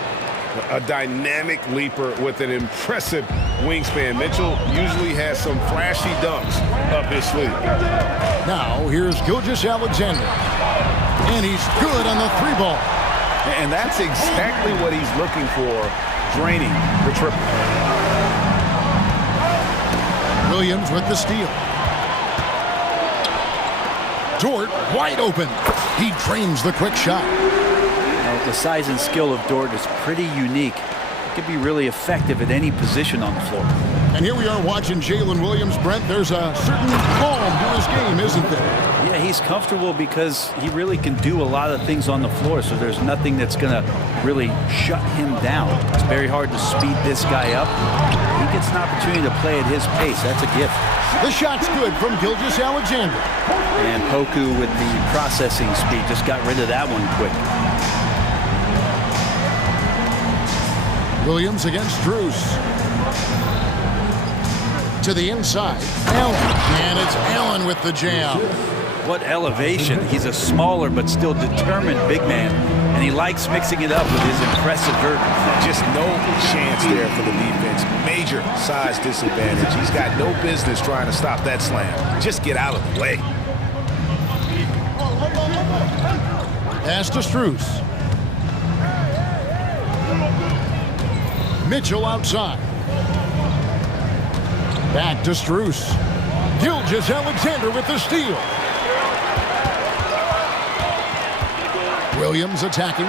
A dynamic leaper with an impressive wingspan. Mitchell usually has some flashy dunks up his sleeve. Now, here's Gilgeous-Alexander. And he's good on the 3-ball. And that's exactly what he's looking for, draining the triple. Williams with the steal. Dort wide open. He drains the quick shot. Now, the size and skill of Dort is pretty unique. It could be really effective at any position on the floor. And here we are watching Jalen Williams. Brent, there's a certain calm to his game, isn't there? Yeah, he's comfortable because he really can do a lot of things on the floor, so there's nothing that's going to really shut him down. It's very hard to speed this guy up. He gets an opportunity to play at his pace. That's a gift. The shot's good from Gilgeous-Alexander. And Poku with the processing speed just got rid of that one quick. Williams against Strus. To the inside. Allen. And it's Allen with the jam. What elevation. He's a smaller but still determined big man. And he likes mixing it up with his impressive vert. Just no chance there for the defense. Major size disadvantage. He's got no business trying to stop that slam. Just get out of the way. Pass to Strus. Mitchell outside. Back to Strus. Gilgeous-Alexander with the steal. Williams attacking.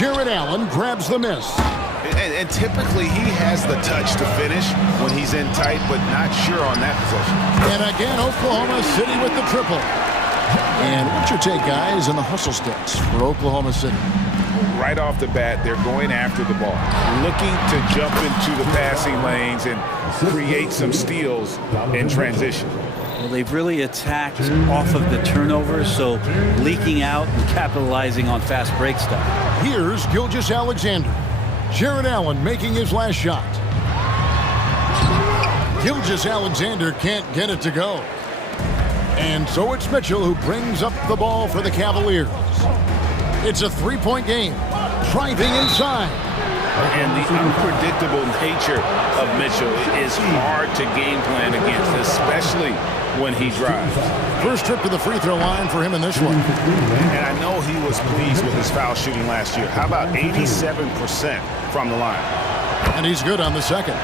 Jared Allen grabs the miss. And typically he has the touch to finish when he's in tight, but not sure on that possession. And again, Oklahoma City with the triple. And what's your take, guys, on the hustle sticks for Oklahoma City? Right off the bat, they're going after the ball, looking to jump into the passing lanes and create some steals in transition. Well, they've really attacked off of the turnovers, so leaking out and capitalizing on fast break stuff. Here's Gilgeous-Alexander. Jared Allen making his last shot. Gilgeous-Alexander can't get it to go. And so it's Mitchell who brings up the ball for the Cavaliers. It's a 3-point game. Driving inside. And the unpredictable nature of Mitchell is hard to game plan against, especially when he drives. First trip to the free throw line for him in this one. And I know he was pleased with his foul shooting last year. How about 87% from the line? And he's good on the second.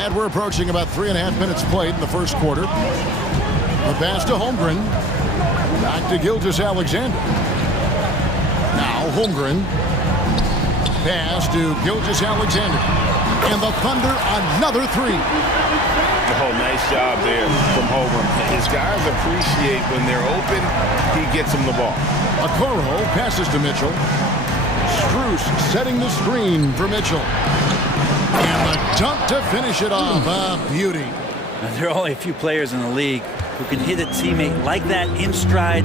And we're approaching about 3.5 minutes played in the first quarter. The pass to Holmgren. Back to Gilgeous-Alexander. Now Holmgren. Pass to Gilgeous-Alexander. And the Thunder another three. Oh, nice job there from Holmgren. His guys appreciate when they're open, he gets them the ball. Okoro passes to Mitchell. Strus setting the screen for Mitchell. And the dunk to finish it off. Beauty. Now, there are only a few players in the league who can hit a teammate like that in stride.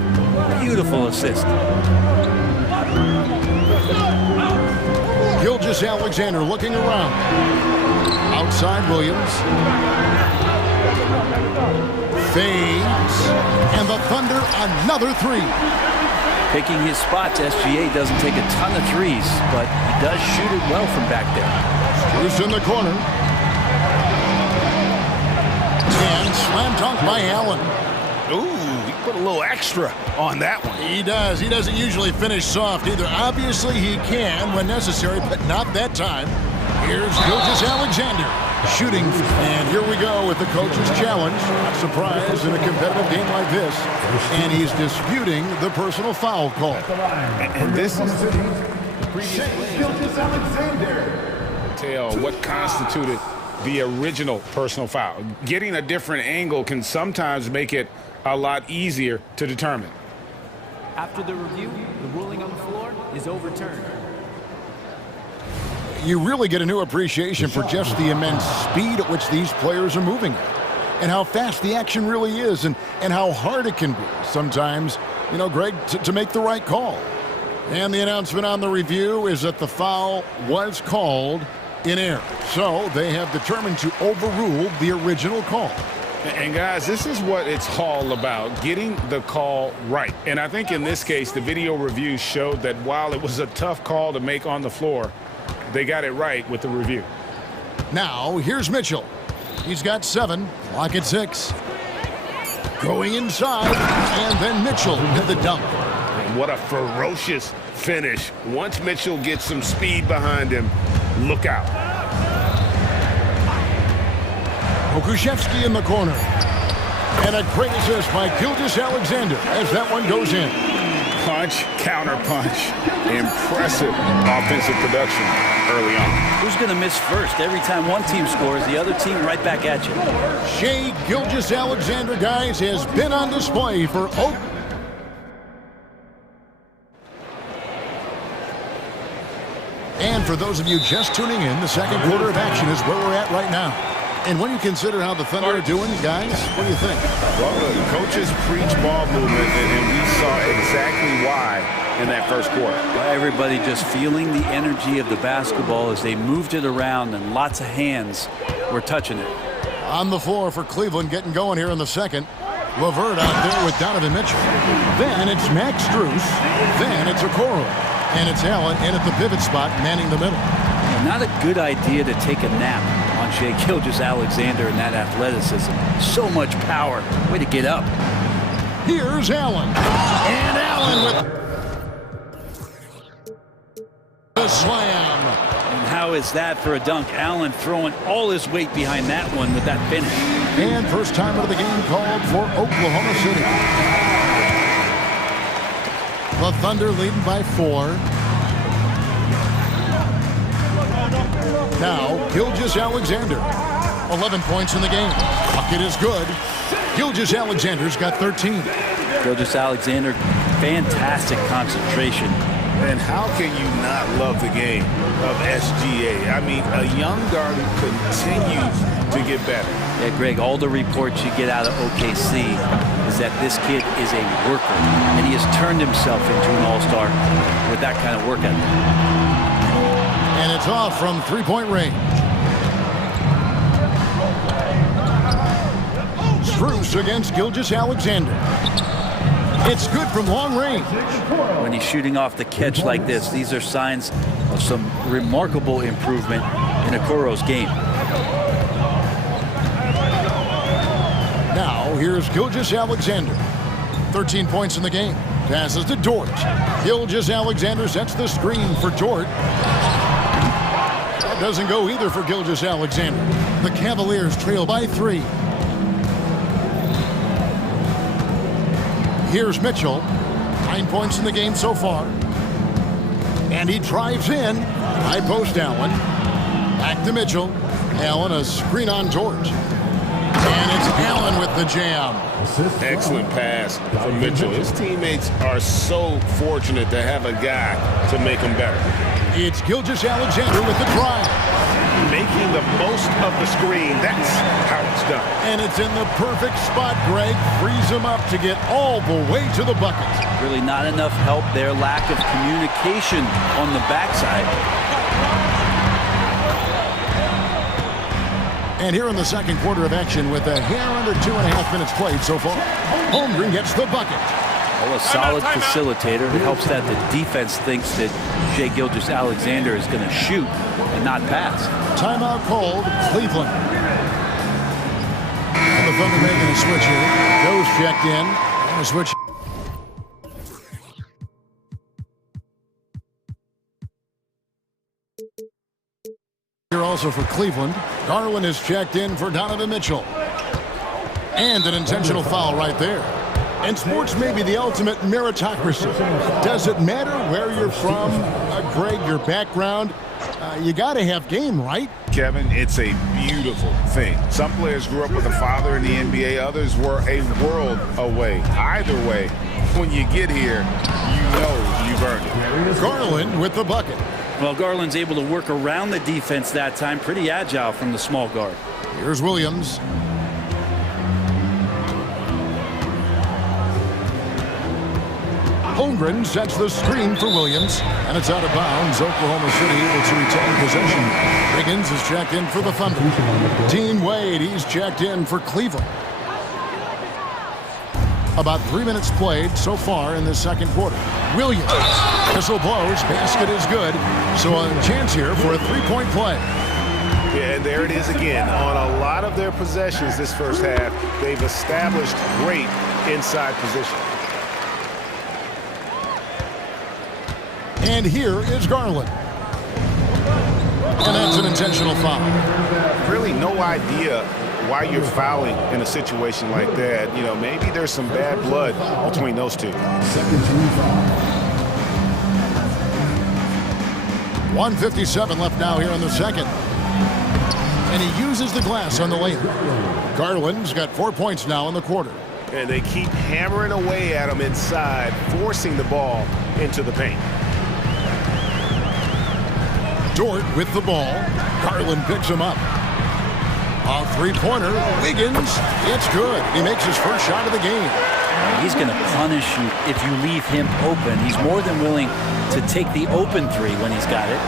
Beautiful assist. Gilgeous-Alexander looking around. Outside Williams. Fades. And the Thunder another three. Picking his spots, SGA doesn't take a ton of threes, but he does shoot it well from back there. Bruce in the corner. And slam dunk by Allen. Ooh, he put a little extra on that one. He does. He doesn't usually finish soft either. Obviously, he can when necessary, but not that time. Here's Gilgeous-Alexander shooting. And here we go with the coach's challenge. Not surprised in a competitive game like this. And he's disputing the personal foul call. And this is the previous Gilgeous-Alexander. Tell what constituted the original personal foul. Getting a different angle can sometimes make it a lot easier to determine. After the review, the ruling on the floor is overturned. You really get a new appreciation for just the immense speed at which these players are moving at, and how fast the action really is, and how hard it can be sometimes, you know, Greg, to make the right call. And the announcement on the review is that the foul was called in error. So they have determined to overrule the original call. And guys, this is what it's all about, getting the call right. And I think in this case, the video review showed that while it was a tough call to make on the floor, they got it right with the review. Now, here's Mitchell. He's got 7, clock at 6. Going inside, and then Mitchell with the dunk. And what a ferocious finish. Once Mitchell gets some speed behind him, look out. Okushevsky in the corner. And a great assist by Gilgeous-Alexander as that one goes in. Punch, counter punch. Impressive offensive production early on. Who's going to miss first? Every time one team scores, the other team right back at you. Shai Gilgeous-Alexander, guys, has been on display for Oak. And for those of you just tuning in, the second quarter of action is where we're at right now. And when you consider how the Thunder are doing, guys, what do you think? Well, the coaches preach ball movement, and we saw exactly why in that first quarter. Everybody just feeling the energy of the basketball as they moved it around, and lots of hands were touching it. On the floor for Cleveland, getting going here in the second. LeVert out there with Donovan Mitchell. Then it's Max Strus. Then it's Okoro. And it's Allen in at the pivot spot, manning the middle. Not a good idea to take a nap on Shai Gilgeous-Alexander and that athleticism. So much power. Way to get up. Here's Allen. And Allen with the slam. And how is that for a dunk? Allen throwing all his weight behind that one with that finish. And first time of the game called for Oklahoma City. The Thunder leading by 4. Now, Gilgeous-Alexander, 11 points in the game. Bucket is good. Gilgeous-Alexander's got 13. Gilgeous-Alexander, fantastic concentration. And how can you not love the game of SGA? I mean, a young guard who continues to get better. Yeah, Greg, all the reports you get out of OKC is that this kid is a worker, and he has turned himself into an all-star with that kind of work ethic. And it's off from three-point range. Strus against Gilgeous-Alexander. It's good from long range. When he's shooting off the catch like this, these are signs of some remarkable improvement in Okoro's game. Now, here's Gilgeous-Alexander. 13 points in the game. Passes to Dort. Gilgeous-Alexander sets the screen for Dort. That doesn't go either for Gilgeous-Alexander. The Cavaliers trail by 3. Here's Mitchell. 9 points in the game so far. And he drives in. High post Allen. Back to Mitchell. Allen, a screen on Dort. And it's Allen with the jam. Excellent pass from Mitchell. His teammates are so fortunate to have a guy to make them better. It's Gilgeous-Alexander with the drive. making the most of the screen. That's how it's done. And it's in the perfect spot, Greg. Frees him up to get all the way to the bucket. Really not enough help there. Lack of communication on the backside. And here in the second quarter of action with a hair under 2.5 minutes played so far, Holmgren gets the bucket. Well, a solid facilitator. It helps that the defense thinks that Shai Gilgeous-Alexander is going to shoot and not pass. Timeout called, Cleveland. And the Thunder making a switch here. Joe's checked in. And a switch. Here also for Cleveland. Garland is checked in for Donovan Mitchell. And an intentional foul right there. And sports may be the ultimate meritocracy. Does it matter where you're from, Greg, your background? You got to have game, right? Kevin, it's a beautiful thing. Some players grew up with a father in the NBA. Others were a world away. Either way, when you get here, you know you've earned it. Garland with the bucket. Well, Garland's able to work around the defense that time. Pretty agile from the small guard. Here's Williams. Holmgren sets the screen for Williams, and it's out of bounds. Oklahoma City able to retain possession. Wiggins is checked in for the Thunder. Dean Wade, he's checked in for Cleveland. About 3 minutes played so far in this second quarter. Williams, whistle blows, basket is good. So a chance here for a three-point play. Yeah, and there it is again. On a lot of their possessions this first half, they've established great inside position. And here is Garland. And that's an intentional foul. Really no idea why you're fouling in a situation like that. You know, maybe there's some bad blood between those two. 1:57 left now here in the second. And he uses the glass on the layup. Garland's got 4 points now in the quarter. And they keep hammering away at him inside, forcing the ball into the paint. Dort with the ball. Garland picks him up. A three-pointer. Wiggins. It's good. He makes his first shot of the game. He's going to punish you if you leave him open. He's more than willing to take the open three when he's got it.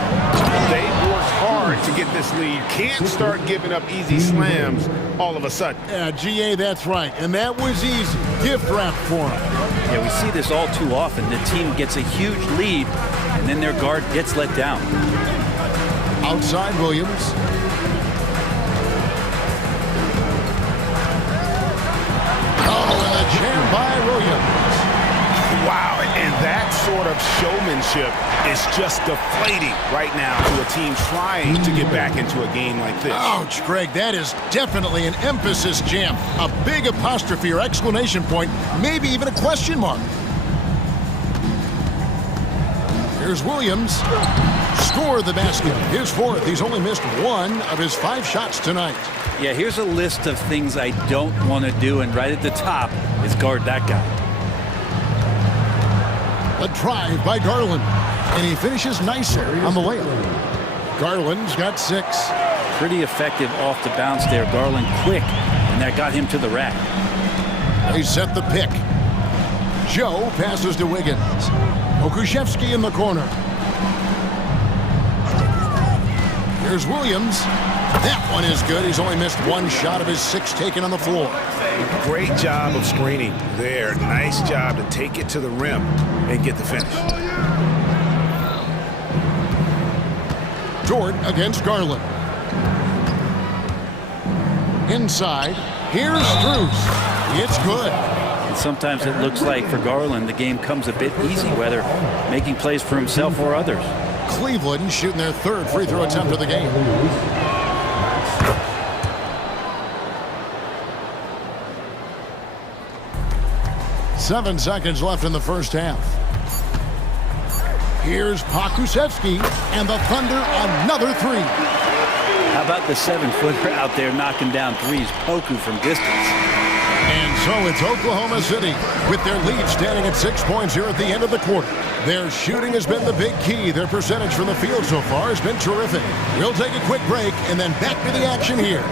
They worked hard to get this lead. Can't start giving up easy slams all of a sudden. Yeah, GA, that's right. And that was easy. Gift wrap for him. Yeah, we see this all too often. The team gets a huge lead, and then their guard gets let down. Outside Williams. Oh, and a jam by Williams. Wow, and that sort of showmanship is just deflating right now to a team trying to get back into a game like this. Ouch, Greg, that is definitely an emphasis jam. A big apostrophe or exclamation point, maybe even a question mark. Here's Williams. Score the basket. His fourth. He's only missed one of his 5 shots tonight. Yeah, here's a list of things I don't want to do, and right at the top is guard that guy. A drive by Garland, and he finishes nicer on the layup. Garland's got 6. Pretty effective off the bounce there. Garland quick, and that got him to the rack. They set the pick. Joe passes to Wiggins. Okushevsky in the corner. Here's Williams. That one is good. He's only missed 1 shot of his 6 taken on the floor. Great job of screening there. Nice job to take it to the rim and get the finish. Dort against Garland. Inside. Here's Strus. It's good. And sometimes it looks like for Garland the game comes a bit easy, whether making plays for himself or others. Cleveland shooting their 3rd free throw attempt of the game. Seven seconds left in the first half. Here's Pokusevski, and the Thunder another 3. How about the 7-footer out there knocking down threes? Poku from distance. And so it's Oklahoma City with their lead standing at 6 points here at the end of the quarter. Their shooting has been the big key. Their percentage from the field so far has been terrific. We'll take a quick break and then back to the action here.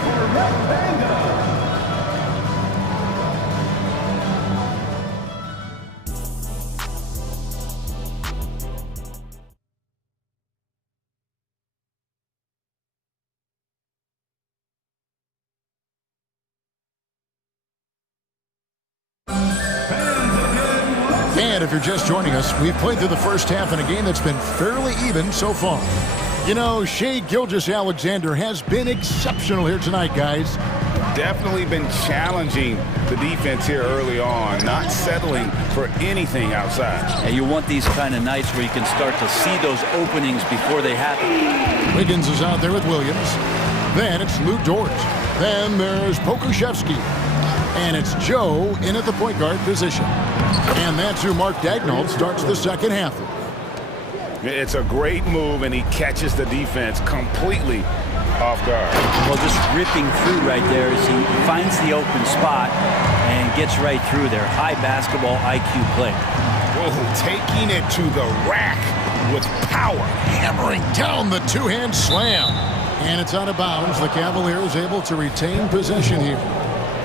And if you're just joining us, we've played through the first half in a game that's been fairly even so far. You know, Shai Gilgeous-Alexander has been exceptional here tonight, guys. Definitely been challenging the defense here early on, not settling for anything outside. And you want these kind of nights where you can start to see those openings before they happen. Wiggins is out there with Williams. Then it's Lou Dort. Then there's Pokuševski. And it's Joe in at the point guard position. And that's who Mark Daigneault starts the second half. It's a great move, and he catches the defense completely off guard. Well, just ripping through right there as he finds the open spot and gets right through there. High basketball IQ play. Whoa, taking it to the rack with power. Hammering down the two-hand slam. And it's out of bounds. The Cavaliers able to retain possession here.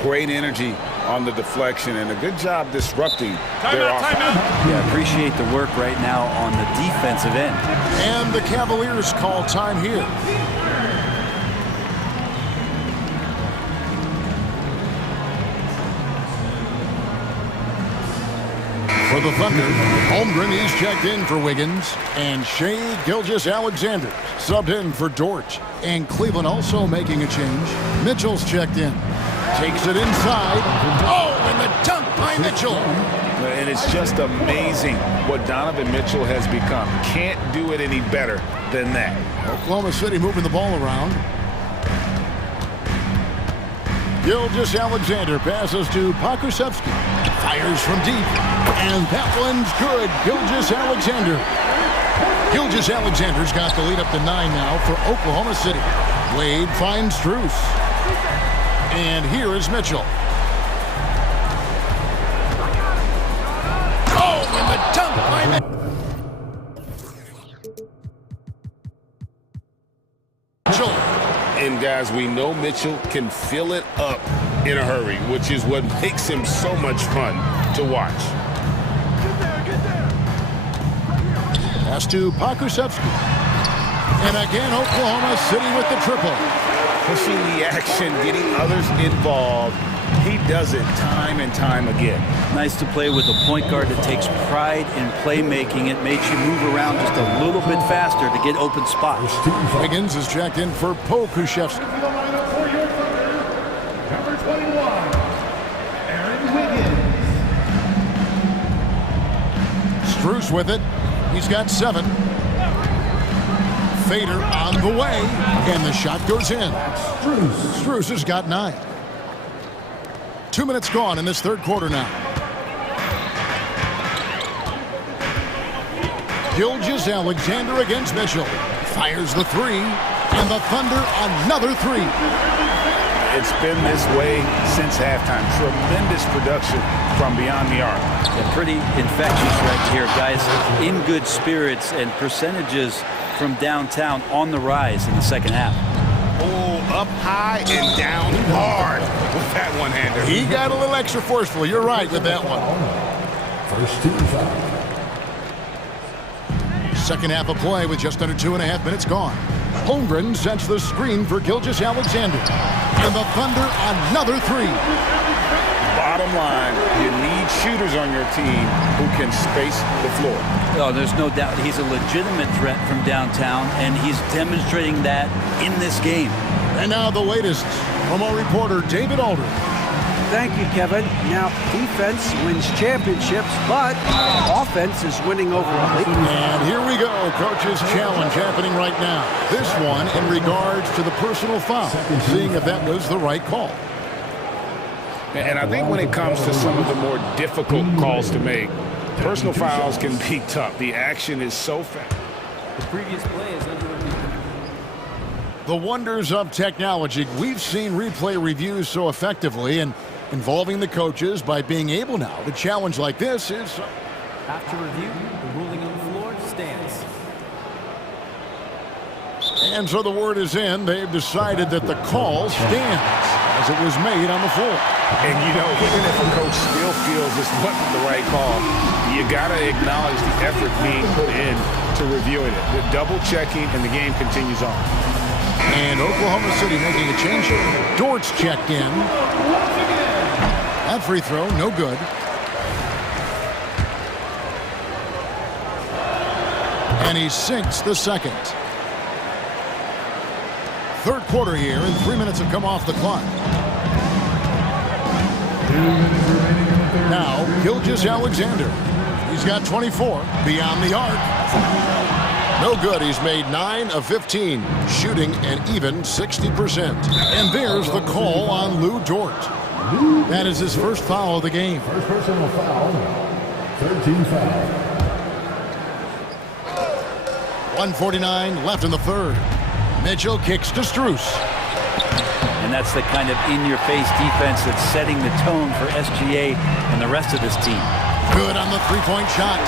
Great energy on the deflection and a good job disrupting their offense. Yeah, appreciate the work right now on the defensive end. And the Cavaliers call time here. For the Thunder, Holmgren, he's checked in for Wiggins. And Shai Gilgeous-Alexander subbed in for Dort. And Cleveland also making a change. Mitchell's checked in. Takes it inside. Oh, and the dunk by Mitchell. And it's just amazing what Donovan Mitchell has become. Can't do it any better than that. Oklahoma City moving the ball around. Gilgeous-Alexander passes to Pokuševski. Fires from deep. And that one's good. Gilgeous-Alexander. Gilgeous-Alexander's got the lead up to 9 now for Oklahoma City. Wade finds Strus. And here is Mitchell. Oh, and the dunk by Mitchell. And guys, we know Mitchell can fill it up in a hurry, which is what makes him so much fun to watch. Pass to Pokuševski. And again, Oklahoma City with the triple. Pushing the action, getting others involved. He does it time and time again. Nice to play with a point guard that takes pride in playmaking. It makes you move around just a little bit faster to get open spots. Wiggins is checked in for Pokuševski. Number 21, Aaron Wiggins. Strus with it. He's got 7. Fader on the way, and the shot goes in. Strus has got 9. 2 minutes gone in this third quarter now. Gilgeous-Alexander against Mitchell. Fires the 3, and the Thunder another 3. It's been this way since halftime. Tremendous production from beyond the arc. Yeah, pretty infectious right here, guys. In good spirits and percentages from downtown on the rise in the second half. Oh, up high and down hard with that one-hander. He got a little extra forceful. You're right with that one. First team foul. Second half of play with just under 2.5 minutes gone. Holmgren sets the screen for Gilgeous-Alexander. And the Thunder another 3. Bottom line, you need shooters on your team who can space the floor. Oh, there's no doubt he's a legitimate threat from downtown, and he's demonstrating that in this game. And now the latest from our reporter, David Aldridge. Thank you, Kevin. Now, defense wins championships, but offense is winning over a league. And here we go. Coach's challenge happening right now. This one in regards to the personal foul, seeing if that was the right call. And I think when it comes to some of the more difficult calls to make, personal fouls can be tough. The action is so fast. The previous play is under review. The wonders of technology. We've seen replay reviews so effectively, and involving the coaches by being able now to challenge like this is... After review, the ruling on the And so the word is in. They've decided that the call stands as it was made on the floor. And, you know, even if a coach still feels this wasn't the right call, you got to acknowledge the effort being put in to reviewing it. The double-checking, and the game continues on. And Oklahoma City making a change. Dort's checked in. That free throw, no good. And he sinks the second. Third quarter here, and 3 minutes have come off the clock. Now, Gilgeous Alexander. He's got 24 beyond the arc. No good. He's made 9 of 15, shooting an even 60%. And there's the call on Lou Dort. That is his first foul of the game. First personal foul, 13 foul. 1:49 left in the third. Mitchell kicks to Strus. And that's the kind of in-your-face defense that's setting the tone for SGA and the rest of this team. Good on the three-point shot.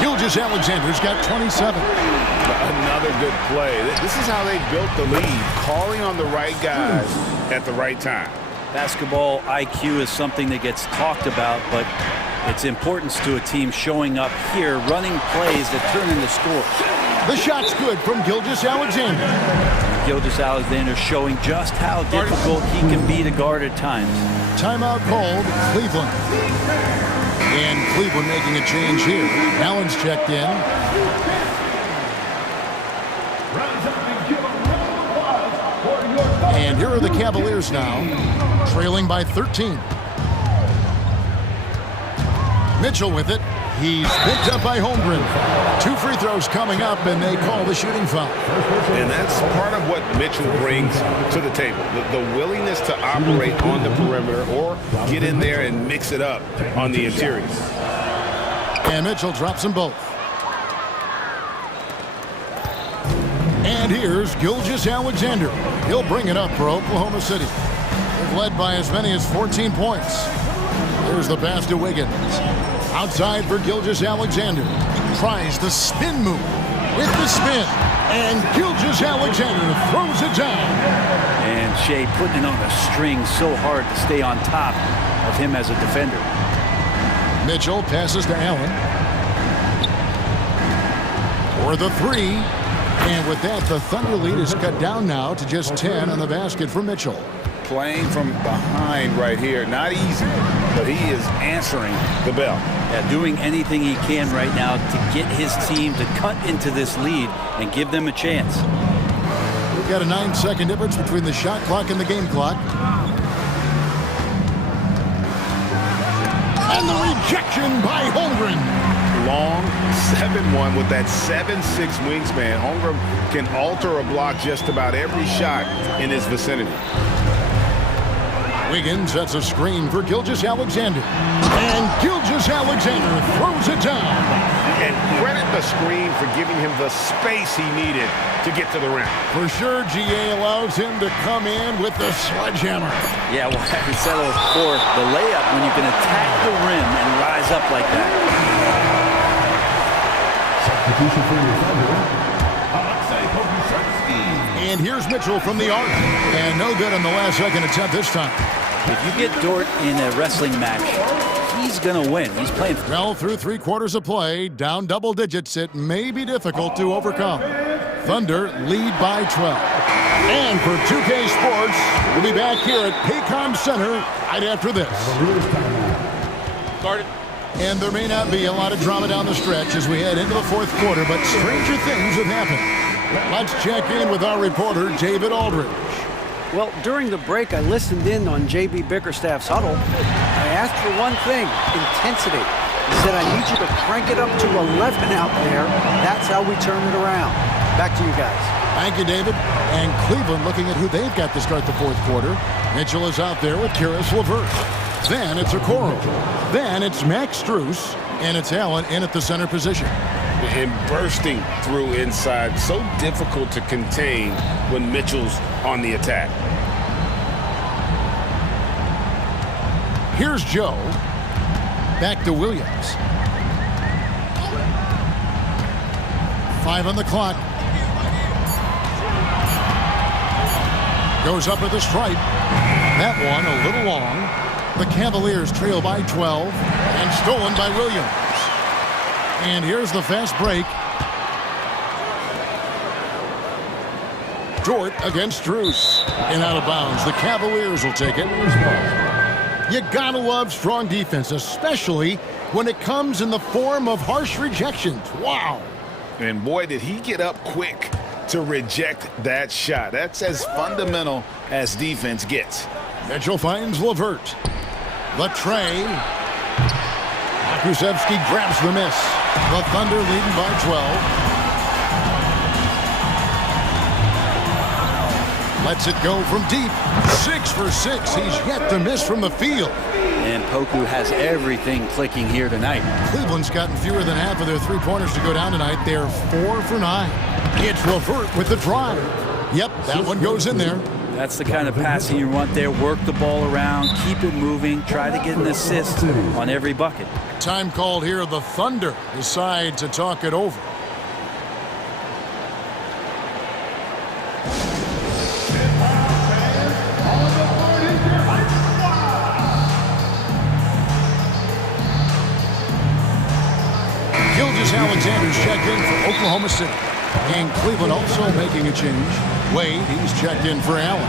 Gilgeous Alexander's got 27. Another good play. This is how they built the lead, calling on the right guys at the right time. Basketball IQ is something that gets talked about, but its importance to a team showing up here, running plays that turn into scores. The shot's good from Gilgeous Alexander. Gilgeous Alexander showing just how difficult he can be to guard at times. Timeout called Cleveland. And Cleveland making a change here. Allen's checked in. And here are the Cavaliers now, trailing by 13. Mitchell with it. He's picked up by Holmgren. 2 free throws coming up, and they call the shooting foul. And that's part of what Mitchell brings to the table. The willingness to operate on the perimeter or get in there and mix it up on the interior. And Mitchell drops them both. And here's Gilgeous Alexander. He'll bring it up for Oklahoma City. They've led by as many as 14 points. There's the pass to Wiggins. Outside for Gilgeous Alexander. Tries the spin move with the spin. And Gilgeous Alexander throws it down. And Shea putting it on the string so hard to stay on top of him as a defender. Mitchell passes to Allen. For the three. And with that, the Thunder lead is cut down now to just 10 on the basket for Mitchell. Playing from behind right here. Not easy, but he is answering the bell. Yeah, doing anything he can right now to get his team to cut into this lead and give them a chance. We've got a 9-second difference between the shot clock and the game clock. And the rejection by Holmgren. Long 7-1 with that 7'6" wingspan. Holmgren can alter a block just about every shot in his vicinity. Wiggins sets a screen for Gilgeous Alexander. And Gilgeous Alexander throws it down. And credit the screen for giving him the space he needed to get to the rim. For sure, GA allows him to come in with the sledgehammer. Yeah, well, he settled for the layup when you can attack the rim and rise up like that. Substitution for your Thunder. And here's Mitchell from the arc. And no good on the last second attempt this time. If you get Dort in a wrestling match, he's going to win. He's playing. Well, through 3 quarters of play, down double digits, it may be difficult to overcome. Thunder lead by 12. And for 2K Sports, we'll be back here at Paycom Center right after this. Started. And there may not be a lot of drama down the stretch as we head into the 4th quarter, but stranger things have happened. Let's check in with our reporter, David Aldridge. Well, during the break, I listened in on J.B. Bickerstaff's huddle. I asked for one thing, intensity. He said, I need you to crank it up to 11 out there. That's how we turn it around. Back to you guys. Thank you, David. And Cleveland looking at who they've got to start the 4th quarter. Mitchell is out there with Karis LeVert. Then it's Okoro. Then it's Max Strus. And it's Allen in at the center position. And bursting through inside. So difficult to contain when Mitchell's on the attack. Here's Joe. Back to Williams. 5 on the clock. Goes up at the stripe. That one a little long. The Cavaliers trail by 12 and stolen by Williams. And here's the fast break. Dort against Struce. And out of bounds. The Cavaliers will take it. You gotta love strong defense, especially when it comes in the form of harsh rejections. Wow. And boy, did he get up quick to reject that shot. That's as fundamental as defense gets. Mitchell finds Levert. The tray. Kuszewski grabs the miss. The Thunder leading by 12. Lets it go from deep. 6 for 6. He's yet to miss from the field. And Poku has everything clicking here tonight. Cleveland's gotten fewer than half of their three-pointers to go down tonight. They're 4 for 9. It's Levert with the drive. Yep, that one goes in there. That's the kind of passing you want there. Work the ball around, keep it moving, try to get an assist on every bucket. Time called here. The Thunder decide to talk it over. Alexander's checked in for Oklahoma City. And Cleveland also making a change. Wade, he's checked in for Allen.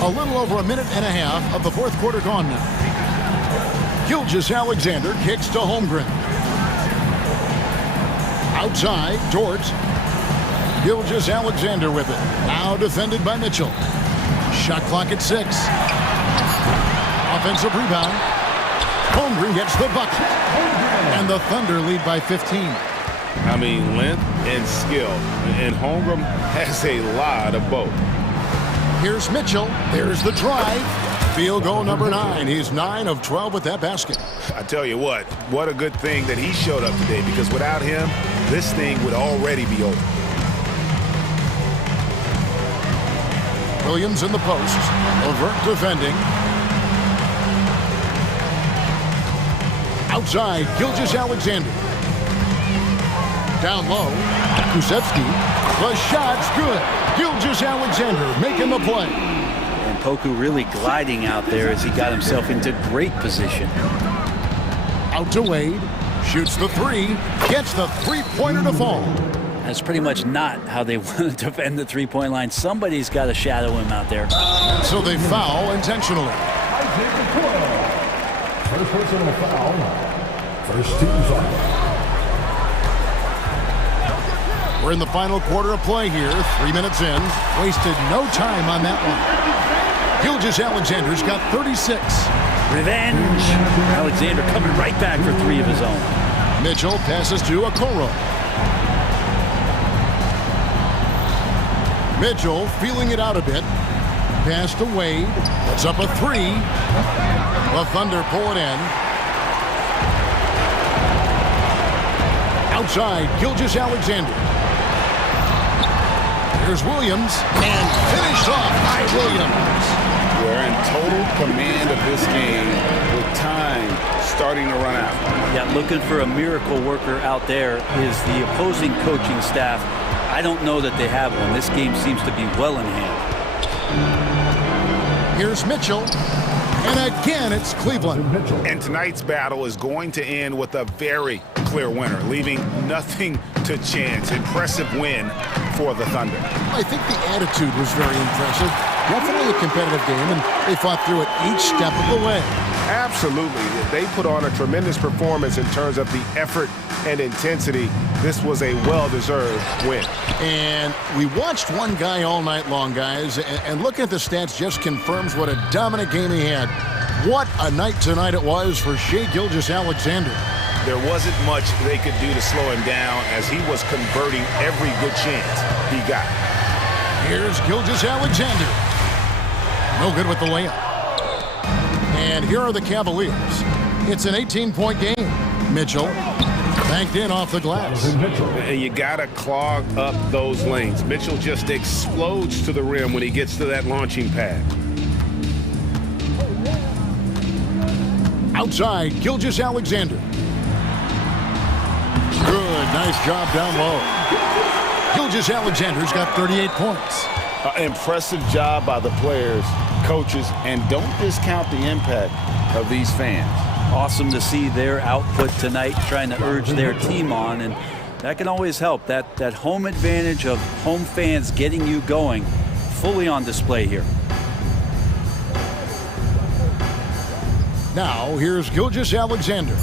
A little over a minute and a half of the fourth quarter gone now. Gilgeous-Alexander kicks to Holmgren. Outside, Dort. Gilgeous-Alexander with it. Now defended by Mitchell. Shot clock at 6. Offensive rebound. Holmgren gets the bucket. And the Thunder lead by 15. I mean, length and skill. And Holmgren has a lot of both. Here's Mitchell. There's the drive. Field goal number 9. He's 9 of 12 with that basket. I tell you what a good thing that he showed up today, because without him, this thing would already be over. Williams in the post. Levert defending. Outside, Gilgeous-Alexander. Down low, Kuszewski. The shot's good. Gilgeous-Alexander making the play. And Poku really gliding out there as he got himself into great position. Out to Wade. Shoots the 3. Gets the three-pointer to fall. That's pretty much not how they want to defend the three-point line. Somebody's got to shadow him out there. So they foul intentionally. First personal foul. First team foul. We're in the final quarter of play here. 3 minutes in. Wasted no time on that one. Gilgeous-Alexander's got 36. Revenge. Alexander coming right back for 3 of his own. Mitchell passes to Okoro. Mitchell feeling it out a bit. Pass to Wade. It's up a 3. The Thunder pull it in. Outside, Gilgeous-Alexander. Here's Williams, and finished off by Williams. We're in total command of this game with time starting to run out. Yeah, looking for a miracle worker out there is the opposing coaching staff. I don't know that they have one. This game seems to be well in hand. Here's Mitchell. And again, it's Cleveland. And tonight's battle is going to end with a very clear winner, leaving nothing to chance. Impressive win for the Thunder. I think the attitude was very impressive. Definitely a competitive game, and they fought through it each step of the way. Absolutely. They put on a tremendous performance in terms of the effort and intensity. This was a well-deserved win. And we watched one guy all night long, guys, and looking at the stats just confirms what a dominant game he had. What a night tonight it was for Shai Gilgeous-Alexander. There wasn't much they could do to slow him down as he was converting every good chance he got. Here's Gilgeous-Alexander. No good with the layup. And here are the Cavaliers. It's an 18-point game. Mitchell banked in off the glass. You got to clog up those lanes. Mitchell just explodes to the rim when he gets to that launching pad. Outside, Gilgeous Alexander. Good, nice job down low. Gilgeous Alexander's got 38 points. Impressive job by the players, coaches, and don't discount the impact of these fans. Awesome to see their output tonight, trying to urge their team on, and that can always help. That home advantage of home fans getting you going, fully on display here. Now, here's Gilgeous Alexander.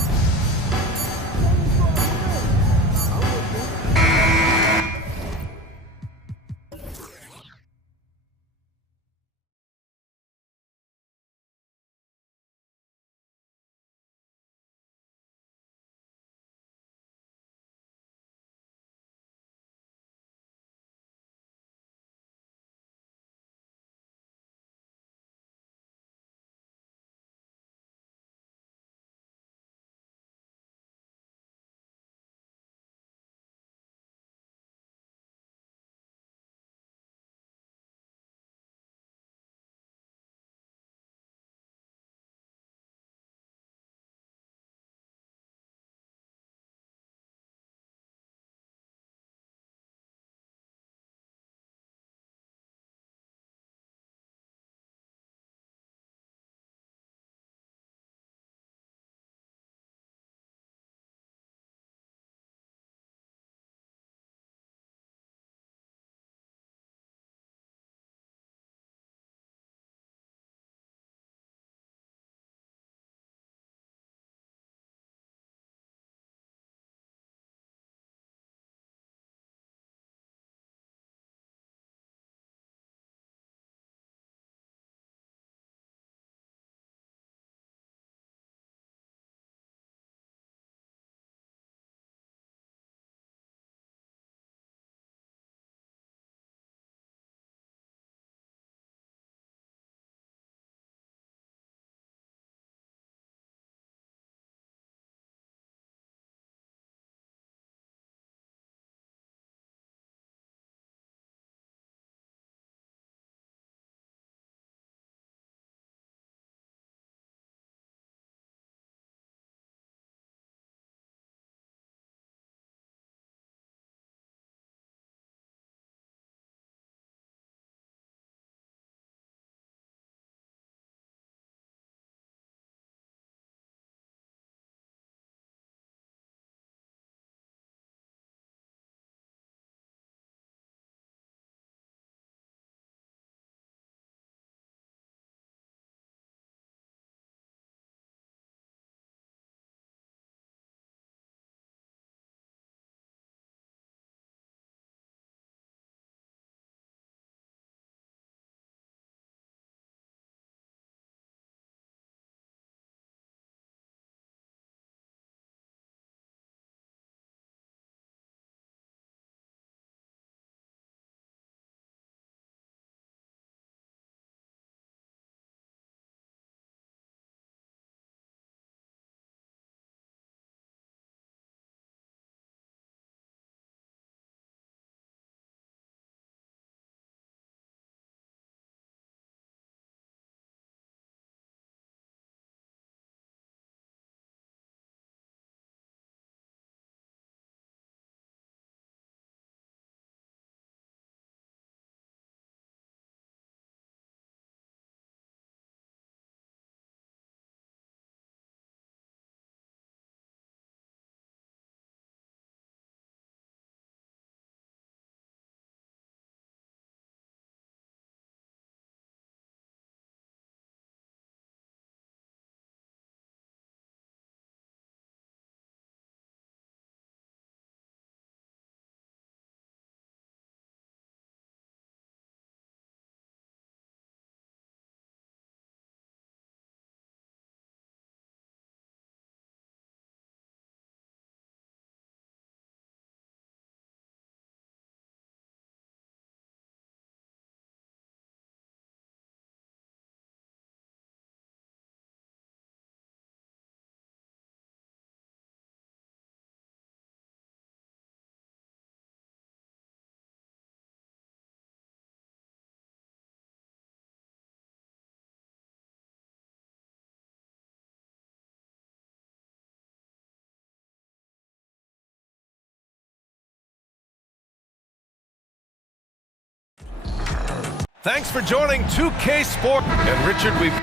Thanks for joining 2K Sport. And Richard, we've...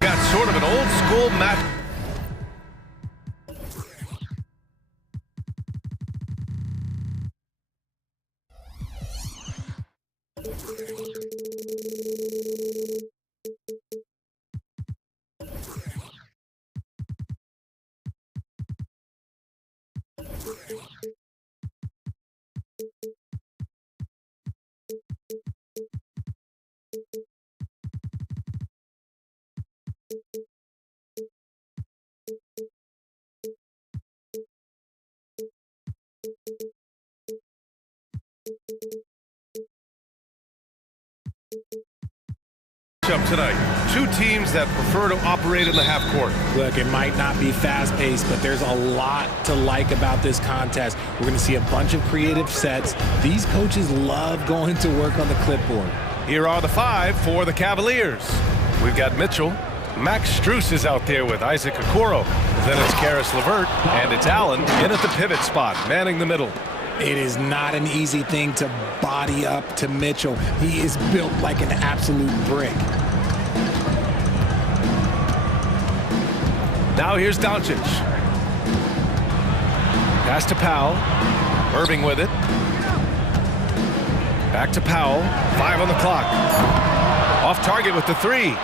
got sort of an old school match. Up tonight, two teams that prefer to operate in the half court. Look, it might not be fast-paced, but there's a lot to like about this contest. We're going to see a bunch of creative sets. These coaches love going to work on the clipboard. Here are the five for the Cavaliers. We've got Mitchell. Max Strus is out there with Isaac Okoro. Then it's Karis LeVert, and it's Allen in at the pivot spot, manning the middle. It is not an easy thing to body up to Mitchell. He is built like an absolute brick. Now here's Doncic. Pass to Powell. Irving with it. Back to Powell. 5 on the clock. Off target with the 3.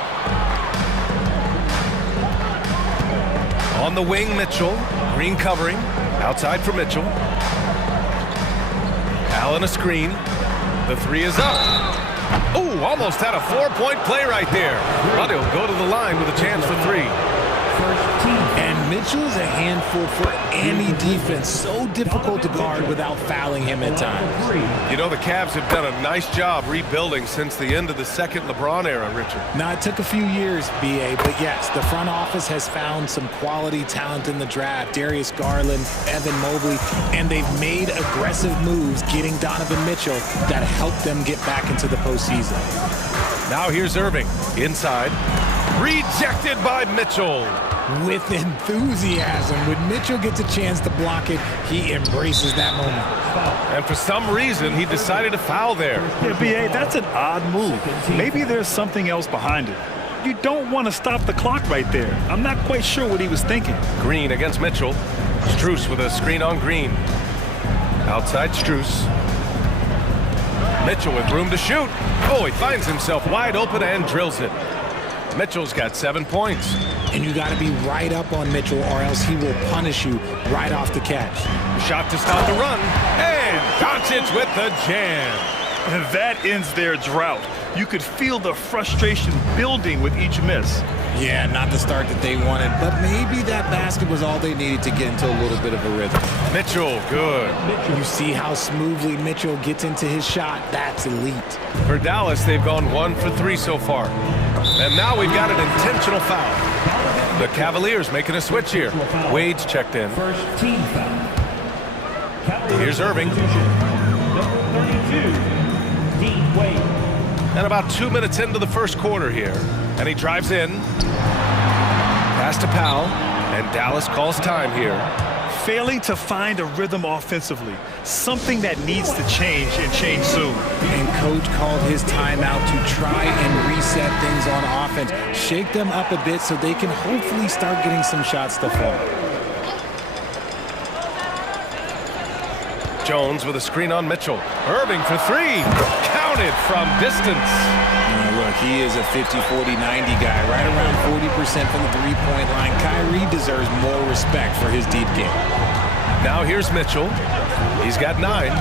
On the wing, Mitchell. Green covering. Outside for Mitchell. Allen a screen. The 3 is up. Oh, almost had a 4-point play right there. But he'll go to the line with a chance for 3. And Mitchell is a handful for any defense. So difficult to guard without fouling him at times. You know, the Cavs have done a nice job rebuilding since the end of the second LeBron era, Richard. Now, it took a few years, B.A., but yes, the front office has found some quality talent in the draft. Darius Garland, Evan Mobley, and they've made aggressive moves getting Donovan Mitchell that helped them get back into the postseason. Now here's Irving. Inside. Rejected by Mitchell. With enthusiasm. When Mitchell gets a chance to block it, he embraces that moment. And for some reason, he decided to foul there. Yeah, B.A., that's an odd move. Maybe there's something else behind it. You don't want to stop the clock right there. I'm not quite sure what he was thinking. Green against Mitchell. Strus with a screen on Green. Outside Strus. Mitchell with room to shoot. Oh, he finds himself wide open and drills it. Mitchell's got 7 points. And you got to be right up on Mitchell or else he will punish you right off the catch. Shot to stop the run. And Doncic with the jam. And that ends their drought. You could feel the frustration building with each miss. Yeah, not the start that they wanted, but maybe that basket was all they needed to get into a little bit of a rhythm. Mitchell, good. You see how smoothly Mitchell gets into his shot. That's elite. For Dallas, they've gone 1 for 3 so far. And now we've got an intentional foul. The Cavaliers making a switch here. Wade's checked in. First team foul. Here's Irving. Number 32, Dean Wade. And about 2 minutes into the first quarter here. And he drives in. Pass to Powell. And Dallas calls time here. Failing to find a rhythm offensively. Something that needs to change and change soon. And coach called his timeout to try and reset things on offense. Shake them up a bit so they can hopefully start getting some shots to fall. Jones with a screen on Mitchell. Irving for 3. Counted from distance. Look, he is a 50, 40, 90 guy. Right around 40% from the three-point line. Kyrie deserves more respect for his deep game. Now here's Mitchell. He's got 9.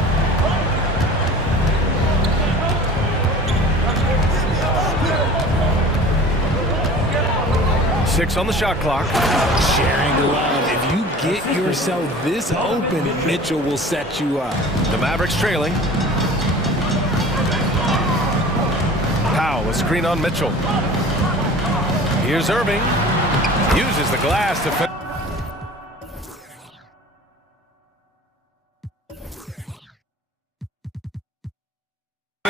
6 on the shot clock. Sharing love. If you get yourself this open, Mitchell will set you up. The Mavericks trailing. Powell, a screen on Mitchell. Here's Irving. Uses the glass to fit.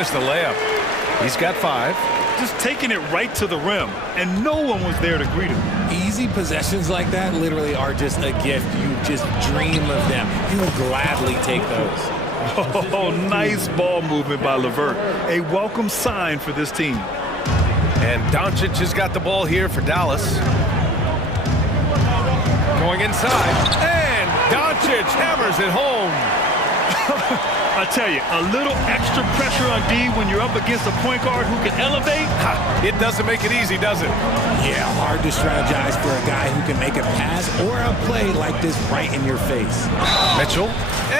There's the layup. He's got 5. Just taking it right to the rim, and no one was there to greet him. Easy possessions like that literally are just a gift. You just dream of them. He'll gladly take those. Oh, nice ball movement by LeVert. A welcome sign for this team. And Doncic has got the ball here for Dallas. Going inside, and Doncic hammers it home. I tell you, a little extra pressure on D when you're up against a point guard who can elevate. It doesn't make it easy, does it? Yeah, hard to strategize for a guy who can make a pass or a play like this right in your face. Mitchell,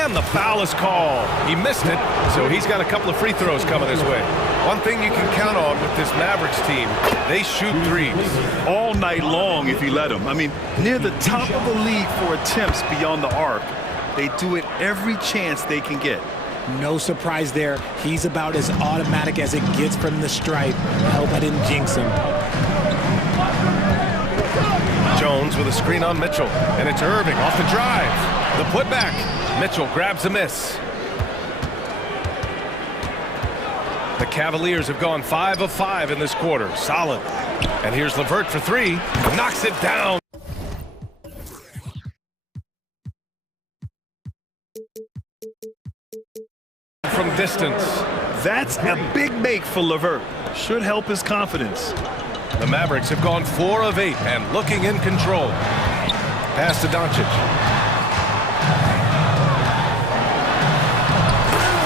and the foul is called. He missed it, so he's got a couple of free throws coming his way. One thing you can count on with this Mavericks team, they shoot threes. All night long if you let them. I mean, near the top of the league for attempts beyond the arc. They do it every chance they can get. No surprise there. He's about as automatic as it gets from the stripe. I hope I didn't jinx him. Jones with a screen on Mitchell, and it's Irving off the drive. The putback. Mitchell grabs a miss. The Cavaliers have gone 5 of 5 in this quarter. Solid. And here's LeVert for 3. Knocks it down. From distance. That's a big make for LeVert. Should help his confidence. The Mavericks have gone 4 of 8 and looking in control. Pass to Doncic.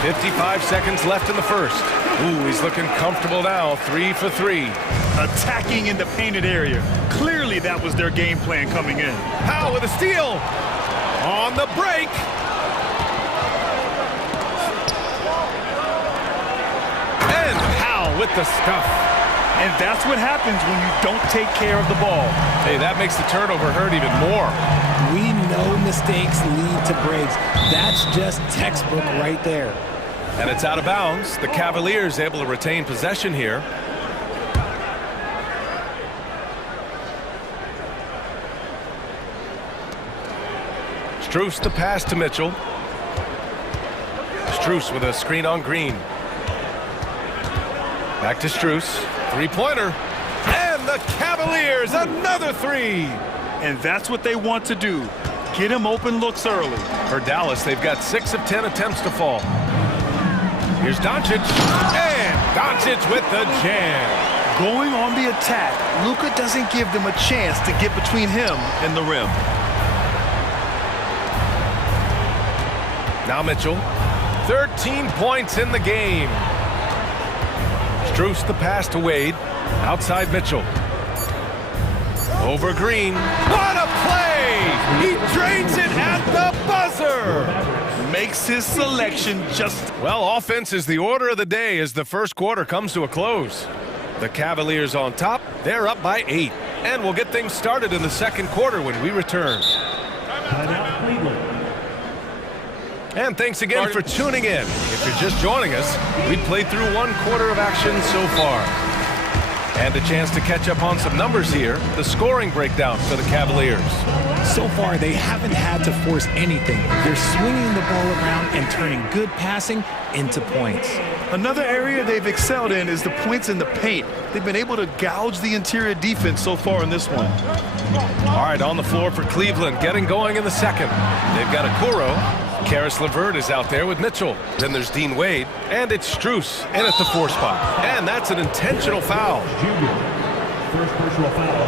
55 seconds left in the first. Ooh, he's looking comfortable now. 3 for 3. Attacking in the painted area. Clearly that was their game plan coming in. Powell with a steal. On the break. And Powell with the stuff. And that's what happens when you don't take care of the ball. Hey, that makes the turnover hurt even more. We know mistakes lead to breaks. That's just textbook right there. And it's out of bounds. The Cavaliers able to retain possession here. Strus the pass to Mitchell. Strus with a screen on Green. Back to Strus. Three-pointer. And the Cavaliers, another 3. And that's what they want to do. Get him open looks early. For Dallas, they've got 6 of 10 attempts to fall. Here's Doncic. And Doncic with the jam. Going on the attack, Luka doesn't give them a chance to get between him and the rim. Now Mitchell. 13 points in the game. Strus the pass to Wade. Outside Mitchell. Over Green. What a play! He drains it at the buzzer! Makes his selection just... Well, offense is the order of the day as the first quarter comes to a close. The Cavaliers on top. They're up by 8. And we'll get things started in the second quarter when we return. And thanks again for tuning in. If you're just joining us, we played through 1 quarter of action so far. And a chance to catch up on some numbers here. The scoring breakdown for the Cavaliers. So far, they haven't had to force anything. They're swinging the ball around and turning good passing into points. Another area they've excelled in is the points in the paint. They've been able to gouge the interior defense so far in this one. All right, on the floor for Cleveland, getting going in the second. They've got Okoro. Karis LeVert is out there with Mitchell. Then there's Dean Wade, and it's Strus in at the 4 spot. And that's an intentional foul. First personal foul.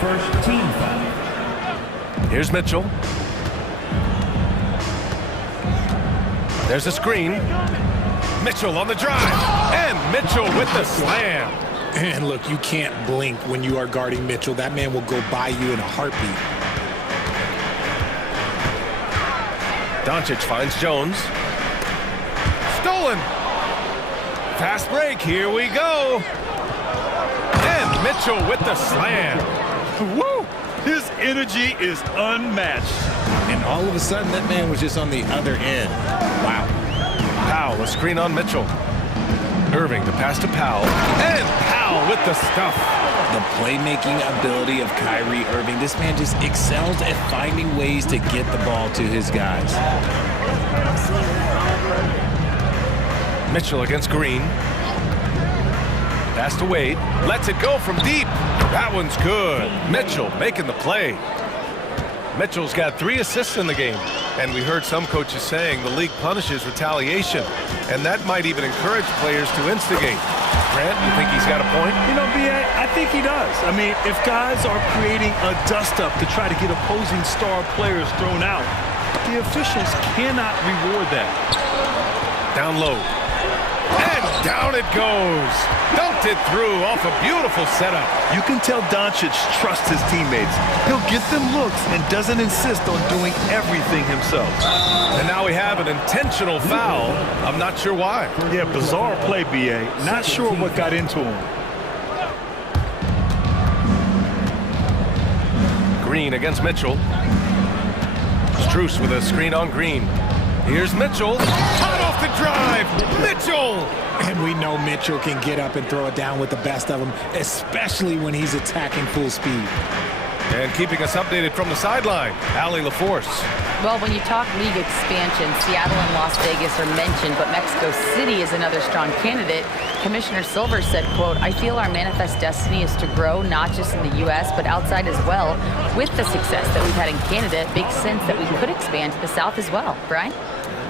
First team foul. Here's Mitchell. There's a screen. Mitchell on the drive. And Mitchell with the slam. And look, you can't blink when you are guarding Mitchell. That man will go by you in a heartbeat. Doncic finds Jones. Stolen. Fast break. Here we go. And Mitchell with the slam. Woo! His energy is unmatched. And all of a sudden, that man was just on the other end. Wow. Powell, a screen on Mitchell. Irving, the pass to Powell. And Powell with the stuff. The playmaking ability of Kyrie Irving. This man just excels at finding ways to get the ball to his guys. Mitchell against Green. Pass to Wade. Lets it go from deep. That one's good. Mitchell making the play. Mitchell's got 3 assists in the game. And we heard some coaches saying the league punishes retaliation. And that might even encourage players to instigate. Grant, you think he's got a point? You know, B.A., I think he does. I mean, if guys are creating a dust-up to try to get opposing star players thrown out, the officials cannot reward that. Down low. And down it goes. Dumped it through off a beautiful setup. You can tell Doncic trusts his teammates. He'll get them looks and doesn't insist on doing everything himself. And now we have an intentional foul. I'm not sure why. Yeah, bizarre play, B.A. Not sure what got into him. Green against Mitchell. Strus with a screen on Green. Here's Mitchell. Hot off the drive. Mitchell. And we know Mitchell can get up and throw it down with the best of them, especially when he's attacking full speed. And keeping us updated from the sideline, Allie LaForce. Well, when you talk league expansion, Seattle and Las Vegas are mentioned, but Mexico City is another strong candidate. Commissioner Silver said, quote, "I feel our manifest destiny is to grow not just in the U.S., but outside as well. With the success that we've had in Canada, it makes sense that we could expand to the South as well." Brian?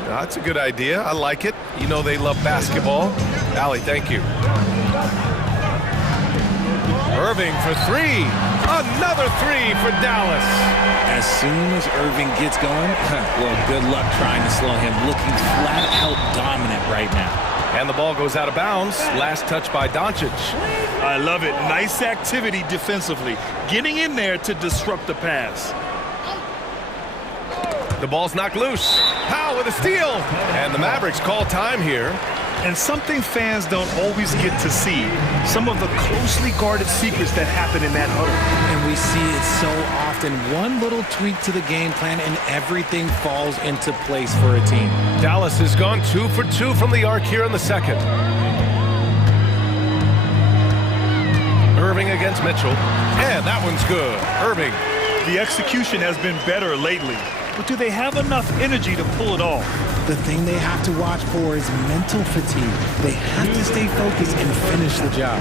That's a good idea. I like it. You know they love basketball. Allie, thank you. Irving for 3. Another 3 for Dallas. As soon as Irving gets going, well, good luck trying to slow him. Looking flat out dominant right now. And the ball goes out of bounds. Last touch by Doncic. I love it. Nice activity defensively. Getting in there to disrupt the pass. The ball's knocked loose. Powell with a steal. And the Mavericks call time here. And something fans don't always get to see, some of the closely guarded secrets that happen in that huddle. And we see it so often. One little tweak to the game plan and everything falls into place for a team. Dallas has gone 2 for 2 from the arc here in the second. Irving against Mitchell. And that one's good. Irving. The execution has been better lately. But do they have enough energy to pull it off? The thing they have to watch for is mental fatigue. They have to stay focused and finish the job.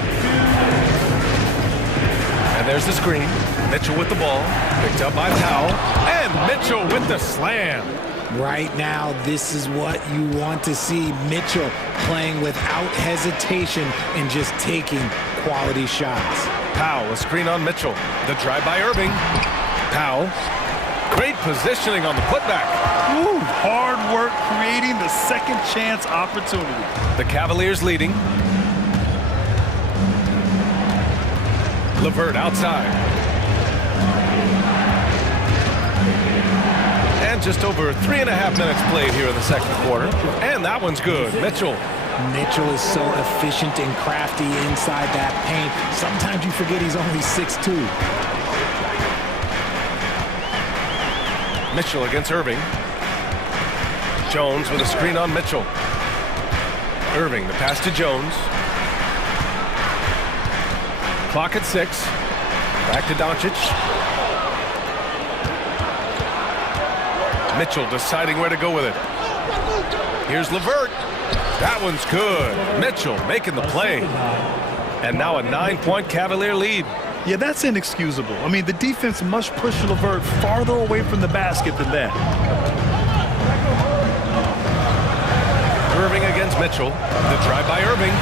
And there's the screen. Mitchell with the ball. Picked up by Powell. And Mitchell with the slam. Right now, this is what you want to see. Mitchell playing without hesitation and just taking quality shots. Powell, a screen on Mitchell. The drive by Irving. Powell. Great positioning on the putback. Ooh, hard work creating the second chance opportunity. The Cavaliers leading. LeVert outside. And just over 3.5 minutes played here in the second quarter. And that one's good. Mitchell. Mitchell is so efficient and crafty inside that paint. Sometimes you forget he's only 6'2". Mitchell against Irving. Jones with a screen on Mitchell. Irving, the pass to Jones. Clock at 6. Back to Doncic. Mitchell deciding where to go with it. Here's LeVert. That one's good. Mitchell making the play. And now a 9-point Cavalier lead. Yeah, that's inexcusable. I mean, the defense must push LeVert farther away from the basket than that. Irving against Mitchell. The drive by Irving.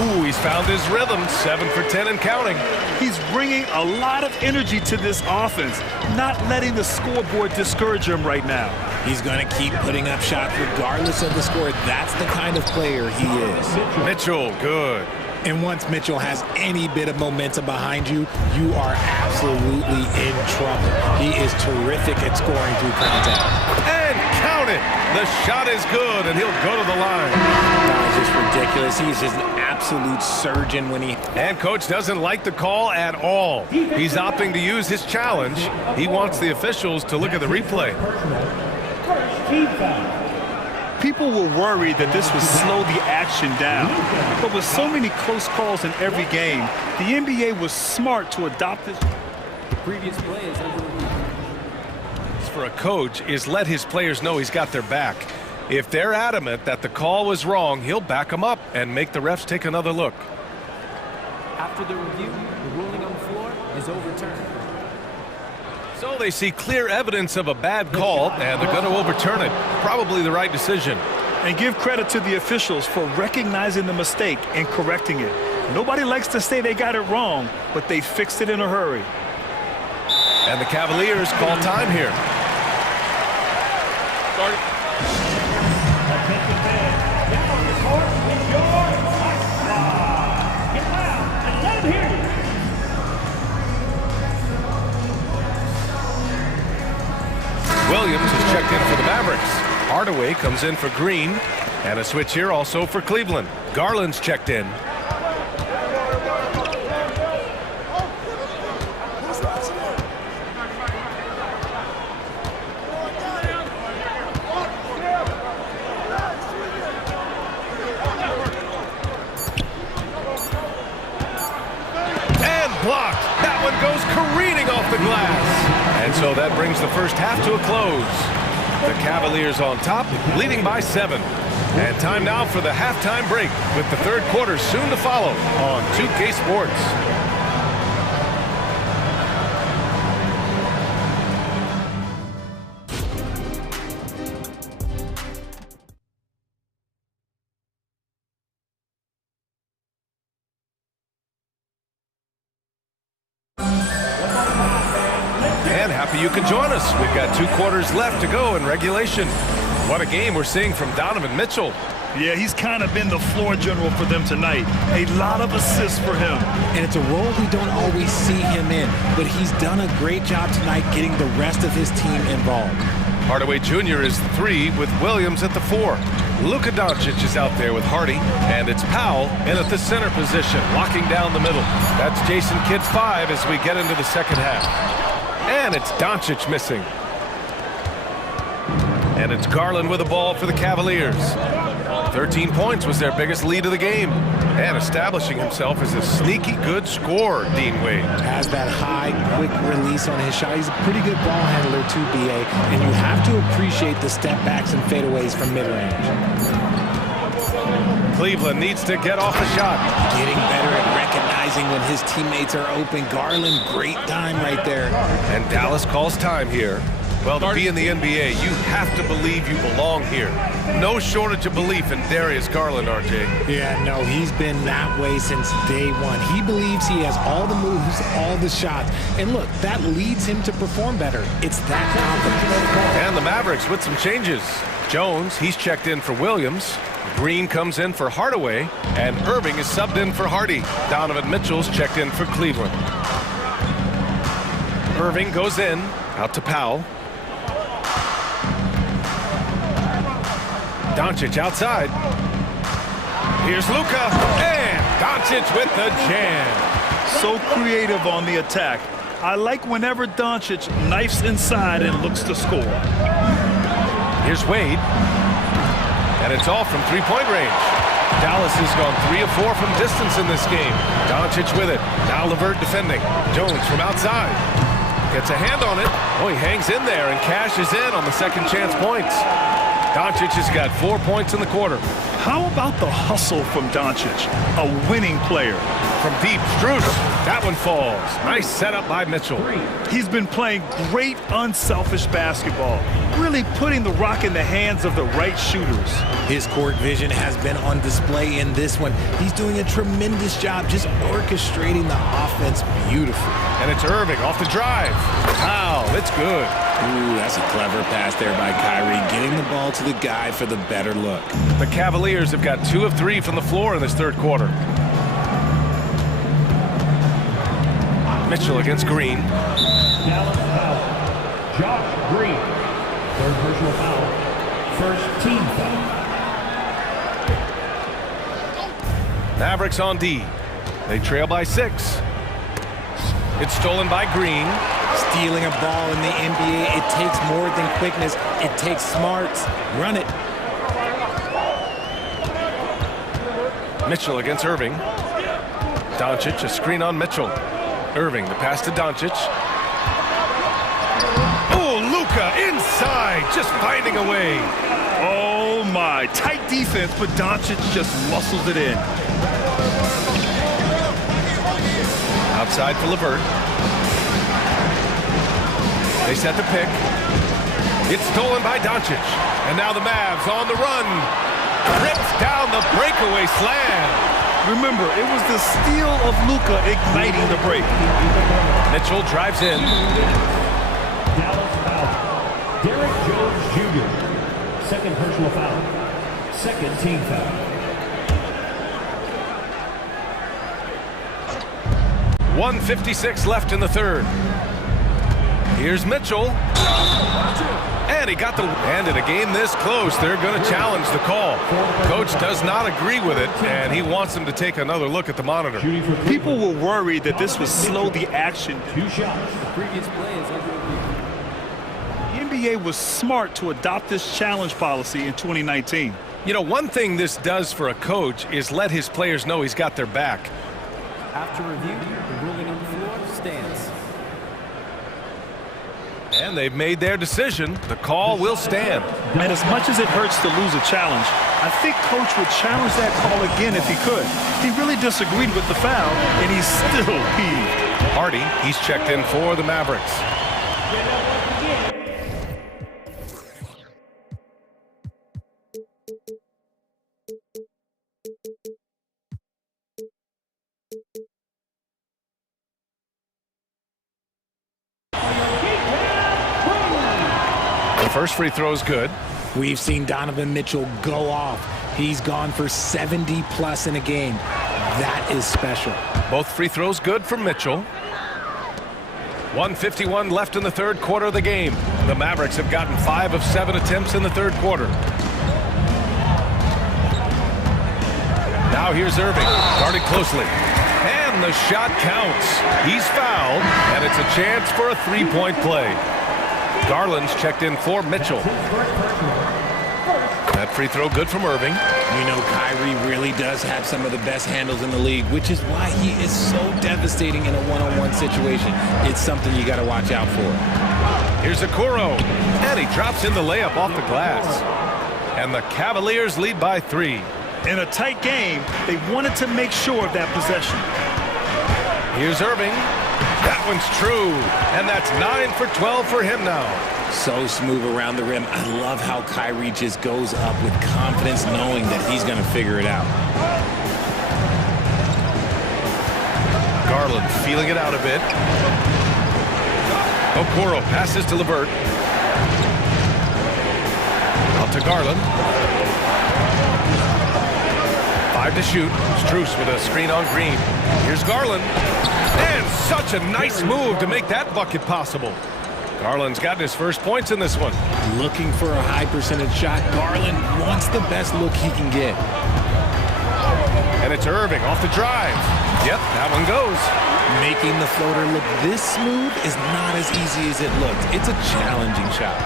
Ooh, he's found his rhythm. 7 for 10 and counting. He's bringing a lot of energy to this offense, not letting the scoreboard discourage him right now. He's going to keep putting up shots regardless of the score. That's the kind of player he is. Mitchell, good. And once Mitchell has any bit of momentum behind you, you are absolutely in trouble. He is terrific at scoring through contact. And count it. The shot is good, and he'll go to the line. That is just ridiculous. He's just an absolute surgeon when he... And coach doesn't like the call at all. He's opting to use his challenge. He wants the officials to look at the replay. People were worried that this would slow the action down. But with so many close calls in every game, the NBA was smart to adopt this. The previous play is under review. For a coach is let his players know he's got their back. If they're adamant that the call was wrong, he'll back them up and make the refs take another look. After the review, the ruling on the floor is overturned. So they see clear evidence of a bad call, and they're going to overturn it. Probably the right decision. And give credit to the officials for recognizing the mistake and correcting it. Nobody likes to say they got it wrong, but they fixed it in a hurry. And the Cavaliers call time here. Attention fans, down on the court is your hot squad. Get loud and let them hear you. Williams is checked in for the Mavericks. Hardaway comes in for Green. And a switch here also for Cleveland. Garland's checked in. Blocked. That one goes careening off the glass. And so that brings the first half to a close. The Cavaliers on top, leading by 7. And time now for the halftime break, with the third quarter soon to follow on 2K Sports. You can join us. We've got 2 quarters left to go in regulation. What a game we're seeing from Donovan Mitchell. Yeah, he's kind of been the floor general for them tonight. A lot of assists for him. And it's a role we don't always see him in, but he's done a great job tonight getting the rest of his team involved. Hardaway Jr. is the 3 with Williams at the 4. Luka Doncic is out there with Hardy, and it's Powell in at the center position, locking down the middle. That's Jason Kidd's 5 as we get into the second half. And it's Doncic missing. And it's Garland with the ball for the Cavaliers. 13 points was their biggest lead of the game. And establishing himself as a sneaky good scorer, Dean Wade. Has that high, quick release on his shot. He's a pretty good ball handler too, BA. And you have to appreciate the step backs and fadeaways from mid-range. Cleveland needs to get off a shot. Getting better at recognizing when his teammates are open. Garland, great time right there. And Dallas calls time here. Well, to be in the NBA, you have to believe you belong here. No shortage of belief in Darius Garland, RJ. Yeah, no, he's been that way since day one. He believes he has all the moves, all the shots. And look, that leads him to perform better. It's that confident. And the Mavericks with some changes. Jones, he's checked in for Williams. Green comes in for Hardaway, and Irving is subbed in for Hardy. Donovan Mitchell's checked in for Cleveland. Irving goes in, out to Powell. Doncic outside. Here's Luka, and Doncic with the jam. So creative on the attack. I like whenever Doncic knifes inside and looks to score. Here's Wade. And it's all from three-point range. Dallas has gone 3 of 4 from distance in this game. Doncic with it. Now LeVert defending. Jones from outside. Gets a hand on it. Oh, he hangs in there and cashes in on the second chance points. Doncic has got 4 points in the quarter. How about the hustle from Doncic? A winning player. From deep, Strus. That one falls. Nice setup by Mitchell. He's been playing great, unselfish basketball. Really putting the rock in the hands of the right shooters. His court vision has been on display in this one. He's doing a tremendous job just orchestrating the offense beautifully. And it's Irving off the drive. Wow, it's good. Ooh, that's a clever pass there by Kyrie, getting the ball to the guy for the better look. The Cavaliers have got 2 of 3 from the floor in this third quarter. Mitchell against Green. Dallas foul. Josh Green. Third personal foul. First team foul. Mavericks on D. They trail by 6. It's stolen by Green. Stealing a ball in the NBA, it takes more than quickness. It takes smarts. Run it. Mitchell against Irving. Doncic, a screen on Mitchell. Irving, the pass to Doncic. Oh, Luka inside, just finding a way. Oh, my, tight defense, but Doncic just muscles it in. Outside for LeVert. They set the pick. It's stolen by Doncic. And now the Mavs on the run. Rips down the breakaway slam. Remember, it was the steal of Luka igniting the break. Mitchell drives in. Dallas foul. Derek Jones Jr. Second personal foul. Second team foul. 1:56 left in the third. Here's Mitchell. And he got the... And in a game this close, they're going to challenge the call. Coach does not agree with it, and he wants them to take another look at the monitor. People were worried that this would slow the action. 2 shots. The previous play is under review. The NBA was smart to adopt this challenge policy in 2019. You know, one thing this does for a coach is let his players know he's got their back. After review, the ruling on the floor stands. And they've made their decision. The call will stand. And as much as it hurts to lose a challenge, I think Coach would challenge that call again if he could. He really disagreed with the foul, and he's still peeved. Hardy, he's checked in for the Mavericks. First free throw is good. We've seen Donovan Mitchell go off. He's gone for 70+ in a game. That is special. Both free throws good for Mitchell. 1:51 left in the third quarter of the game. The Mavericks have gotten 5 of 7 attempts in the third quarter. Now here's Irving, guarded closely. And the shot counts. He's fouled, and it's a chance for a three-point play. Garland's checked in for Mitchell. That free throw good from Irving. You know, Kyrie really does have some of the best handles in the league, which is why he is so devastating in a one-on-one situation. It's something you got to watch out for. Here's Okoro, and he drops in the layup off the glass. And the Cavaliers lead by 3. In a tight game, they wanted to make sure of that possession. Here's Irving. That one's true, and that's 9 for 12 for him now. So smooth around the rim. I love how Kyrie just goes up with confidence, knowing that he's going to figure it out. Garland feeling it out a bit. Okoro passes to LeVert. Out to Garland. 5 to shoot. Strus with a screen on Green. Here's Garland. And such a nice move to make that bucket possible. Garland's gotten his first points in this one. Looking for a high percentage shot. Garland wants the best look he can get. And it's Irving off the drive. Yep, that one goes. Making the floater look this smooth is not as easy as it looked. It's a challenging shot.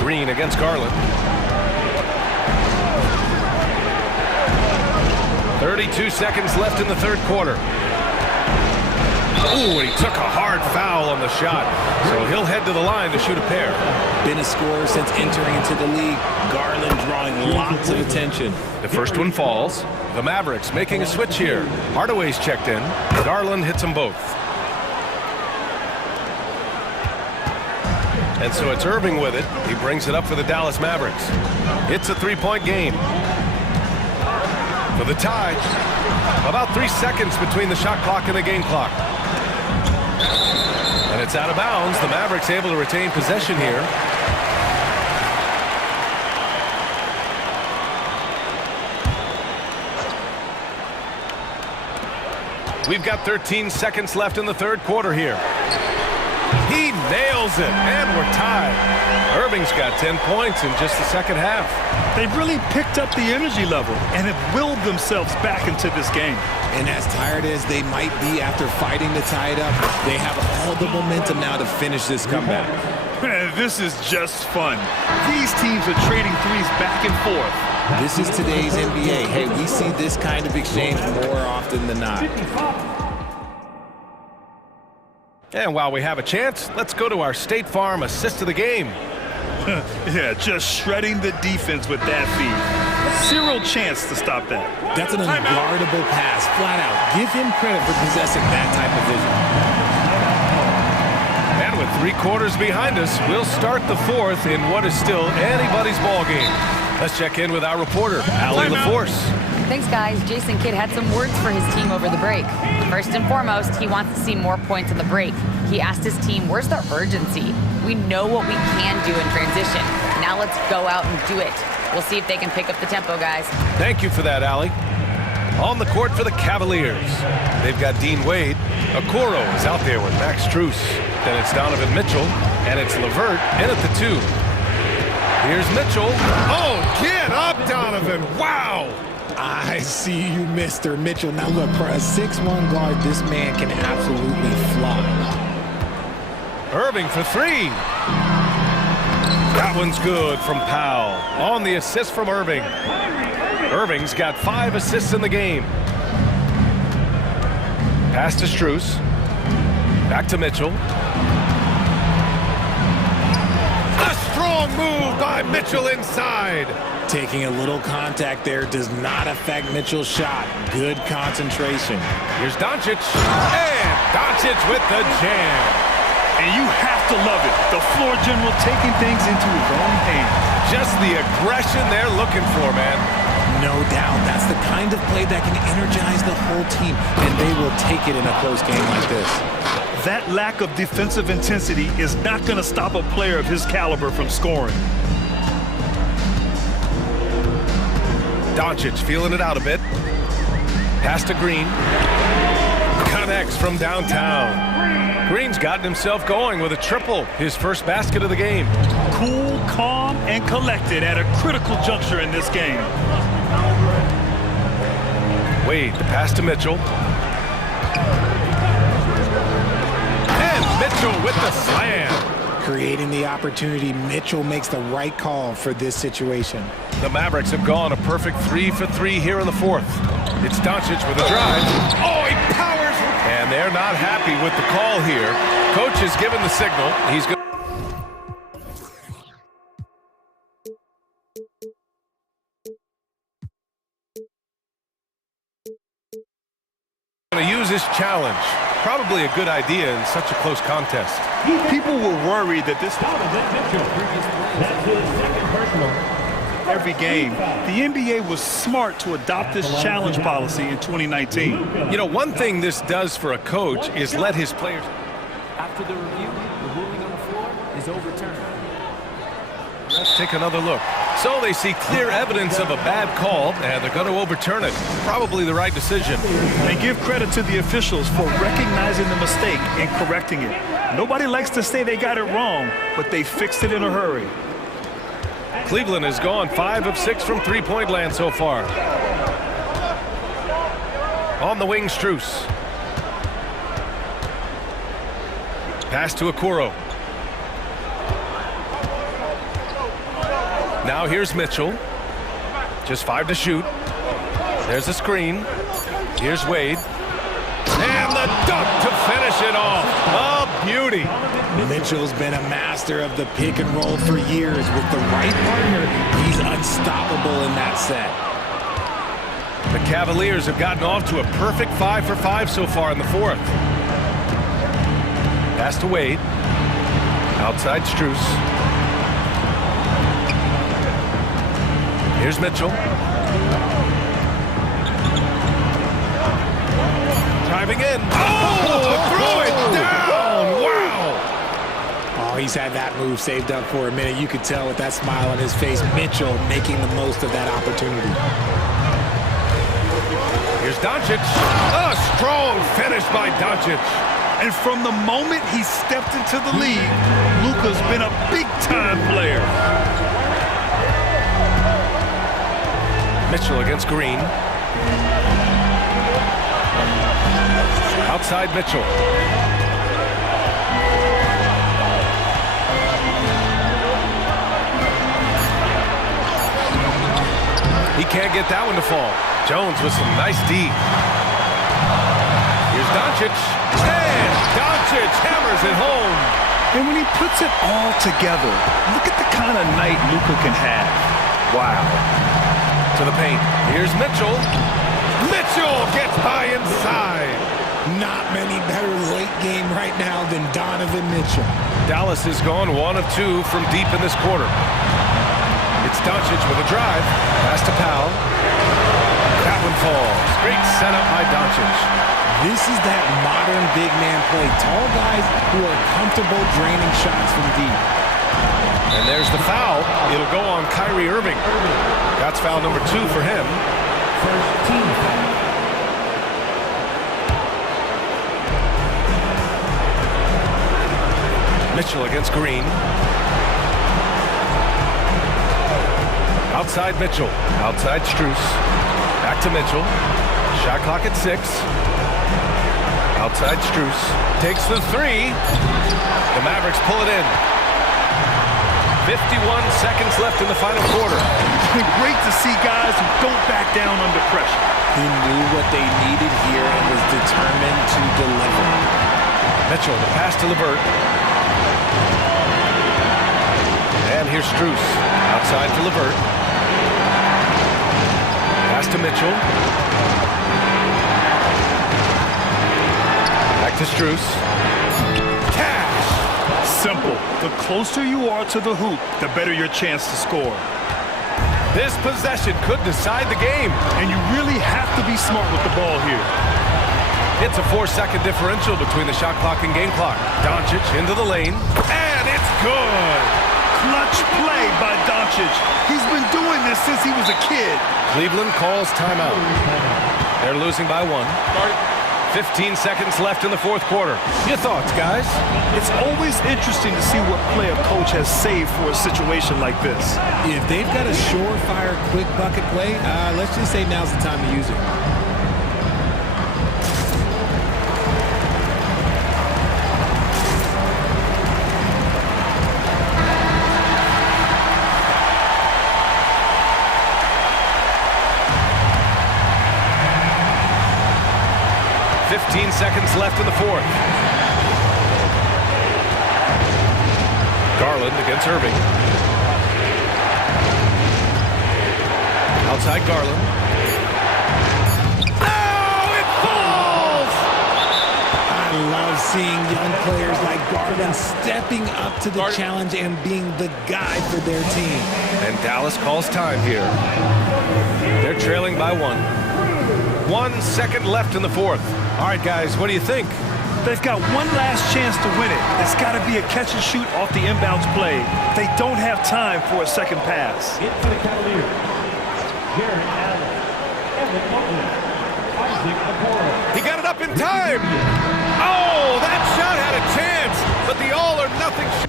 Green against Garland. 32 seconds left in the third quarter. Ooh, and he took a hard foul on the shot. So he'll head to the line to shoot a pair. Been a scorer since entering into the league. Garland drawing lots of attention. The first one falls. The Mavericks making a switch here. Hardaway's checked in. Garland hits them both. And so it's Irving with it. He brings it up for the Dallas Mavericks. It's a three-point game. For the tie. About 3 seconds between the shot clock and the game clock. And it's out of bounds. The Mavericks able to retain possession here. We've got 13 seconds left in the third quarter here. He nails it, and we're tied. Irving's got 10 points in just the second half. They've really picked up the energy level and have willed themselves back into this game. And as tired as they might be after fighting to tie it up, they have all the momentum now to finish this comeback. This is just fun. These teams are trading threes back and forth. This is today's NBA. Hey, we see this kind of exchange more often than not. And while we have a chance, let's go to our State Farm assist of the game. Yeah, just shredding the defense with that feed. Zero chance to stop that. That's an unguardable pass, flat out. Give him credit for possessing that type of vision. And with 3 quarters behind us, we'll start the 4th in what is still anybody's ball game. Let's check in with our reporter, Allie LaForce. Thanks, guys. Jason Kidd had some words for his team over the break. First and foremost, he wants to see more points on the break. He asked his team, where's the urgency? We know what we can do in transition. Now let's go out and do it. We'll see if they can pick up the tempo, guys. Thank you for that, Allie. On the court for the Cavaliers. They've got Dean Wade. Okoro is out there with Max Strus. Then it's Donovan Mitchell, and it's LeVert in at the 2. Here's Mitchell. Oh, get up, Donovan. Wow. I see you, Mr. Mitchell. Now look, for a 6'1" guard, this man can absolutely fly. Irving for 3. That one's good from Powell. On the assist from Irving. Irving's got 5 assists in the game. Pass to Strus. Back to Mitchell. A strong move by Mitchell inside. Taking a little contact there does not affect Mitchell's shot. Good concentration. Here's Doncic. And Doncic with the jam. And you have to love it. The floor general taking things into his own hands. Just the aggression they're looking for, man. No doubt. That's the kind of play that can energize the whole team, and they will take it in a close game like this. That lack of defensive intensity is not going to stop a player of his caliber from scoring. Doncic feeling it out a bit. Pass to Green. Connects from downtown. Green's gotten himself going with a triple, his first basket of the game. Cool, calm, and collected at a critical juncture in this game. Wade, the pass to Mitchell. And Mitchell with the slam. Creating the opportunity, Mitchell makes the right call for this situation. The Mavericks have gone a perfect 3 for 3 here in the 4th. It's Doncic with a drive. Oh, he powers! And they're not happy with the call here. Coach has given the signal. He's going to use his challenge. Probably a good idea in such a close contest. People were worried that this every game. The NBA was smart to adopt this challenge policy in 2019. You know, one thing this does for a coach is let his players... After the review, the ruling on the floor is overturned. Let's take another look. So they see clear evidence of a bad call, and they're going to overturn it. Probably the right decision. They give credit to the officials for recognizing the mistake and correcting it. Nobody likes to say they got it wrong, but they fixed it in a hurry. Cleveland has gone 5 of 6 from three-point land so far. On the wing, Strus. Pass to Okoro. Now here's Mitchell. Just 5 to shoot. There's a screen. Here's Wade. And the dunk to finish it off. A beauty. Mitchell's been a master of the pick and roll for years. With the right partner, he's unstoppable in that set. The Cavaliers have gotten off to a perfect 5 for 5 so far in the 4th. Pass to Wade. Outside Strus. Here's Mitchell. Driving in. Oh, throw it down. Wow. Oh, he's had that move saved up for a minute. You could tell with that smile on his face. Mitchell making the most of that opportunity. Here's Doncic. A strong finish by Doncic. And from the moment he stepped into the league, Luka's been a big-time player. Mitchell against Green. Outside Mitchell. He can't get that one to fall. Jones with some nice D. Here's Doncic. And Doncic hammers it home. And when he puts it all together, look at the kind of night Luka can have. Wow. To the paint. Here's Mitchell. Mitchell gets by inside. Not many better late game right now than Donovan Mitchell. Dallas has gone 1 of 2 from deep in this quarter. It's Doncic with a drive. Pass to Powell. That one falls. Great setup by Doncic. This is that modern big man play. Tall guys who are comfortable draining shots from deep. And there's the foul. It'll go on Kyrie Irving. That's foul number 2 for him. First team foul. Mitchell against Green. Outside Mitchell. Outside Strus. Back to Mitchell. Shot clock at 6. Outside Strus. Takes the 3. The Mavericks pull it in. 51 seconds left in the final quarter. It's been great to see guys who don't back down under pressure. He knew what they needed here and was determined to deliver. Mitchell, the pass to LeVert. And here's Strus. Outside to LeVert. Pass to Mitchell. Back to Strus. Simple. The closer you are to the hoop, the better your chance to score. This possession could decide the game. And you really have to be smart with the ball here. It's a 4-second differential between the shot clock and game clock. Doncic into the lane. And it's good. Clutch play by Doncic. He's been doing this since he was a kid. Cleveland calls timeout. They're losing by 1. 15 seconds left in the fourth quarter. Your thoughts, guys? It's always interesting to see what play a coach has saved for a situation like this. If they've got a surefire, quick bucket play, let's just say now's the time to use it. Seconds left in the fourth. Garland against Irving. Outside Garland. Oh, it falls! I love seeing young players like Garland stepping up to the challenge and being the guy for their team. And Dallas calls time here. They're trailing by 1. 1 second left in the fourth. All right, guys, what do you think? They've got one last chance to win it. It's got to be a catch and shoot off the inbounds play. They don't have time for a second pass. Hit for the Cavaliers. Jared Allen, Evan Mobley, Isaac Okoro. He got it up in time. Oh, that shot had a chance, but the all-or-nothing shot.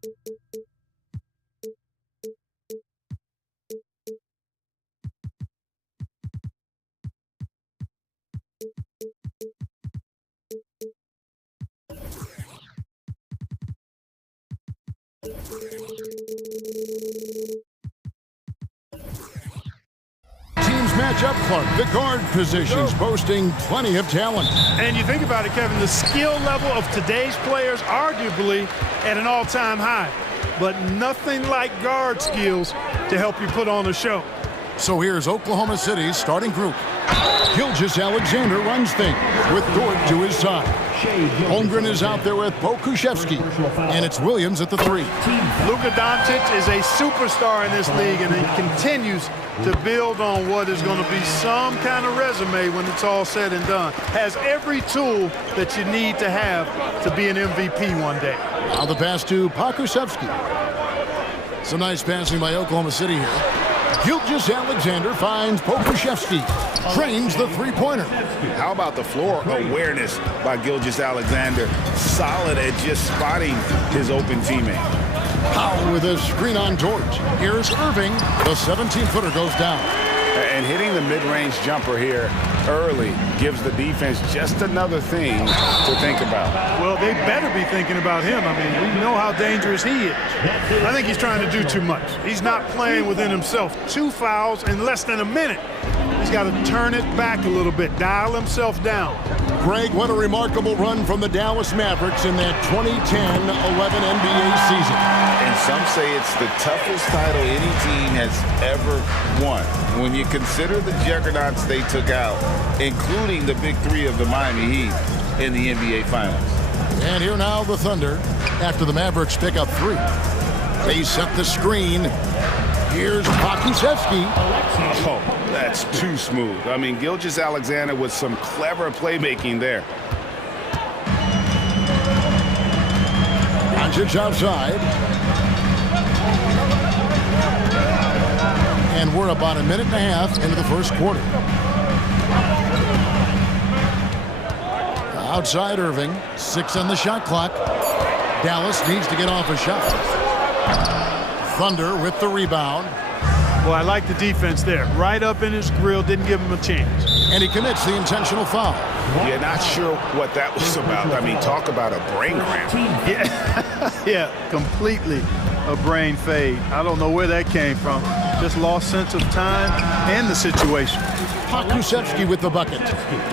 Teams match up, Clark. The guard positions boasting plenty of talent. And you think about it, Kevin, the skill level of today's players arguably at an all-time high. But nothing like guard skills to help you put on a show. So here's Oklahoma City's starting group. Gilgeous-Alexander runs things with Dort to his side. Holmgren is out there with Pokuševski, and it's Williams at the 3. Luka Doncic is a superstar in this league, and he continues to build on what is going to be some kind of resume when it's all said and done. Has every tool that you need to have to be an MVP one day. Now the pass to Pokuševski. Some nice passing by Oklahoma City here. Gilgeous-Alexander finds Pokuševski. Trains the three-pointer. How about the floor awareness by Gilgeous-Alexander? Solid at just spotting his open teammate. Powell with a screen on Dort. Here's Irving. The 17-footer goes down. And hitting the mid-range jumper here early gives the defense just another thing to think about. Well, they better be thinking about him. I mean, we know how dangerous he is. I think he's trying to do too much. He's not playing within himself. 2 fouls in less than a minute. He's got to turn it back a little bit, dial himself down. Greg, what a remarkable run from the Dallas Mavericks in that 2010-11 NBA season. And some say it's the toughest title any team has ever won. When you consider the juggernauts they took out, including the big 3 of the Miami Heat in the NBA Finals. And here now the Thunder, after the Mavericks pick up 3. They set the screen. Here's Pokuševski. Oh, that's too smooth. I mean, Gilgeous-Alexander with some clever playmaking there. Doncic outside. And we're about a minute and a half into the first quarter. Outside Irving, 6 on the shot clock. Dallas needs to get off a shot. Thunder with the rebound. Well, I like the defense there. Right up in his grill, didn't give him a chance. And he commits the intentional foul. Yeah, not sure what that was about. I mean, talk about a brain cramp. Yeah, yeah, completely a brain fade. I don't know where that came from. Just lost sense of time and the situation. Pokuševski with the bucket.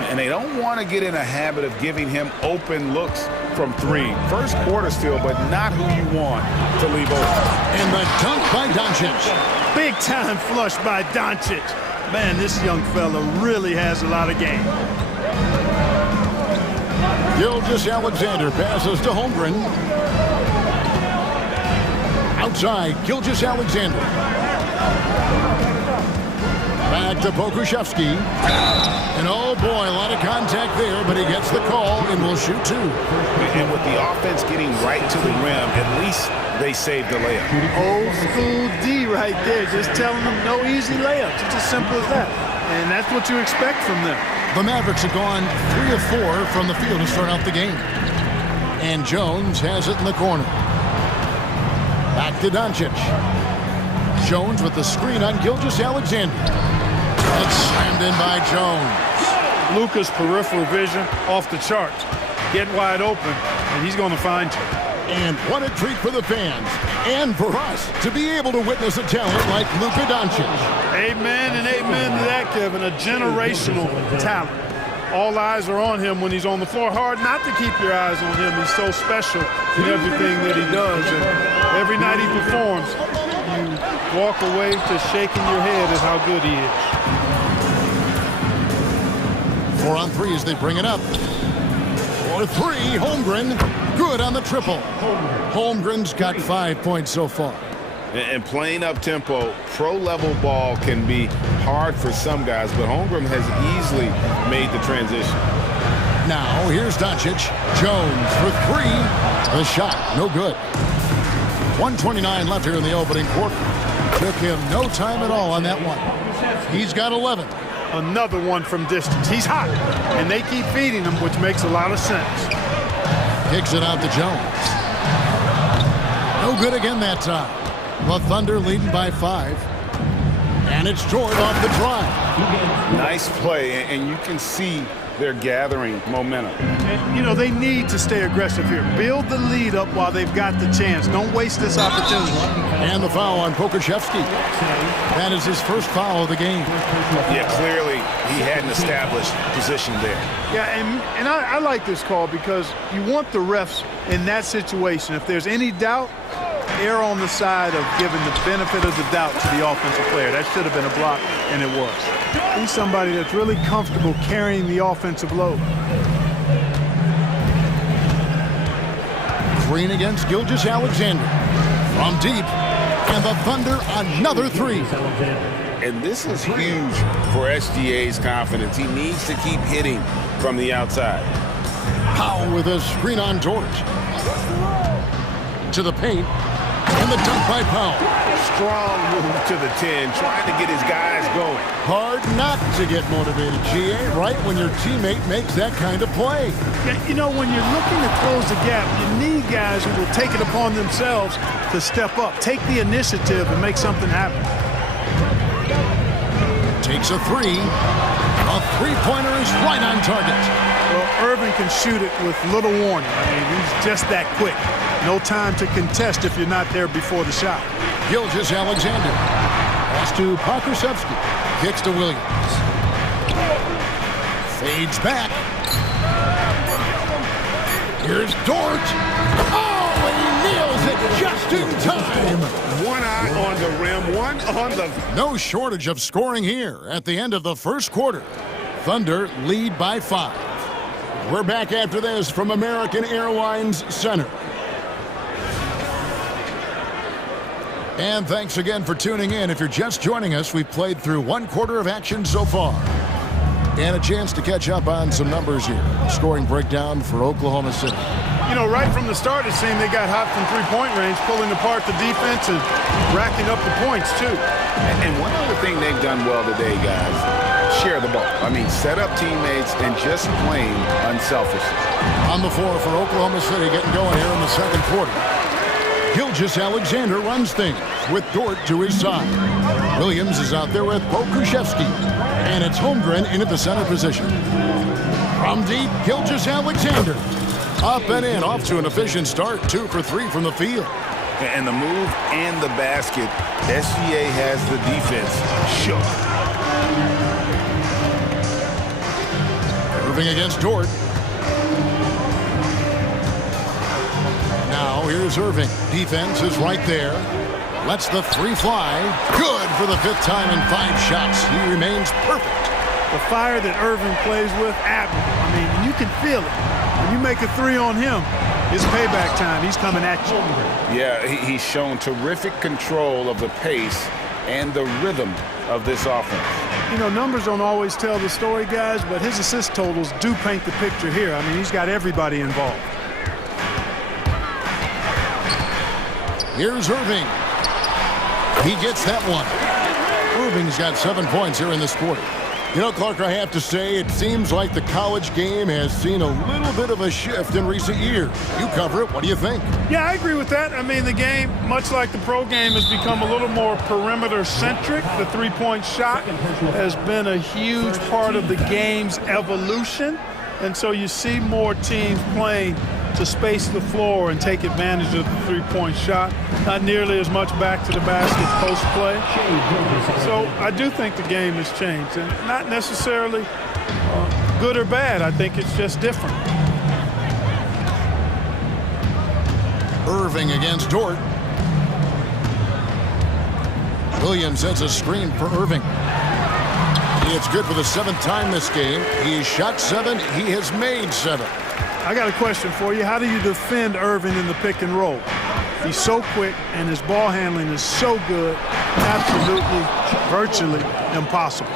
And they don't want to get in a habit of giving him open looks from 3. First quarter still, but not who you want to leave open. And the dunk by Doncic. Big time flush by Doncic. Man, this young fella really has a lot of game. Gilgeous-Alexander passes to Holmgren. Outside, Gilgeous-Alexander. Back to Pokuševski. And oh boy, a lot of contact there, but he gets the call and will shoot 2. And with the offense getting right to the rim, at least they saved the layup. Old school D right there, just telling them no easy layups. It's as simple as that. And that's what you expect from them. The Mavericks have gone 3 of 4 from the field to start out the game. And Jones has it in the corner. Back to Doncic. Jones with the screen on Gilgeous-Alexander. It's slammed in by Jones. Luka's peripheral vision off the charts. Get wide open, and he's going to find you. And what a treat for the fans and for us to be able to witness a talent like Luka Doncic. Amen and amen to that, Kevin. A generational talent. All eyes are on him when he's on the floor. Hard not to keep your eyes on him. He's so special in everything that he does. And every night he performs, you walk away to shaking your head at how good he is. 4 on 3 as they bring it up. For 3, Holmgren, good on the triple. Holmgren's got 5 points so far. And playing up tempo, pro-level ball can be hard for some guys, but Holmgren has easily made the transition. Now, here's Doncic. Jones for 3. The shot, no good. 1:29 left here in the opening quarter. Took him no time at all on that one. He's got 11. Another one from distance. He's hot, and they keep feeding him, which makes a lot of sense. Kicks it out to Jones. No good again that time. The Thunder leading by 5. And it's Jordan off the drive. Nice play, and you can see they're gathering momentum. And, you know, they need to stay aggressive here. Build the lead up while they've got the chance. Don't waste this opportunity. And the foul on Pokuševski. That is his first foul of the game. Yeah, clearly he hadn't established position there. Yeah, and I like this call because you want the refs in that situation. If there's any doubt, err on the side of giving the benefit of the doubt to the offensive player. That should have been a block, and it was. He's somebody that's really comfortable carrying the offensive load. Green against Gilgeous-Alexander. From deep, and the Thunder another 3. And this is huge for SGA's confidence. He needs to keep hitting from the outside. Powell with a screen on George. To the paint. And the dunk by Powell. Strong move to the 10, trying to get his guys going. Hard not to get motivated, GA, right when your teammate makes that kind of play. Yeah, you know, when you're looking to close the gap, you need guys who will take it upon themselves to step up, take the initiative and make something happen. Takes a 3. A three-pointer is right on target. Well, Irving can shoot it with little warning. I mean, he's just that quick. No time to contest if you're not there before the shot. Gilgeous-Alexander. Pass to Pokuševski. Kicks to Williams. Fades back. Here's Dort. Oh, he nails it just in time. One eye on the rim, one on the... No shortage of scoring here at the end of the first quarter. Thunder lead by 5. We're back after this from American Airlines Center. And thanks again for tuning in. If you're just joining us, we've played through one quarter of action so far. And a chance to catch up on some numbers here. Scoring breakdown for Oklahoma City. You know, right from the start, it seemed they got hot from three-point range, pulling apart the defense and racking up the points, too. And one other thing they've done well today, guys, share the ball. I mean, set up teammates and just playing unselfishly. On the floor for Oklahoma City, getting going here in the second quarter. Gilgeous-Alexander runs things with Dort to his side. Williams is out there with Pokuševski. And it's Holmgren in at the center position. From deep, Gilgeous-Alexander. Up and in, off to an efficient start. 2 for 3 from the field. And the move and the basket, SGA has the defense shook. Irving against Dort. Now here's Irving. Defense is right there. Lets the 3 fly. Good for the 5th time in 5 shots. He remains perfect. The fire that Irving plays with, admirable. I mean, you can feel it. When you make a 3 on him, it's payback time. He's coming at you. Yeah, he's shown terrific control of the pace and the rhythm of this offense. You know, numbers don't always tell the story, guys, but his assist totals do paint the picture here. I mean, he's got everybody involved. Here's Irving. He gets that one. Irving's got 7 points here in this quarter. You know, Clark, I have to say, it seems like the college game has seen a little bit of a shift in recent years. You cover it. What do you think? Yeah, I agree with that. I mean, the game, much like the pro game, has become a little more perimeter-centric. The three-point shot has been a huge part of the game's evolution. And so you see more teams playing to space the floor and take advantage of the three-point shot. Not nearly as much back to the basket post play. So I do think the game has changed, and not necessarily good or bad. I think it's just different. Irving against Dort. Williams sets a screen for Irving. It's good for the 7th time this game. He shot 7. He has made 7. I got a question for you. How do you defend Irving in the pick and roll? He's so quick, and his ball handling is so good, absolutely, virtually impossible.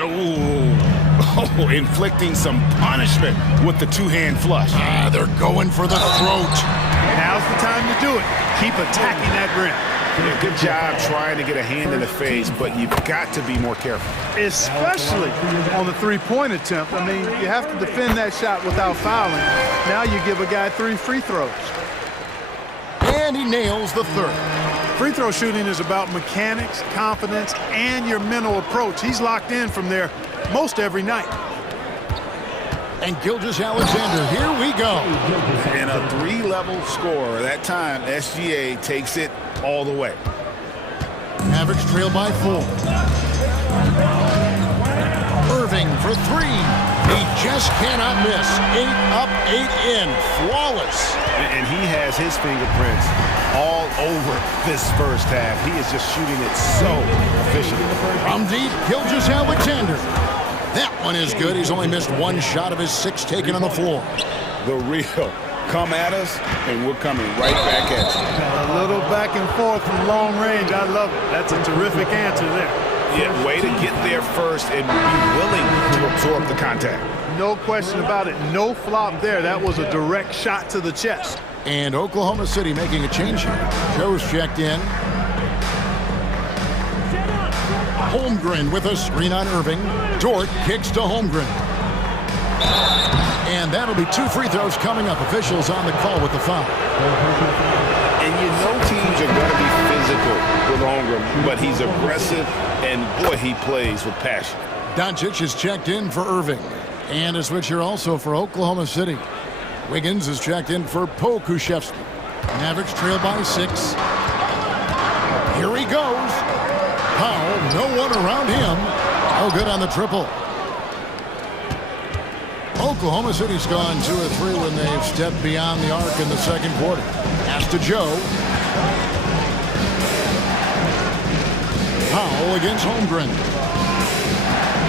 Oh, inflicting some punishment with the 2-hand flush. They're going for the throat. Now's the time to do it. Keep attacking that rim. Yeah, good job trying to get a hand in the face, but you've got to be more careful. Especially on the three-point attempt. I mean, you have to defend that shot without fouling. Now you give a guy 3 free throws. And he nails the third. Free throw shooting is about mechanics, confidence, and your mental approach. He's locked in from there most every night. And Gilgeous-Alexander, here we go. And a three-level scorer. That time, SGA takes it all the way. Mavericks trail by 4. Irving for 3. He just cannot miss. 8 up, 8 in. Flawless. And he has his fingerprints all over this first half. He is just shooting it so efficiently. From deep, Gilgeous-Alexander. That one is good. He's only missed 1 shot of his 6 taken on the floor. The real. Come at us, and we're coming right back at you. A little back and forth from long range. I love it. That's a terrific answer there. Yeah, way to get there first and be willing to absorb the contact. No question about it. No flop there. That was a direct shot to the chest. And Oklahoma City making a change here. Joe's checked in. Holmgren with a screen on Irving. Dort kicks to Holmgren. And that'll be 2 free throws coming up. Officials on the call with the foul. And you know teams are going to be physical with Holmgren, but he's aggressive, and boy, he plays with passion. Doncic is checked in for Irving. And a switch here also for Oklahoma City. Wiggins is checked in for Pokuševski. Mavericks trail by 6. Here he goes. Powell, no one around him. Oh, good on the triple. Oklahoma City's gone 2 or 3 when they've stepped beyond the arc in the second quarter. Pass to Joe. Powell against Holmgren.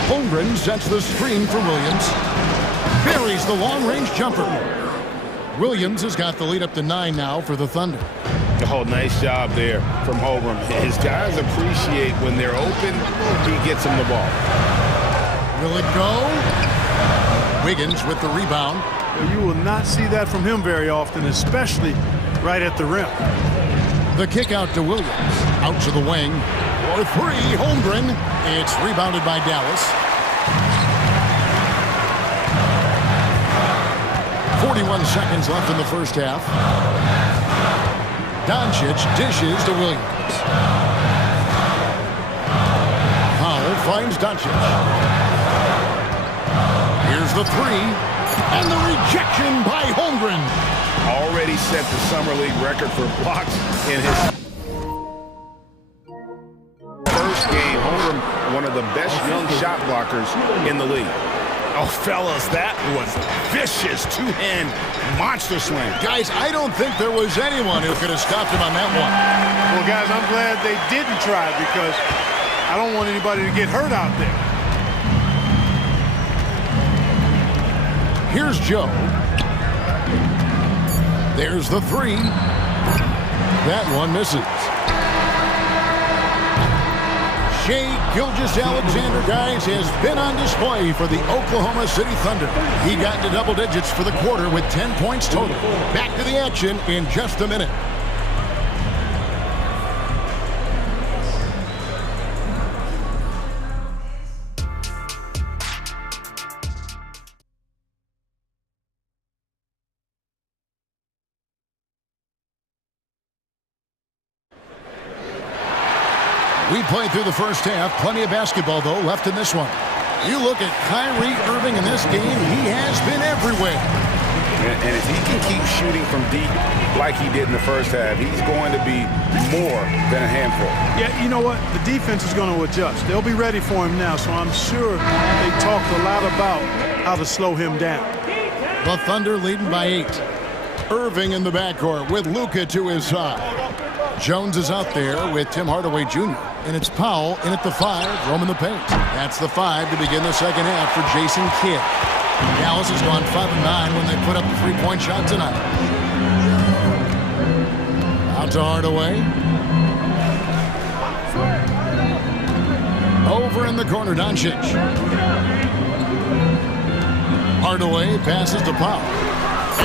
Holmgren sets the screen for Williams. Buries the long-range jumper. Williams has got the lead up to 9 now for the Thunder. Oh, nice job there from Holmgren. His guys appreciate when they're open, he gets them the ball. Will it go? Wiggins with the rebound. You will not see that from him very often, especially right at the rim. The kick out to Williams. Out to the wing. For 3, Holmgren. It's rebounded by Dallas. 41 seconds left in the first half. Doncic dishes to Williams. Powell finds Doncic. Here's the 3, and the rejection by Holmgren. Already set the Summer League record for blocks in his first game. Holmgren, one of the best young shot blockers in the league. Oh, fellas, that was vicious two-hand monster slam. Guys, I don't think there was anyone who could have stopped him on that one. Well, guys, I'm glad they didn't try because I don't want anybody to get hurt out there. Here's Joe. There's the 3. That one misses. Shai Gilgeous-Alexander, guys, has been on display for the Oklahoma City Thunder. He got into double digits for the quarter with 10 points total. Back to the action in just a minute. We played through the first half. Plenty of basketball, though, left in this one. You look at Kyrie Irving in this game, he has been everywhere. And if he can keep shooting from deep like he did in the first half, he's going to be more than a handful. Yeah, you know what? The defense is going to adjust. They'll be ready for him now, so I'm sure they talked a lot about how to slow him down. The Thunder leading by 8. Irving in the backcourt with Luka to his side. Jones is out there with Tim Hardaway Jr. And it's Powell in at the 5, roaming the paint. That's the 5 to begin the second half for Jason Kidd. Dallas has gone 5 of 9 when they put up the 3-point shot tonight. Out to Hardaway. Over in the corner, Doncic. Hardaway passes to Powell.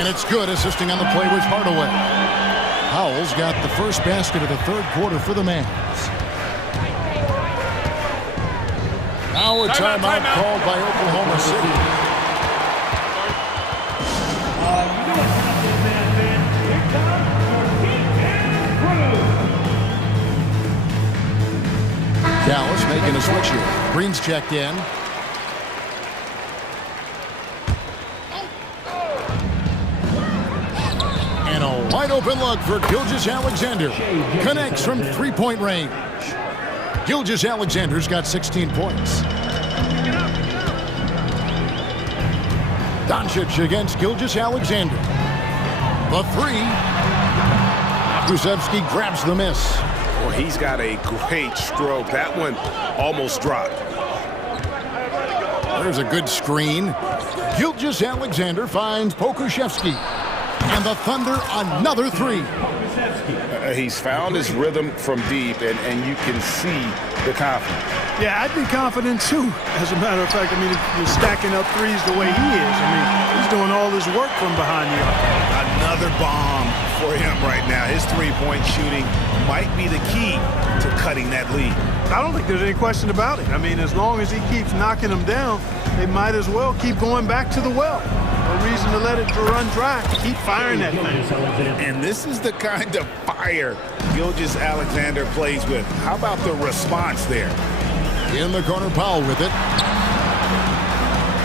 And it's good, assisting on the play was Hardaway. Powell's got the first basket of the third quarter for the Mavs. Now a timeout called by Oklahoma City. switch here. Green's checked in. And a wide open look for Gilgeous-Alexander. Connects from three-point range. Gilgeous-Alexander's got 16 points. Doncic against Gilgeous-Alexander. The three. Krusevsky grabs the miss. Well, he's got a great stroke. That one almost dropped. There's a good screen. Gilgeous-Alexander finds Pokusevsky. And the Thunder another three. He's found his rhythm from deep, and you can see the confidence. Yeah, I'd be confident too. As a matter of fact, I mean, if you're stacking up threes the way he is, I mean, he's doing all his work from behind the arc. Another bomb for him right now. His three-point shooting might be the key to cutting that lead. I don't think there's any question about it. I mean, as long as he keeps knocking them down, they might as well keep going back to the well. No reason to let it run dry. Keep firing that thing. And this is the kind of fire Gilgeous-Alexander plays with. How about the response there? In the corner, Powell with it.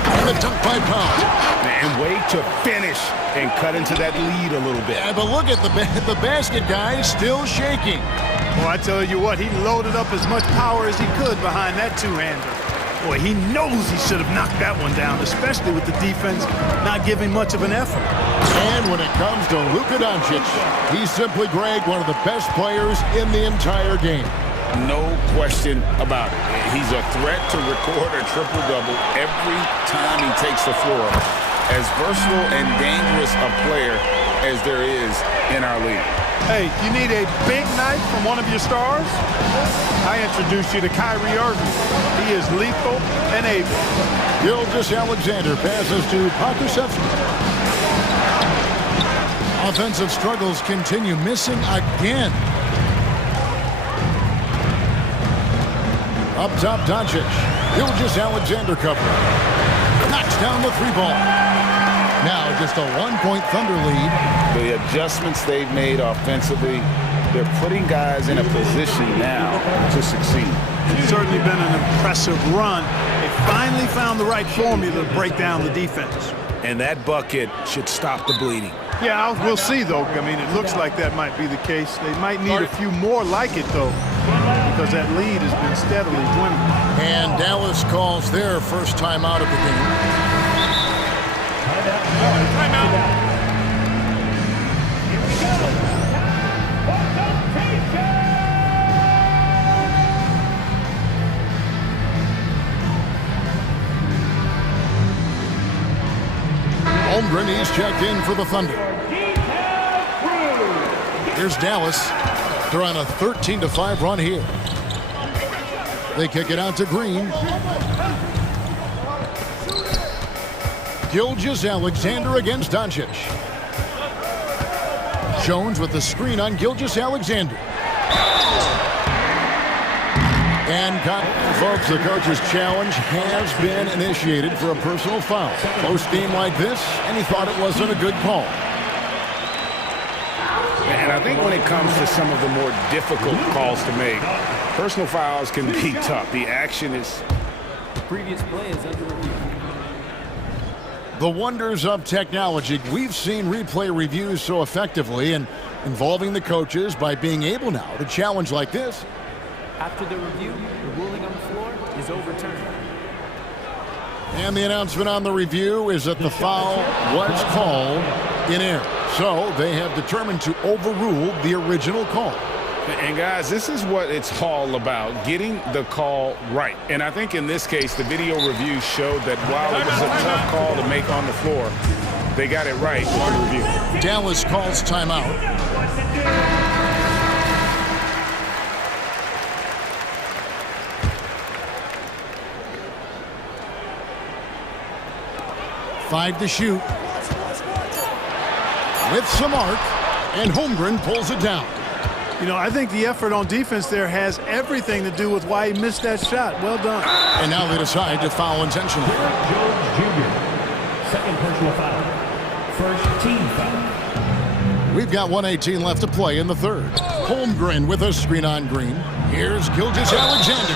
And the dunk by Powell. And way to finish and cut into that lead a little bit. Yeah, but look at the basket guy still shaking. Well, I tell you what, he loaded up as much power as he could behind that two-hander. Boy, he knows he should have knocked that one down, especially with the defense not giving much of an effort. And when it comes to Luka Doncic, he's simply, Greg, one of the best players in the entire game. No question about it. He's a threat to record a triple-double every time he takes the floor. As versatile and dangerous a player as there is in our league. Hey, you need a big night from one of your stars? I introduce you to Kyrie Irving. He is lethal and able. Gilgeous-Alexander passes to Pokusevsky. Offensive struggles continue, missing again. Up top, Doncic. Gilgeous-Alexander covering. Knocks down the three ball. Now just a 1-point Thunder lead. The adjustments they've made offensively, they're putting guys in a position now to succeed. It's certainly been an impressive run. They finally found the right formula to break down the defense. And that bucket should stop the bleeding. Yeah, we'll see, though. I mean, it looks like that might be the case. They might need a few more like it, though, because that lead has been steadily dwindling. And Dallas calls their first timeout of the game. Timeout. Holmgren, he's checked in for the Thunder. Here's Dallas. They're on a 13-5 run here. They kick it out to Green. Gilgeous-Alexander against Doncic. Jones with the screen on Gilgeous-Alexander. And folks, the coach's challenge has been initiated for a personal foul. Close game like this, and he thought it wasn't a good call. And I think when it comes to some of the more difficult calls to make, personal fouls can be tough. The action is... The previous play is under review. The wonders of technology. We've seen replay reviews so effectively and involving the coaches by being able now to challenge like this. After the review, the ruling on the floor is overturned. And the announcement on the review is that the foul was called in error. So they have determined to overrule the original call. And guys, this is what it's all about, getting the call right. And I think in this case, the video review showed that while it was a tough call to make on the floor, they got it right with the review. Dallas calls timeout. Five to shoot. With some arc, and Holmgren pulls it down. You know, I think the effort on defense there has everything to do with why he missed that shot. Well done. And now they decide to foul intentionally. Jones Jr. Second personal foul. First team foul. We've got 1:18 left to play in the third. Holmgren with a screen on Green. Here's Gilgeous-Alexander.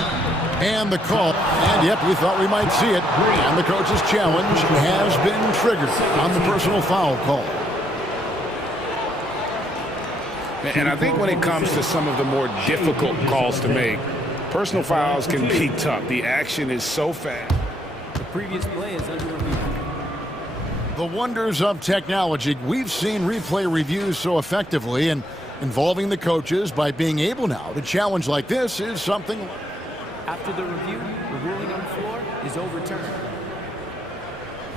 And the call, and yep, we thought we might see it. And the coach's challenge has been triggered on the personal foul call. And I think when it comes to some of the more difficult calls to make, personal fouls can be tough. The action is so fast. The previous play is under review. The wonders of technology. We've seen replay reviews so effectively, and involving the coaches by being able now to challenge like this is something. After the review, the ruling on the floor is overturned.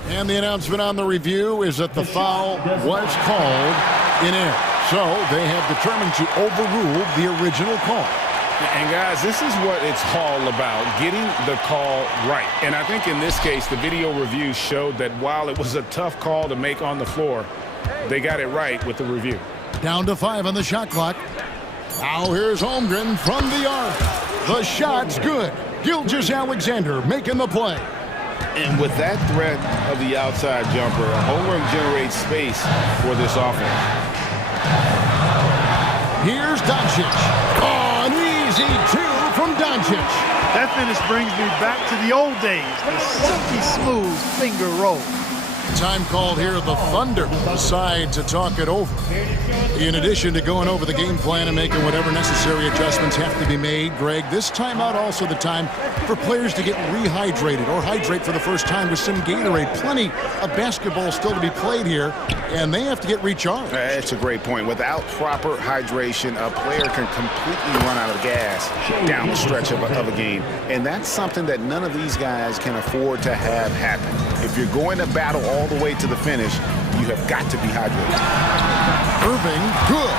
And the announcement on the review is that the foul was called in air. So they have determined to overrule the original call. And guys, this is what it's all about, getting the call right. And I think in this case, the video review showed that while it was a tough call to make on the floor, they got it right with the review. Down to 5 on the shot clock. Now here's Holmgren from the arc. The shot's good. Gilgeous-Alexander making the play. And with that threat of the outside jumper, Holmgren generates space for this offense. Here's Doncic. Oh, an easy 2 from Doncic. That finish brings me back to the old days, the silky smooth finger roll. Time called here. The Thunder decide to talk it over. In addition to going over the game plan and making whatever necessary adjustments have to be made, Greg, this timeout also the time for players to get rehydrated or hydrate for the first time with some Gatorade. Plenty of basketball still to be played here, and they have to get recharged. That's a great point. Without proper hydration, a player can completely run out of gas down the stretch of a game. And that's something that none of these guys can afford to have happen. If you're going to battle all the way to the finish, you have got to be hydrated. Irving, good.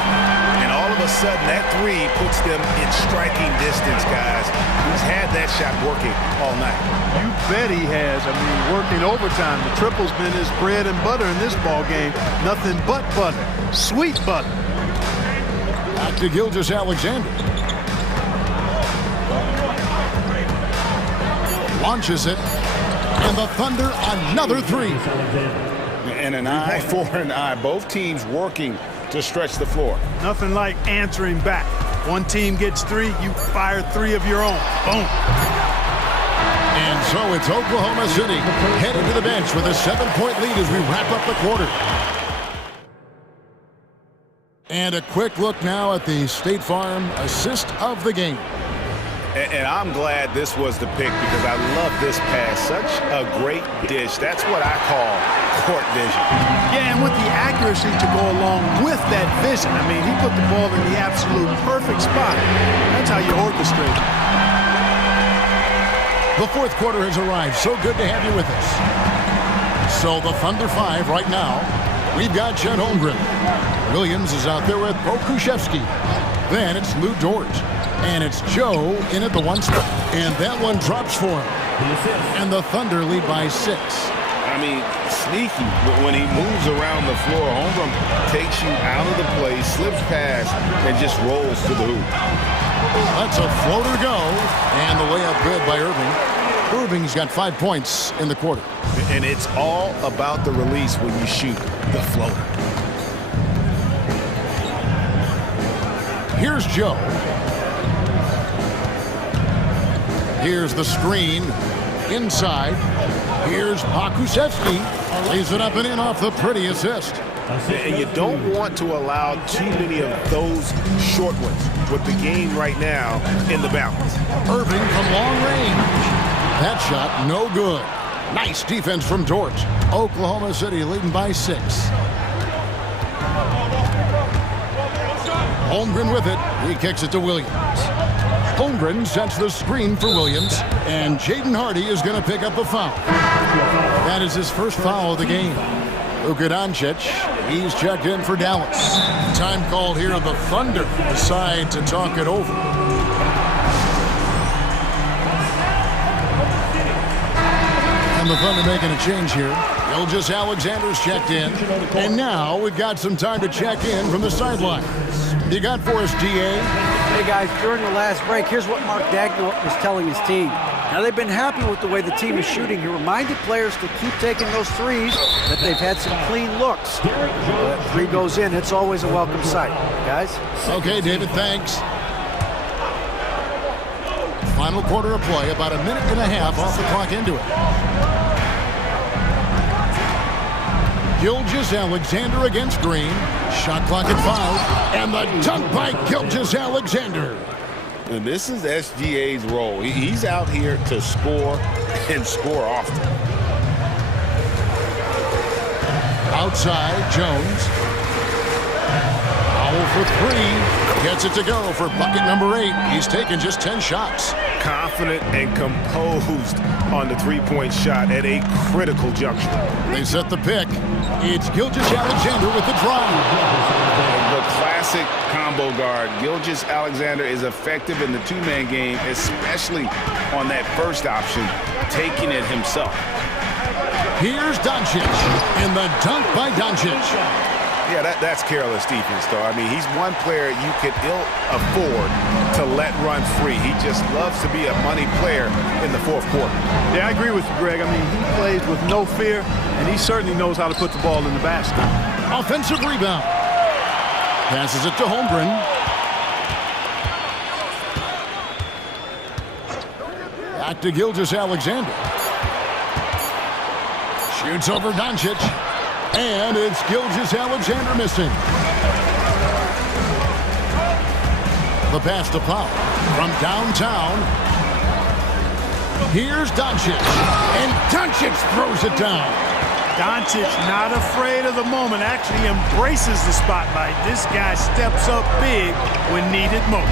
And all of a sudden, that three puts them in striking distance, guys. He's had that shot working all night. You bet he has. I mean, working overtime. The triple's been his bread and butter in this ball game. Nothing but butter. Sweet butter. Back to Gilgeous-Alexander. Launches it. And the Thunder, another 3. And an eye for an eye. Both teams working to stretch the floor. Nothing like answering back. One team gets 3, you fire 3 of your own. Boom. And so it's Oklahoma City headed to the bench with a 7-point lead as we wrap up the quarter. And a quick look now at the State Farm assist of the game. And I'm glad this was the pick because I love this pass. Such a great dish. That's what I call court vision. Yeah, and with the accuracy to go along with that vision. I mean, he put the ball in the absolute perfect spot. That's how you orchestrate it. The fourth quarter has arrived. So good to have you with us. So the Thunder 5 right now. We've got Chet Holmgren. Williams is out there with Pokushevsky. Then it's Lou Dort. And it's Joe in at the 1 spot. And that one drops for him. And the Thunder lead by 6. I mean, sneaky. When he moves around the floor, Holmgren takes you out of the play, slips past, and just rolls to the hoop. That's a floater go. And the layup good by Irving. Irving's got 5 points in the quarter. And it's all about the release when you shoot the floater. Here's Joe. Here's the screen inside. Here's Pokusevsky. Lays it up and in off the pretty assist. And you don't want to allow too many of those short ones with the game right now in the balance. Irving from long range. That shot no good. Nice defense from Dort. Oklahoma City leading by 6. Holmgren with it. He kicks it to Williams. Holmgren sets the screen for Williams, and Jaden Hardy is going to pick up the foul. That is his first foul of the game. Luka Doncic, he's checked in for Dallas. Time called here. The Thunder decide to talk it over. And the Thunder making a change here. Gilgeous-Alexander's checked in, and now we've got some time to check in from the sidelines. You got for us, DA? Hey guys, during the last break, here's what Mark Daigneault was telling his team. Now they've been happy with the way the team is shooting. He reminded players to keep taking those threes, that they've had some clean looks. When 3 goes in, it's always a welcome sight. Guys? Okay, David, thanks. Final quarter of play, about a minute and a half off the clock into it. Gilgeous-Alexander against Green. Shot clock at 5. And the dunk by Gilgeous-Alexander. And this is SGA's role. He's out here to score and score often. Outside, Jones. Powell for 3. Gets it to go for bucket number 8. He's taken just 10 shots. Confident and composed on the three-point shot at a critical juncture. They set the pick. It's Gilgeous-Alexander with the drive. The classic combo guard. Gilgeous-Alexander is effective in the two-man game, especially on that first option, taking it himself. Here's Doncic, and the dunk by Doncic. Yeah, that's careless defense, though. I mean, he's one player you could ill afford to let run free. He just loves to be a money player in the fourth quarter. Yeah, I agree with you, Greg. I mean, he plays with no fear, and he certainly knows how to put the ball in the basket. Offensive rebound. Passes it to Holmgren. Back to Gilgeous-Alexander. Shoots over Doncic. And it's Gilgeous-Alexander missing. The pass to Powell from downtown. Here's Doncic. And Doncic throws it down. Doncic not afraid of the moment, actually embraces the spotlight. This guy steps up big when needed most.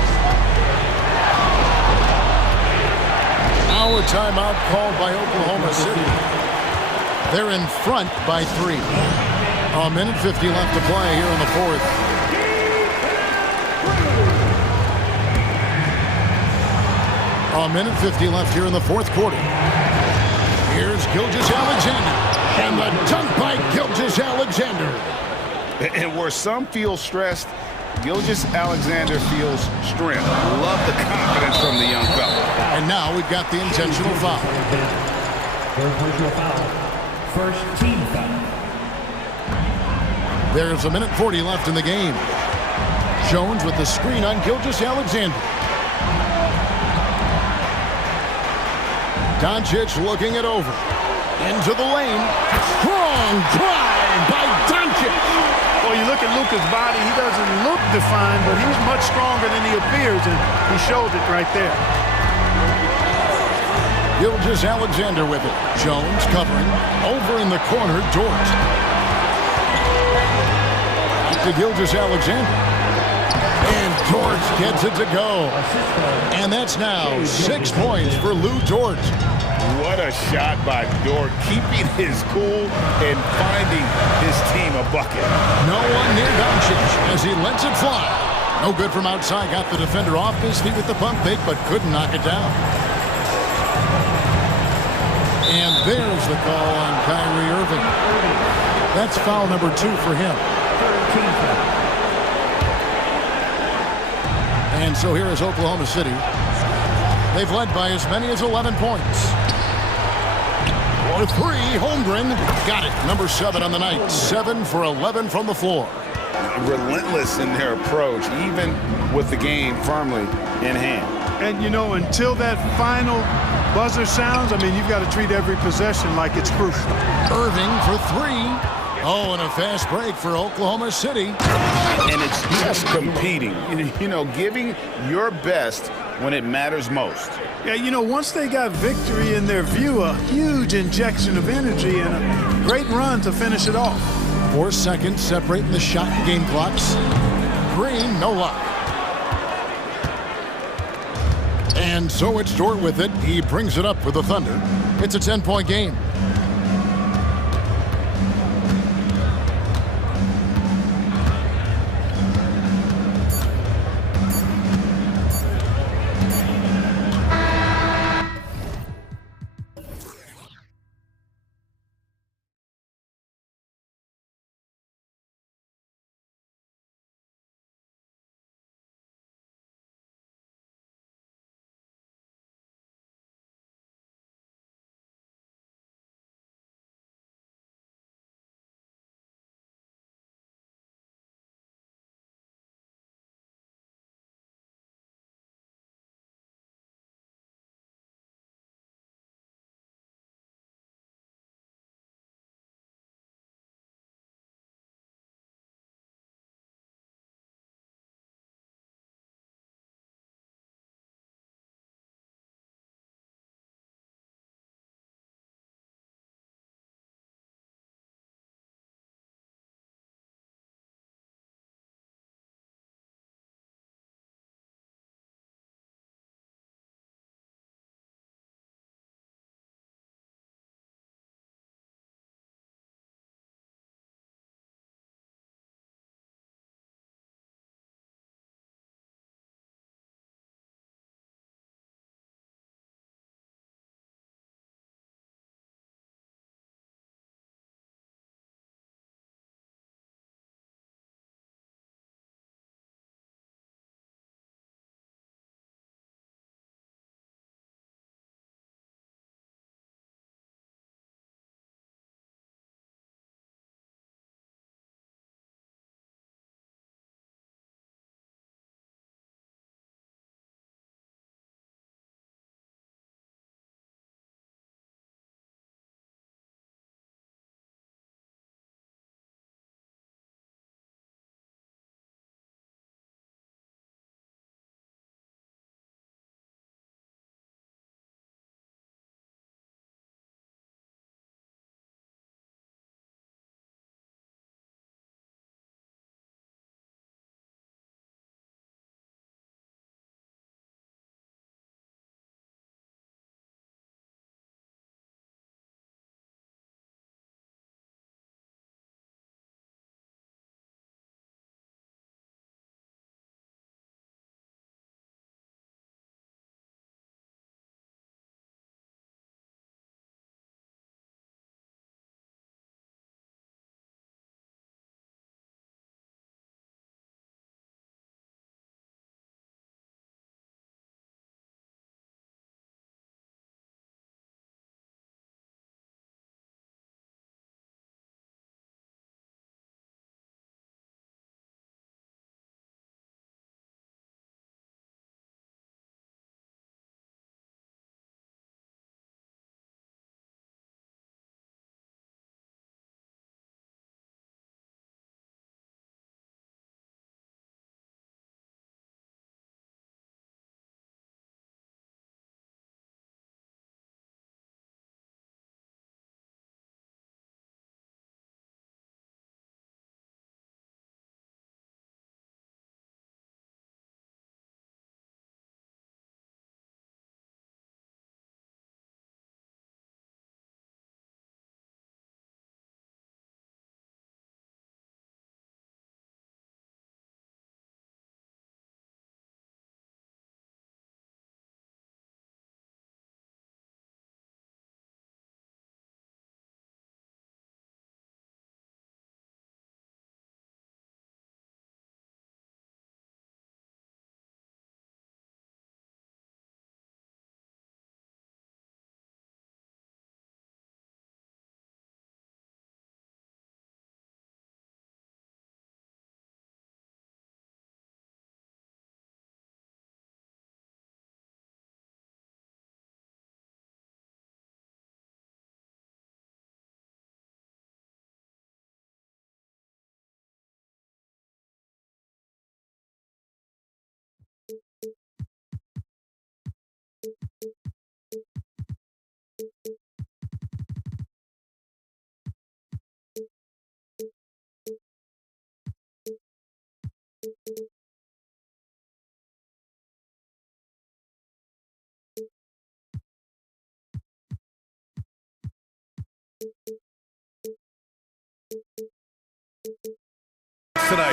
Now a timeout called by Oklahoma City. They're in front by 3. A minute 50 left to play here in the fourth. A minute 50 left here in the fourth quarter. Here's Gilgeous-Alexander. And the dunk by Gilgeous-Alexander. And where some feel stressed, Gilgeous-Alexander feels strength. Love the confidence from the young fella. And now we've got the intentional foul. First team foul. There's a minute 40 left in the game. Jones with the screen on Gilgeous-Alexander. Doncic looking it over. Into the lane. Strong drive by Doncic. Well, you look at Luka's body, he doesn't look defined, but he's much stronger than he appears, and he showed it right there. Gilgeous-Alexander with it. Jones covering. Over in the corner, Dort. Back to Gilgeous-Alexander. And Dort gets it to go. And that's now 6 points for Lou Dort. What a shot by Dort, keeping his cool and finding his team a bucket. No one near Doncic as he lets it fly. No good from outside. Got the defender off his feet with the pump fake, but couldn't knock it down. And there's the call on Kyrie Irving. That's foul number 2 for him. And so here is Oklahoma City. They've led by as many as 11 points. For 3, Holmgren got it. Number 7 on the night. 7 for 11 from the floor. Relentless in their approach, even with the game firmly in hand. And, you know, until that final buzzer sounds, I mean, you've got to treat every possession like it's crucial. Irving for 3. Oh, and a fast break for Oklahoma City. And it's just competing, you know, giving your best when it matters most. Yeah, you know, once they got victory in their view, a huge injection of energy and a great run to finish it off. 4 seconds separating the shot and game clocks. Green, no luck. And so it's Dort with it. He brings it up for the Thunder. It's a 10-point game. Tonight,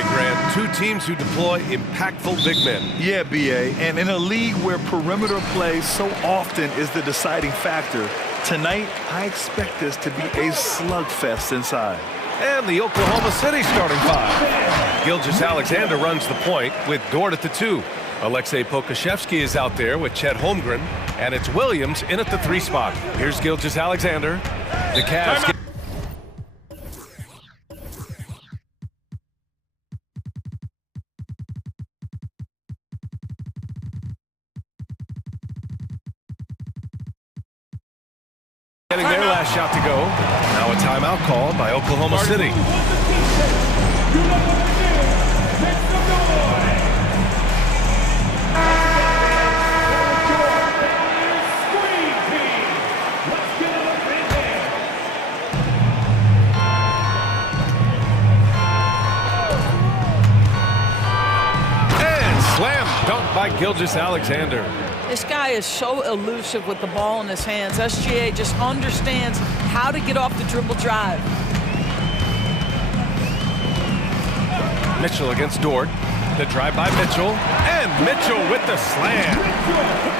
Grant, two teams who deploy impactful big men. Yeah, BA, and in a league where perimeter play so often is the deciding factor, tonight I expect this to be a slugfest inside. And the Oklahoma City starting five. Gilgeous-Alexander runs the point with Dort at the 2. Alexei Pokashevsky is out there with Chet Holmgren, and it's Williams in at the 3 spot. Here's Gilgeous-Alexander. The Cavs get getting their last shot to go. Now a timeout called by Oklahoma City. And slam dunk by Gilgeous-Alexander. This guy is so elusive with the ball in his hands. SGA just understands how to get off the dribble drive. Mitchell against Dort. The drive by Mitchell. And Mitchell with the slam.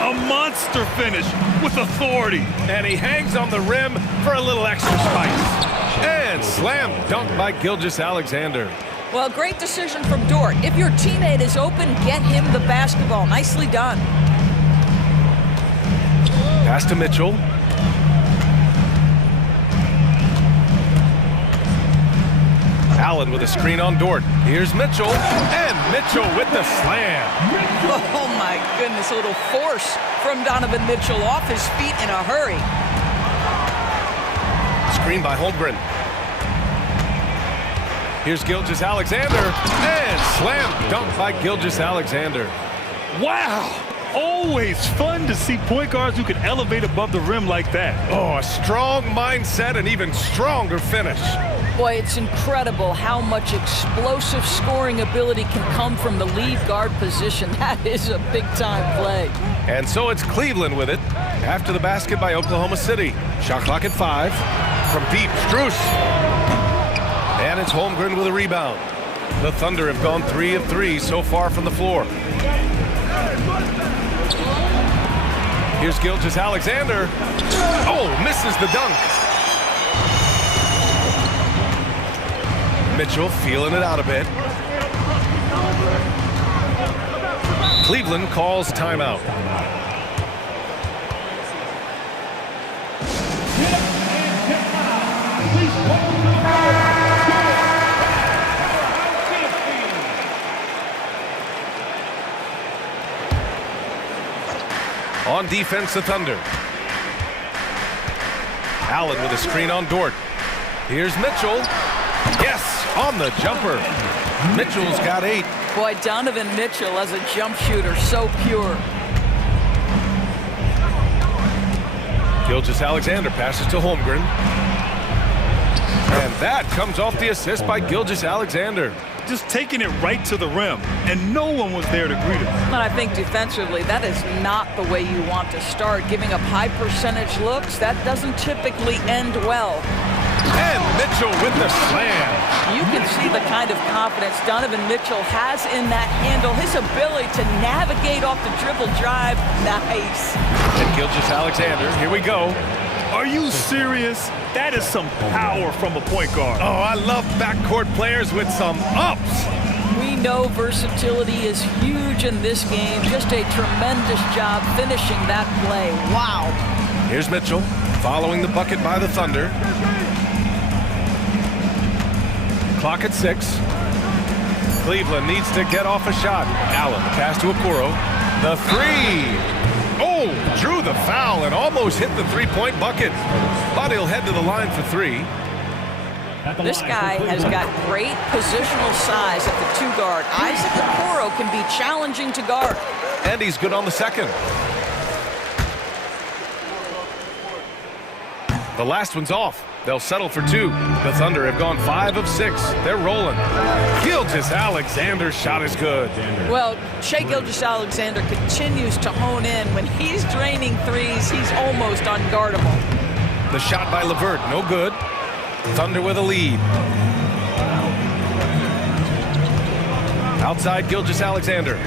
A monster finish with authority. And he hangs on the rim for a little extra spice. And slam dunk by Gilgeous-Alexander. Well, great decision from Dort. If your teammate is open, get him the basketball. Nicely done. Pass to Mitchell. Allen with a screen on Dort. Here's Mitchell. And Mitchell with the slam. Oh, my goodness. A little force from Donovan Mitchell off his feet in a hurry. Screen by Holmgren. Here's Gilgeous-Alexander. And slam dunk by Gilgeous-Alexander. Wow. Always fun to see point guards who can elevate above the rim like that. Oh, a strong mindset and even stronger finish. Boy, it's incredible how much explosive scoring ability can come from the lead guard position. That is a big-time play. And so it's Cleveland with it after the basket by Oklahoma City. Shot clock at 5. From deep, Strus. And it's Holmgren with a rebound. The Thunder have gone 3 of 3 so far from the floor. Here's Gilgeous-Alexander. Oh, misses the dunk. Mitchell feeling it out a bit. Cleveland calls timeout. On defense, the Thunder. Allen with a screen on Dort. Here's Mitchell. Yes, on the jumper. Mitchell's got 8. Boy, Donovan Mitchell as a jump shooter, so pure. Gilgeous-Alexander passes to Holmgren. And that comes off the assist by Gilgeous-Alexander. Just taking it right to the rim, and no one was there to greet him. And I think defensively, that is not the way you want to start. Giving up high percentage looks, that doesn't typically end well. And Mitchell with the slam. You can see the kind of confidence Donovan Mitchell has in that handle. His ability to navigate off the dribble drive, nice. And Gilgeous-Alexander, here we go. Are you serious? That is some power from a point guard. Oh, I love backcourt players with some ups. We know versatility is huge in this game. Just a tremendous job finishing that play. Wow. Here's Mitchell following the bucket by the Thunder. Clock at 6. Cleveland needs to get off a shot. Allen, pass to Okoro. The 3. Oh, drew the foul and almost hit the three-point bucket. But he'll head to the line for 3. This guy has got great positional size at the 2 guard. Isaac Okoro can be challenging to guard. And he's good on the second. The last one's off. They'll settle for 2. The Thunder have gone 5 of 6. They're rolling. Gilgeous-Alexander's shot is good. Well, Shai Gilgeous-Alexander continues to hone in. When he's draining threes, he's almost unguardable. The shot by LeVert, no good. Thunder with a lead. Outside Gilgeous-Alexander.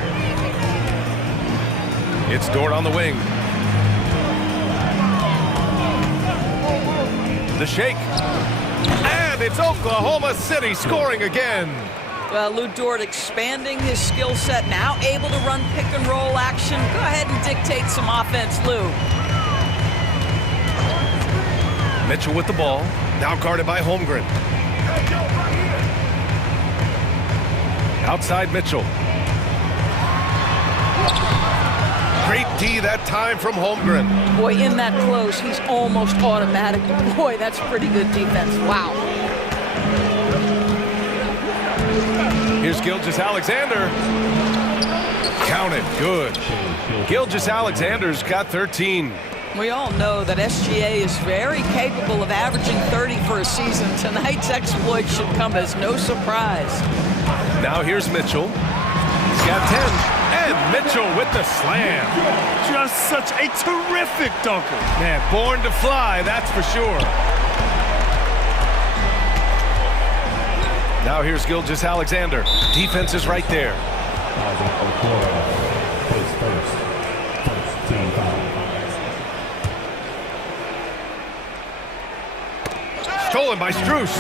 It's Dort on the wing. The shake. And it's Oklahoma City scoring again. Well, Lou Dort expanding his skill set, now able to run pick and roll action. Go ahead and dictate some offense, Lou. Mitchell with the ball, now guarded by Holmgren. Outside Mitchell. Great D that time from Holmgren. Boy, in that close, he's almost automatic. Boy, that's pretty good defense. Wow. Here's Gilgeous-Alexander. Counted, good. Gilgeous-Alexander's got 13. We all know that SGA is very capable of averaging 30 for a season. Tonight's exploit should come as no surprise. Now here's Mitchell. He's got 10. And Mitchell with the slam. Just such a terrific dunker. Man, born to fly, that's for sure. Now here's Gilgeous-Alexander. Defense is right there. Stolen by Strus.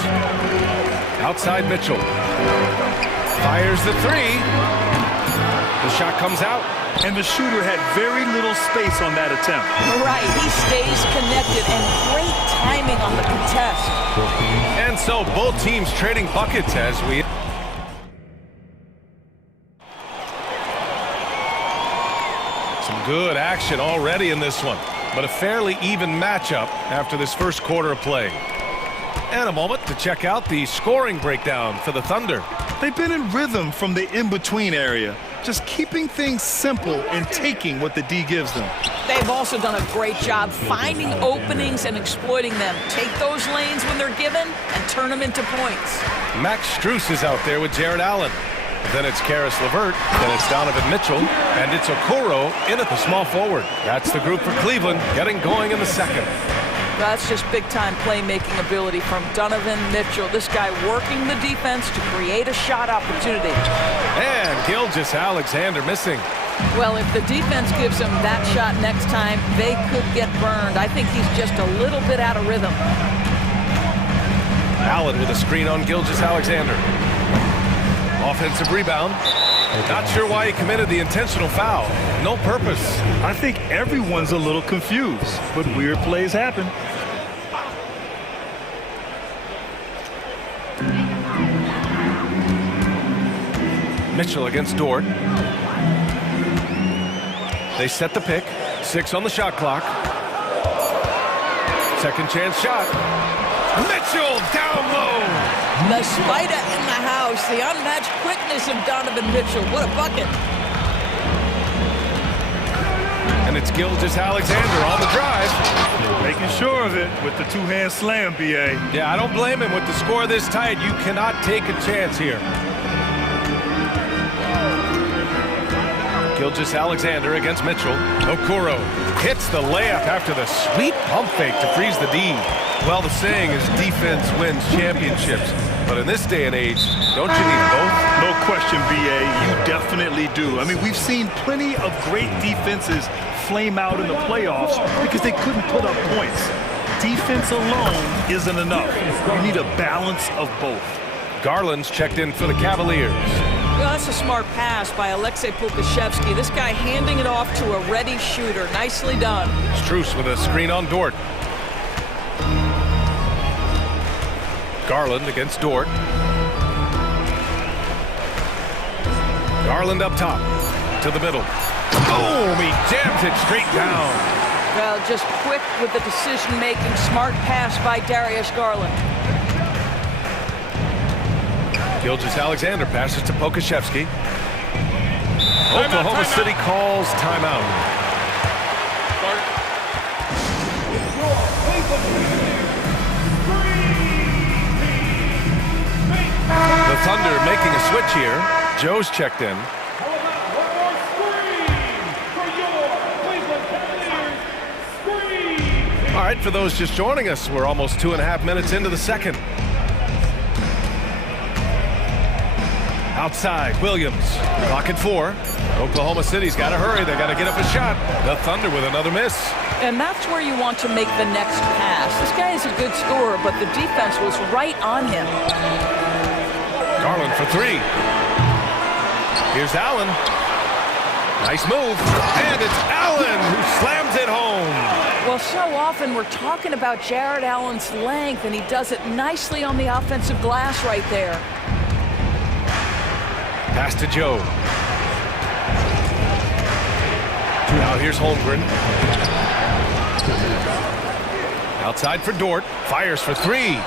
Outside Mitchell. Fires the 3. The shot comes out. And the shooter had very little space on that attempt. Right, he stays connected, and great timing on the contest. And so both teams trading buckets as we... Some good action already in this one, but a fairly even matchup after this first quarter of play. And a moment to check out the scoring breakdown for the Thunder. They've been in rhythm from the in-between area, just keeping things simple and taking what the D gives them. They've also done a great job finding openings and exploiting them. Take those lanes when they're given and turn them into points. Max Strus is out there with Jared Allen. Then it's Karis LeVert, then it's Donovan Mitchell, and it's Okoro in at the small forward. That's the group for Cleveland, getting going in the second. That's just big-time playmaking ability from Donovan Mitchell. This guy working the defense to create a shot opportunity. And Gilgeous-Alexander missing. Well, if the defense gives him that shot next time, they could get burned. I think he's just a little bit out of rhythm. Allen with a screen on Gilgeous-Alexander. Offensive rebound. Not sure why he committed the intentional foul. No purpose. I think everyone's a little confused, but weird plays happen. Mitchell against Dort. They set the pick. 6 on the shot clock. Second chance shot. Mitchell down low. The spider in the house. The unmatched quickness of Donovan Mitchell. What a bucket. And it's Gilgeous-Alexander on the drive. Making sure of it with the two-hand slam, B.A. Yeah, I don't blame him. With the score this tight, you cannot take a chance here. Gilgeous-Alexander against Mitchell. Okoro hits the layup after the sweet pump fake to freeze the D. Well, the saying is defense wins championships. But in this day and age, don't you need both? No question, B.A. You definitely do. I mean, we've seen plenty of great defenses flame out in the playoffs because they couldn't put up points. Defense alone isn't enough. You need a balance of both. Garland's checked in for the Cavaliers. Well, that's a smart pass by Alexei Pokusevski. This guy handing it off to a ready shooter. Nicely done. Strus with a screen on Dort. Garland against Dort. Garland up top to the middle. Boom! He jams it straight down. Well, just quick with the decision-making. Smart pass by Darius Garland. Gilgeous-Alexander passes to Pokusevski. Oklahoma City calls timeout. The Thunder making a switch here. Joe's checked in. All right, for those just joining us, we're almost 2.5 minutes into the second. Outside, Williams. Clock at 4. Oklahoma City's got to hurry. They got to get up a shot. The Thunder with another miss. And that's where you want to make the next pass. This guy is a good scorer, but the defense was right on him. Garland for 3. Here's Allen. Nice move. And it's Allen who slams it home. Well, so often we're talking about Jared Allen's length, and he does it nicely on the offensive glass right there. Pass to Joe. Now here's Holmgren. Outside for Dort. Fires for 3.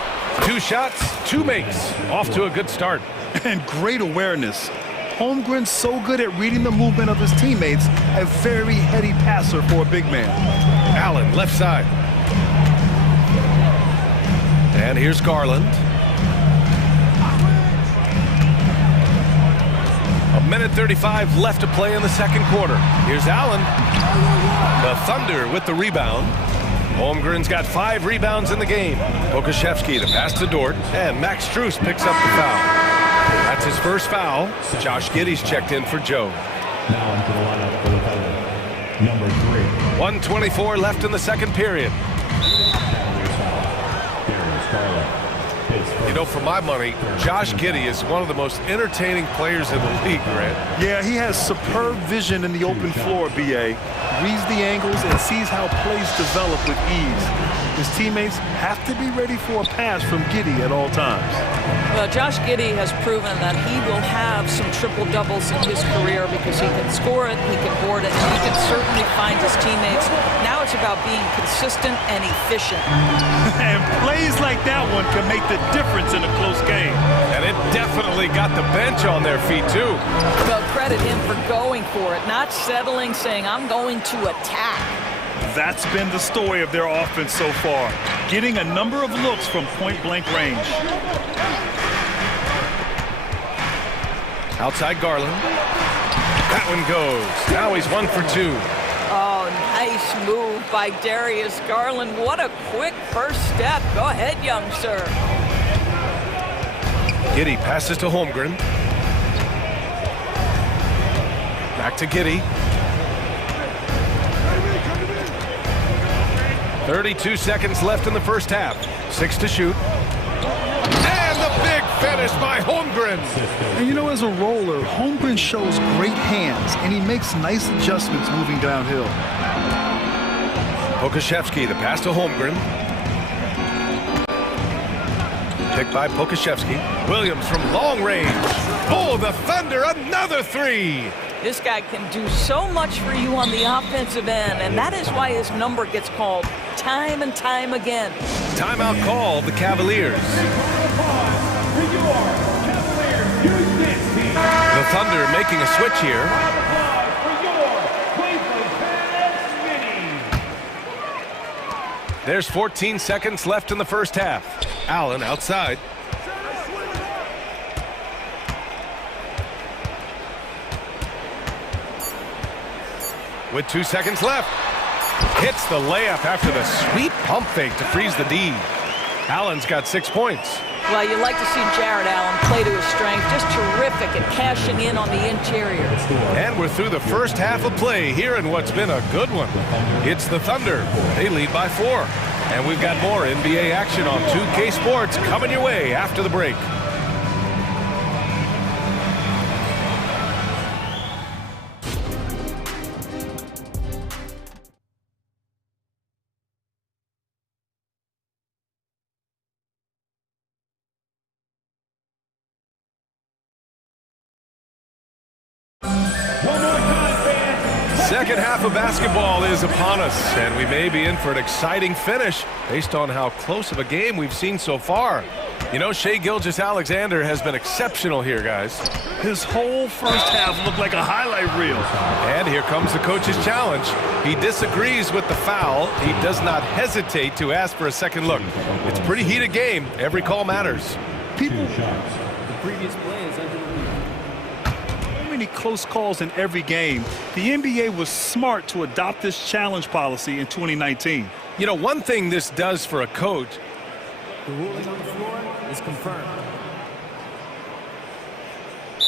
2 shots, 2 makes. Off to a good start. And great awareness. Holmgren's so good at reading the movement of his teammates. A very heady passer for a big man. Allen, left side. And here's Garland. 1:35 left to play in the second quarter. Here's Allen. The Thunder with the rebound. Holmgren's got 5 rebounds in the game. Okashevsky, the pass to Dort. And Max Strus picks up the foul. That's his first foul. Josh Giddey's checked in for Joe. Now into the lineup for the Thunder. Number 3. 1:24 left in the second period. You know, for my money, Josh Giddey is one of the most entertaining players in the league, Grant. Yeah, he has superb vision in the open floor, B.A. Reads the angles and sees how plays develop with ease. His teammates have to be ready for a pass from Giddey at all times. Well, Josh Giddey has proven that he will have some triple-doubles in his career because he can score it, he can board it, and he can certainly find his teammates. Now it's about being consistent and efficient. And plays like that one can make the difference in a close game. And it definitely got the bench on their feet, too. Well, credit him for going for it, not settling, saying, I'm going to attack. That's been the story of their offense so far, getting a number of looks from point-blank range. Outside Garland. That one goes. Now he's 1 for 2. Oh, nice move by Darius Garland. What a quick first step. Go ahead, young sir. Giddey passes to Holmgren. Back to Giddey. 32 seconds left in the first half. 6 to shoot. And the big finish by Holmgren. And you know, as a roller, Holmgren shows great hands, and he makes nice adjustments moving downhill. Okashevsky, the pass to Holmgren. Picked by Okashevsky. Williams from long range. Oh, the Thunder, another 3. This guy can do so much for you on the offensive end, and that is why his number gets called time and time again. Timeout call, the Cavaliers. The Thunder making a switch here. There's 14 seconds left in the first half. Allen outside. With 2 seconds left. Hits the layup after the sweet pump fake to freeze the D. Allen's got 6 points. Well, you like to see Jared Allen play to his strength. Just terrific at cashing in on the interior. And we're through the first half of play here in what's been a good one. It's the Thunder. They lead by 4. And we've got more NBA action on 2K Sports coming your way after the break. Second half of basketball is upon us, and we may be in for an exciting finish based on how close of a game we've seen so far. You know, Shai Gilgeous-Alexander has been exceptional here, guys. His whole first half looked like a highlight reel. And here comes the coach's challenge. He disagrees with the foul. He does not hesitate to ask for a second look. It's a pretty heated game. Every call matters. People previous play is under review. So many close calls in every game. The NBA was smart to adopt this challenge policy in 2019. You know, one thing this does for a coach. The ruling on the floor is confirmed.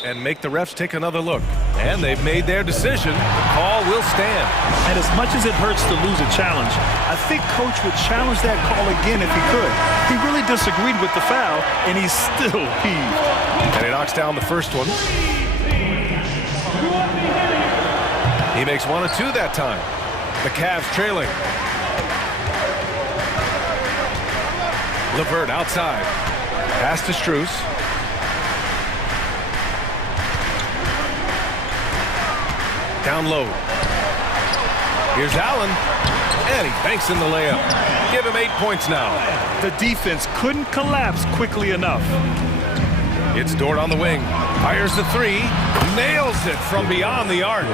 And make the refs take another look. And they've made their decision. The call will stand. And as much as it hurts to lose a challenge, I think Coach would challenge that call again if he could. He really disagreed with the foul, and he's still peeved. And he knocks down the first one. He makes 1 of 2 that time. The Cavs trailing. LeVert outside. Pass to Strus. Down low. Here's Allen. And he banks in the layup. Give him 8 points now. The defense couldn't collapse quickly enough. It's Dort on the wing. Fires the 3. Nails it from beyond the arc.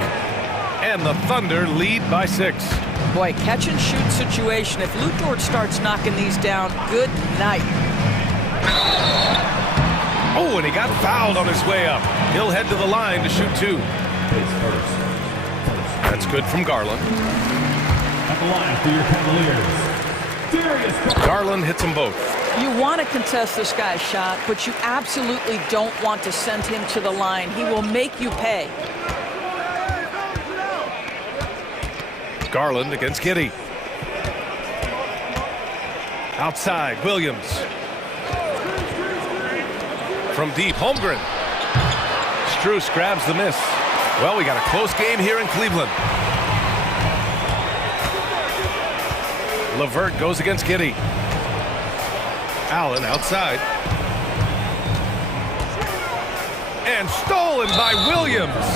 And the Thunder lead by 6. Boy, catch and shoot situation. If Lou Dort starts knocking these down, good night. Oh, and he got fouled on his way up. He'll head to the line to shoot 2. That's good from Garland. At the line for your Cavaliers, Garland hits them both. You want to contest this guy's shot, but you absolutely don't want to send him to the line. He will make you pay. Garland against Giddey. Outside, Williams. From deep, Holmgren. Strus grabs the miss. Well, we got a close game here in Cleveland. LeVert goes against Giddey. Allen outside. And stolen by Williams.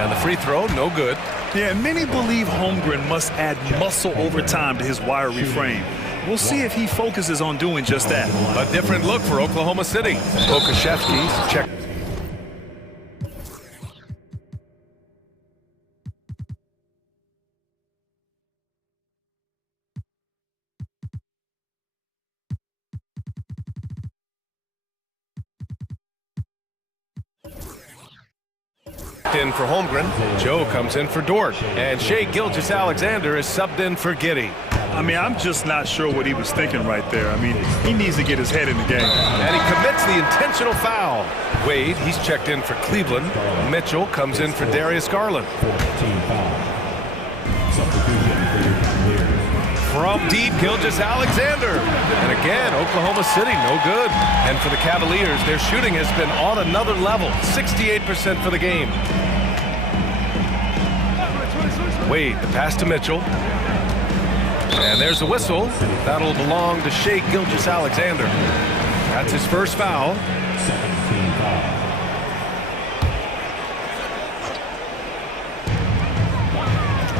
And the free throw, no good. Yeah, many believe Holmgren must add muscle over time to his wiry frame. We'll see if he focuses on doing just that. A different look for Oklahoma City. Okashevsky's check. In for Holmgren. Joe comes in for Dort. And Shai Gilgeous-Alexander is subbed in for Giddey. I mean, I'm just not sure what he was thinking right there. I mean, he needs to get his head in the game. And he commits the intentional foul. Wade, he's checked in for Cleveland. Mitchell comes in for Darius Garland. From deep, Gilgeous-Alexander. And again, Oklahoma City, no good. And for the Cavaliers, their shooting has been on another level. 68% for the game. Wade, the pass to Mitchell. And there's a whistle. That'll belong to Shai Gilgeous-Alexander. That's his first foul.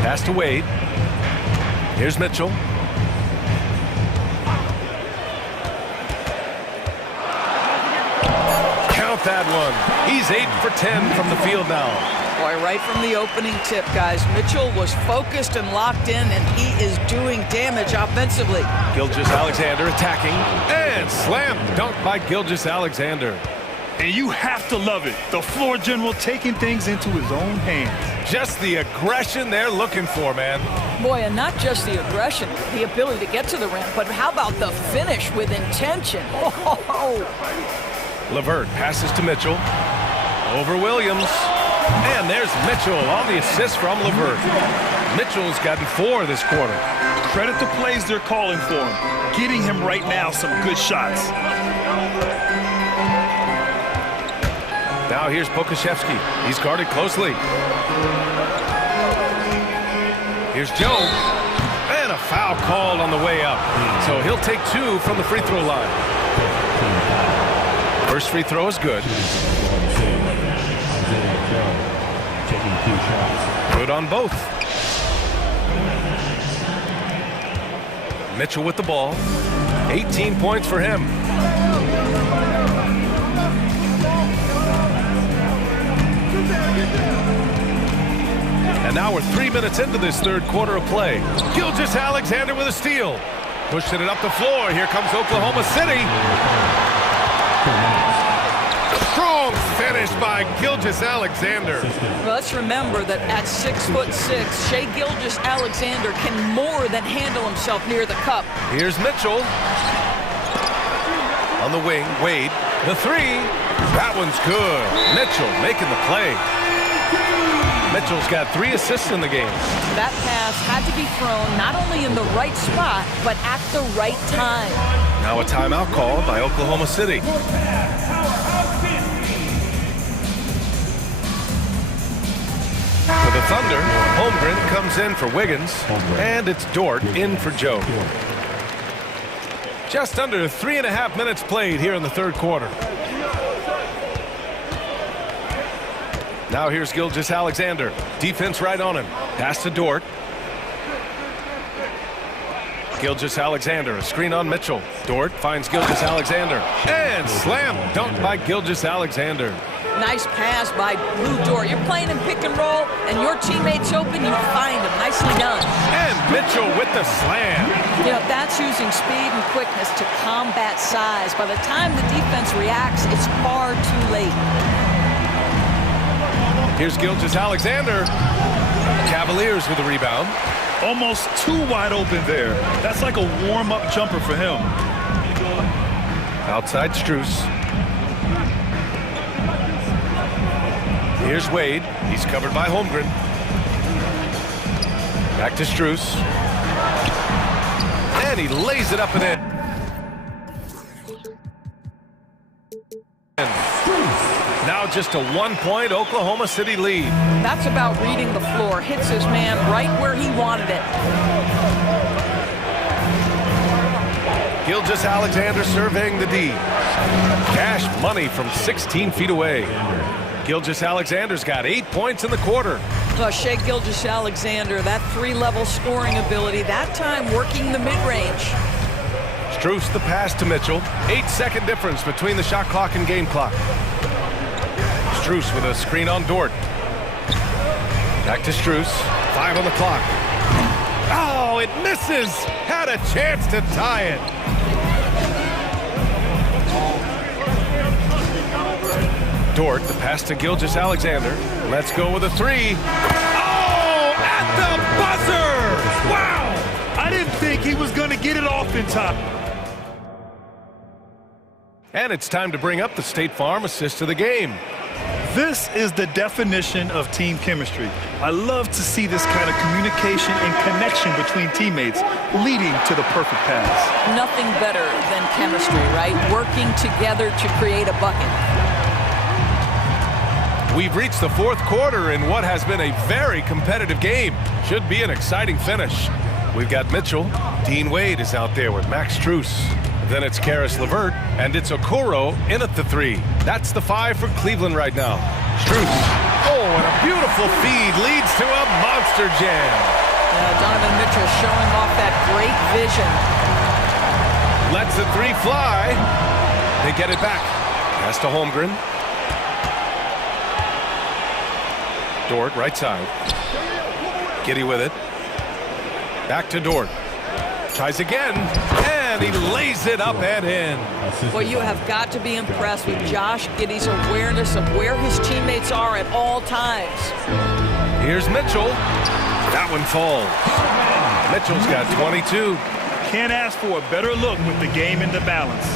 Pass to Wade. Here's Mitchell. Count that one. He's 8 for 10 from the field now. Boy, right from the opening tip, guys, Mitchell was focused and locked in, and he is doing damage offensively. Gilgeous-Alexander attacking, and slam dunk by Gilgeous-Alexander. And you have to love it. The floor general taking things into his own hands. Just the aggression they're looking for, man. Boy, and not just the aggression, the ability to get to the rim, but how about the finish with intention? Oh. LeVert passes to Mitchell. Over Williams. And there's Mitchell on the assist from LeVert. Mitchell's gotten 4 this quarter. Credit the plays they're calling for him. Getting him right now some good shots. Now here's Pokashevsky. He's guarded closely. Here's Joe. And a foul called on the way up. So he'll take 2 from the free throw line. First free throw is good. Good on both. Mitchell with the ball. 18 points for him. And now we're 3 minutes into this third quarter of play. Gilgeous-Alexander with a steal. Pushing it up the floor. Here comes Oklahoma City. Strong finish by Gilgeous-Alexander. Well, let's remember that at 6'6", Shai Gilgeous-Alexander can more than handle himself near the cup. Here's Mitchell. On the wing, Wade. The three. That one's good. Mitchell making the play. Mitchell's got 3 assists in the game. That pass had to be thrown not only in the right spot, but at the right time. Now a timeout called by Oklahoma City. For the Thunder, Holmgren comes in for Wiggins, and it's Dort in for Joe. Just under 3.5 minutes played here in the third quarter. Now here's Gilgeous-Alexander. Defense right on him. Pass to Dort. Gilgeous-Alexander, a screen on Mitchell. Dort finds Gilgeous-Alexander. And slam dunk by Gilgeous-Alexander. Nice pass by Lou Dort. You're playing in pick and roll, and your teammate's open, you find him. Nicely done. And Mitchell with the slam. You know, that's using speed and quickness to combat size. By the time the defense reacts, it's far too late. Here's Gilgeous-Alexander. Cavaliers with the rebound. Almost too wide open there. That's like a warm-up jumper for him. Outside Strus. Here's Wade. He's covered by Holmgren. Back to Strus. And he lays it up and in. Now just a 1-point Oklahoma City lead. That's about reading the floor. Hits his man right where he wanted it. Gilgeous-Alexander surveying the D. Cash money from 16 feet away. Gilgeous-Alexander's got 8 points in the quarter. Shai Gilgeous-Alexander, that 3-level scoring ability, that time working the mid-range. Strus the pass to Mitchell. 8-second difference between the shot clock and game clock. Strus with a screen on Dort. Back to Strus. 5 on the clock. Oh, it misses! Had a chance to tie it. Dort, the pass to Gilgeous-Alexander. Let's go with a 3. Oh, at the buzzer! Wow! I didn't think he was going to get it off in time. And it's time to bring up the State Farm assist of the game. This is the definition of team chemistry. I love to see this kind of communication and connection between teammates leading to the perfect pass. Nothing better than chemistry, right? Working together to create a bucket. We've reached the fourth quarter in what has been a very competitive game. Should be an exciting finish. We've got Mitchell. Dean Wade is out there with Max Strus. Then it's Karis LeVert, and it's Okoro in at the 3. That's the 5 for Cleveland right now. Strus. Oh, and a beautiful feed leads to a monster jam. Donovan Mitchell showing off that great vision. Lets the 3 fly. They get it back. Pass to Holmgren. Dort, right side. Giddy with it. Back to Dort. Tries again, and he lays it up and in. Well, you have got to be impressed with Josh Giddey's awareness of where his teammates are at all times. Here's Mitchell. That one falls. Mitchell's got 22. Can't ask for a better look with the game in the balance.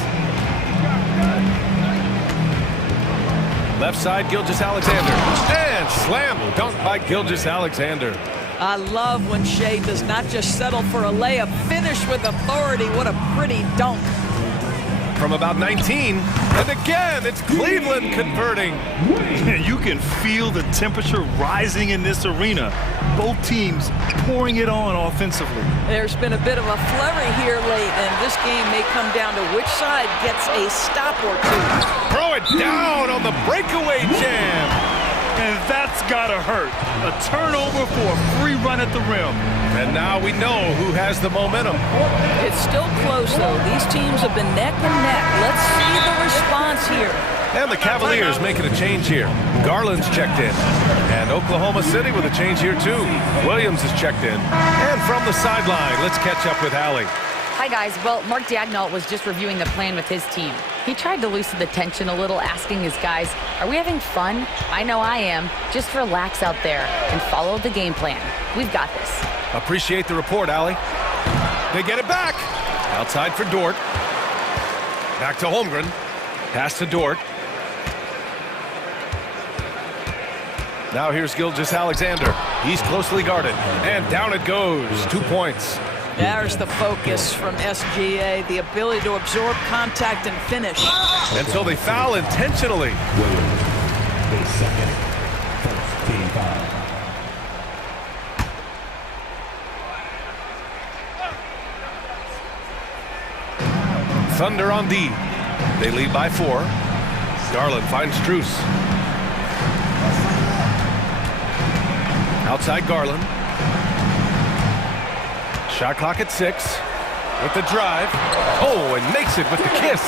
Left side, Gilgeous-Alexander. And slam dunk by Gilgeous-Alexander. I love when Shai does not just settle for a layup, finish with authority. What a pretty dunk. From about 19, and again, it's Cleveland converting. You can feel the temperature rising in this arena. Both teams pouring it on offensively. There's been a bit of a flurry here late, and this game may come down to which side gets a stop or two. Throw it down on the breakaway jam. And that's gotta hurt. A turnover for a free run at the rim. And now we know who has the momentum. It's still close, though. These teams have been neck and neck. Let's see the response here. And the Cavaliers making a change here. Garland's checked in. And Oklahoma City with a change here, too. Williams is checked in. And from the sideline, let's catch up with Allie. Hi, guys. Well, Mark Daigneault was just reviewing the plan with his team. He tried to loosen the tension a little, asking his guys, are we having fun? I know I am. Just relax out there and follow the game plan. We've got this. Appreciate the report, Allie. They get it back. Outside for Dort. Back to Holmgren. Pass to Dort. Now here's Gilgeous-Alexander. He's closely guarded. And down it goes. 2 points. There's the focus from SGA, the ability to absorb contact and finish. Until they foul intentionally. The second, first team foul. Thunder on D. They lead by 4. Garland finds Strus. Outside Garland. Shot clock at 6. With the drive. Oh, and makes it with the kiss.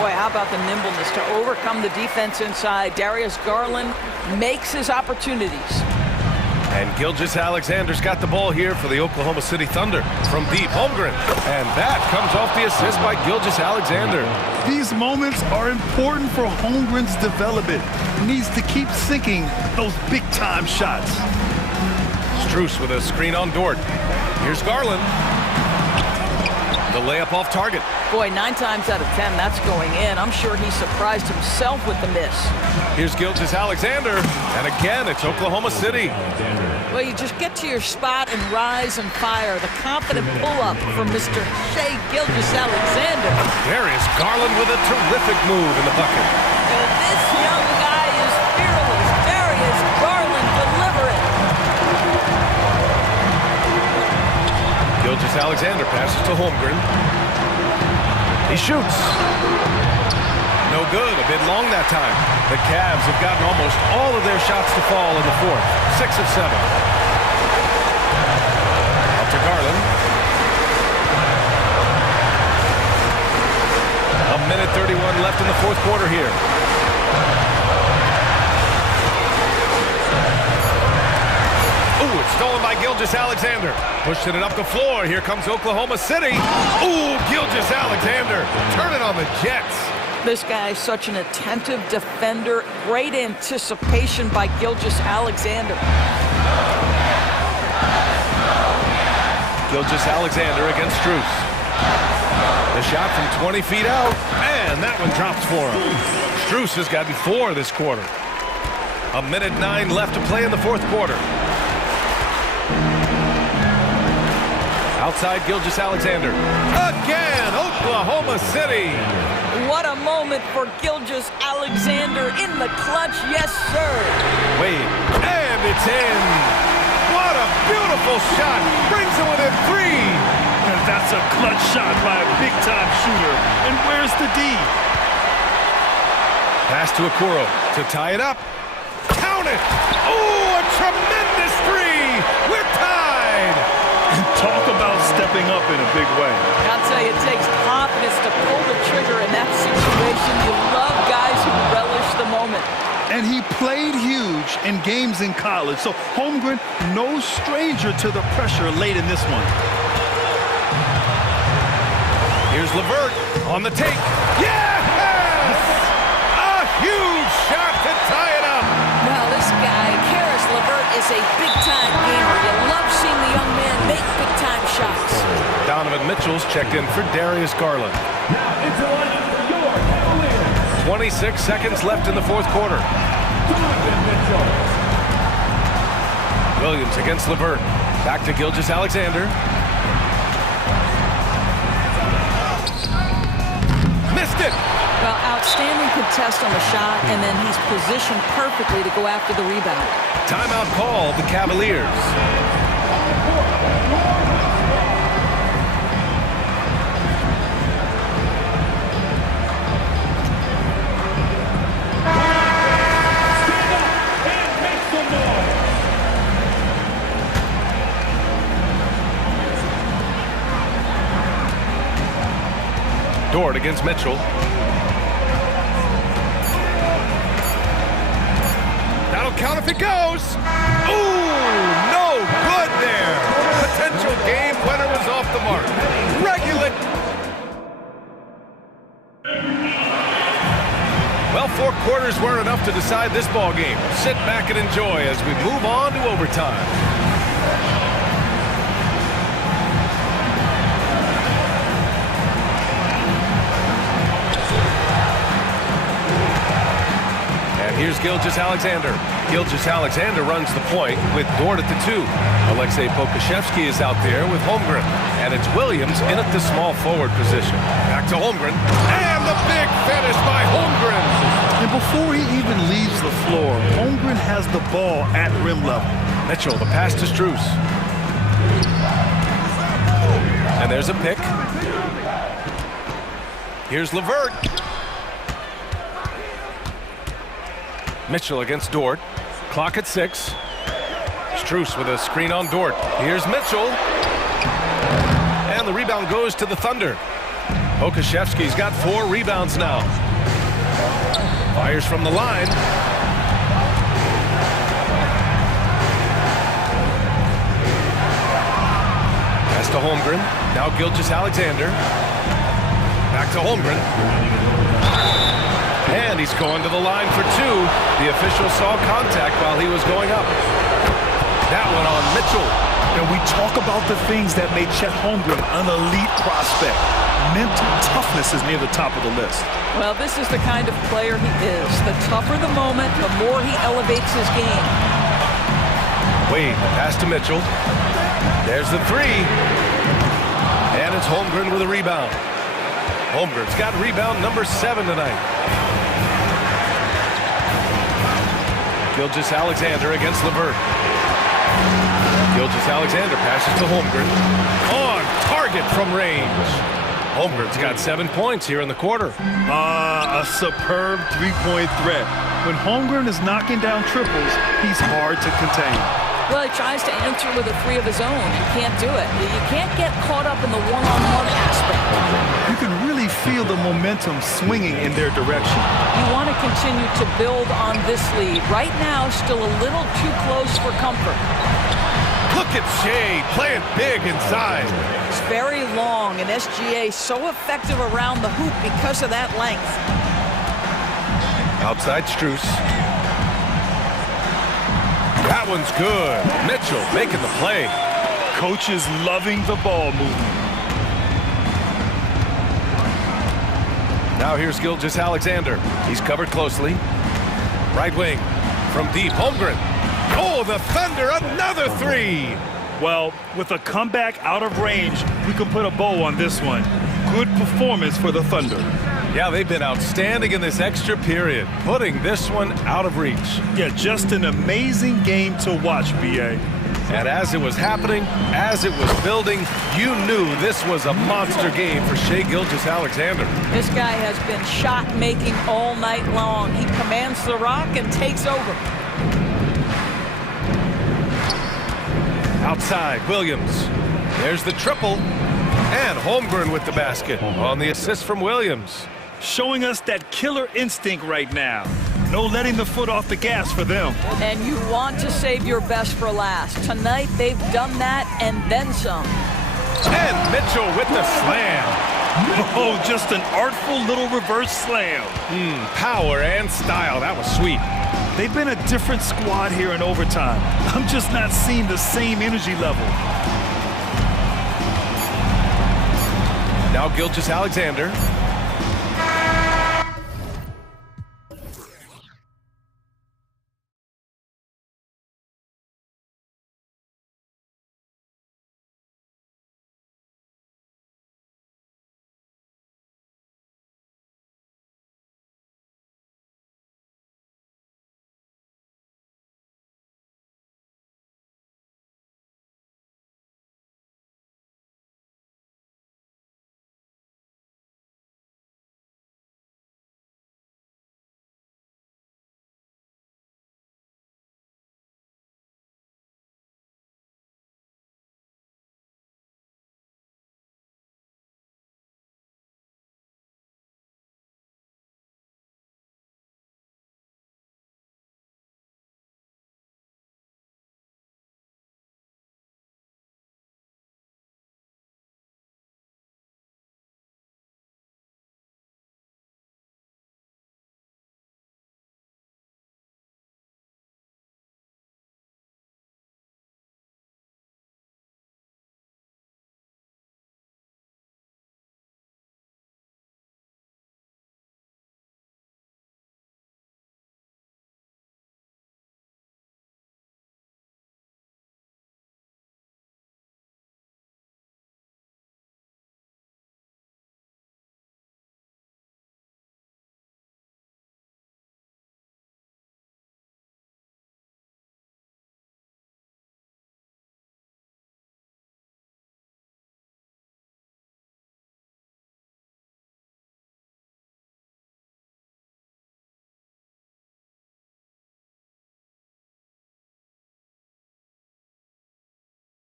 Boy, how about the nimbleness to overcome the defense inside. Darius Garland makes his opportunities. And Gilgeous-Alexander's got the ball here for the Oklahoma City Thunder. From deep, Holmgren. And that comes off the assist by Gilgeous-Alexander. These moments are important for Holmgren's development. He needs to keep sinking those big-time shots. Strus with a screen on Dort. Here's Garland. The layup off target. Boy, 9 times out of 10, that's going in. I'm sure he surprised himself with the miss. Here's Gilgeous-Alexander. And again, it's Oklahoma City. Well, you just get to your spot and rise and fire. The confident pull-up from Mr. Shai Gilgeous-Alexander. Darius Garland with a terrific move in the bucket. And this young guy is fearless. Darius Garland delivering. Gilgeous-Alexander passes to Holmgren. He shoots. No good, a bit long that time. The Cavs have gotten almost all of their shots to fall in the 4th. 6 of 7. Up to Garland. A minute 31 left in the 4th quarter here. Ooh, it's stolen by Gilgeous-Alexander. Pushing it up the floor. Here comes Oklahoma City. Ooh, Gilgeous-Alexander. Turn it on the Jets. This guy is such an attentive defender. Great anticipation by Gilgeous-Alexander. Gilgeous-Alexander against Strus. The shot from 20 feet out. And that one drops for him. Strus has gotten 4 this quarter. A minute 9 left to play in the 4th quarter. Outside Gilgeous-Alexander. Again, Oklahoma City. What a moment for Gilgeous-Alexander in the clutch. Yes, sir. Wade, and it's in. What a beautiful shot. Brings it within 3. And that's a clutch shot by a big-time shooter. And where's the D? Pass to Okoro to tie it up. Count it. Oh, a tremendous 3. We're tied. And talk about stepping up in a big way. I'll tell you, it takes confidence to pull the trigger in that situation. You love guys who relish the moment. And he played huge in games in college. So Holmgren, no stranger to the pressure late in this one. Here's LeVert on the take. Yes! A huge shot to tie it up. Well, this guy, Karis LeVert, is a big-time gamer. You love seeing the young man make big-time shots. Donovan Mitchell's checked in for Darius Garland. Now into line for your Cavaliers. 26 seconds left in the 4th quarter. Donovan Mitchell. Williams against LeVert. Back to Gilgeous-Alexander. Missed it. Well, outstanding contest on the shot, and then he's positioned perfectly to go after the rebound. Timeout called the Cavaliers. Dort against Mitchell. That'll count if it goes. Ooh, no good there. Potential game winner was off the mark. Regulate Well, 4 quarters weren't enough to decide this ball game. Sit back and enjoy as we move on to overtime. And here's Gilgeous-Alexander. Gilgeous-Alexander runs the point with Dort at the 2. Alexei Pokashevsky is out there with Holmgren. And it's Williams in at the small forward position. Back to Holmgren. And the big finish by Holmgren. And before he even leaves the floor, Holmgren has the ball at rim level. Mitchell, the pass to Strus. And there's a pick. Here's Levert. Mitchell against Dort. Clock at 6. Strus with a screen on Dort. Here's Mitchell. And the rebound goes to the Thunder. Pokashevsky's got 4 rebounds now. Fires from the line. Pass to Holmgren. Now Gilgeous-Alexander. Back to Holmgren. And he's going to the line for 2. The official saw contact while he was going up. That one on Mitchell. And we talk about the things that made Chet Holmgren an elite prospect. Mental toughness is near the top of the list. Well, this is the kind of player he is. The tougher the moment, the more he elevates his game. Wade, the pass to Mitchell. There's the 3. And it's Holmgren with a rebound. Holmgren's got rebound number 7 tonight. Gilgeous-Alexander against Levert. Gilgeous-Alexander passes to Holmgren. On target from range. Holmgren's got 7 points here in the quarter. A superb three-point threat. When Holmgren is knocking down triples, he's hard to contain. Well, he tries to answer with a 3 of his own. He can't do it. You can't get caught up in the one-on-one aspect. You can really feel the momentum swinging in their direction. You want to continue to build on this lead. Right now, still a little too close for comfort. Look at Shea playing big inside. It's very long, and SGA so effective around the hoop because of that length. Outside Strus. That one's good. Mitchell making the play. Coach is loving the ball movement. Now here's Gilgeous-Alexander. He's covered closely. Right wing from deep. Holmgren. Oh, the Thunder, another 3. Well, with a comeback out of range, we can put a bow on this one. Good performance for the Thunder. Yeah, they've been outstanding in this extra period, putting this one out of reach. Yeah, just an amazing game to watch, B.A. And as it was happening, as it was building, you knew this was a monster game for Shai Gilgeous-Alexander. This guy has been shot-making all night long. He commands the rock and takes over. Outside, Williams. There's the triple. And Holmgren with the basket on the assist from Williams. Showing us that killer instinct right now. No letting the foot off the gas for them. And you want to save your best for last. Tonight, they've done that and then some. And Mitchell with the slam. Oh, just an artful little reverse slam. Power and style. That was sweet. They've been a different squad here in overtime. I'm just not seeing the same energy level. Now Gilgeous-Alexander.